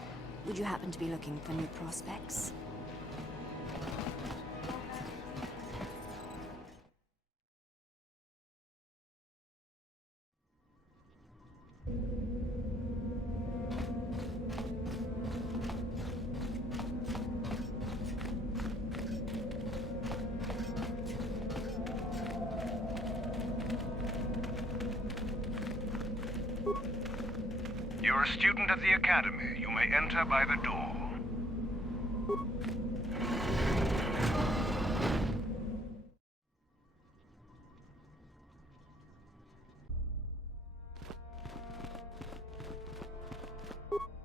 Would you happen to be looking for new prospects? You're a student of the Academy. You may enter by the door.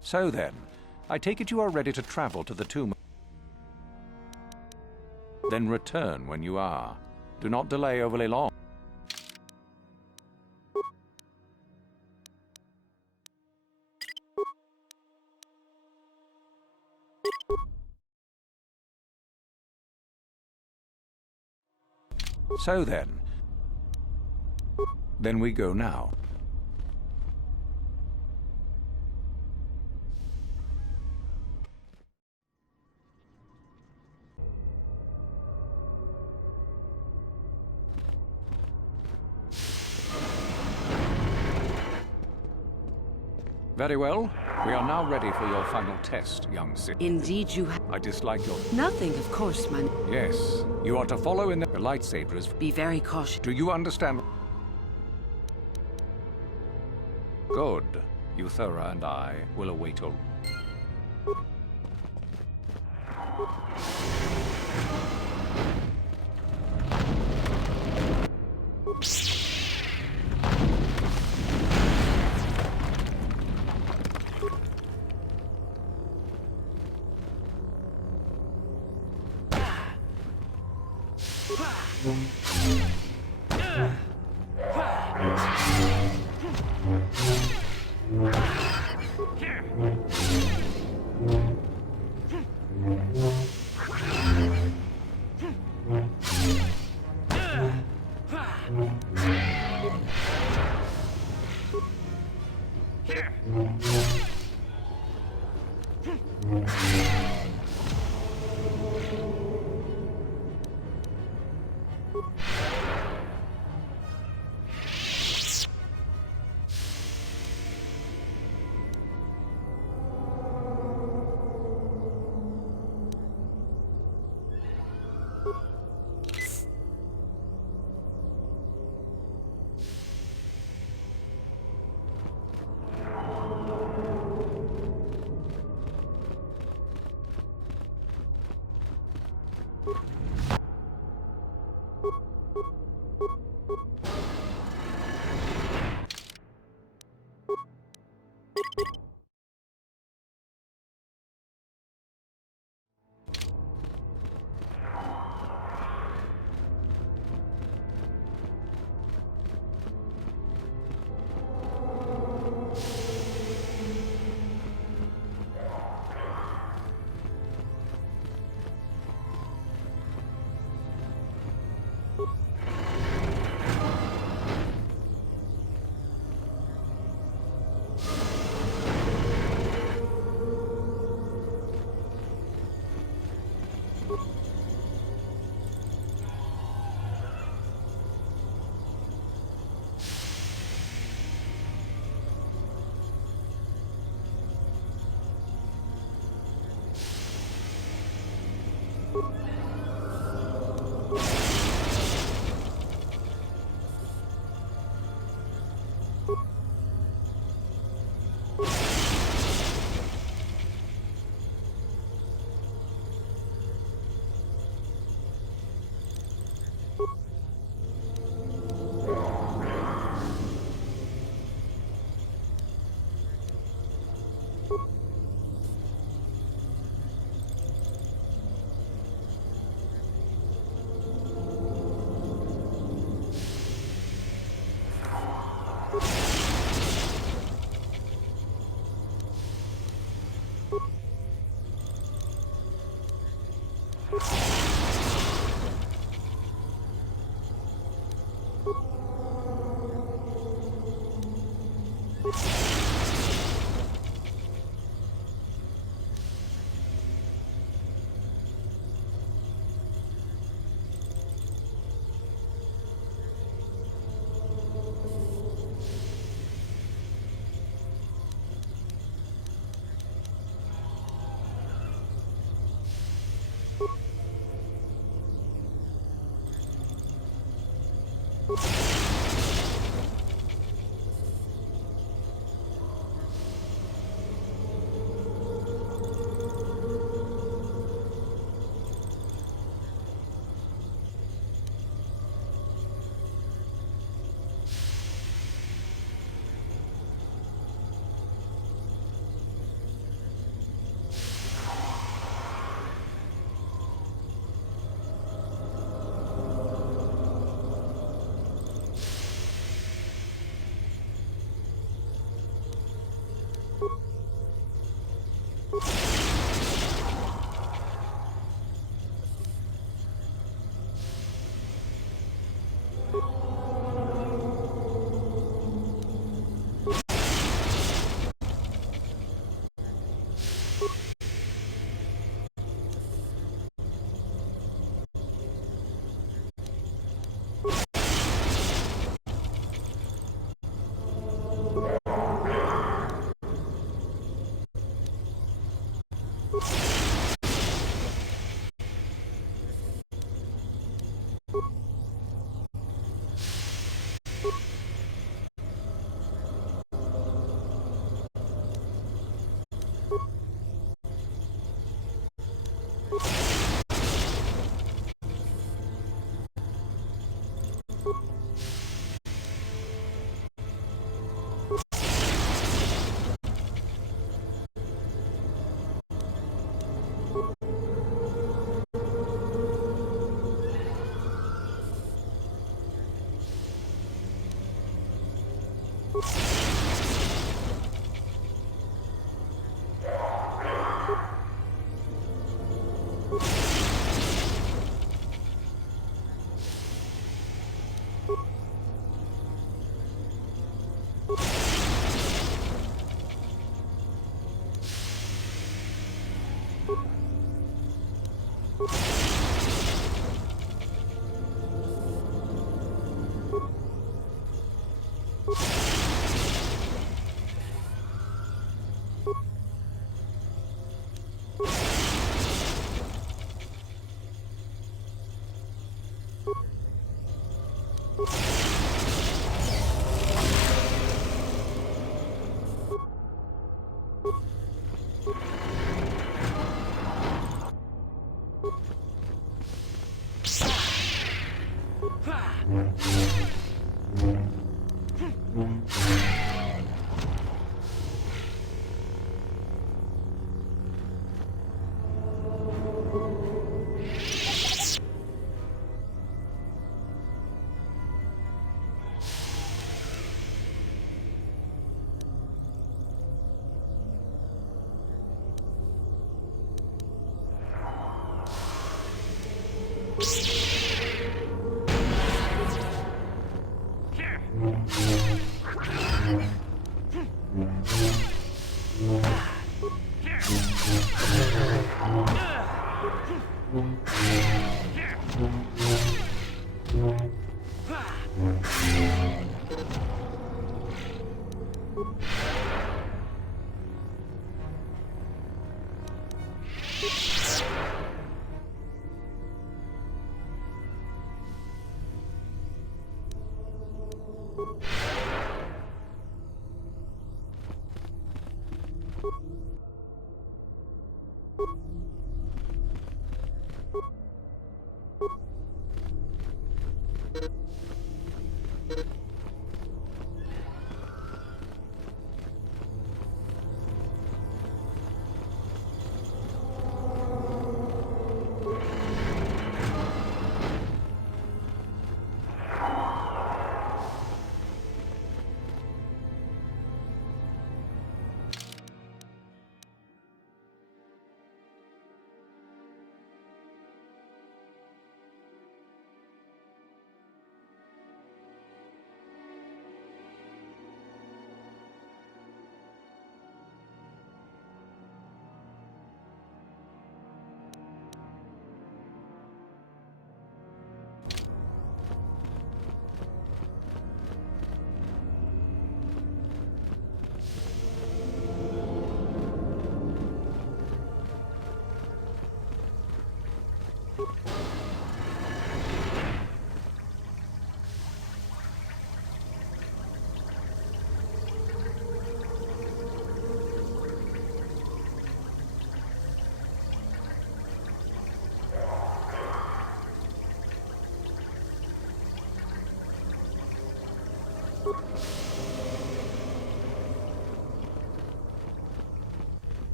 So then, I take it you are ready to travel to the tomb. Then return when you are. Do not delay overly long. So then we go now. Very well. We are now ready for your final test, young Sith. Indeed you have. I dislike your... Nothing, of course, man. Yes. You are to follow in the lightsabers. Be very cautious. Do you understand? Good. Euthura and I will await your...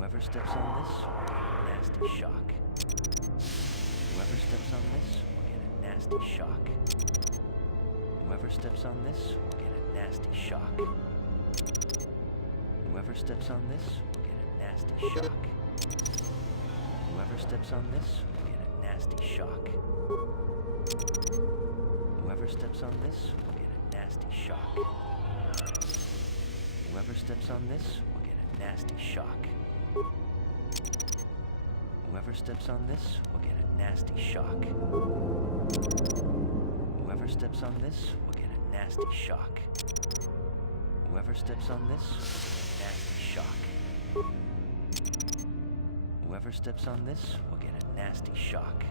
Whoever steps on this will get a nasty shock. Whoever steps on this will get a nasty shock. Whoever steps on this will get a nasty shock. Whoever steps on this will get a nasty shock. Whoever steps on this will get a nasty shock. Whoever steps on this will get a nasty shock. Whoever steps on this will get a nasty shock. Whoever steps on this will get a nasty shock. Whoever steps on this will get a nasty shock. Whoever steps on this will get a nasty shock. Whoever steps on this will get a nasty shock.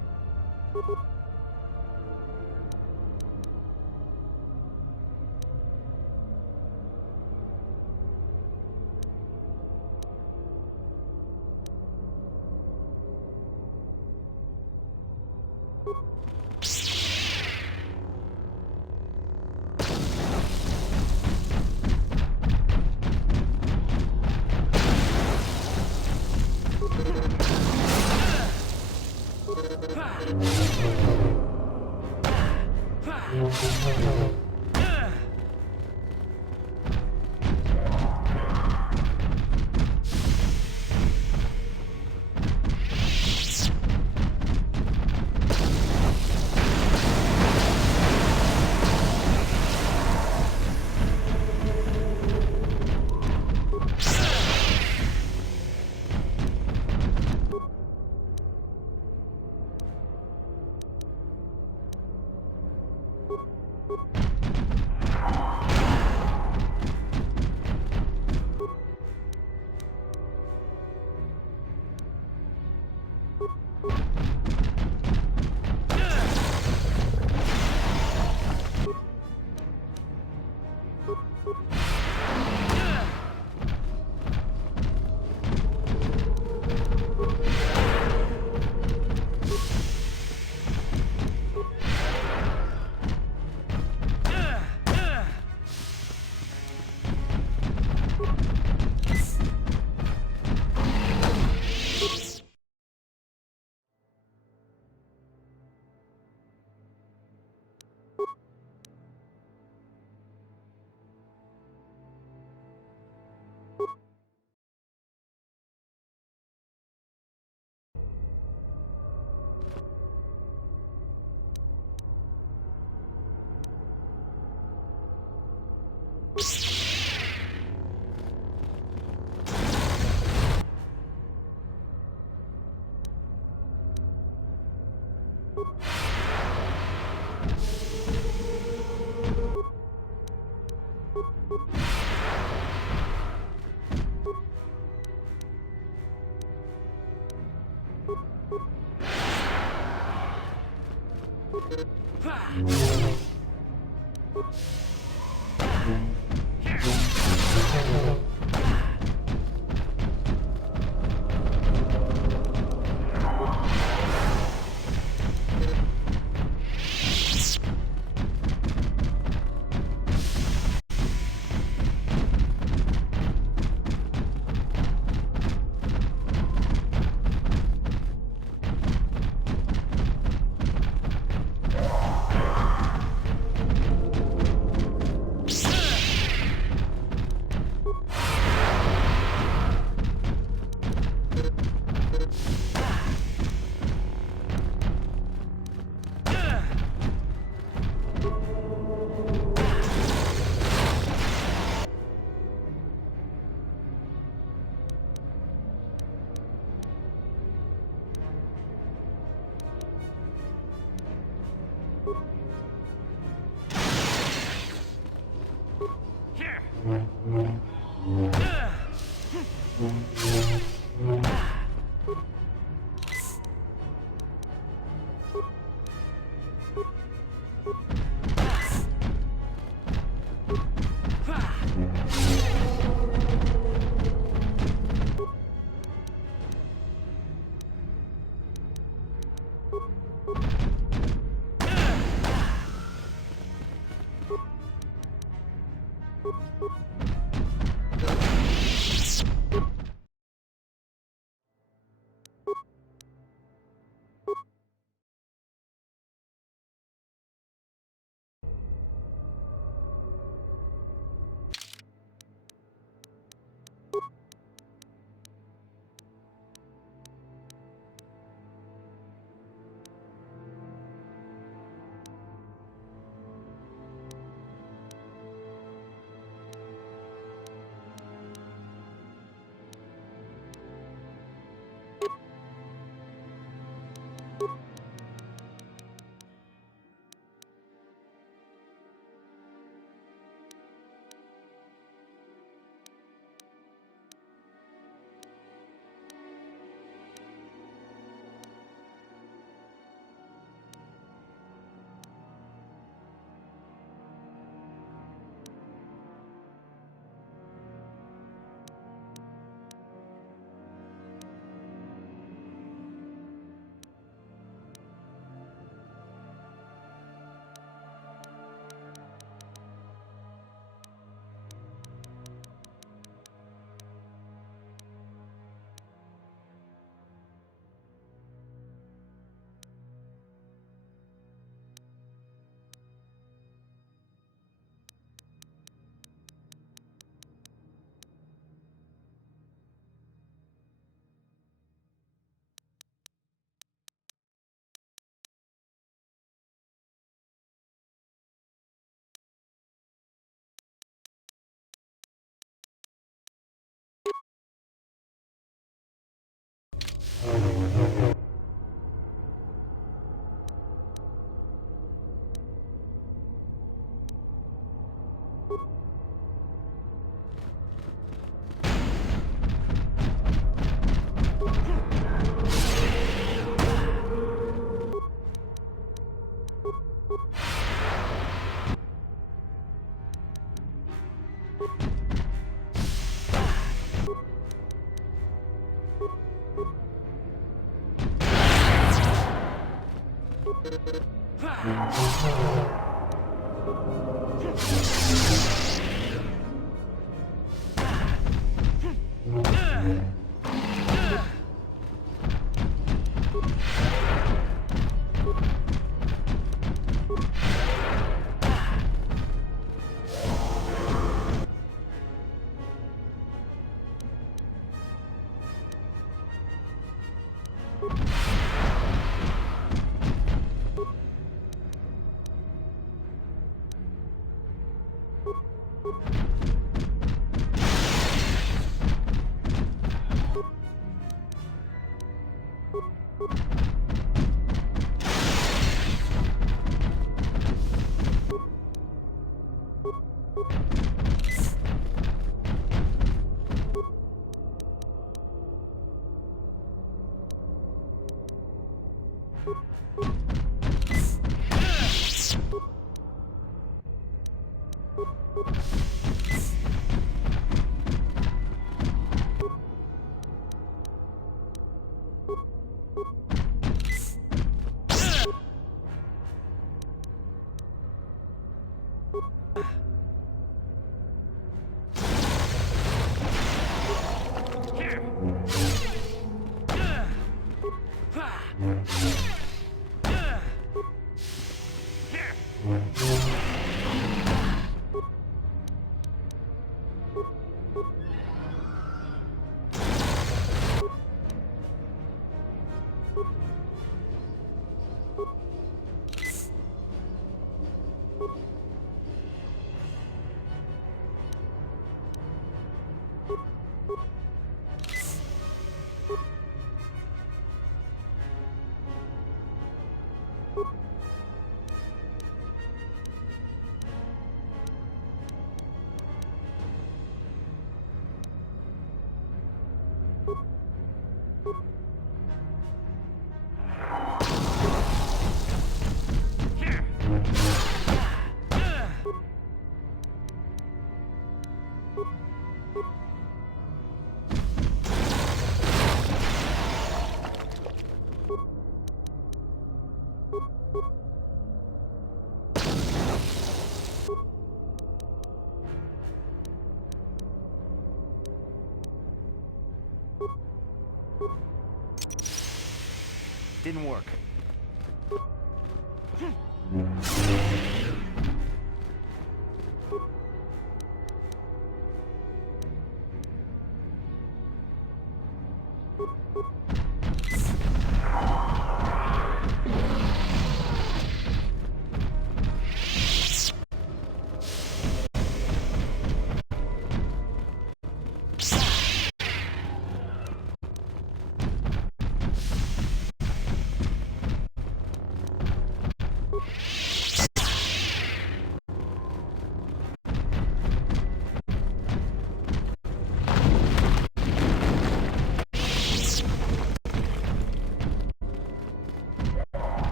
Didn't work.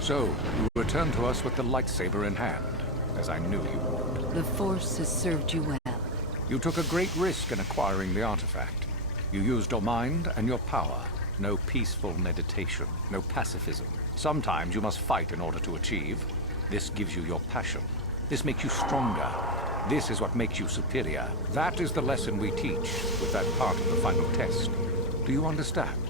So, you returned to us with the lightsaber in hand, as I knew you would. The Force has served you well. You took a great risk in acquiring the artifact. You used your mind and your power. No peaceful meditation, no pacifism. Sometimes you must fight in order to achieve. This gives you your passion. This makes you stronger. This is what makes you superior. That is the lesson we teach with that part of the final test. Do you understand?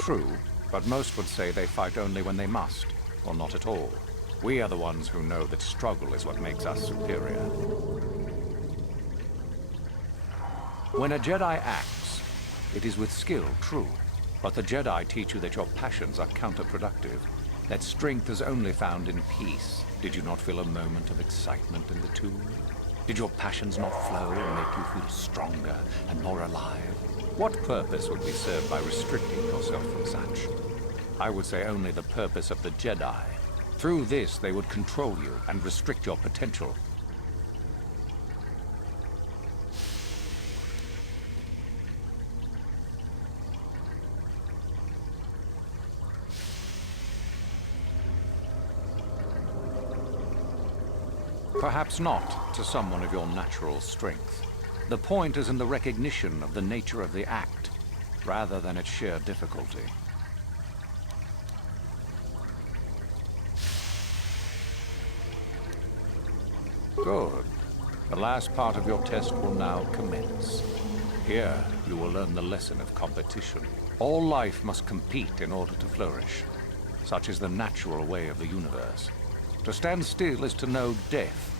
True, but most would say they fight only when they must, or not at all. We are the ones who know that struggle is what makes us superior. When a Jedi acts, it is with skill, true, but the Jedi teach you that your passions are counterproductive, that strength is only found in peace. Did you not feel a moment of excitement in the tomb? Did your passions not flow and make you feel stronger and more alive? What purpose would be served by restricting yourself from such? I would say only the purpose of the Jedi. Through this, they would control you and restrict your potential. Perhaps not to someone of your natural strength. The point is in the recognition of the nature of the act, rather than its sheer difficulty. Good. The last part of your test will now commence. Here, you will learn the lesson of competition. All life must compete in order to flourish. Such is the natural way of the universe. To stand still is to know death.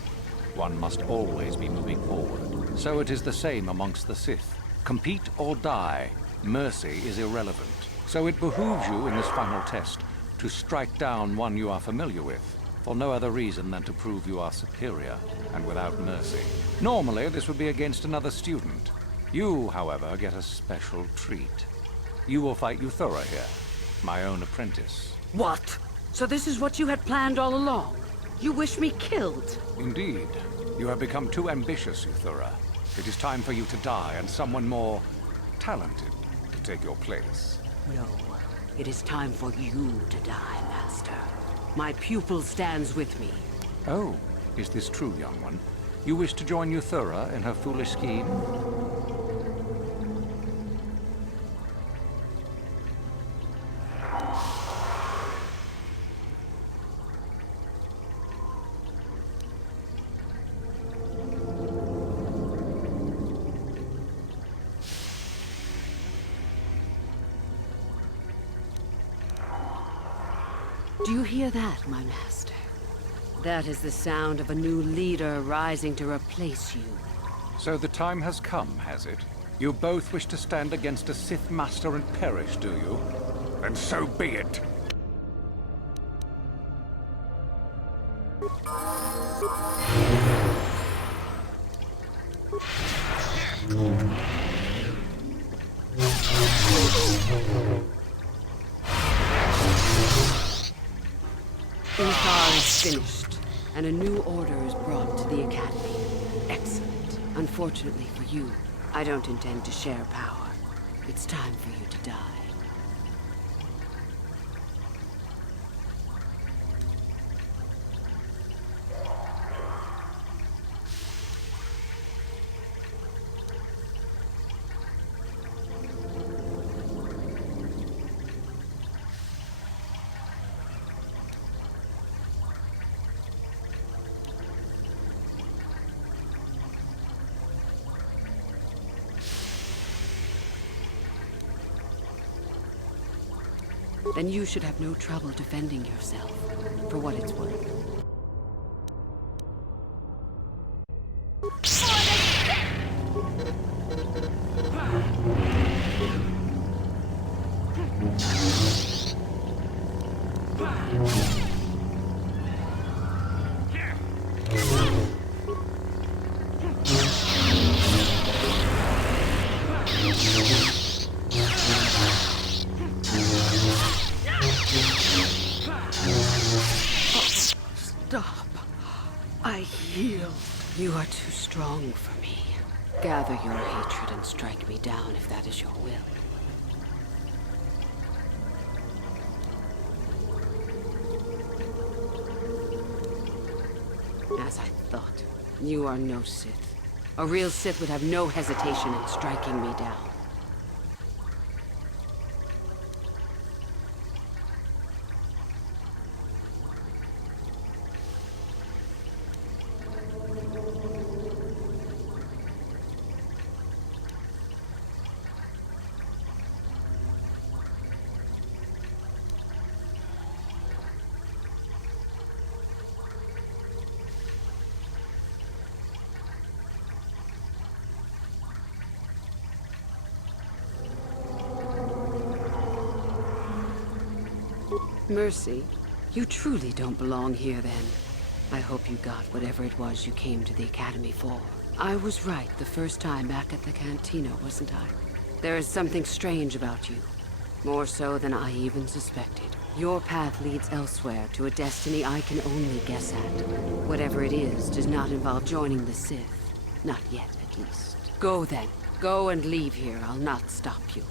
One must always be moving forward. So it is the same amongst the Sith. Compete or die. Mercy is irrelevant. So it behooves you in this final test to strike down one you are familiar with, for no other reason than to prove you are superior and without mercy. Normally, this would be against another student. You, however, get a special treat. You will fight KotoR here, my own apprentice. What? So this is what you had planned all along? You wish me killed? Indeed. You have become too ambitious, KotoR. It is time for you to die, and someone more talented to take your place. No. It is time for you to die, Master. My pupil stands with me. Oh, is this true, young one? You wish to join Euthura in her foolish scheme? Do you hear that, my master? That is the sound of a new leader rising to replace you. So the time has come, has it? You both wish to stand against a Sith Master and perish, do you? Then so be it! KotoR is finished, and a new order is brought to the Academy. Excellent. Unfortunately for you, I don't intend to share power. It's time for you to die. Then you should have no trouble defending yourself, for what it's worth. Stop. I heal. You are too strong for me. Gather your hatred and strike me down if that is your will. As I thought, you are no Sith. A real Sith would have no hesitation in striking me down. Mercy, you truly don't belong here then. I hope you got whatever it was you came to the Academy for. I was right the first time back at the cantina, wasn't I? There is something strange about you. More so than I even suspected. Your path leads elsewhere to a destiny I can only guess at. Whatever it is does not involve joining the Sith. Not yet, at least. Go then. Go and leave here. I'll not stop you.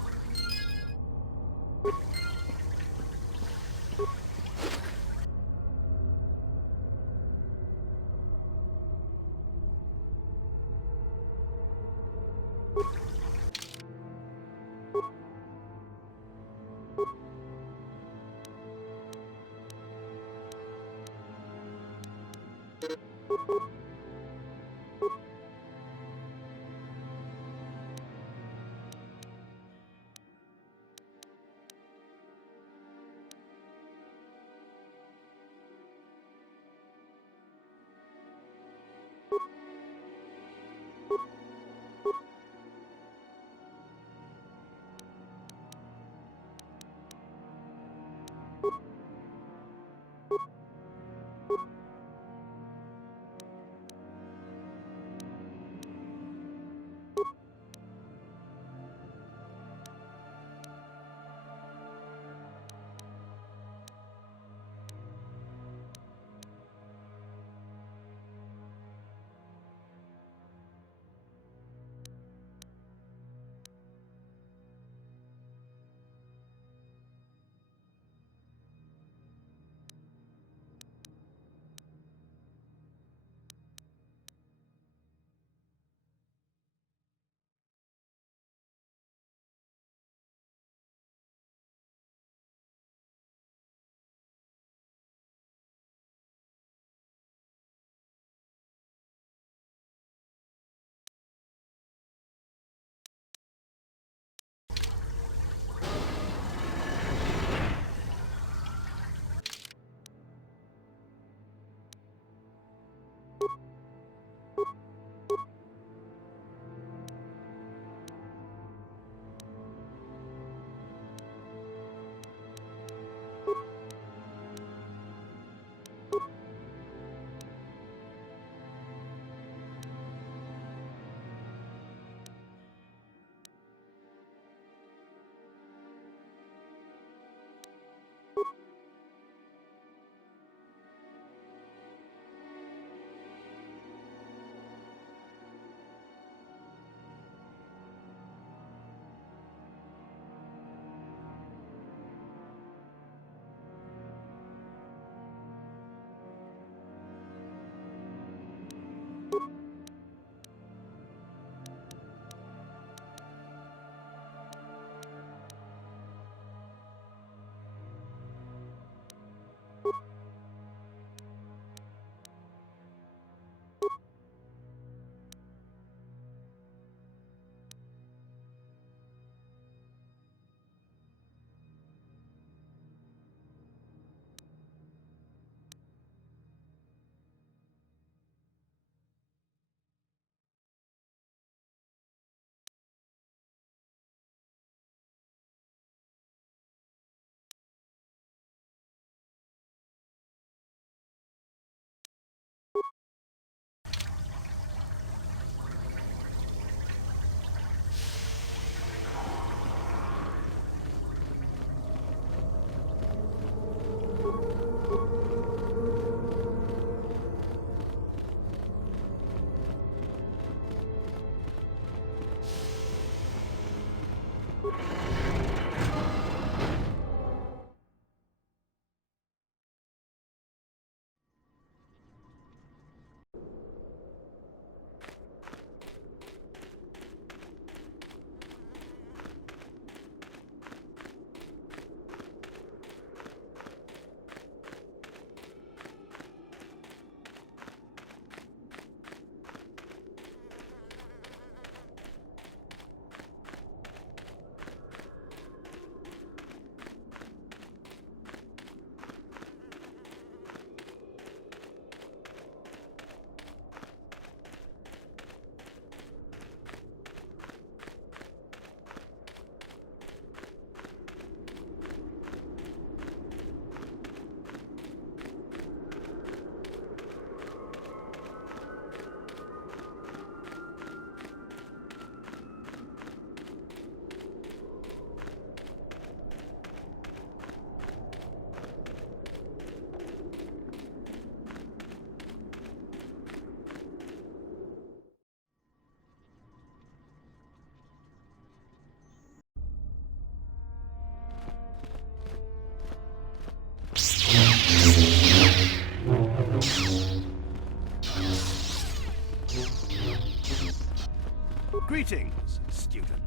Greetings, student.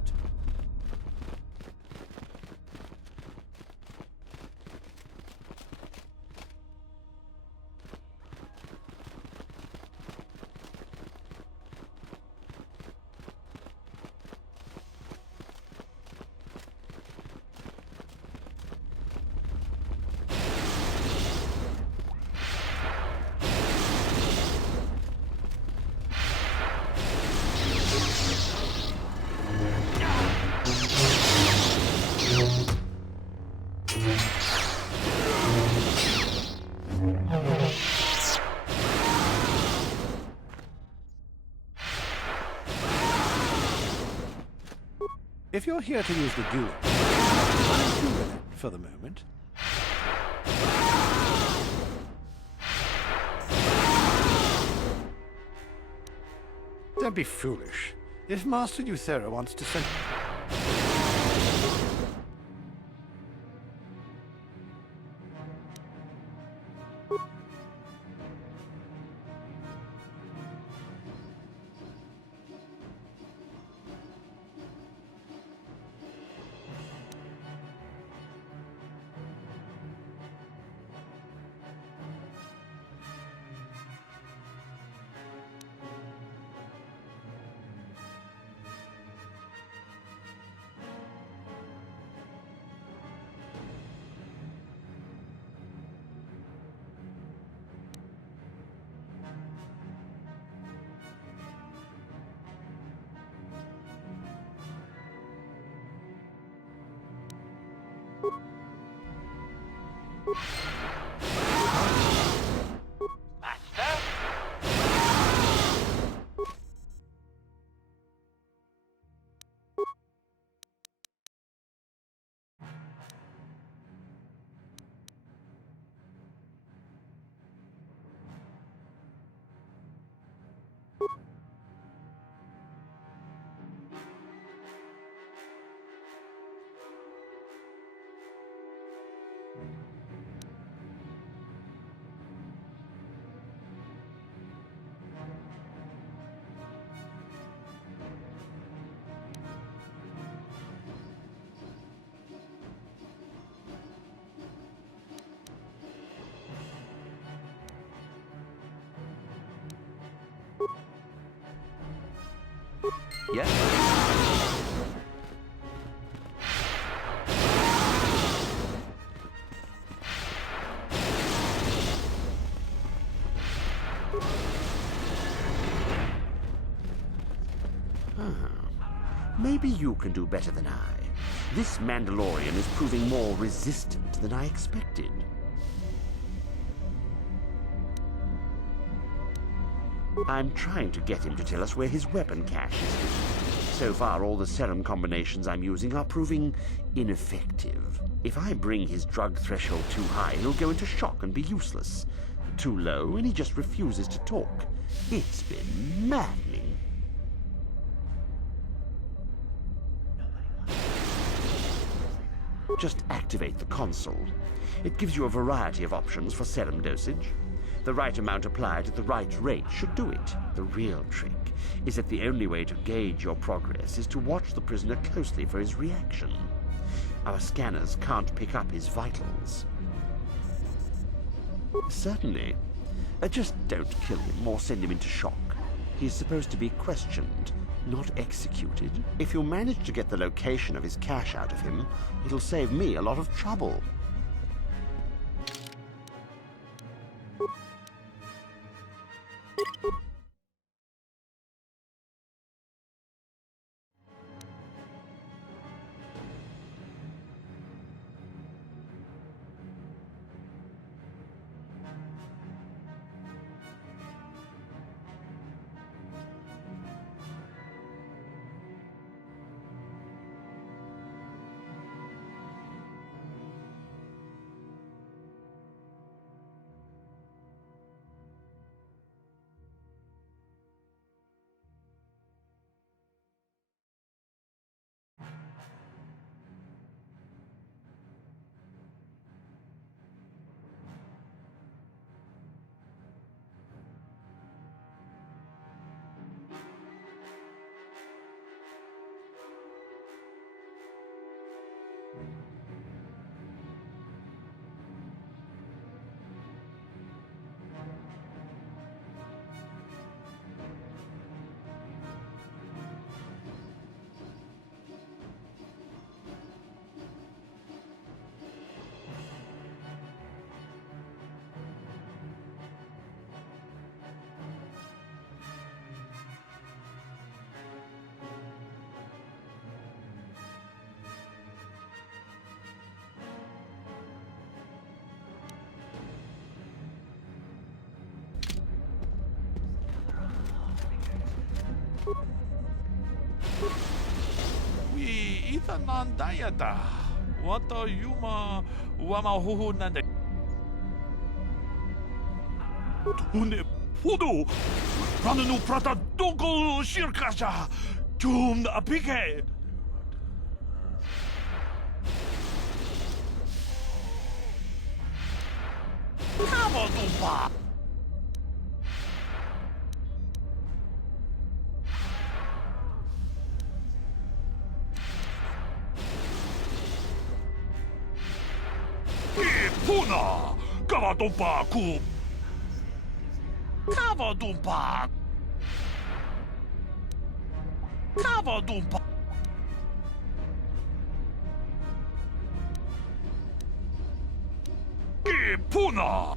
If you're here to use the duel, I'm through with it for the moment. Don't be foolish. If Master Euthera wants to send... Yes? Maybe you can do better than I. This Mandalorian is proving more resistant than I expected. I'm trying to get him to tell us where his weapon cache is hidden. So far, all the serum combinations I'm using are proving ineffective. If I bring his drug threshold too high, he'll go into shock and be useless. Too low, and he just refuses to talk. It's been maddening. Just activate the console. It gives you a variety of options for serum dosage. The right amount applied at the right rate should do it. The real trick is that the only way to gauge your progress is to watch the prisoner closely for his reaction. Our scanners can't pick up his vitals. Certainly. Just don't kill him or send him into shock. He's supposed to be questioned, not executed. If you manage to get the location of his cache out of him, it'll save me a lot of trouble. 위 8th-9th 다이아다. 왔다 유마 와마 호호난데. 돈에 포도 라는 우프라타 동글 시르카샤 좀 나비게. 가봐도 봐. 이쁘나 가봐도 봐 구. 가봐도 봐. 가봐도 봐. 이쁘나.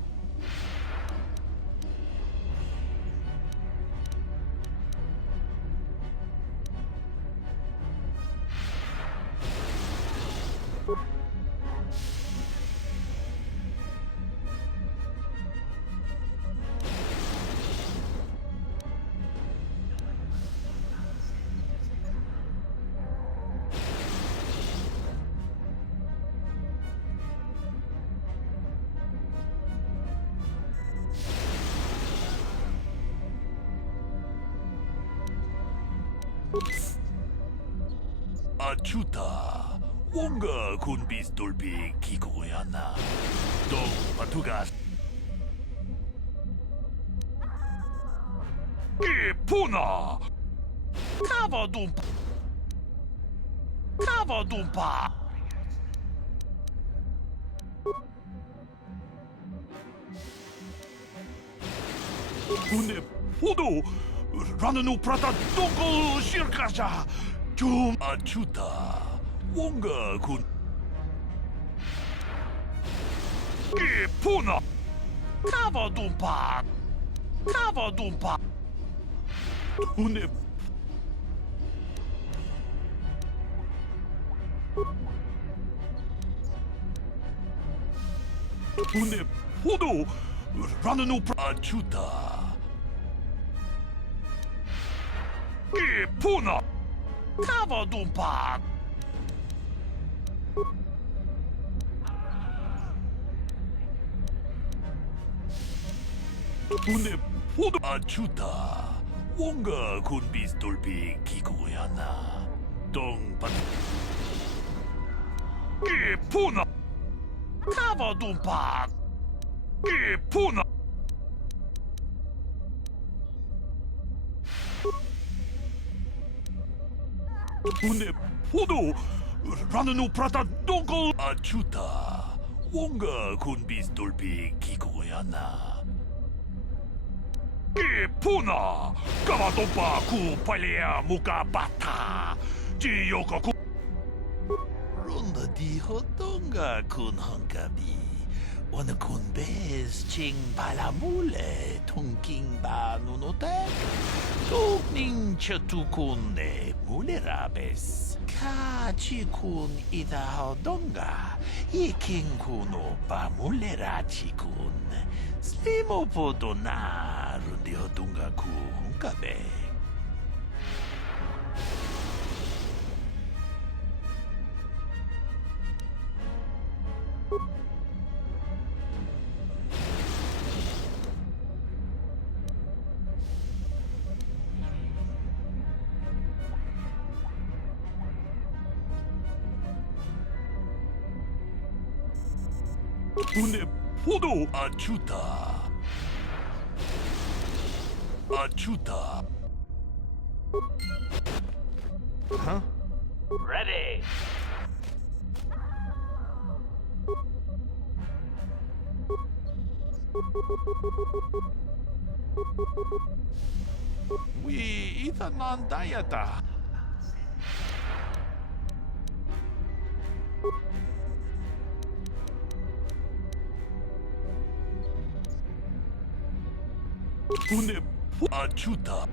아주다 뭔가 군비스 돌비 기고야나 또 바투가 이쁘나 가봐둠파 가봐둠파 군대 포도 라는 우프라타 동글 시르카샤 좀 아주다 뭔가 군 이쁘나 가봐둠파 가봐둠파 돈에 돈에 포도 라는 우프라 아주다 이쁘나 가봐둠파 돈에 포도 아주다 뭔가 군비스 돌비 기고야나 똥밭 이쁘나 가봐둠파 이쁘나 돈에 포도 라는 우프라타 동글 아주다 뭔가 군비스 돌비 기고야나 이쁘나 가봐도바 구팔리아 무카바타 지요가 구 론다 디호동가 군헝가비 오늘 군베스 징발라몰레 통킹바 누노테 독닝 처투군네 물레라베스 카치군 이다호동가 이킹군 오빠 물레라치군 슬리모포도나 룬디호동가 구hun가베 돈에 포도 아주다 아주다 Huh? Ready. 위 8th-9th 다이아다 돈에 포 아주다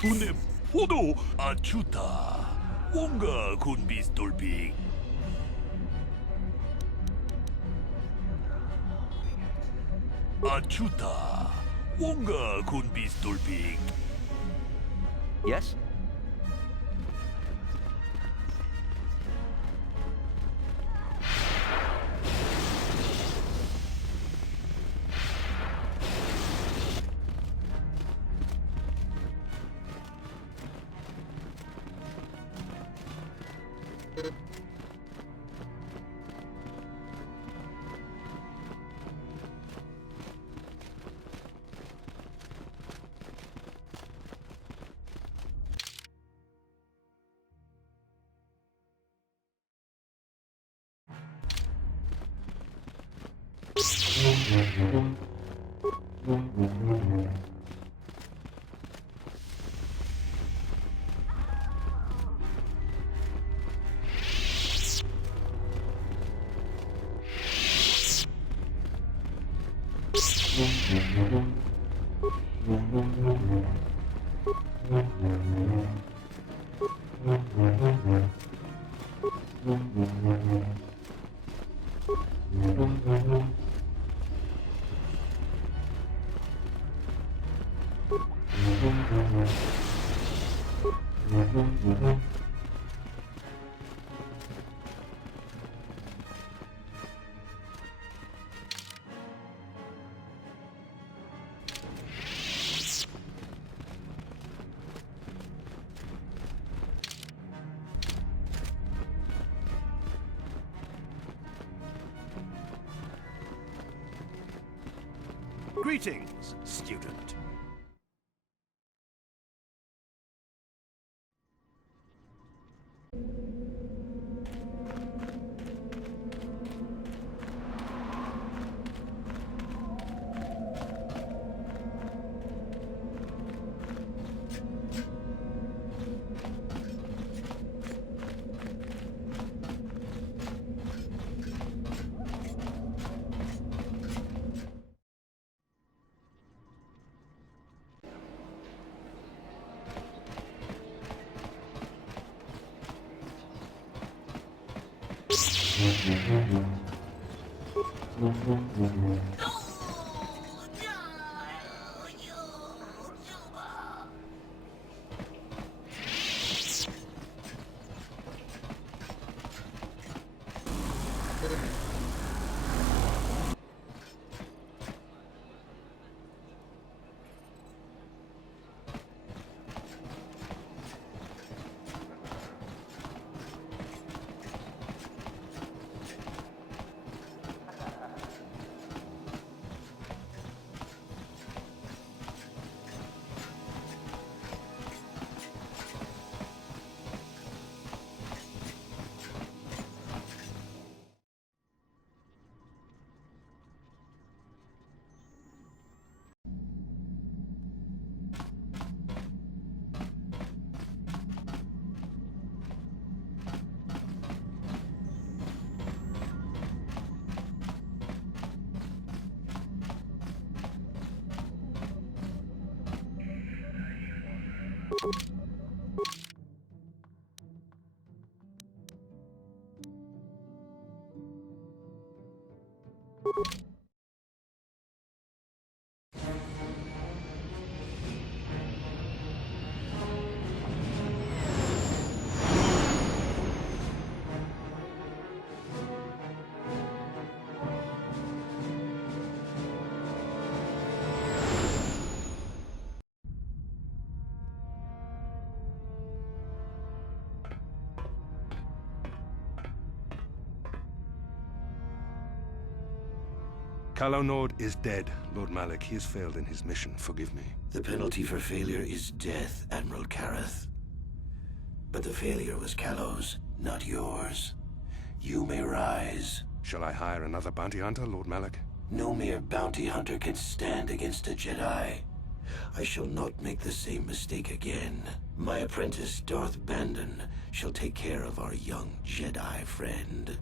돈에 포도 아주다 뭔가 군비스 돌비 Achuta. Wonga kun bistulpig. Yes? Greetings, student. KotoR is dead, Lord Malik. He has failed in his mission. Forgive me. The penalty for failure is death, Admiral Kareth. But the failure was Kalo's, not yours. You may rise. Shall I hire another bounty hunter, Lord Malik? No mere bounty hunter can stand against a Jedi. I shall not make the same mistake again. My apprentice, Darth Bandon, shall take care of our young Jedi friend.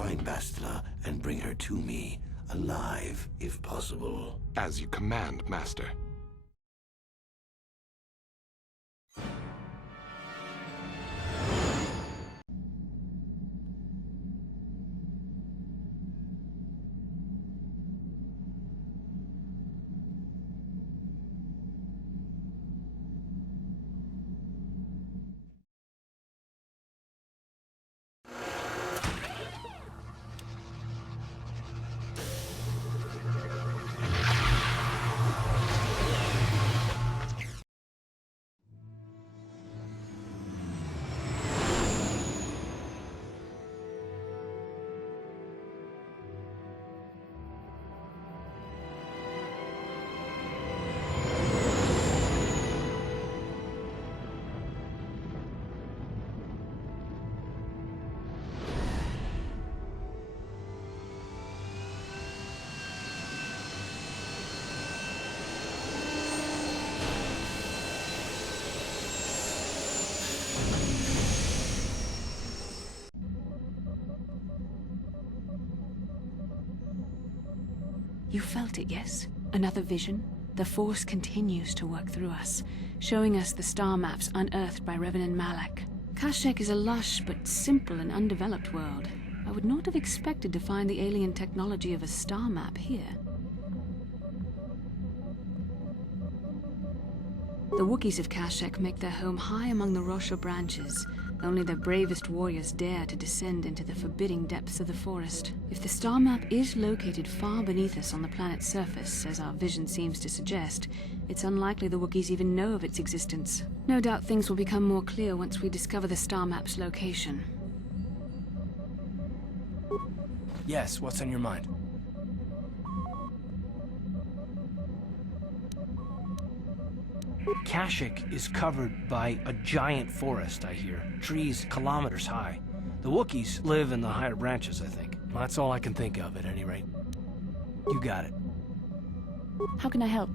find Bastila and bring her to me, alive if possible. As you command, Master. You felt it, yes? Another vision? The Force continues to work through us, showing us the star maps unearthed by Revan Malak. Kashyyyk is a lush but simple and undeveloped world. I would not have expected to find the alien technology of a star map here. The Wookiees of Kashyyyk make their home high among the Rosha branches. Only their bravest warriors dare to descend into the forbidding depths of the forest. If the star map is located far beneath us on the planet's surface, as our vision seems to suggest, it's unlikely the Wookiees even know of its existence. No doubt things will become more clear once we discover the star map's location. Yes, what's on your mind? Kashyyyk is covered by a giant forest, I hear. Trees kilometers high. The Wookiees live in the higher branches, I think. Well, that's all I can think of, at any rate. You got it. How can I help?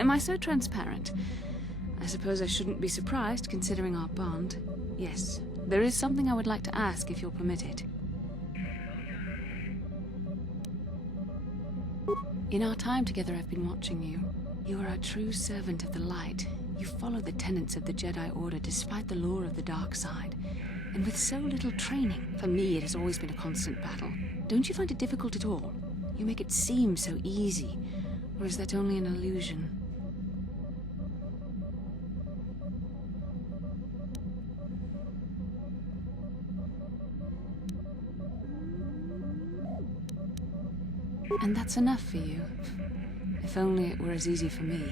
Am I so transparent? I suppose I shouldn't be surprised, considering our bond. Yes, there is something I would like to ask, if you'll permit it. In our time together, I've been watching you. You are a true servant of the light. You follow the tenets of the Jedi Order despite the lure of the dark side. And with so little training, for me it has always been a constant battle. Don't you find it difficult at all? You make it seem so easy. Or is that only an illusion? And that's enough for you. If only it were as easy for me.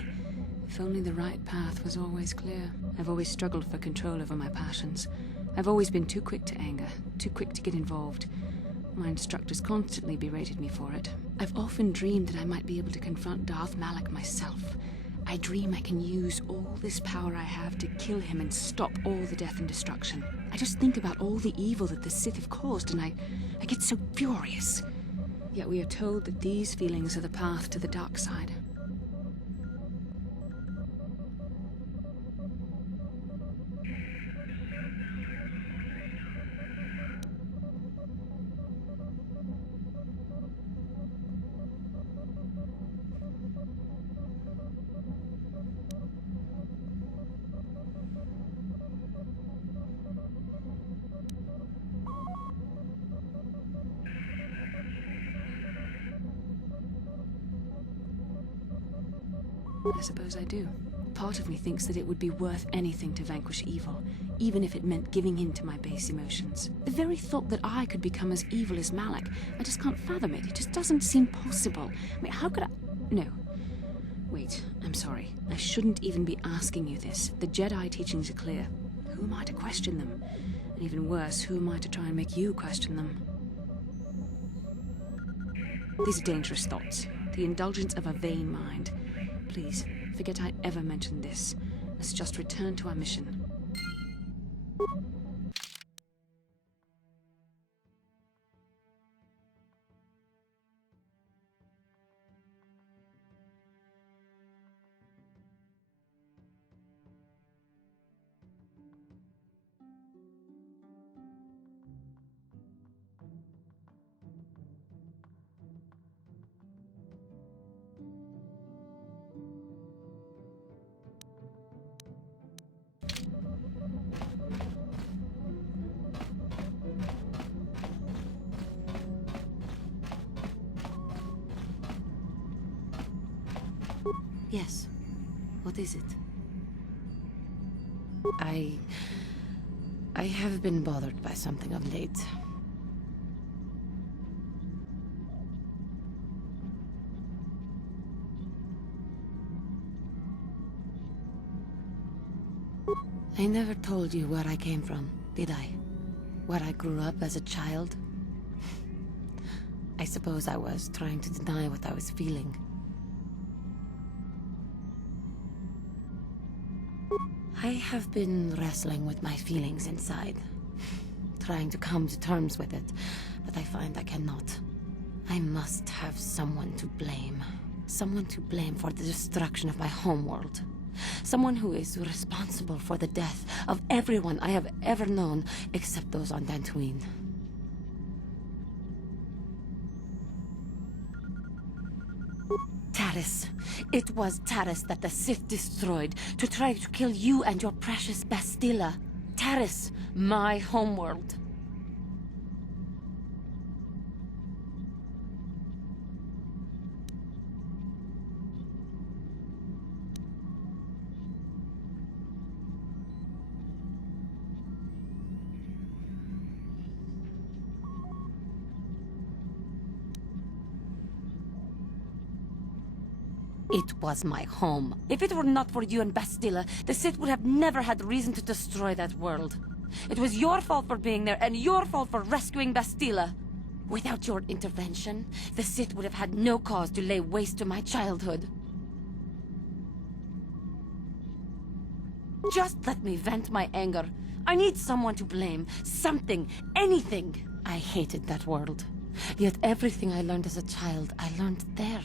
If only the right path was always clear. I've always struggled for control over my passions. I've always been too quick to anger, too quick to get involved. My instructors constantly berated me for it. I've often dreamed that I might be able to confront Darth Malak myself. I dream I can use all this power I have to kill him and stop all the death and destruction. I just think about all the evil that the Sith have caused and I get so furious. Yet we are told that these feelings are the path to the dark side. I suppose I do. Part of me thinks that it would be worth anything to vanquish evil, even if it meant giving in to my base emotions. The very thought that I could become as evil as Malak, I just can't fathom it. It just doesn't seem possible. I mean, how could I... No. Wait, I'm sorry. I shouldn't even be asking you this. The Jedi teachings are clear. Who am I to question them? And even worse, who am I to try and make you question them? These are dangerous thoughts. The indulgence of a vain mind. Please, forget I ever mentioned this. Let's just return to our mission. Yes. What is it? I have been bothered by something of late. I never told you where I came from, did I? Where I grew up as a child? I suppose I was trying to deny what I was feeling. I have been wrestling with my feelings inside, trying to come to terms with it, but I find I cannot. I must have someone to blame. Someone to blame for the destruction of my homeworld. Someone who is responsible for the death of everyone I have ever known, except those on Dantooine. Taris. It was Taris that the Sith destroyed to try to kill you and your precious Bastilla. Taris, my homeworld. It was my home. If it were not for you and Bastilla, the Sith would have never had reason to destroy that world. It was your fault for being there, and your fault for rescuing Bastilla. Without your intervention, the Sith would have had no cause to lay waste to my childhood. Just let me vent my anger. I need someone to blame. Something. Anything. I hated that world. Yet everything I learned as a child, I learned there.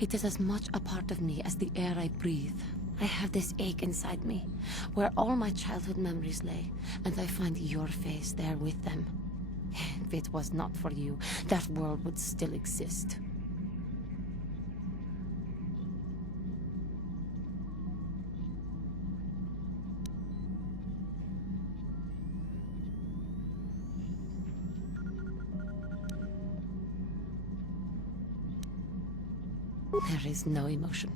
It is as much a part of me as the air I breathe. I have this ache inside me, where all my childhood memories lay, and I find your face there with them. If it was not for you, that world would still exist. There is no emotion.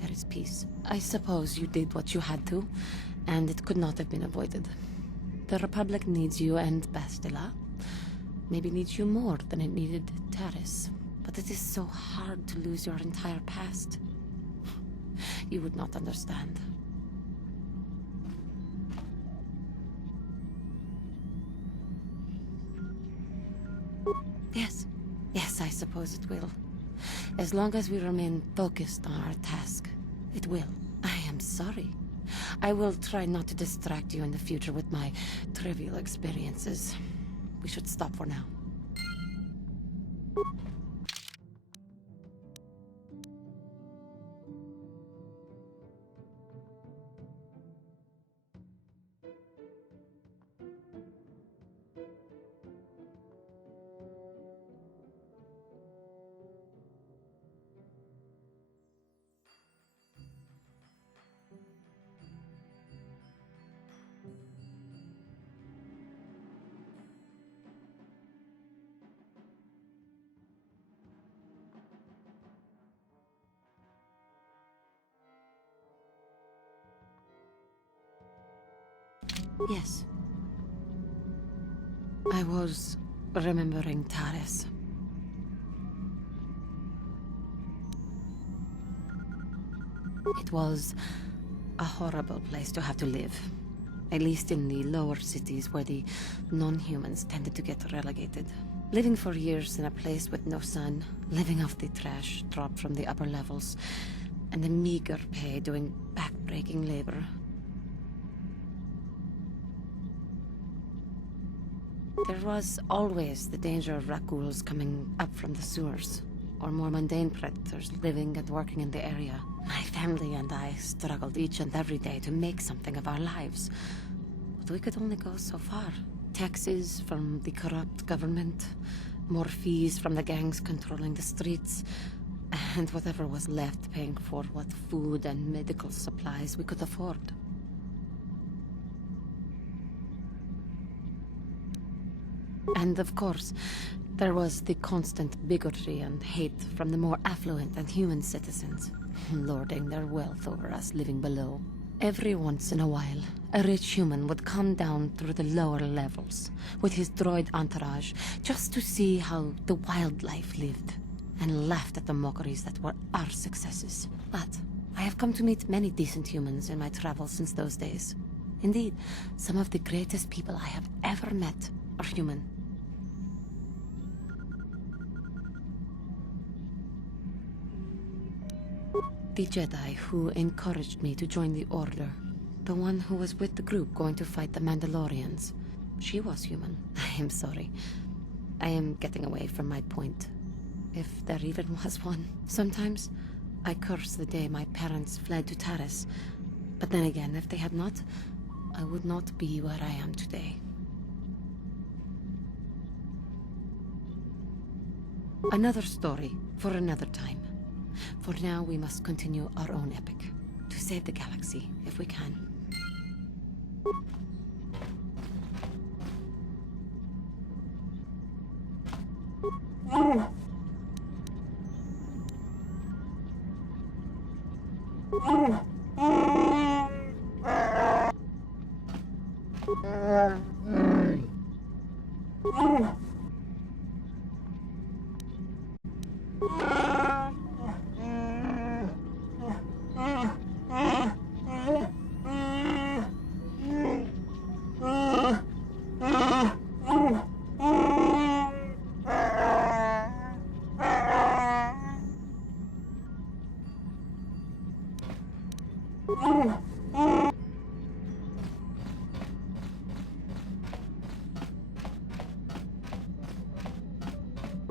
There is peace. I suppose you did what you had to, and it could not have been avoided. The Republic needs you and Bastilla. Maybe needs you more than it needed Taris. But it is so hard to lose your entire past. You would not understand. Yes. Yes, I suppose it will. As long as we remain focused on our task, it will. I am sorry. I will try not to distract you in the future with my trivial experiences. We should stop for now. Yes. I was remembering Taris. It was a horrible place to have to live. At least in the lower cities where the non-humans tended to get relegated. Living for years in a place with no sun, living off the trash dropped from the upper levels, and the meager pay doing back-breaking labor. There was always the danger of Rakuls coming up from the sewers, or more mundane predators living and working in the area. My family and I struggled each and every day to make something of our lives. But we could only go so far. Taxes from the corrupt government, more fees from the gangs controlling the streets, and whatever was left paying for what food and medical supplies we could afford. And of course, There was the constant bigotry and hate from the more affluent and human citizens, lording their wealth over us living below. Every once in a while, a rich human would come down through the lower levels with his droid entourage just to see how the wildlife lived, and laughed at the mockeries that were our successes. But I have come to meet many decent humans in my travels since those days. Indeed, some of the greatest people I have ever met are human. The Jedi who encouraged me to join the Order. The one who was with the group going to fight the Mandalorians. She was human. I am sorry. I am getting away from my point. If there even was one. Sometimes, I curse the day my parents fled to Taris. But then again, if they had not, I would not be where I am today. Another story for another time. For now, we must continue our own epic. To save the galaxy, if we can.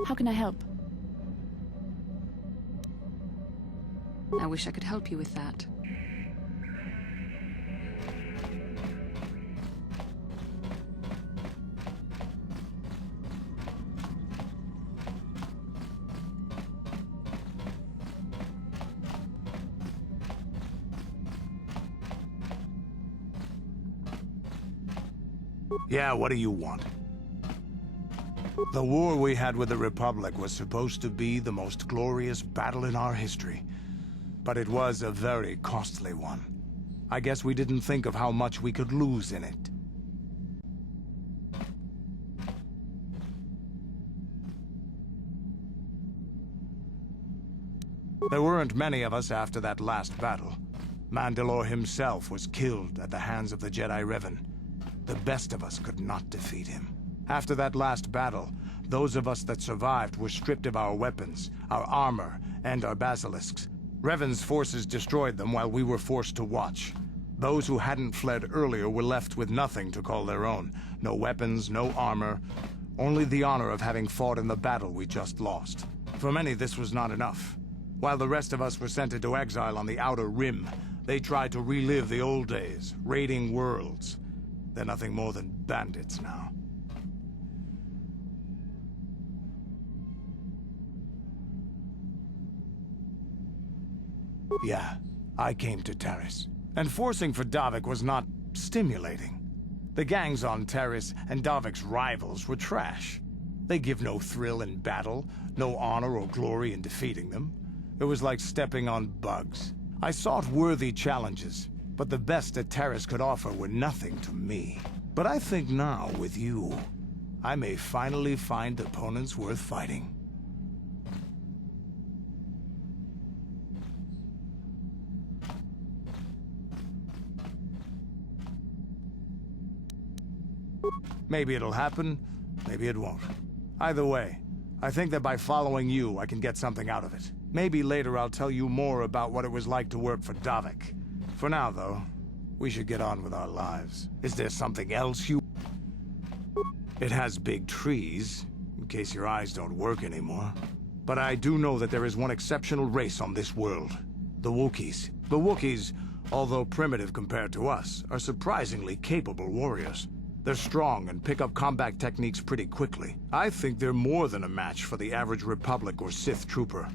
How can I help? I wish I could help you with that. Yeah, what do you want? The war we had with the Republic was supposed to be the most glorious battle in our history. But it was a very costly one. I guess we didn't think of how much we could lose in it. There weren't many of us after that last battle. Mandalore himself was killed at the hands of the Jedi Revan. The best of us could not defeat him. After that last battle, those of us that survived were stripped of our weapons, our armor, and our basilisks. Revan's forces destroyed them while we were forced to watch. Those who hadn't fled earlier were left with nothing to call their own. No weapons, no armor, only the honor of having fought in the battle we just lost. For many, this was not enough. While the rest of us were sent into exile on the Outer Rim, they tried to relive the old days, raiding worlds. They're nothing more than bandits now. Yeah, I came to Taris. And forcing for Davik was not stimulating. The gangs on Taris and Davik's rivals were trash. They give no thrill in battle, no honor or glory in defeating them. It was like stepping on bugs. I sought worthy challenges, but the best that Taris could offer were nothing to me. But I think now, with you, I may finally find opponents worth fighting. Maybe it'll happen, maybe it won't. Either way, I think that by following you, I can get something out of it. Maybe later I'll tell you more about what it was like to work for Davik. For now, though, we should get on with our lives. Is there something else you... It has big trees, in case your eyes don't work anymore. But I do know that there is one exceptional race on this world. The Wookiees. The Wookiees, although primitive compared to us, are surprisingly capable warriors. They're strong and pick up combat techniques pretty quickly. I think they're more than a match for the average Republic or Sith trooper.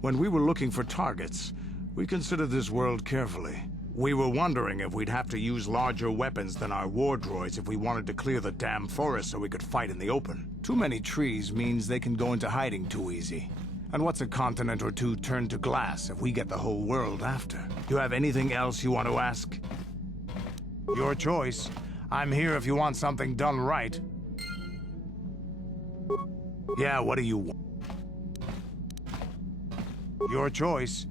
When we were looking for targets, we considered this world carefully. We were wondering if we'd have to use larger weapons than our war droids if we wanted to clear the damn forest so we could fight in the open. Too many trees means they can go into hiding too easy. And what's a continent or two turned to glass if we get the whole world after? You have anything else you want to ask? Your choice. I'm here if you want something done right. Yeah, what do you want? Your choice.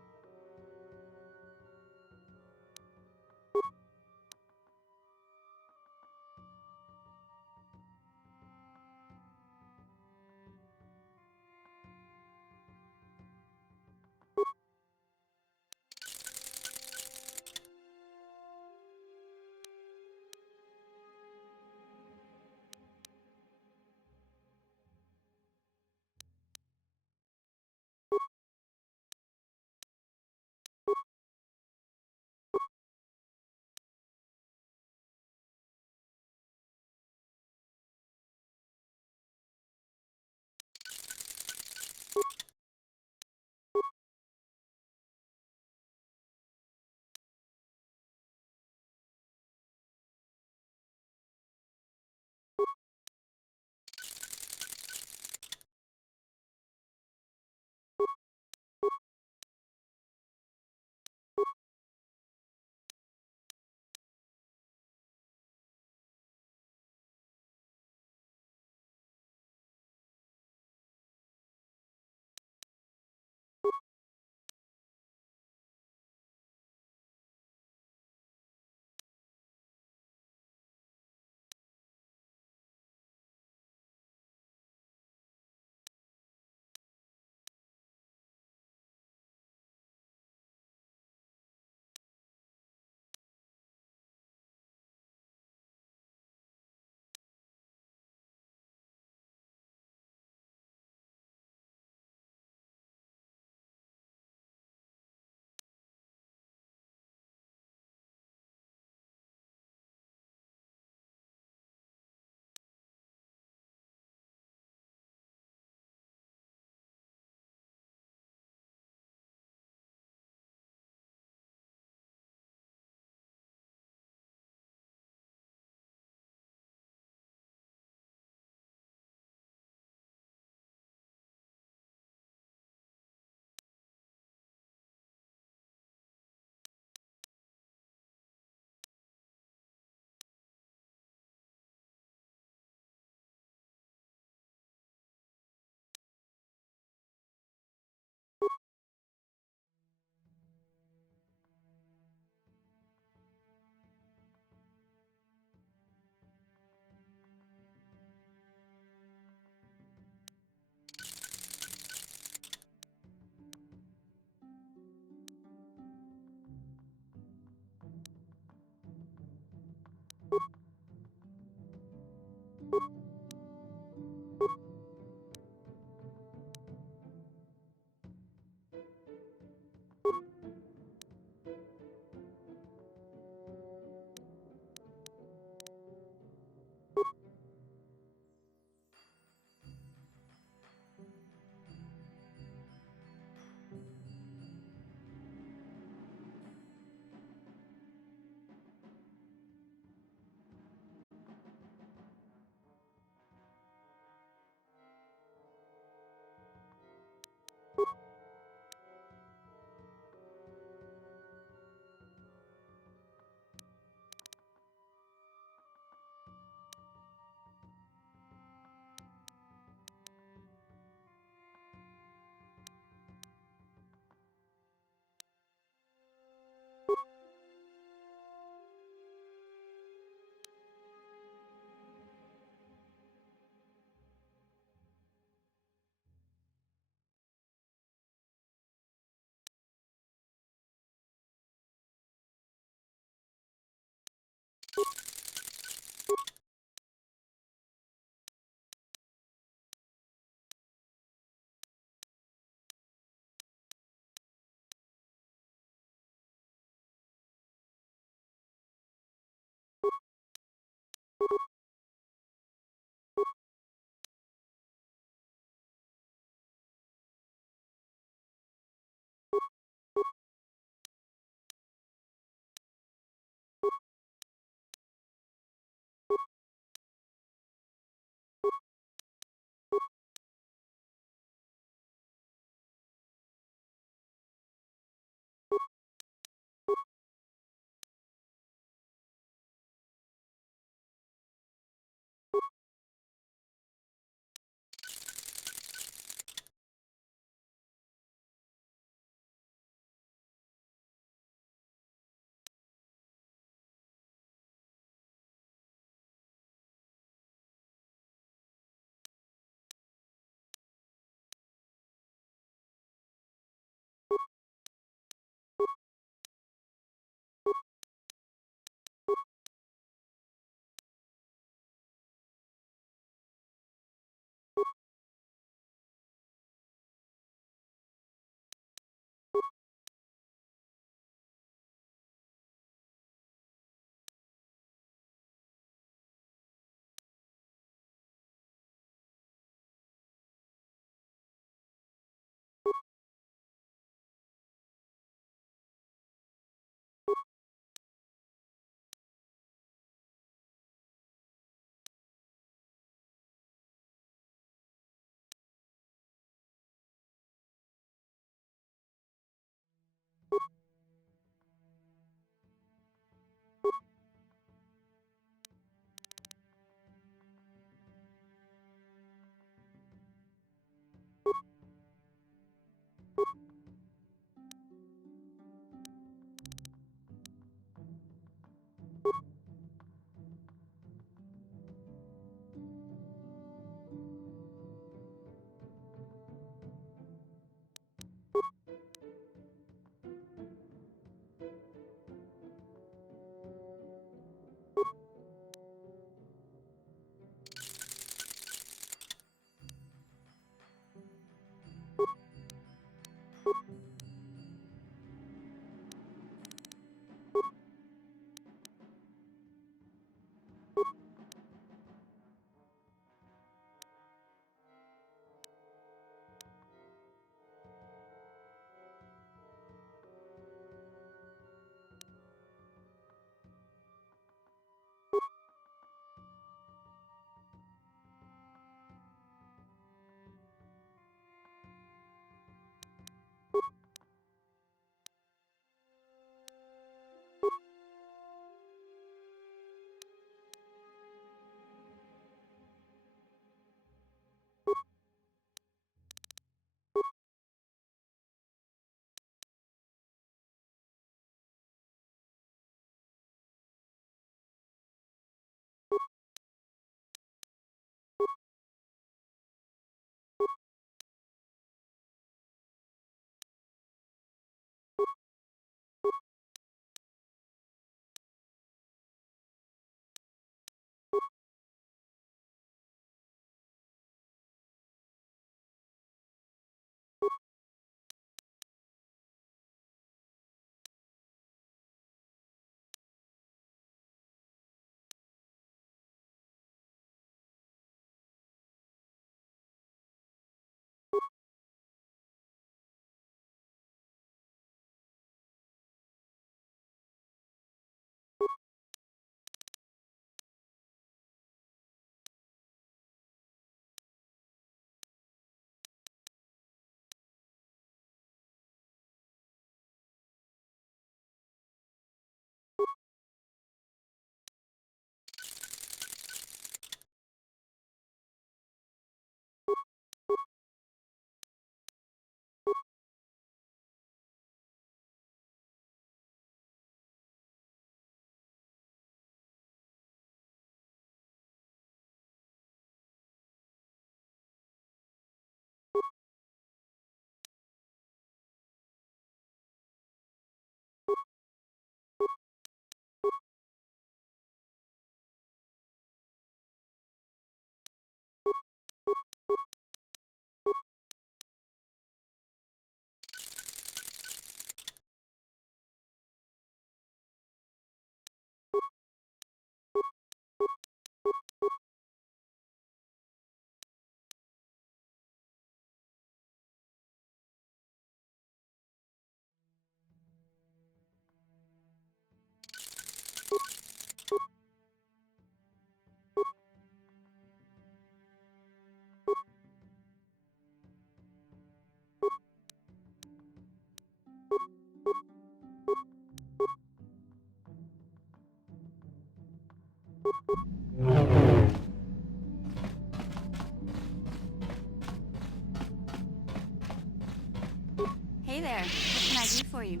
Hey there, what can I do for you?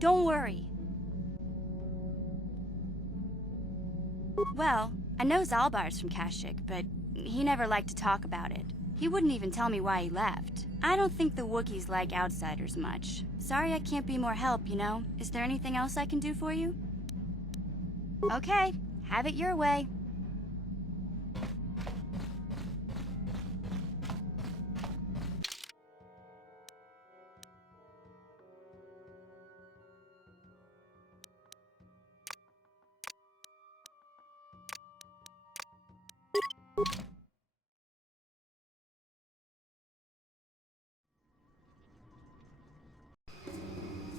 Don't worry. Well, I know Zalbar's from Kashyyyk, but he never liked to talk about it. He wouldn't even tell me why he left. I don't think the Wookiees like outsiders much. Sorry I can't be more help, you know? Is there anything else I can do for you? Okay, have it your way.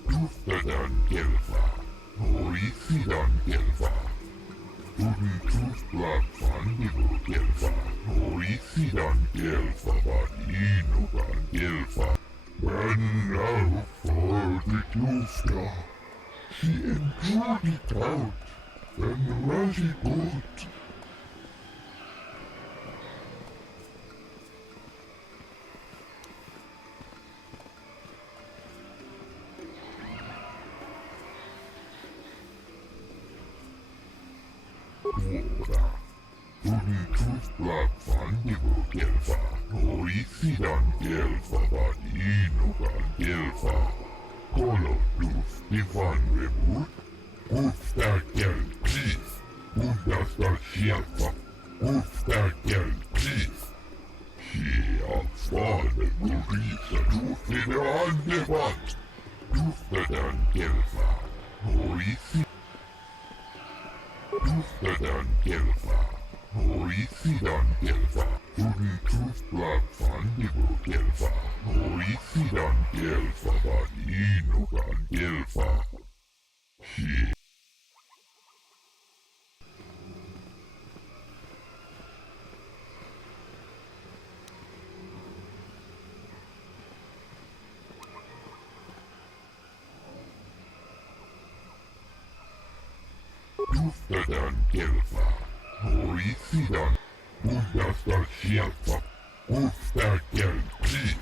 Tuftadan Gelfa, Horisidan Gelfa, Uden Tufblad Fandigo Gelfa, Horisidan Gelfa, Vadinogan Gelfa. And now for the Tufta. She endured it out, and very good. Ora, Uden Tufblad Fandigo Gelfa, Horisidan Gelfa, Vadinogan Gelfa. Kolo Duf Divan Rebut, Ufta Gel Chief, Undasta Shelfa, Ufta Gel Chief. Hier vorne Gurisa Dufine Andevat, Duftadan Gelfa, Horisi. Duftadan Gelfa, Horisidan Gelfa, Uden Tufblad Fandigo Gelfa, Horisidan Gelfa, Vadinogan Gelfa. Hier. Duftadan Gelfa, Horisidan, Undasta Shelfa, Ufta Gel Chief.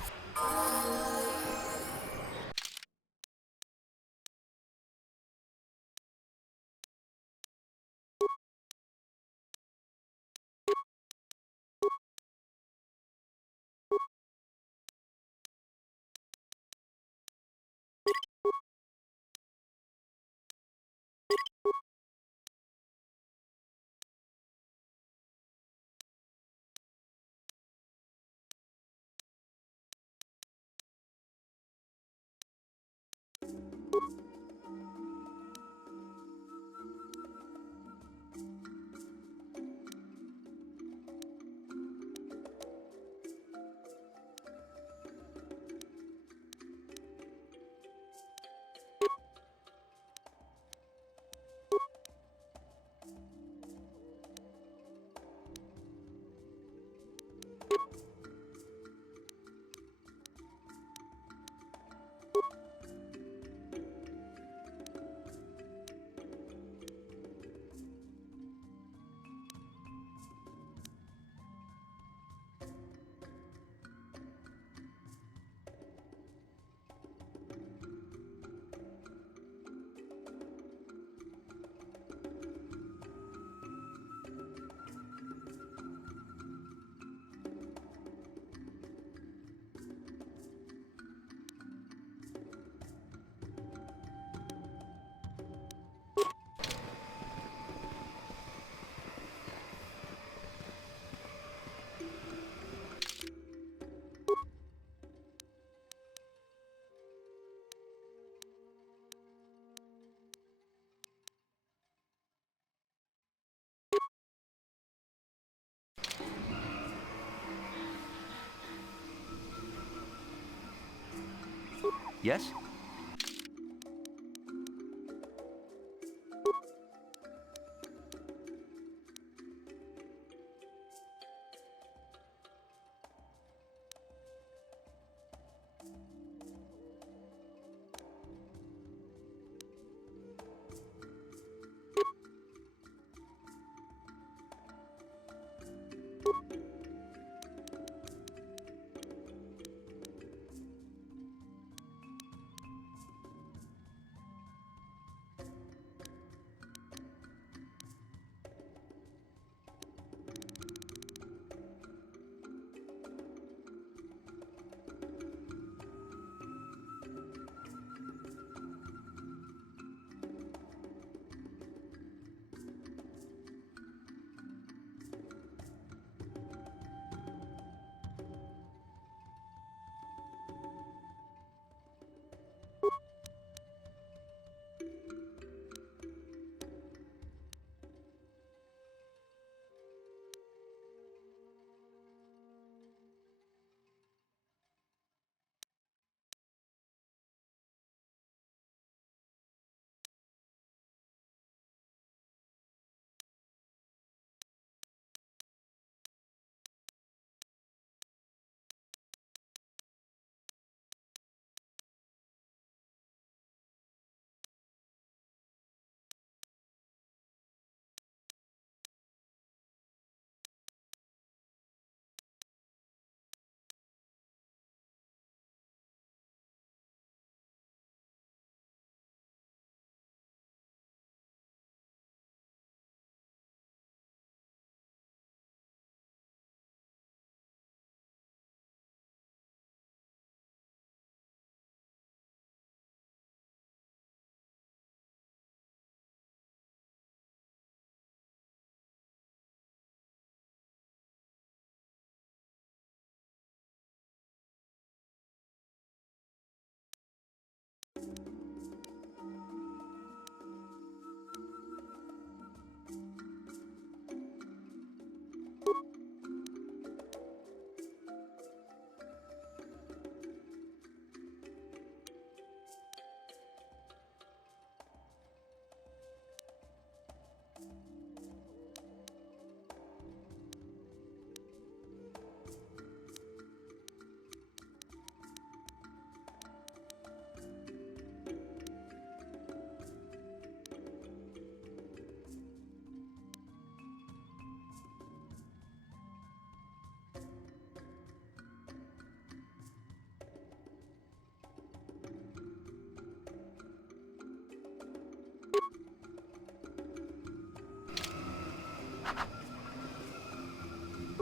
Yes?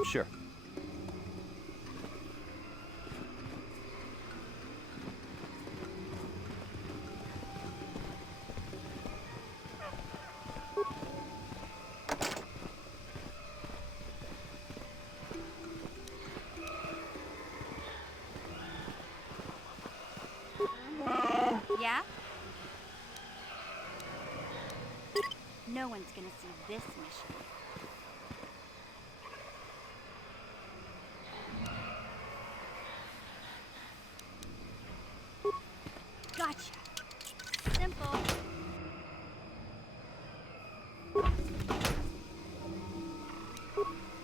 Sure. Yeah? No one's gonna see this mission. Gotcha. Simple.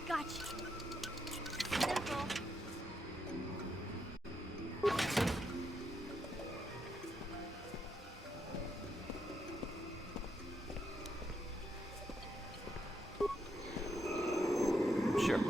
Gotcha. Simple. Sure.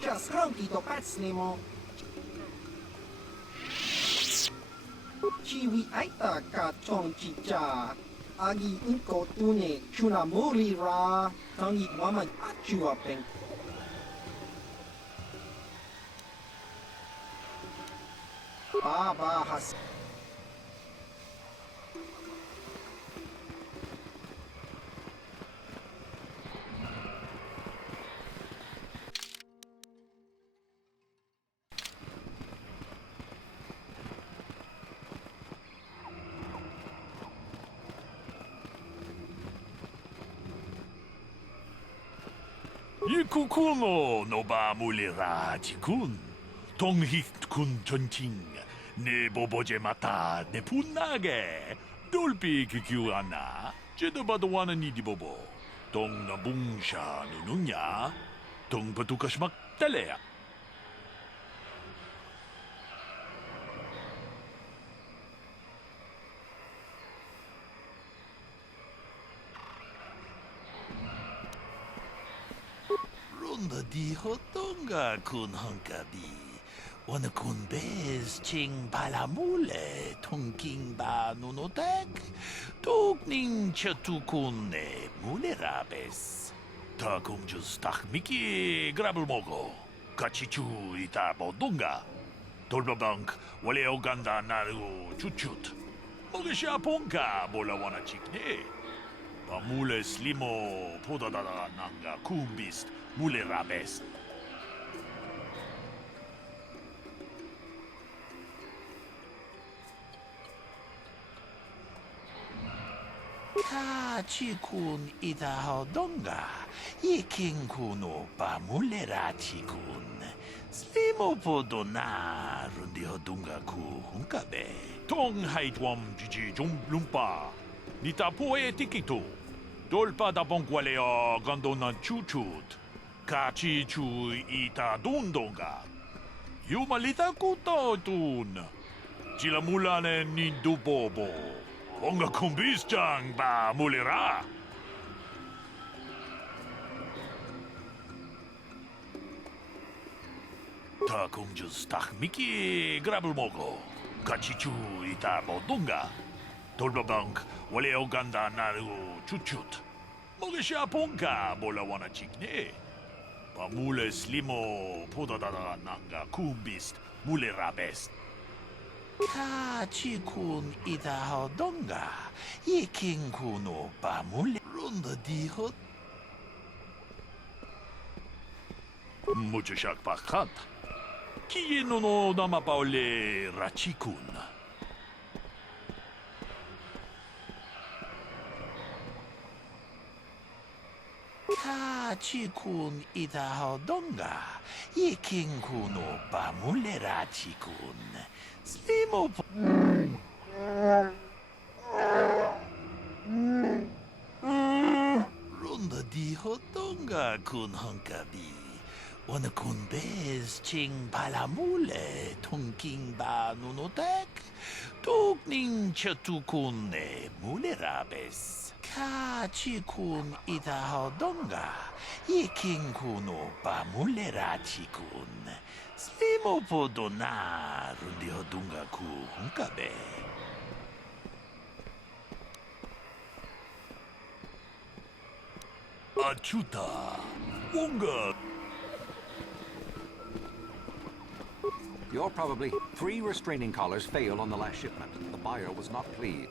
Cia scronchi to pecnimo. Chiwi aita ka chong chicha. Agi inko tune chuna muri ra. Tangi wama achua peng. Baba has. Yikukumo no ba mulera chikun. Tonghit kun chonching. Ne boboje mata ne punage. Dolpi kikiwana. Jedabadwana ni di bobo. Tong na bungsha nununya. Tong patukashmak talea. Ronda di hotonga kun hankabi. Wana kun bez ching palamule tongking ba nunotek. Tokning chatukune mulerabes. Ta kumjus takmiki grabelmogo. Kachichu ita bodunga. Tolbabank wale oganda naru chuchut. Mogesha ponka bola wana chikne. Pamule slimo podadada nanga kumbist mulerabes. Kachikun ida hodonga. Ikin kuno pamulera chikun. Slimo podona rundi hodunga ku hunkabe. Tong haitwam jiji lumpa. Nita poe tikito. Dolpa da bonkwalea gandona chuchut. Kachi chu ita dundonga. Yumalita kuto tun. Chilamulane nindubobo. Onga kumbis ba mulera. Ta kumjus takmiki grabelmogo. Kachichu ita bodunga. 돌바방k wale oganda naru chuchut. Mogisha ponka bola wana chikne. Pamule slimo podadada nanga kumbist mule rabest. Ka chikun ida hodonga. Yiking kuno pamule runda dihot. Mucho shak pakhat. Kiye no dama paule rachikun. Ka chikun ida hodonga. Yiking kuno pamule rachikun. Slimo Runda di hodonga kun hunkabi. Wana kun bez ching palamule tunking ba nunotek. Tukning chatukun mule rabes. Ka chikun ida hodonga. Yiking kuno pa mule rachikun. Slimo podona rundi hodunga ku hunkabe. Achuta. Wonga. You're probably 3 restraining collars failed on the last shipment. The buyer was not pleased.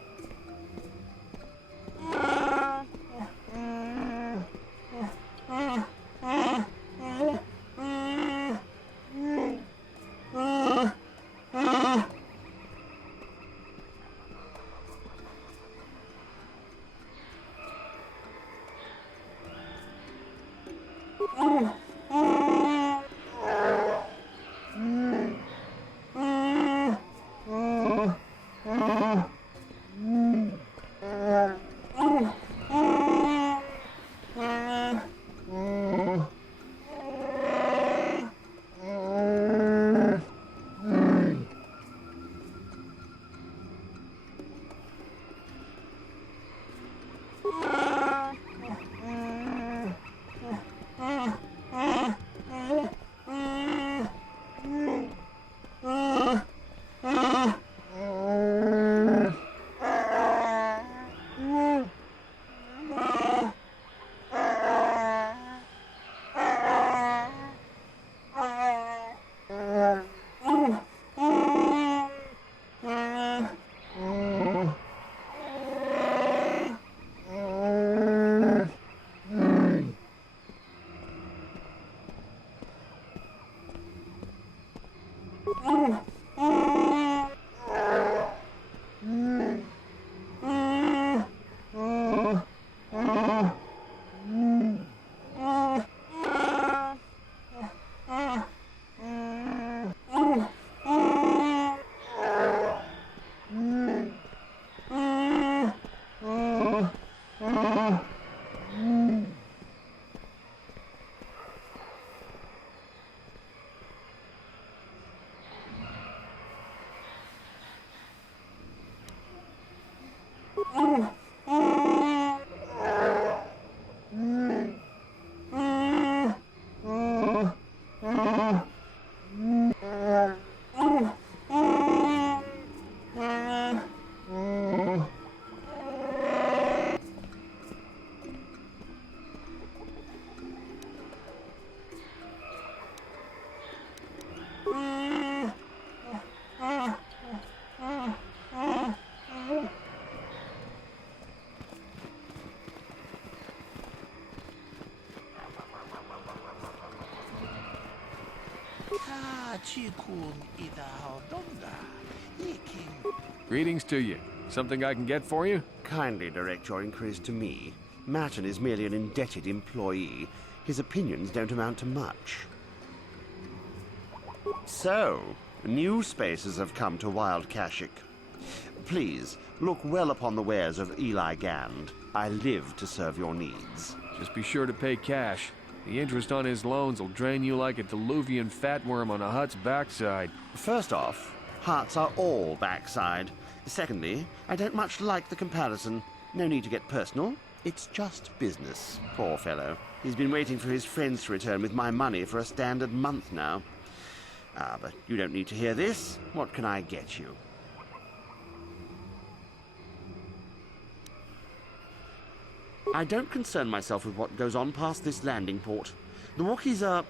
Greetings to you. Something I can get for you? Kindly direct your inquiries to me. Martin is merely an indebted employee. His opinions don't amount to much. So, new spaces have come to Wild Kashyyyk. Please, look well upon the wares of Eli Gand. I live to serve your needs. Just be sure to pay cash. The interest on his loans will drain you like a diluvian fatworm on a hut's backside. First off, huts are all backside. Secondly, I don't much like the comparison. No need to get personal. It's just business. Poor fellow. He's been waiting for his friends to return with my money for a standard month now. Ah, but you don't need to hear this. What can I get you? I don't concern myself with what goes on past this landing port. The Wookiees are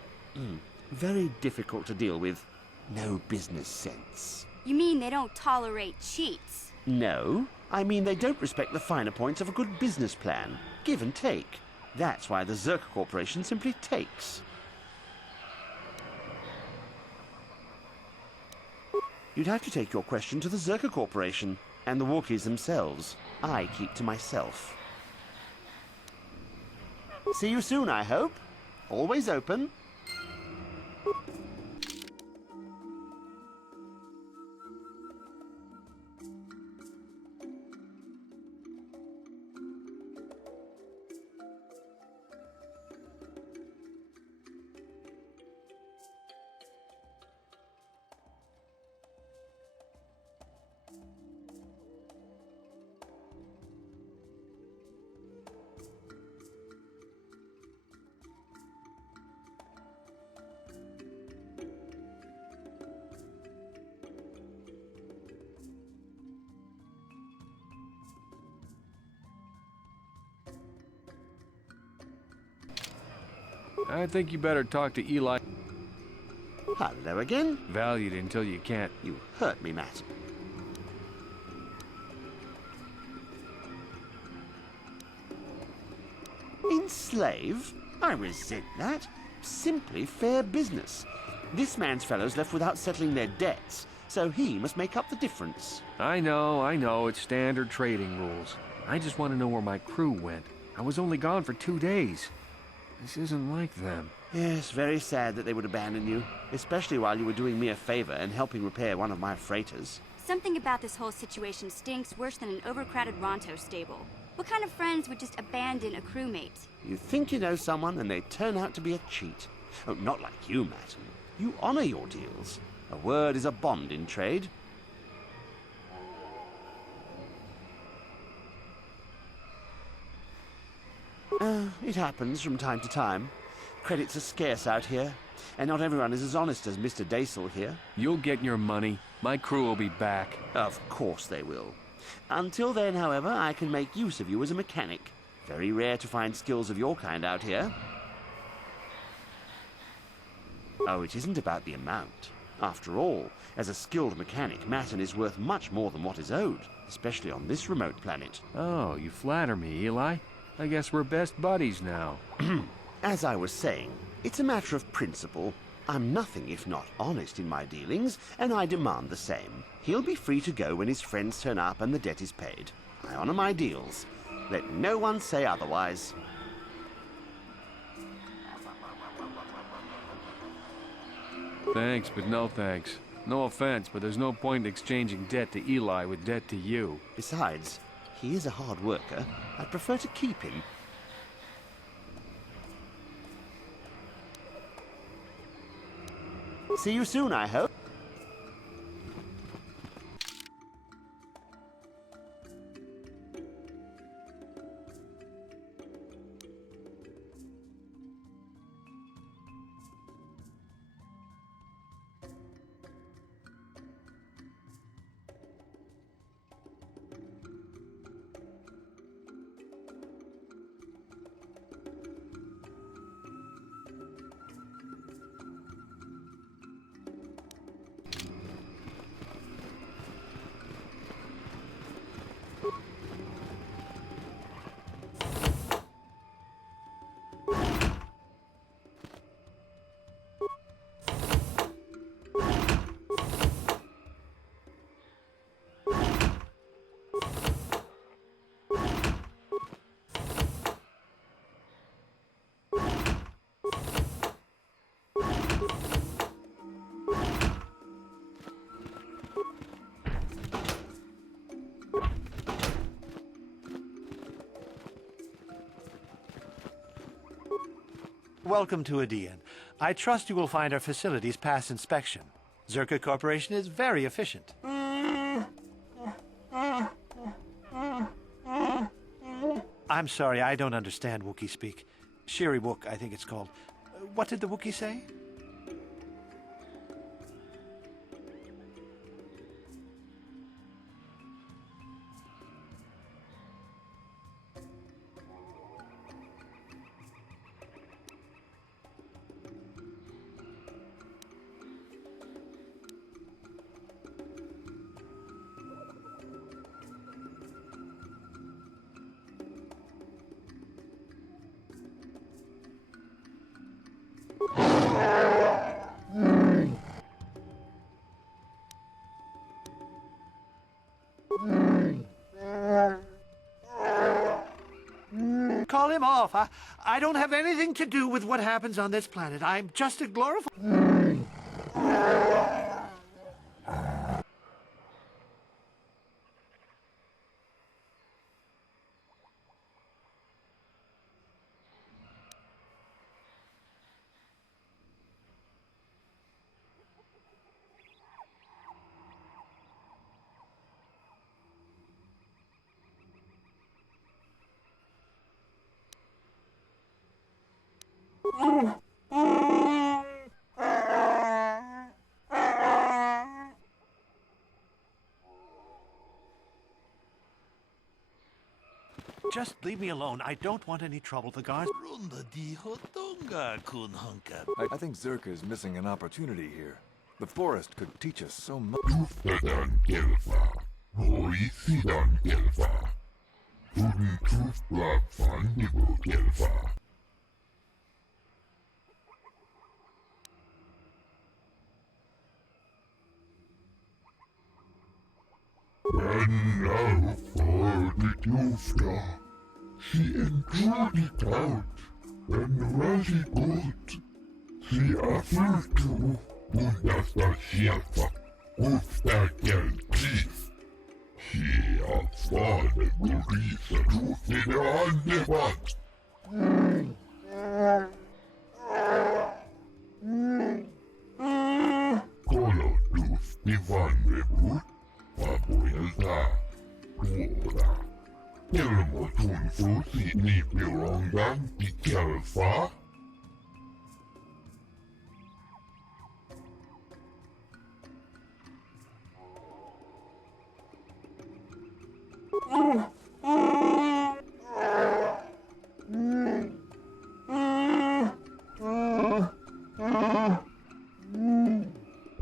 very difficult to deal with. No business sense. You mean they don't tolerate cheats? No, I mean they don't respect the finer points of a good business plan. Give and take. That's why the Zerka Corporation simply takes. You'd have to take your question to the Zerka Corporation and the Wookiees themselves. I keep to myself. See you soon, I hope. Always open. I think you better talk to Eli. Hello again. Valued until you can't. You hurt me, Matt. Enslave? I resent that. Simply fair business. This man's fellows left without settling their debts, so he must make up the difference. I know, it's standard trading rules. I just want to know where my crew went. I was only gone for 2 days. This isn't like them. Yes, very sad that they would abandon you, especially while you were doing me a favor and helping repair one of my freighters. Something about this whole situation stinks worse than an overcrowded Ronto stable. What kind of friends would just abandon a crewmate? You think you know someone and they turn out to be a cheat. Oh, not like you, Matt. You honor your deals. A word is a bond in trade. It happens from time to time. Credits are scarce out here, and not everyone is as honest as Mr. Daisel here. You'll get your money. My crew will be back. Of course they will. Until then, however, I can make use of you as a mechanic. Very rare to find skills of your kind out here. Oh, it isn't about the amount. After all, as a skilled mechanic, Matten is worth much more than what is owed, especially on this remote planet. Oh, you flatter me, Eli. I guess we're best buddies now. As I was saying, it's a matter of principle. I'm nothing if not honest in my dealings, and I demand the same. He'll be free to go when his friends turn up and the debt is paid. I honor my deals. Let no one say otherwise. Thanks, but no thanks. No offense, but there's no point in exchanging debt to Eli with debt to you. Besides, he is a hard worker. I'd prefer to keep him. See you soon, I hope. Welcome to Adean. I trust you will find our facilities pass inspection. Zerka Corporation is very efficient. I'm sorry, I don't understand Wookiee speak. Shiri Wook, I think it's called. What did the Wookiee say? Call him off. I don't have anything to do with what happens on this planet. I'm just a glorified... Just leave me alone. I don't want any trouble. The guys... I think Zerka is missing an opportunity here. The forest could teach us so much. Si entruni kaut, en rasi gut, si afurtu, undasta sieltä, uftäkel kiif. Si afane gurisa tuufine annevat. Kolotus divanrevut, papuilta, tuoda. Ilmotun fuusi niipilongan ikelfaa.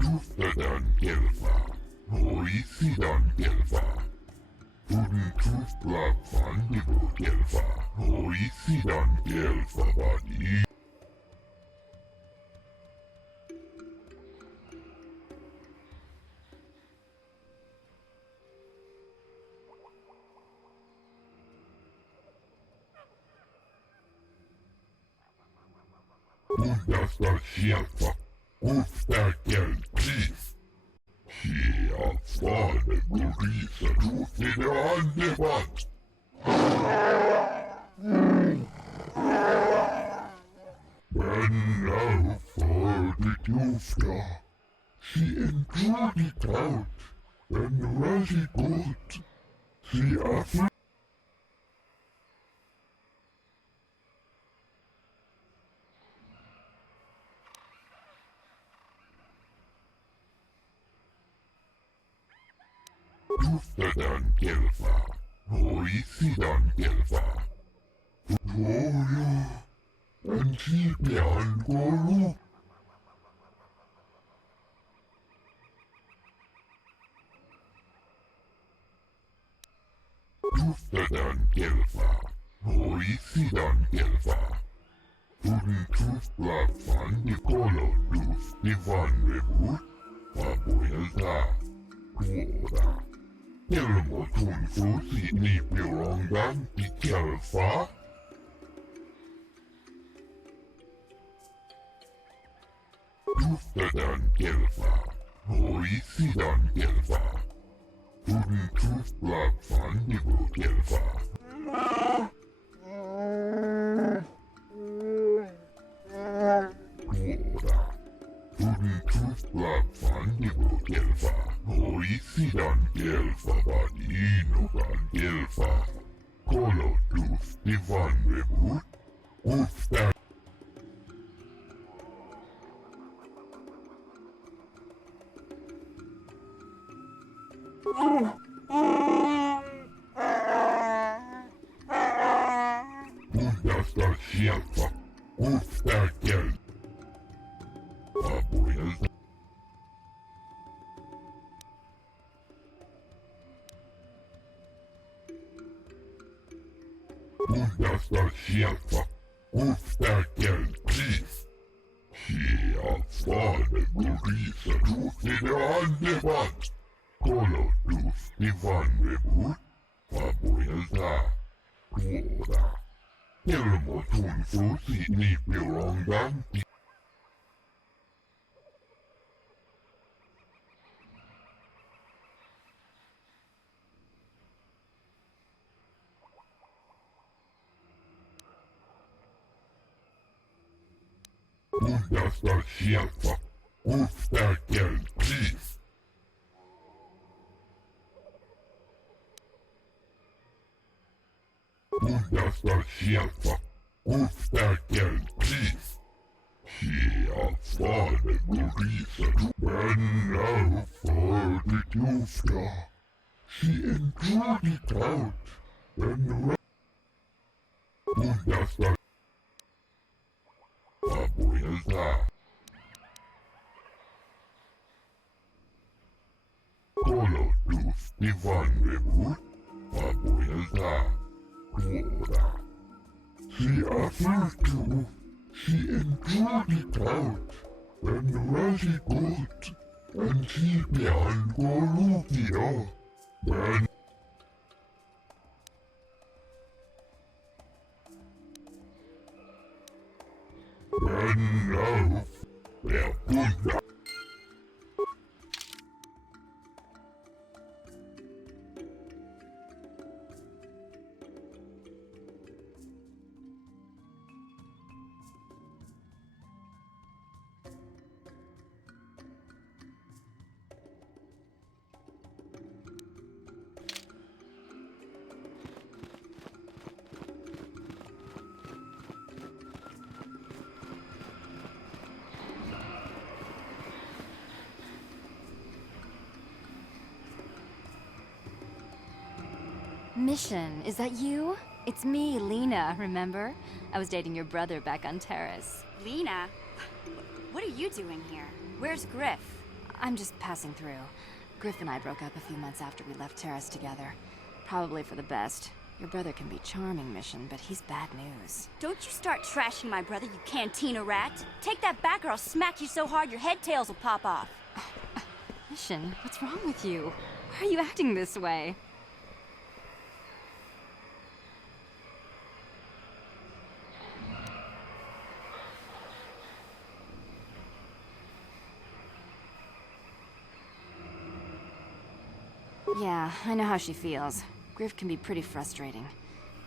Tuftadan kelfaa, hoisidan kelfaa. Tuntuf lapvan nipu kelfaa, hoisidan kelfavani. Undasta sieltä, uftäkel kiif. Ja fane gurisa tuufine annevat. Mennään fordit jufta. Si entruni kaut, en rasi gut. Si afri... Tuftadan kelfaa, hoisidan kelfaa. Tuoja, en siipeän kolu. Tuftadan kelfaa, hoisidan kelfaa. Tuntuf lapvan nikolotus divanrevut, papuilta, tuoda. Ilmotun fuusi niipilongan ikelfaa. Tuftadan kelfaa, hoisidan kelfaa. Tuntuf lapvan nipu kelfaa. Tuoda. Tuntuf lapvan nipu kelfaa. Hoisidan kelfavan iinokan kelfaa. Kolotus divanrevut. Uftä. Undasta sieltä, uftäkel. Papuilta. Undasta sieltä, uftäkel kiif. สูสีนี่เปลี่ยวรองดังWunderbar Tief. Wunderbar Tief. Hier vorne Riesen, wenn vor die Lufter. Sie entschuldigt out, wenn Wunderbar Abuelta. Colotus Divine Wood, Abuelta, Dora. Sie erfüllt you, sie entschuldigt out, wenn Rasi gut, wenn sie mir ein Golugio, wenn auf der Wunder. Mission, is that you? It's me, Lena, remember? I was dating your brother back on Terrace. Lena? What are you doing here? Where's Griff? I'm just passing through. Griff and I broke up a few months after we left Terrace together. Probably for the best. Your brother can be charming, Mission, but he's bad news. Don't you start trashing my brother, you cantina rat. Take that back or I'll smack you so hard your head tails will pop off. Mission, what's wrong with you? Why are you acting this way? Yeah, I know how she feels. Griff can be pretty frustrating.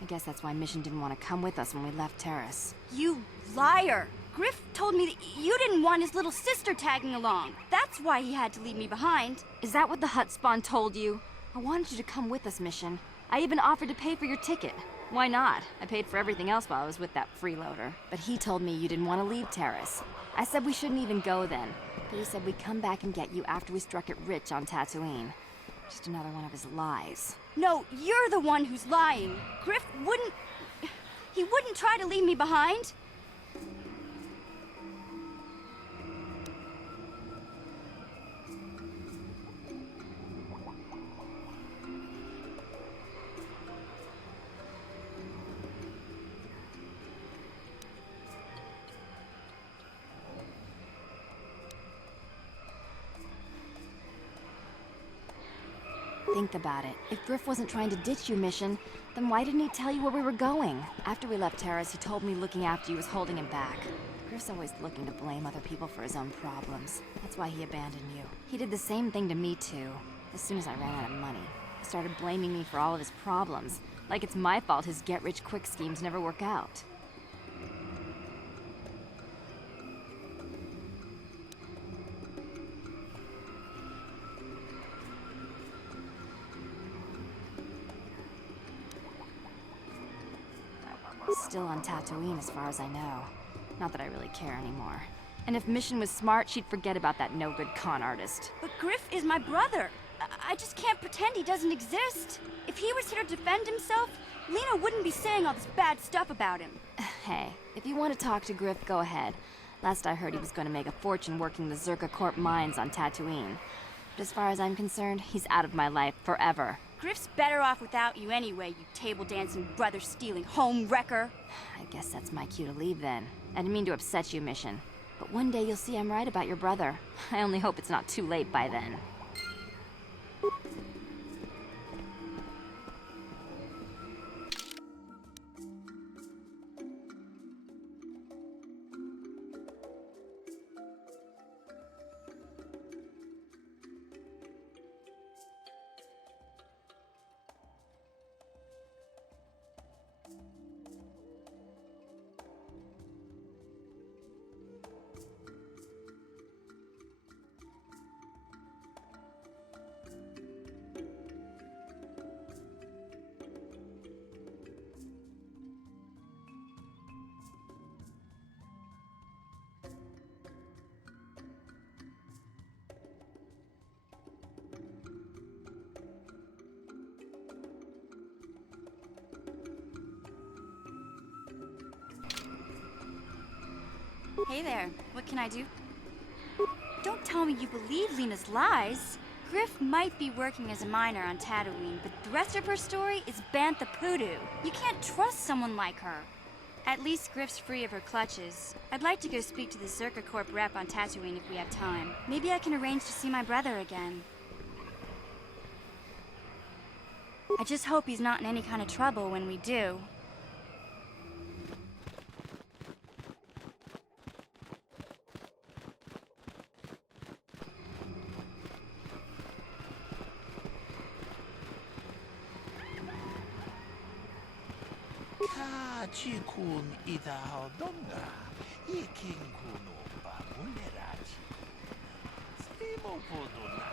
I guess that's why Mission didn't want to come with us when we left Terrace. You liar! Griff told me that you didn't want his little sister tagging along. That's why he had to leave me behind. Is that what the hut spawn told you? I wanted you to come with us, Mission. I even offered to pay for your ticket. Why not? I paid for everything else while I was with that freeloader. But he told me you didn't want to leave Terrace. I said we shouldn't even go then. But he said we'd come back and get you after we struck it rich on Tatooine. Just another one of his lies. No, you're the one who's lying. Griff wouldn't... He wouldn't try to leave me behind. Think about it. If Griff wasn't trying to ditch you, Mission, then why didn't he tell you where we were going? After we left Terrace, he told me looking after you was holding him back. Griff's always looking to blame other people for his own problems. That's why he abandoned you. He did the same thing to me, too. As soon as I ran out of money, he started blaming me for all of his problems. Like it's my fault his get-rich-quick schemes never work out. Still on Tatooine as far as I know. Not that I really care anymore. And if Mission was smart, she'd forget about that no-good con artist. But Griff is my brother. I just can't pretend he doesn't exist. If he was here to defend himself, Lena wouldn't be saying all this bad stuff about him. Hey, if you want to talk to Griff, go ahead. Last I heard he was going to make a fortune working the Zerka Corp mines on Tatooine. But as far as I'm concerned, he's out of my life forever. Griff's better off without you anyway, you table-dancing, brother-stealing home wrecker. I guess that's my cue to leave then. I didn't mean to upset you, Mission. But one day you'll see I'm right about your brother. I only hope it's not too late by then. Hey there, what can I do? Don't tell me you believe Lena's lies. Griff might be working as a miner on Tatooine, but the rest of her story is Bantha Poodoo. You can't trust someone like her. At least Griff's free of her clutches. I'd like to go speak to the Zerka Corp rep on Tatooine if we have time. Maybe I can arrange to see my brother again. I just hope he's not in any kind of trouble when we do. Kachikun itahodonga, ikinkuno babulerachi. Stimo podona.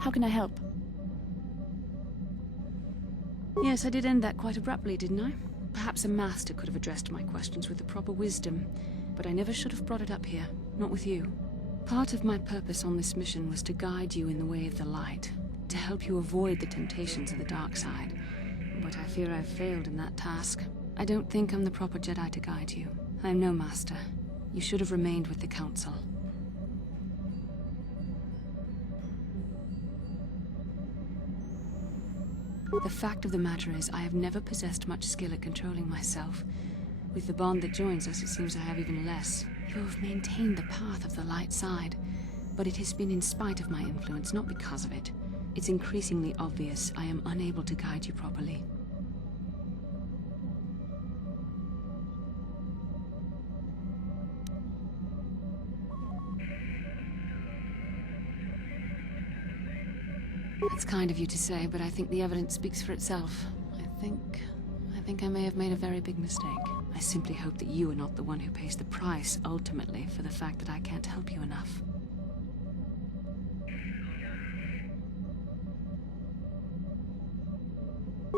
How can I help? Yes, I did end that quite abruptly, didn't I? Perhaps a master could have addressed my questions with the proper wisdom, but I never should have brought it up here, not with you. Part of my purpose on this mission was to guide you in the way of the light, to help you avoid the temptations of the dark side. But I fear I've failed in that task. I don't think I'm the proper Jedi to guide you. I'm no master. You should have remained with the Council. The fact of the matter is, I have never possessed much skill at controlling myself. With the bond that joins us, it seems I have even less. You have maintained the path of the light side, but it has been in spite of my influence, not because of it. It's increasingly obvious I am unable to guide you properly. That's kind of you to say, but I think the evidence speaks for itself. I think I may have made a very big mistake. I simply hope that you are not the one who pays the price, ultimately, for the fact that I can't help you enough.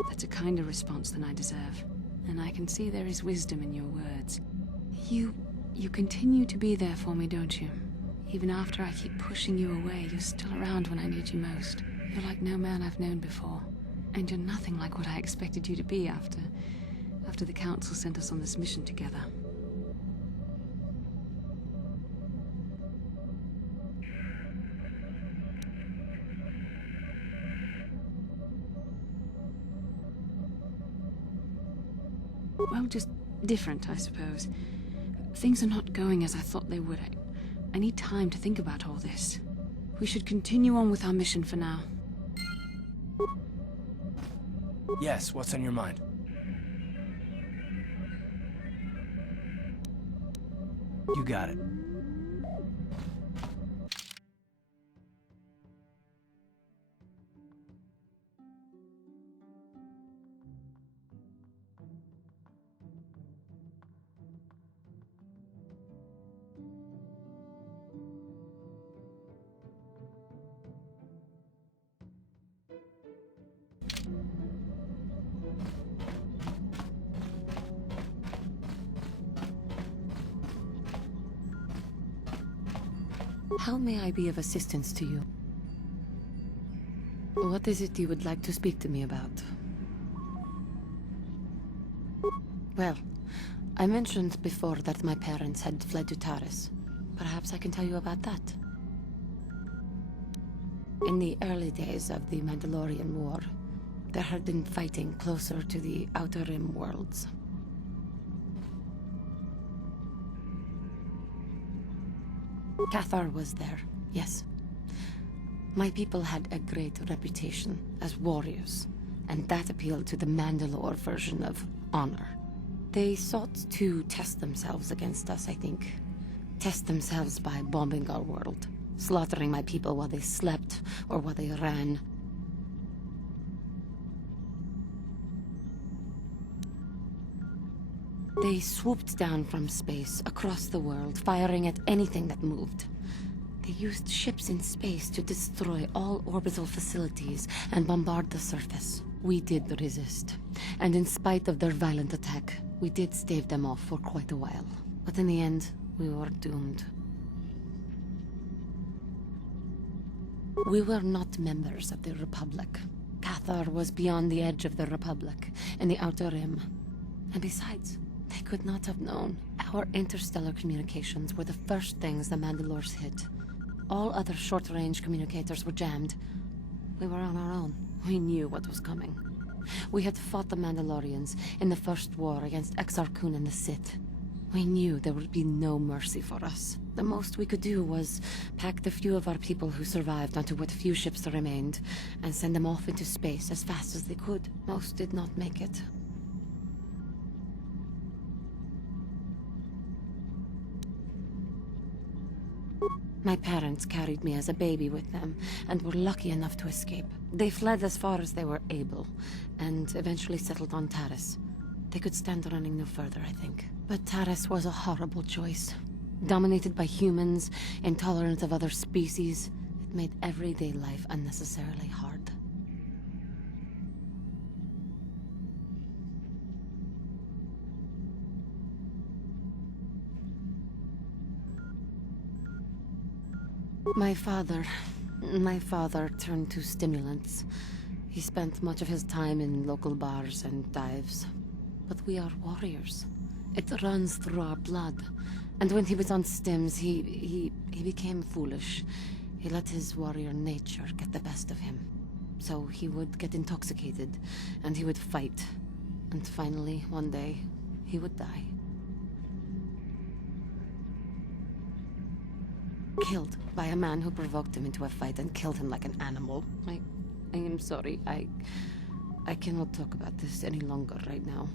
That's a kinder response than I deserve, and I can see there is wisdom in your words. You continue to be there for me, don't you? Even after I keep pushing you away, you're still around when I need you most. You're like no man I've known before. And you're nothing like what I expected you to be after the Council sent us on this mission together. Well, just different, I suppose. Things are not going as I thought they would. I need time to think about all this. We should continue on with our mission for now. Yes, what's on your mind? You got it. How may I be of assistance to you? What is it you would like to speak to me about? Well, I mentioned before that my parents had fled to Taris. Perhaps I can tell you about that. In the early days of the Mandalorian War, there had been fighting closer to the Outer Rim worlds. KotoR was there, yes. My people had a great reputation as warriors, and that appealed to the Mandalore version of honor. They sought to test themselves against us, I think. Test themselves by bombing our world. slaughtering my people while they slept or while they ran. They swooped down from space, across the world, firing at anything that moved. They used ships in space to destroy all orbital facilities and bombard the surface. We did resist, and in spite of their violent attack, we did stave them off for quite a while. But in the end, we were doomed. We were not members of the Republic. KotoR was beyond the edge of the Republic, in the Outer Rim. And besides, they could not have known. Our interstellar communications were the first things the Mandalores hit. All other short-range communicators were jammed. We were on our own. We knew what was coming. We had fought the Mandalorians in the first war against Exar Kun and the Sith. We knew there would be no mercy for us. The most we could do was pack the few of our people who survived onto what few ships remained and send them off into space as fast as they could. Most did not make it. My parents carried me as a baby with them, and were lucky enough to escape. They fled as far as they were able, and eventually settled on Taris. They could stand running no further, I think. But Taris was a horrible choice. Dominated by humans, intolerant of other species, it made everyday life unnecessarily hard. My father turned to stimulants. He spent much of his time in local bars and dives. But we are warriors. It runs through our blood. And when he was on stims, he became foolish. He let his warrior nature get the best of him. So he would get intoxicated, and he would fight. And finally, one day, he would die. Killed by a man who provoked him into a fight and killed him like an animal. I am sorry. I cannot talk about this any longer right now.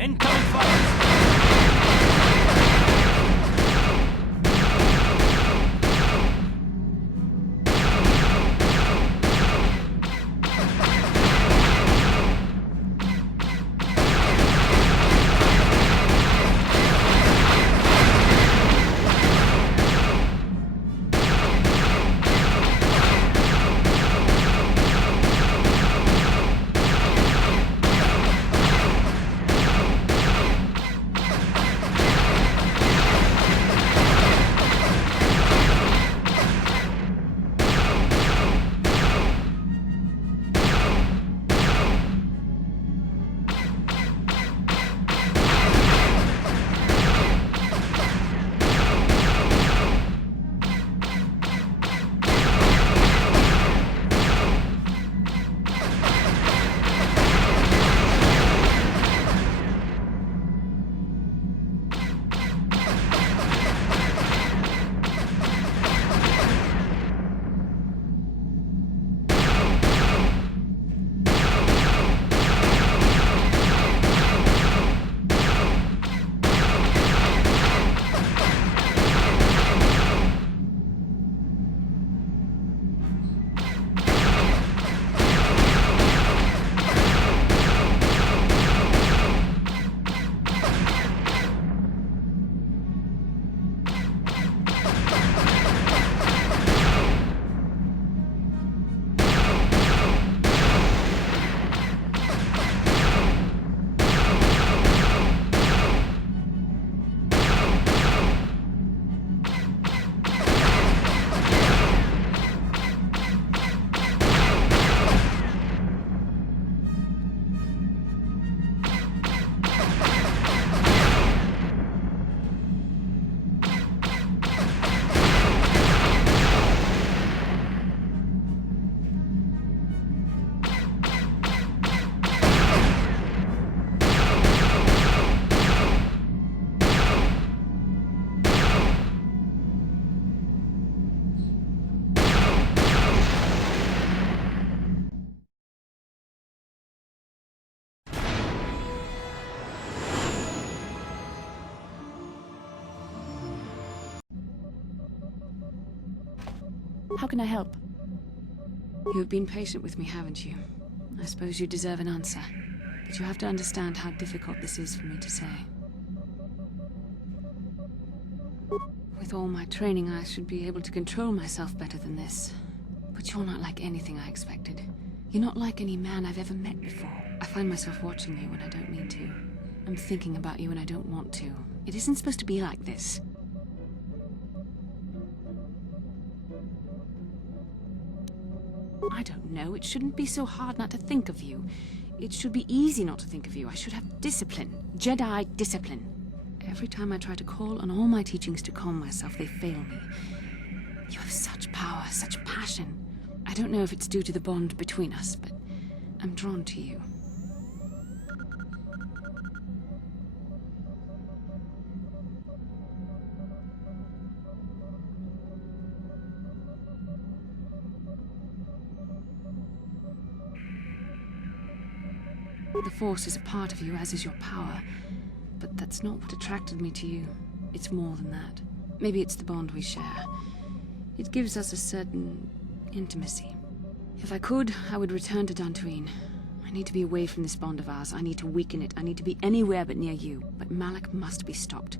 Incoming fire! How can I help? You have been patient with me, haven't you? I suppose you deserve an answer. But you have to understand how difficult this is for me to say. With all my training, I should be able to control myself better than this. But you're not like anything I expected. You're not like any man I've ever met before. I find myself watching you when I don't mean to. I'm thinking about you when I don't want to. It isn't supposed to be like this. I don't know. It shouldn't be so hard not to think of you. It should be easy not to think of you. I should have discipline. Jedi discipline. Every time I try to call on all my teachings to calm myself, they fail me. You have such power, such passion. I don't know if it's due to the bond between us, but I'm drawn to you. The Force is a part of you, as is your power. But that's not what attracted me to you. It's more than that. Maybe it's the bond we share. It gives us a certain intimacy. If I could, I would return to Dantooine. I need to be away from this bond of ours. I need to weaken it. I need to be anywhere but near you. But Malak must be stopped.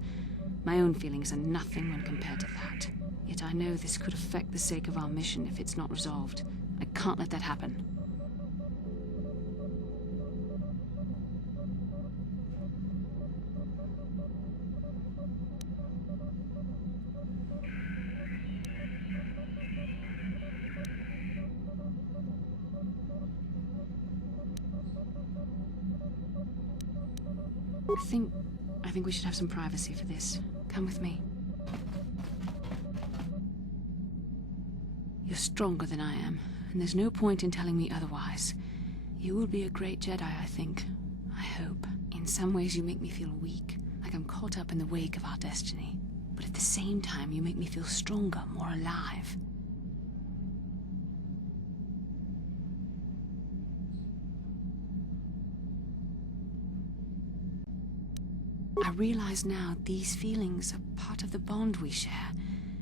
My own feelings are nothing when compared to that. Yet I know this could affect the sake of our mission if it's not resolved. I can't let that happen. I think we should have some privacy for this. Come with me. You're stronger than I am, and there's no point in telling me otherwise. You will be a great Jedi, I think. I hope. In some ways you make me feel weak, like I'm caught up in the wake of our destiny. But at the same time, you make me feel stronger, more alive. I realize now these feelings are part of the bond we share.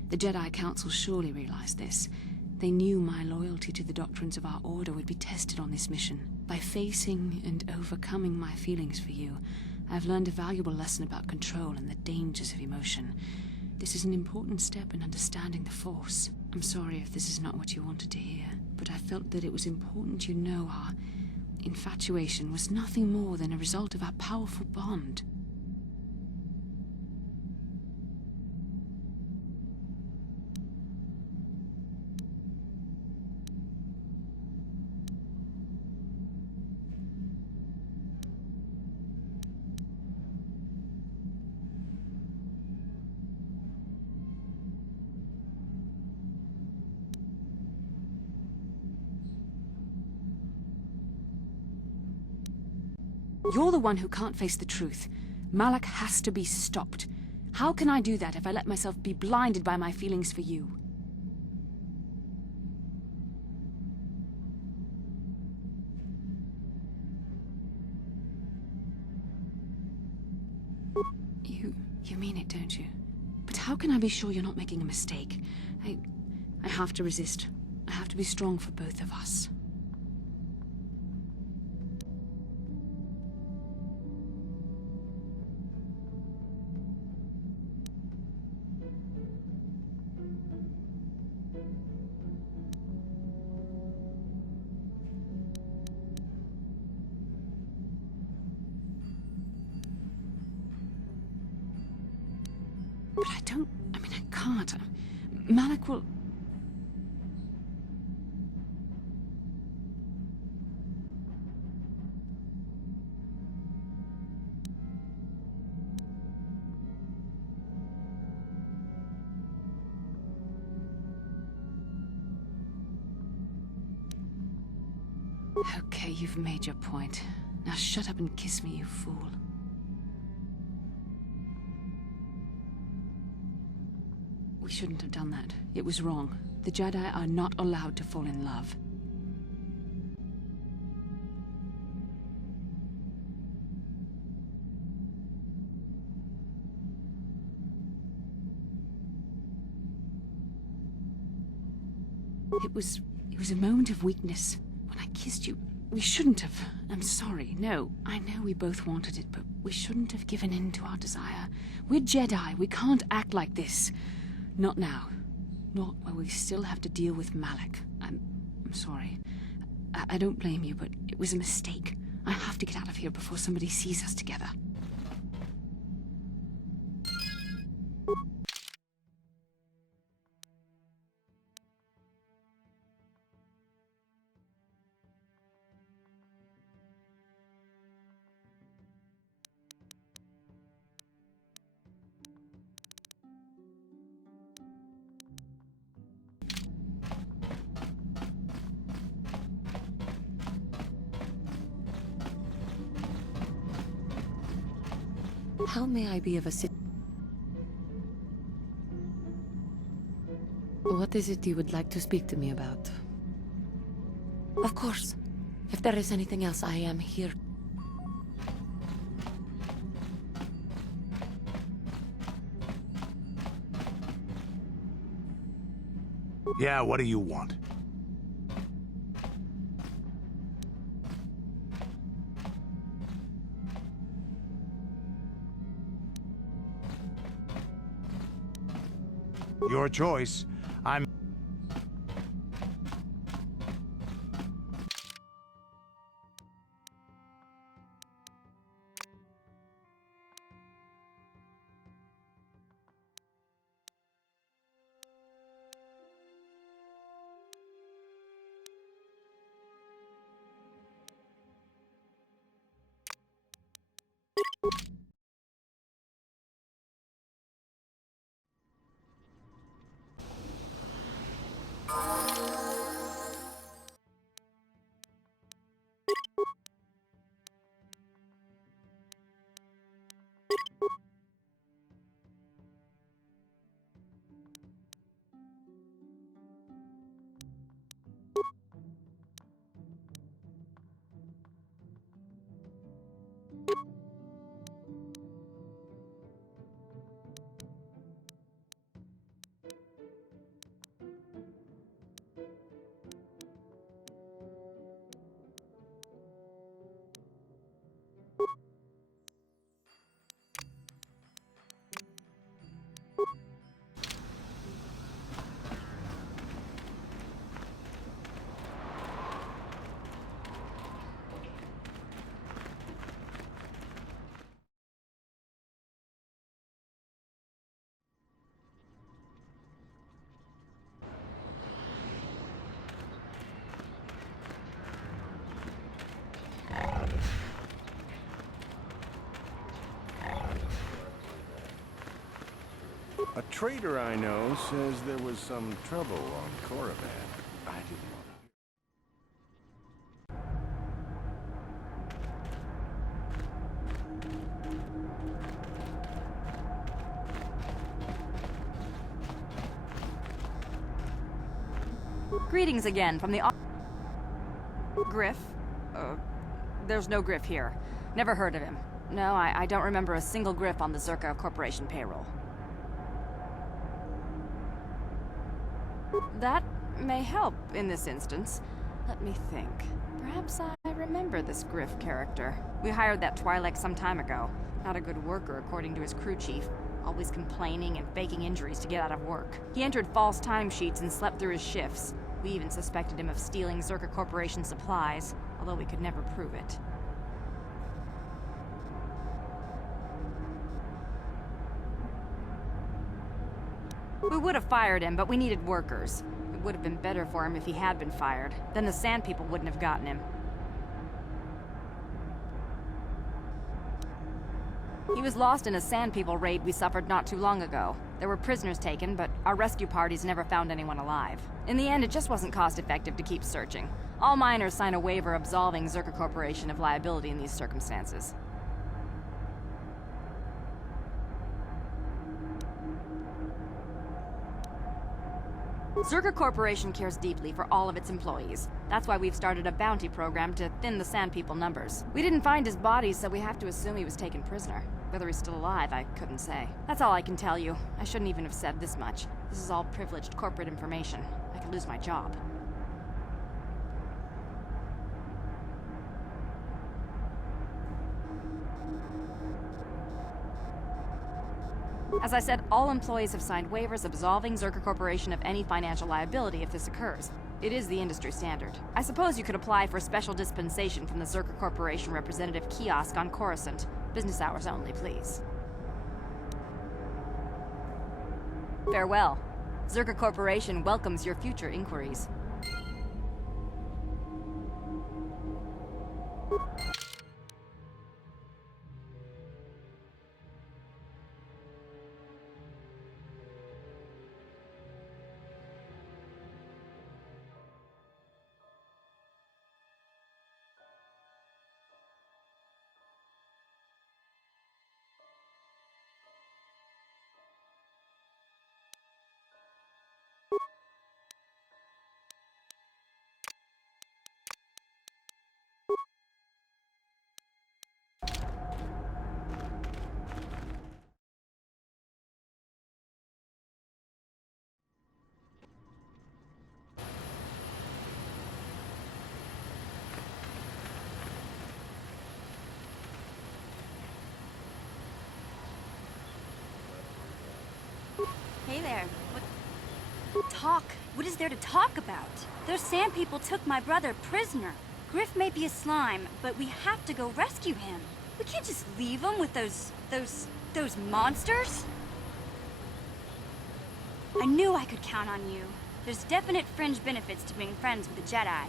The Jedi Council surely realized this. They knew my loyalty to the doctrines of our order would be tested on this mission. By facing and overcoming my feelings for you, I've learned a valuable lesson about control and the dangers of emotion. This is an important step in understanding the Force. I'm sorry if this is not what you wanted to hear, but I felt that it was important you know our infatuation was nothing more than a result of our powerful bond. You're the one who can't face the truth. Malak has to be stopped. How can I do that if I let myself be blinded by my feelings for you? You mean it, don't you? But how can I be sure you're not making a mistake? I have to resist. I have to be strong for both of us. But I can't. Malak will... Okay, you've made your point. Now shut up and kiss me, you fool. We shouldn't have done that. It was wrong. The Jedi are not allowed to fall in love. It was a moment of weakness. When I kissed you, we shouldn't have. I'm sorry. No, I know we both wanted it, but we shouldn't have given in to our desire. We're Jedi. We can't act like this. Not now. Not while we still have to deal with Malak. I'm sorry. I don't blame you, but it was a mistake. I have to get out of here before somebody sees us together. How may I be of assistance? What is it you would like to speak to me about? Of course. If there is anything else, I am here. Yeah, what do you want? Your choice. I'm... A trader I know says there was some trouble on Korriban. I didn't want to... Greetings again from the... Griff? There's no Griff here. Never heard of him. No, I don't remember a single Griff on the Zerka Corporation payroll. That may help in this instance. Let me think. Perhaps I remember this Griff character. We hired that Twi'lek some time ago. Not a good worker, according to his crew chief. Always complaining and faking injuries to get out of work. He entered false timesheets and slept through his shifts. We even suspected him of stealing Zerka Corporation supplies, although we could never prove it. We would have fired him, but we needed workers. It would have been better for him if he had been fired. Then the Sand People wouldn't have gotten him. He was lost in a Sand People raid we suffered not too long ago. There were prisoners taken, but our rescue parties never found anyone alive. In the end, it just wasn't cost-effective to keep searching. All miners sign a waiver absolving Zerka Corporation of liability in these circumstances. Zerka Corporation cares deeply for all of its employees. That's why we've started a bounty program to thin the Sand People numbers. We didn't find his body, so we have to assume he was taken prisoner. Whether he's still alive, I couldn't say. That's all I can tell you. I shouldn't even have said this much. This is all privileged corporate information. I can to lose my job. As I said, all employees have signed waivers absolving Zerka Corporation of any financial liability if this occurs. It is the industry standard. I suppose you could apply for special dispensation from the Zerka Corporation representative kiosk on Coruscant. Business hours only, please. Farewell. Zerka Corporation welcomes your future inquiries. Hey there. Talk? What is there to talk about? Those sand people took my brother prisoner. Griff may be a slime, but we have to go rescue him. We can't just leave him with those monsters. I knew I could count on you. There's definite fringe benefits to being friends with a Jedi.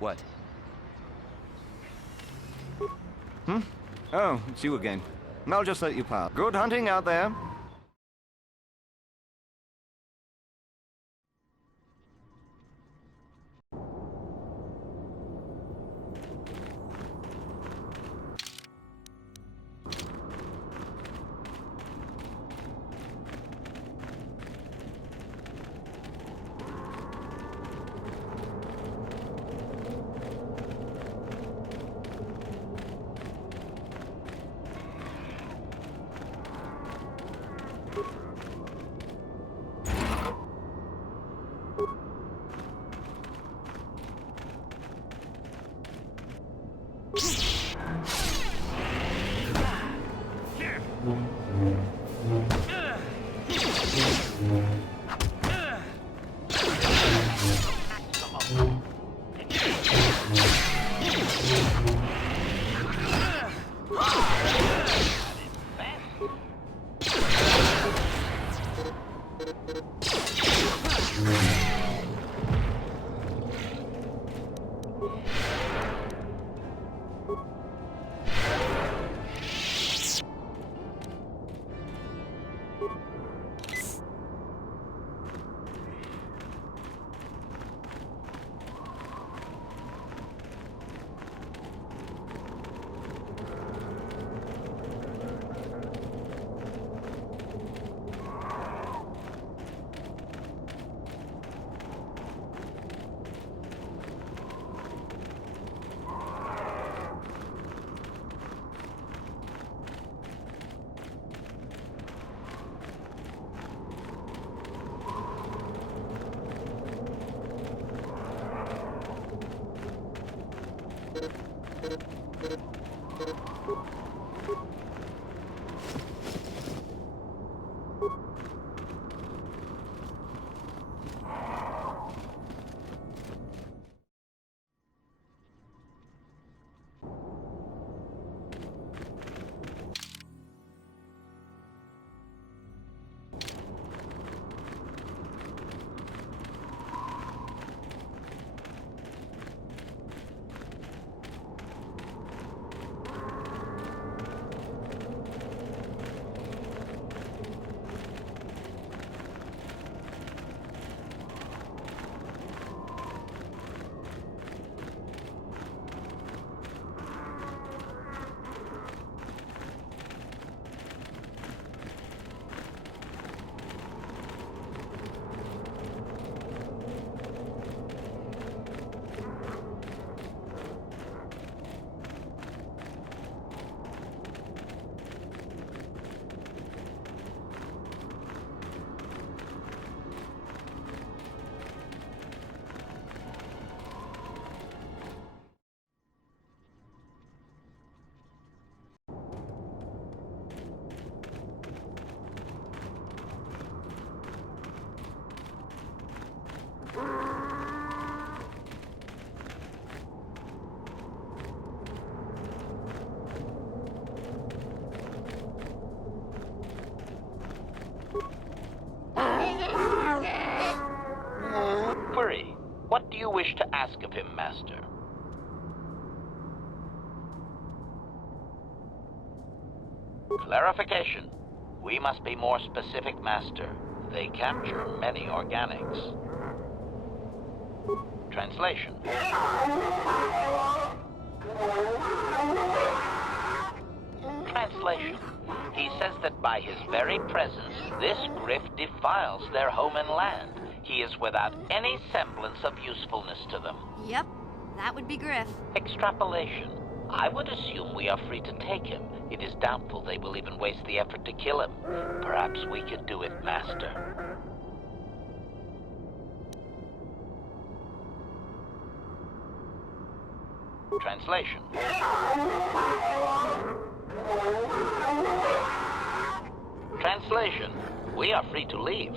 What? Oh, it's you again. I'll just let you pass. Good hunting out there. ask of him, Master? Clarification. We must be more specific, Master. They capture many organics. Translation. Translation. He says that by his very presence, this Griff defiles their home and land. He is without any semblance of usefulness to them. Yep, that would be Griff. Extrapolation. I would assume we are free to take him. It is doubtful they will even waste the effort to kill him. Perhaps we could do it, Master. Translation. Translation. We are free to leave.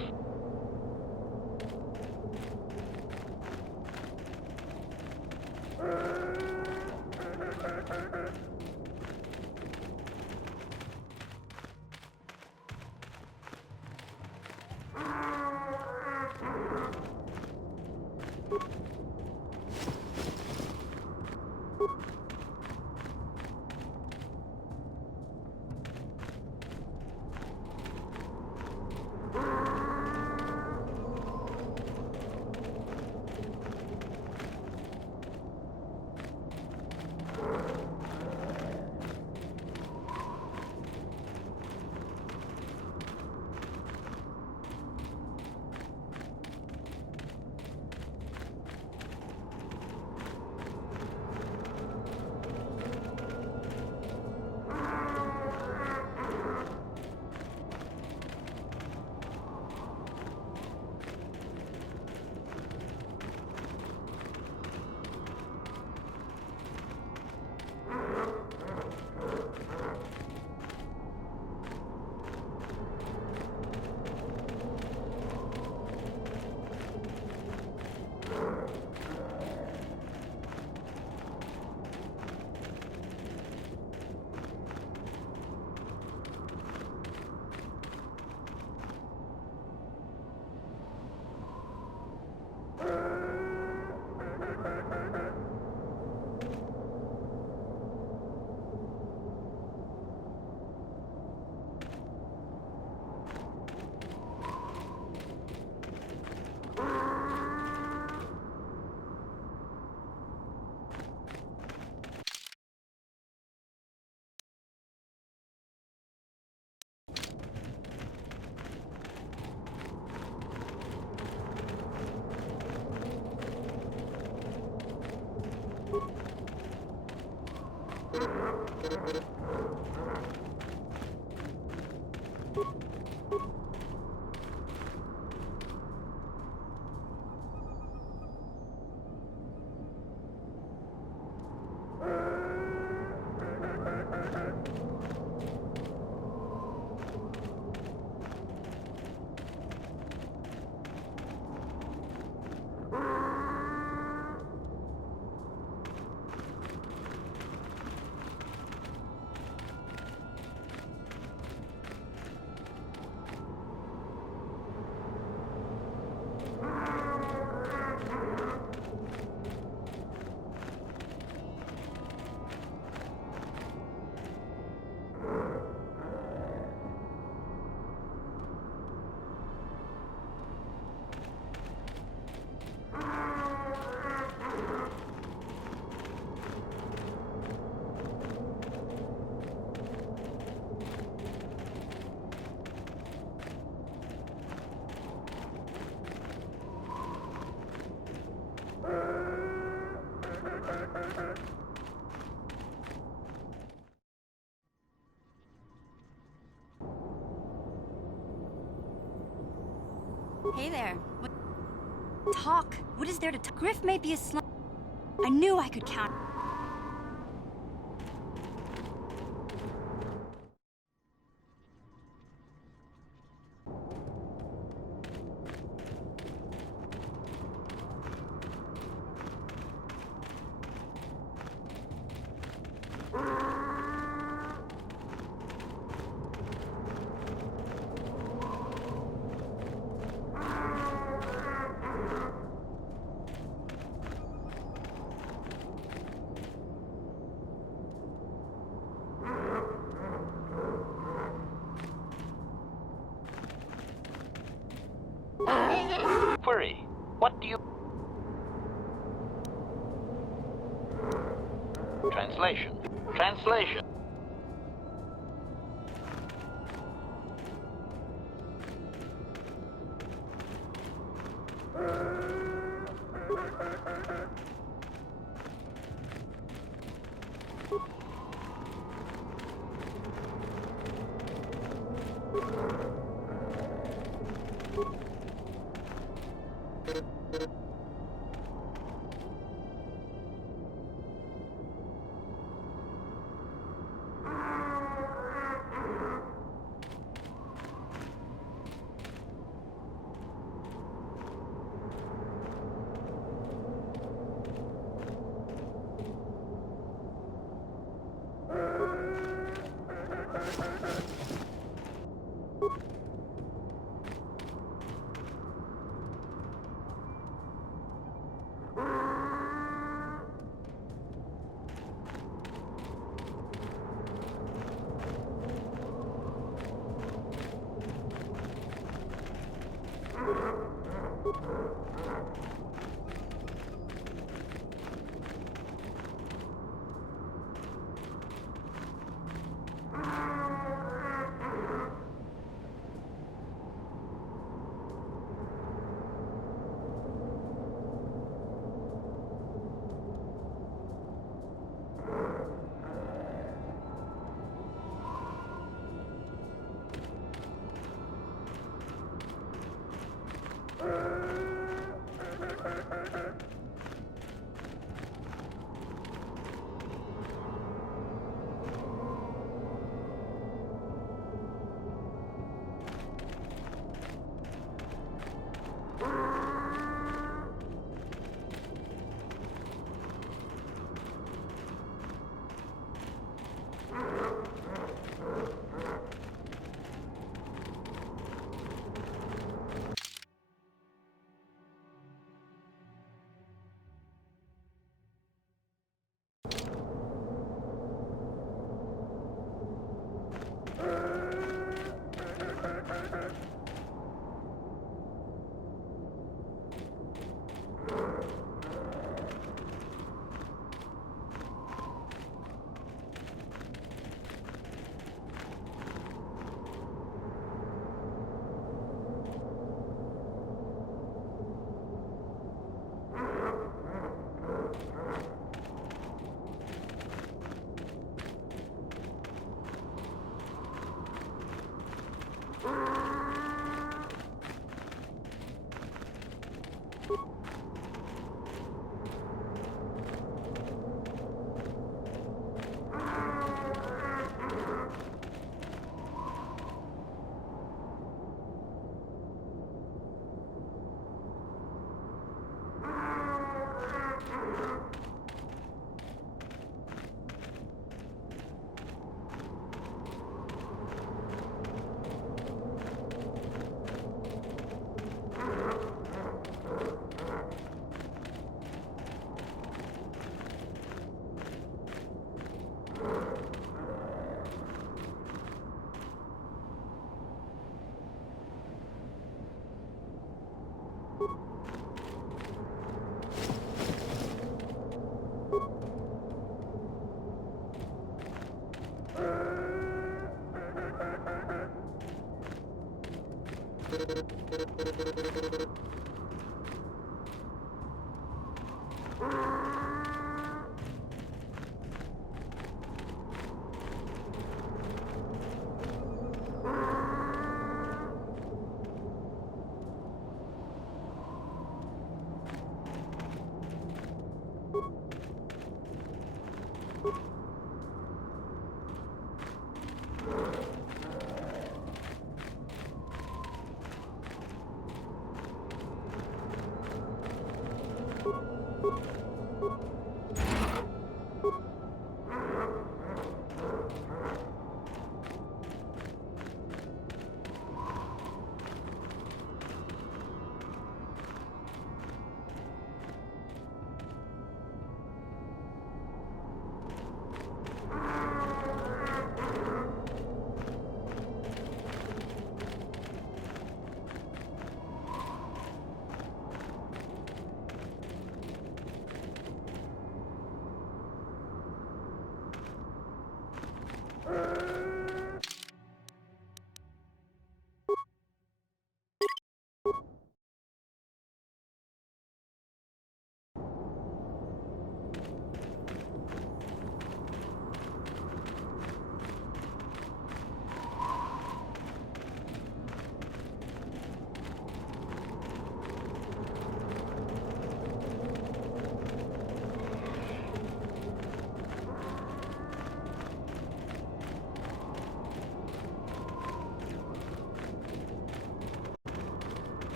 Hey there. Talk. What is there to talk? Griff may be a slum. I knew I could count. Translation. Translation.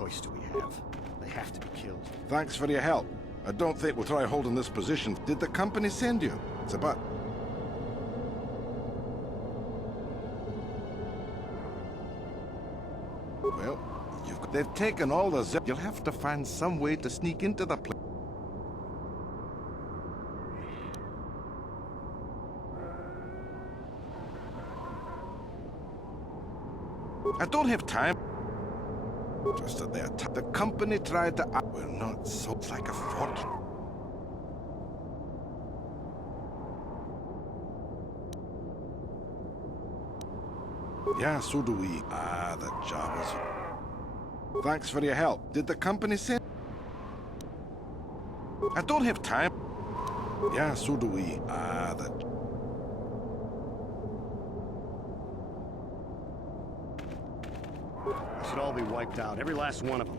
choice do we have? They have to be killed. Thanks for your help. I don't think we'll try holding this position. Did the company send you? It's about... Well, they've taken all the zip. You'll have to find some way to sneak into the place. I don't have time. Just that the company tried to... We're not so... It's like a fortune. Yeah, so do we. Ah, the job is... Thanks for your help. Did the company send... I don't have time. Yeah, so do we. Ah, the... They should all be wiped out, every last one of them.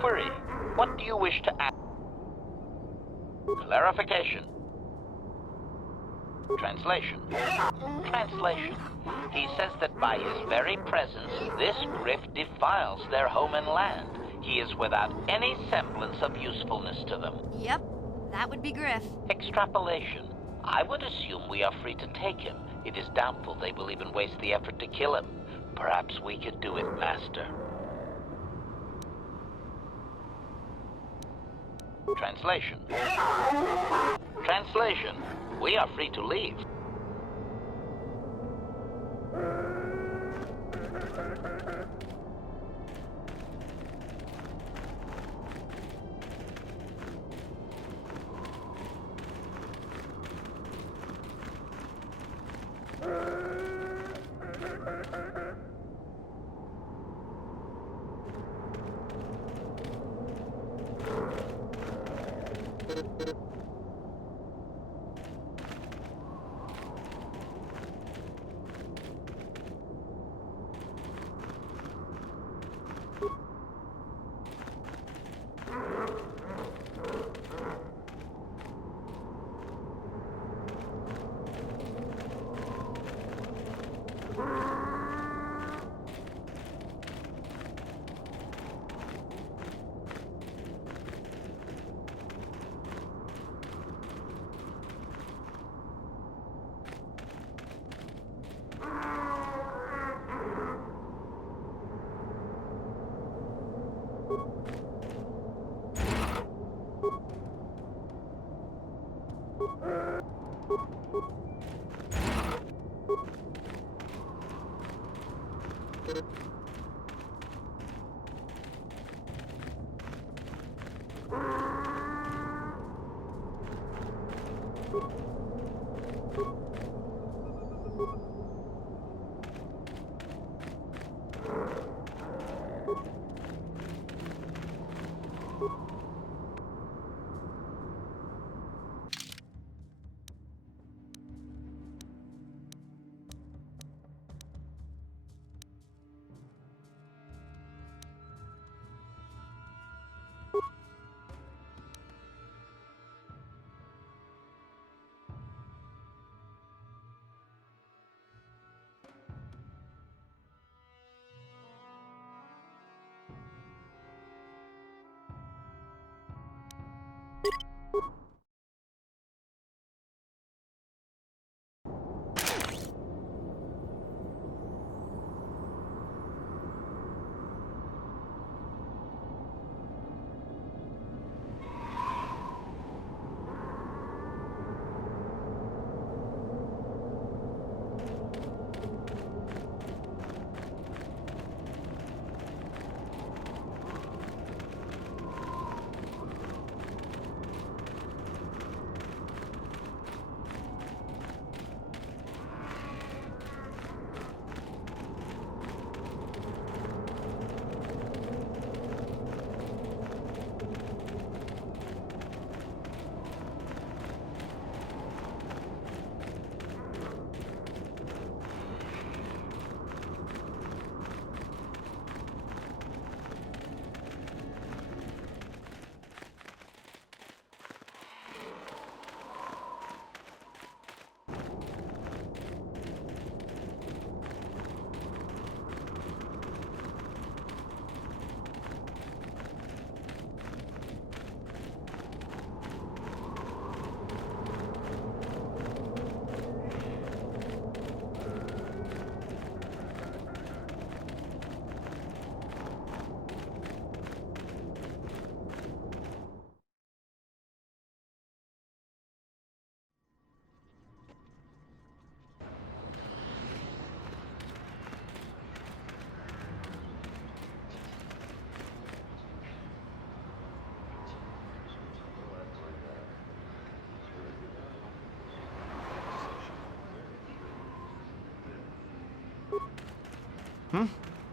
Query. What do you wish to ask? Clarification. Translation. Translation. He says that by his very presence, this Griff defiles their home and land. He is without any semblance of usefulness to them. Yep, that would be Griff. Extrapolation. I would assume we are free to take him. It is doubtful they will even waste the effort to kill him. Perhaps we could do it, Master. Translation. Translation. We are free to leave.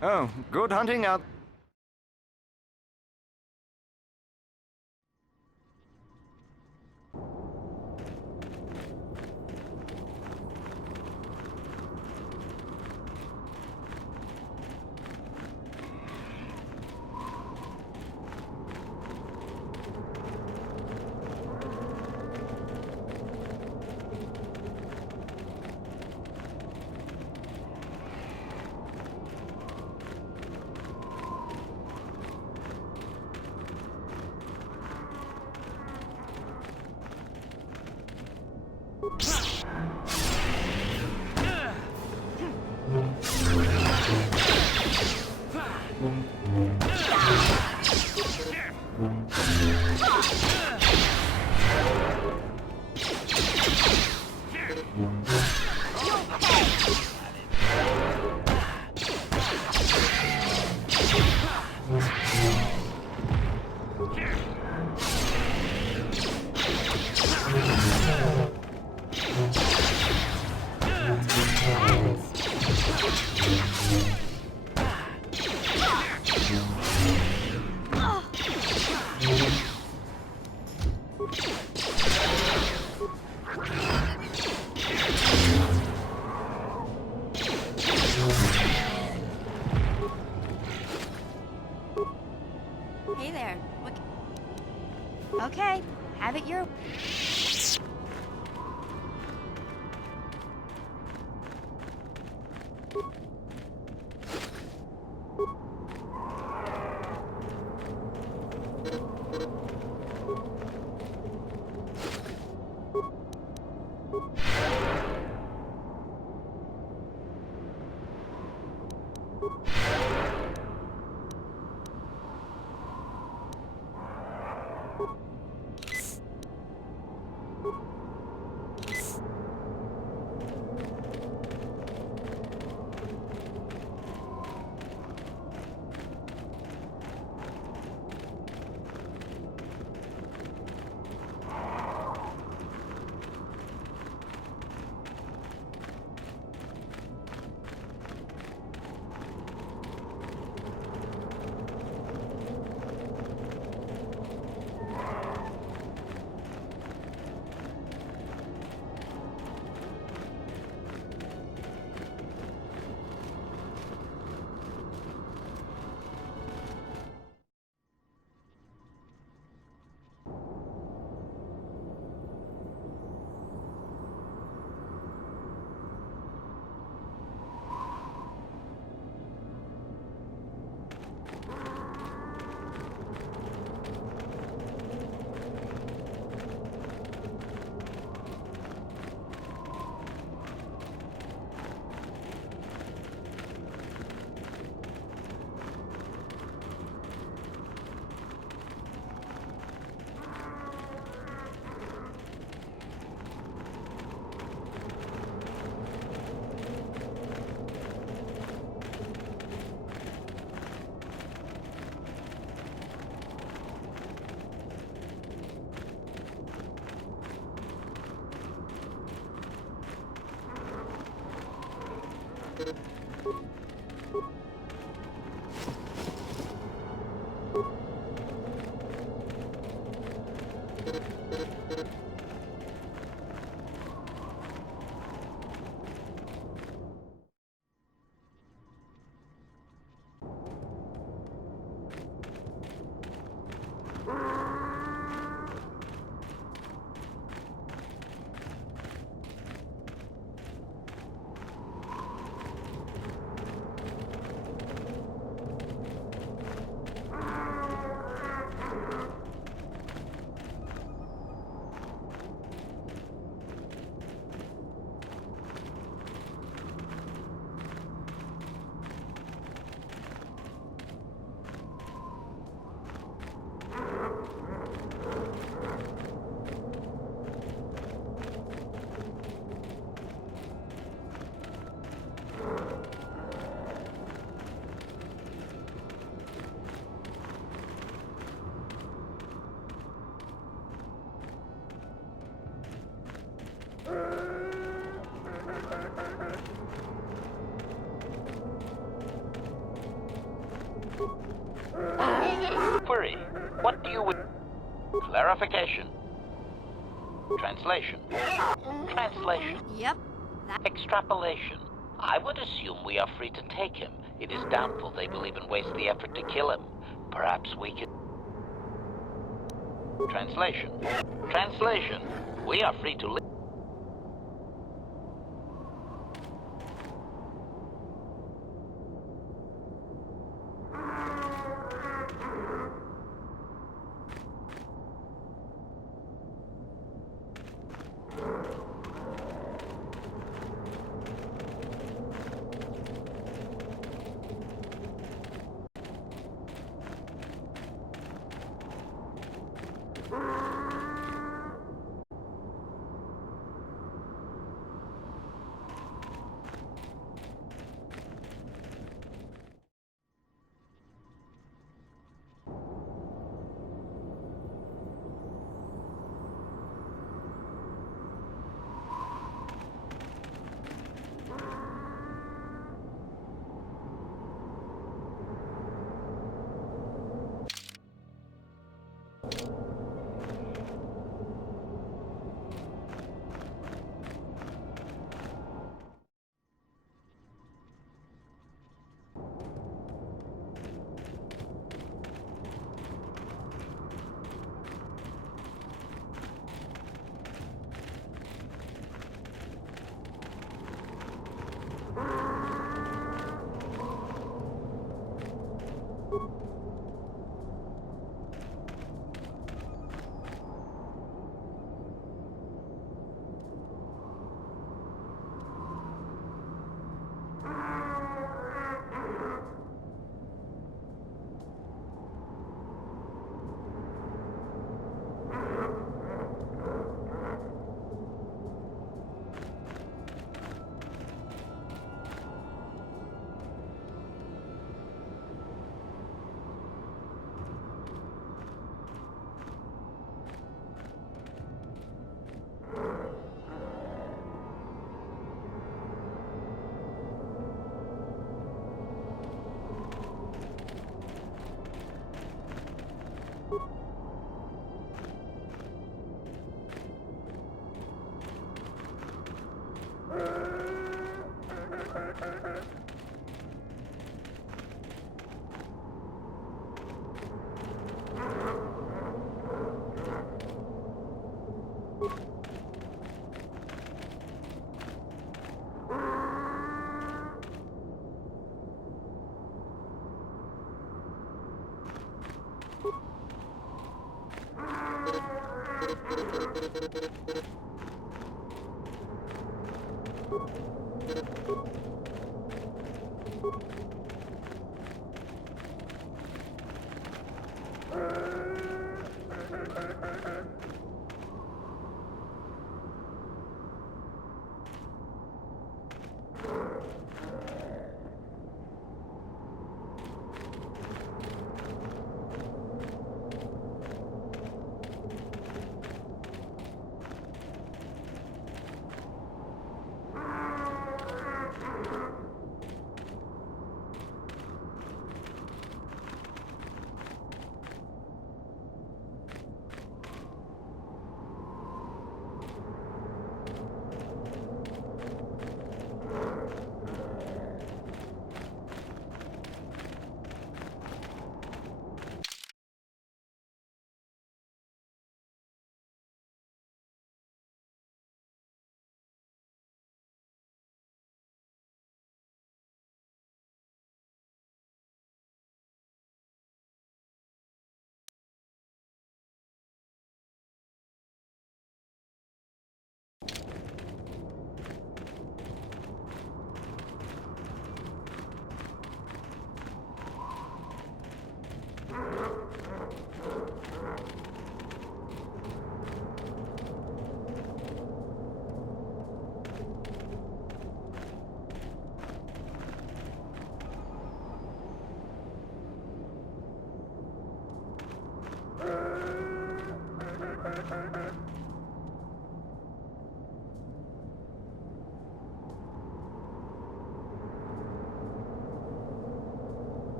Oh, good hunting out. Hey there. Okay, have it your... Query. What do you... Clarification. Translation. Translation. Yep. Extrapolation. I would assume we are free to take him. It is doubtful they will even waste the effort to kill him. Perhaps we can... Translation. Translation. We are free to live.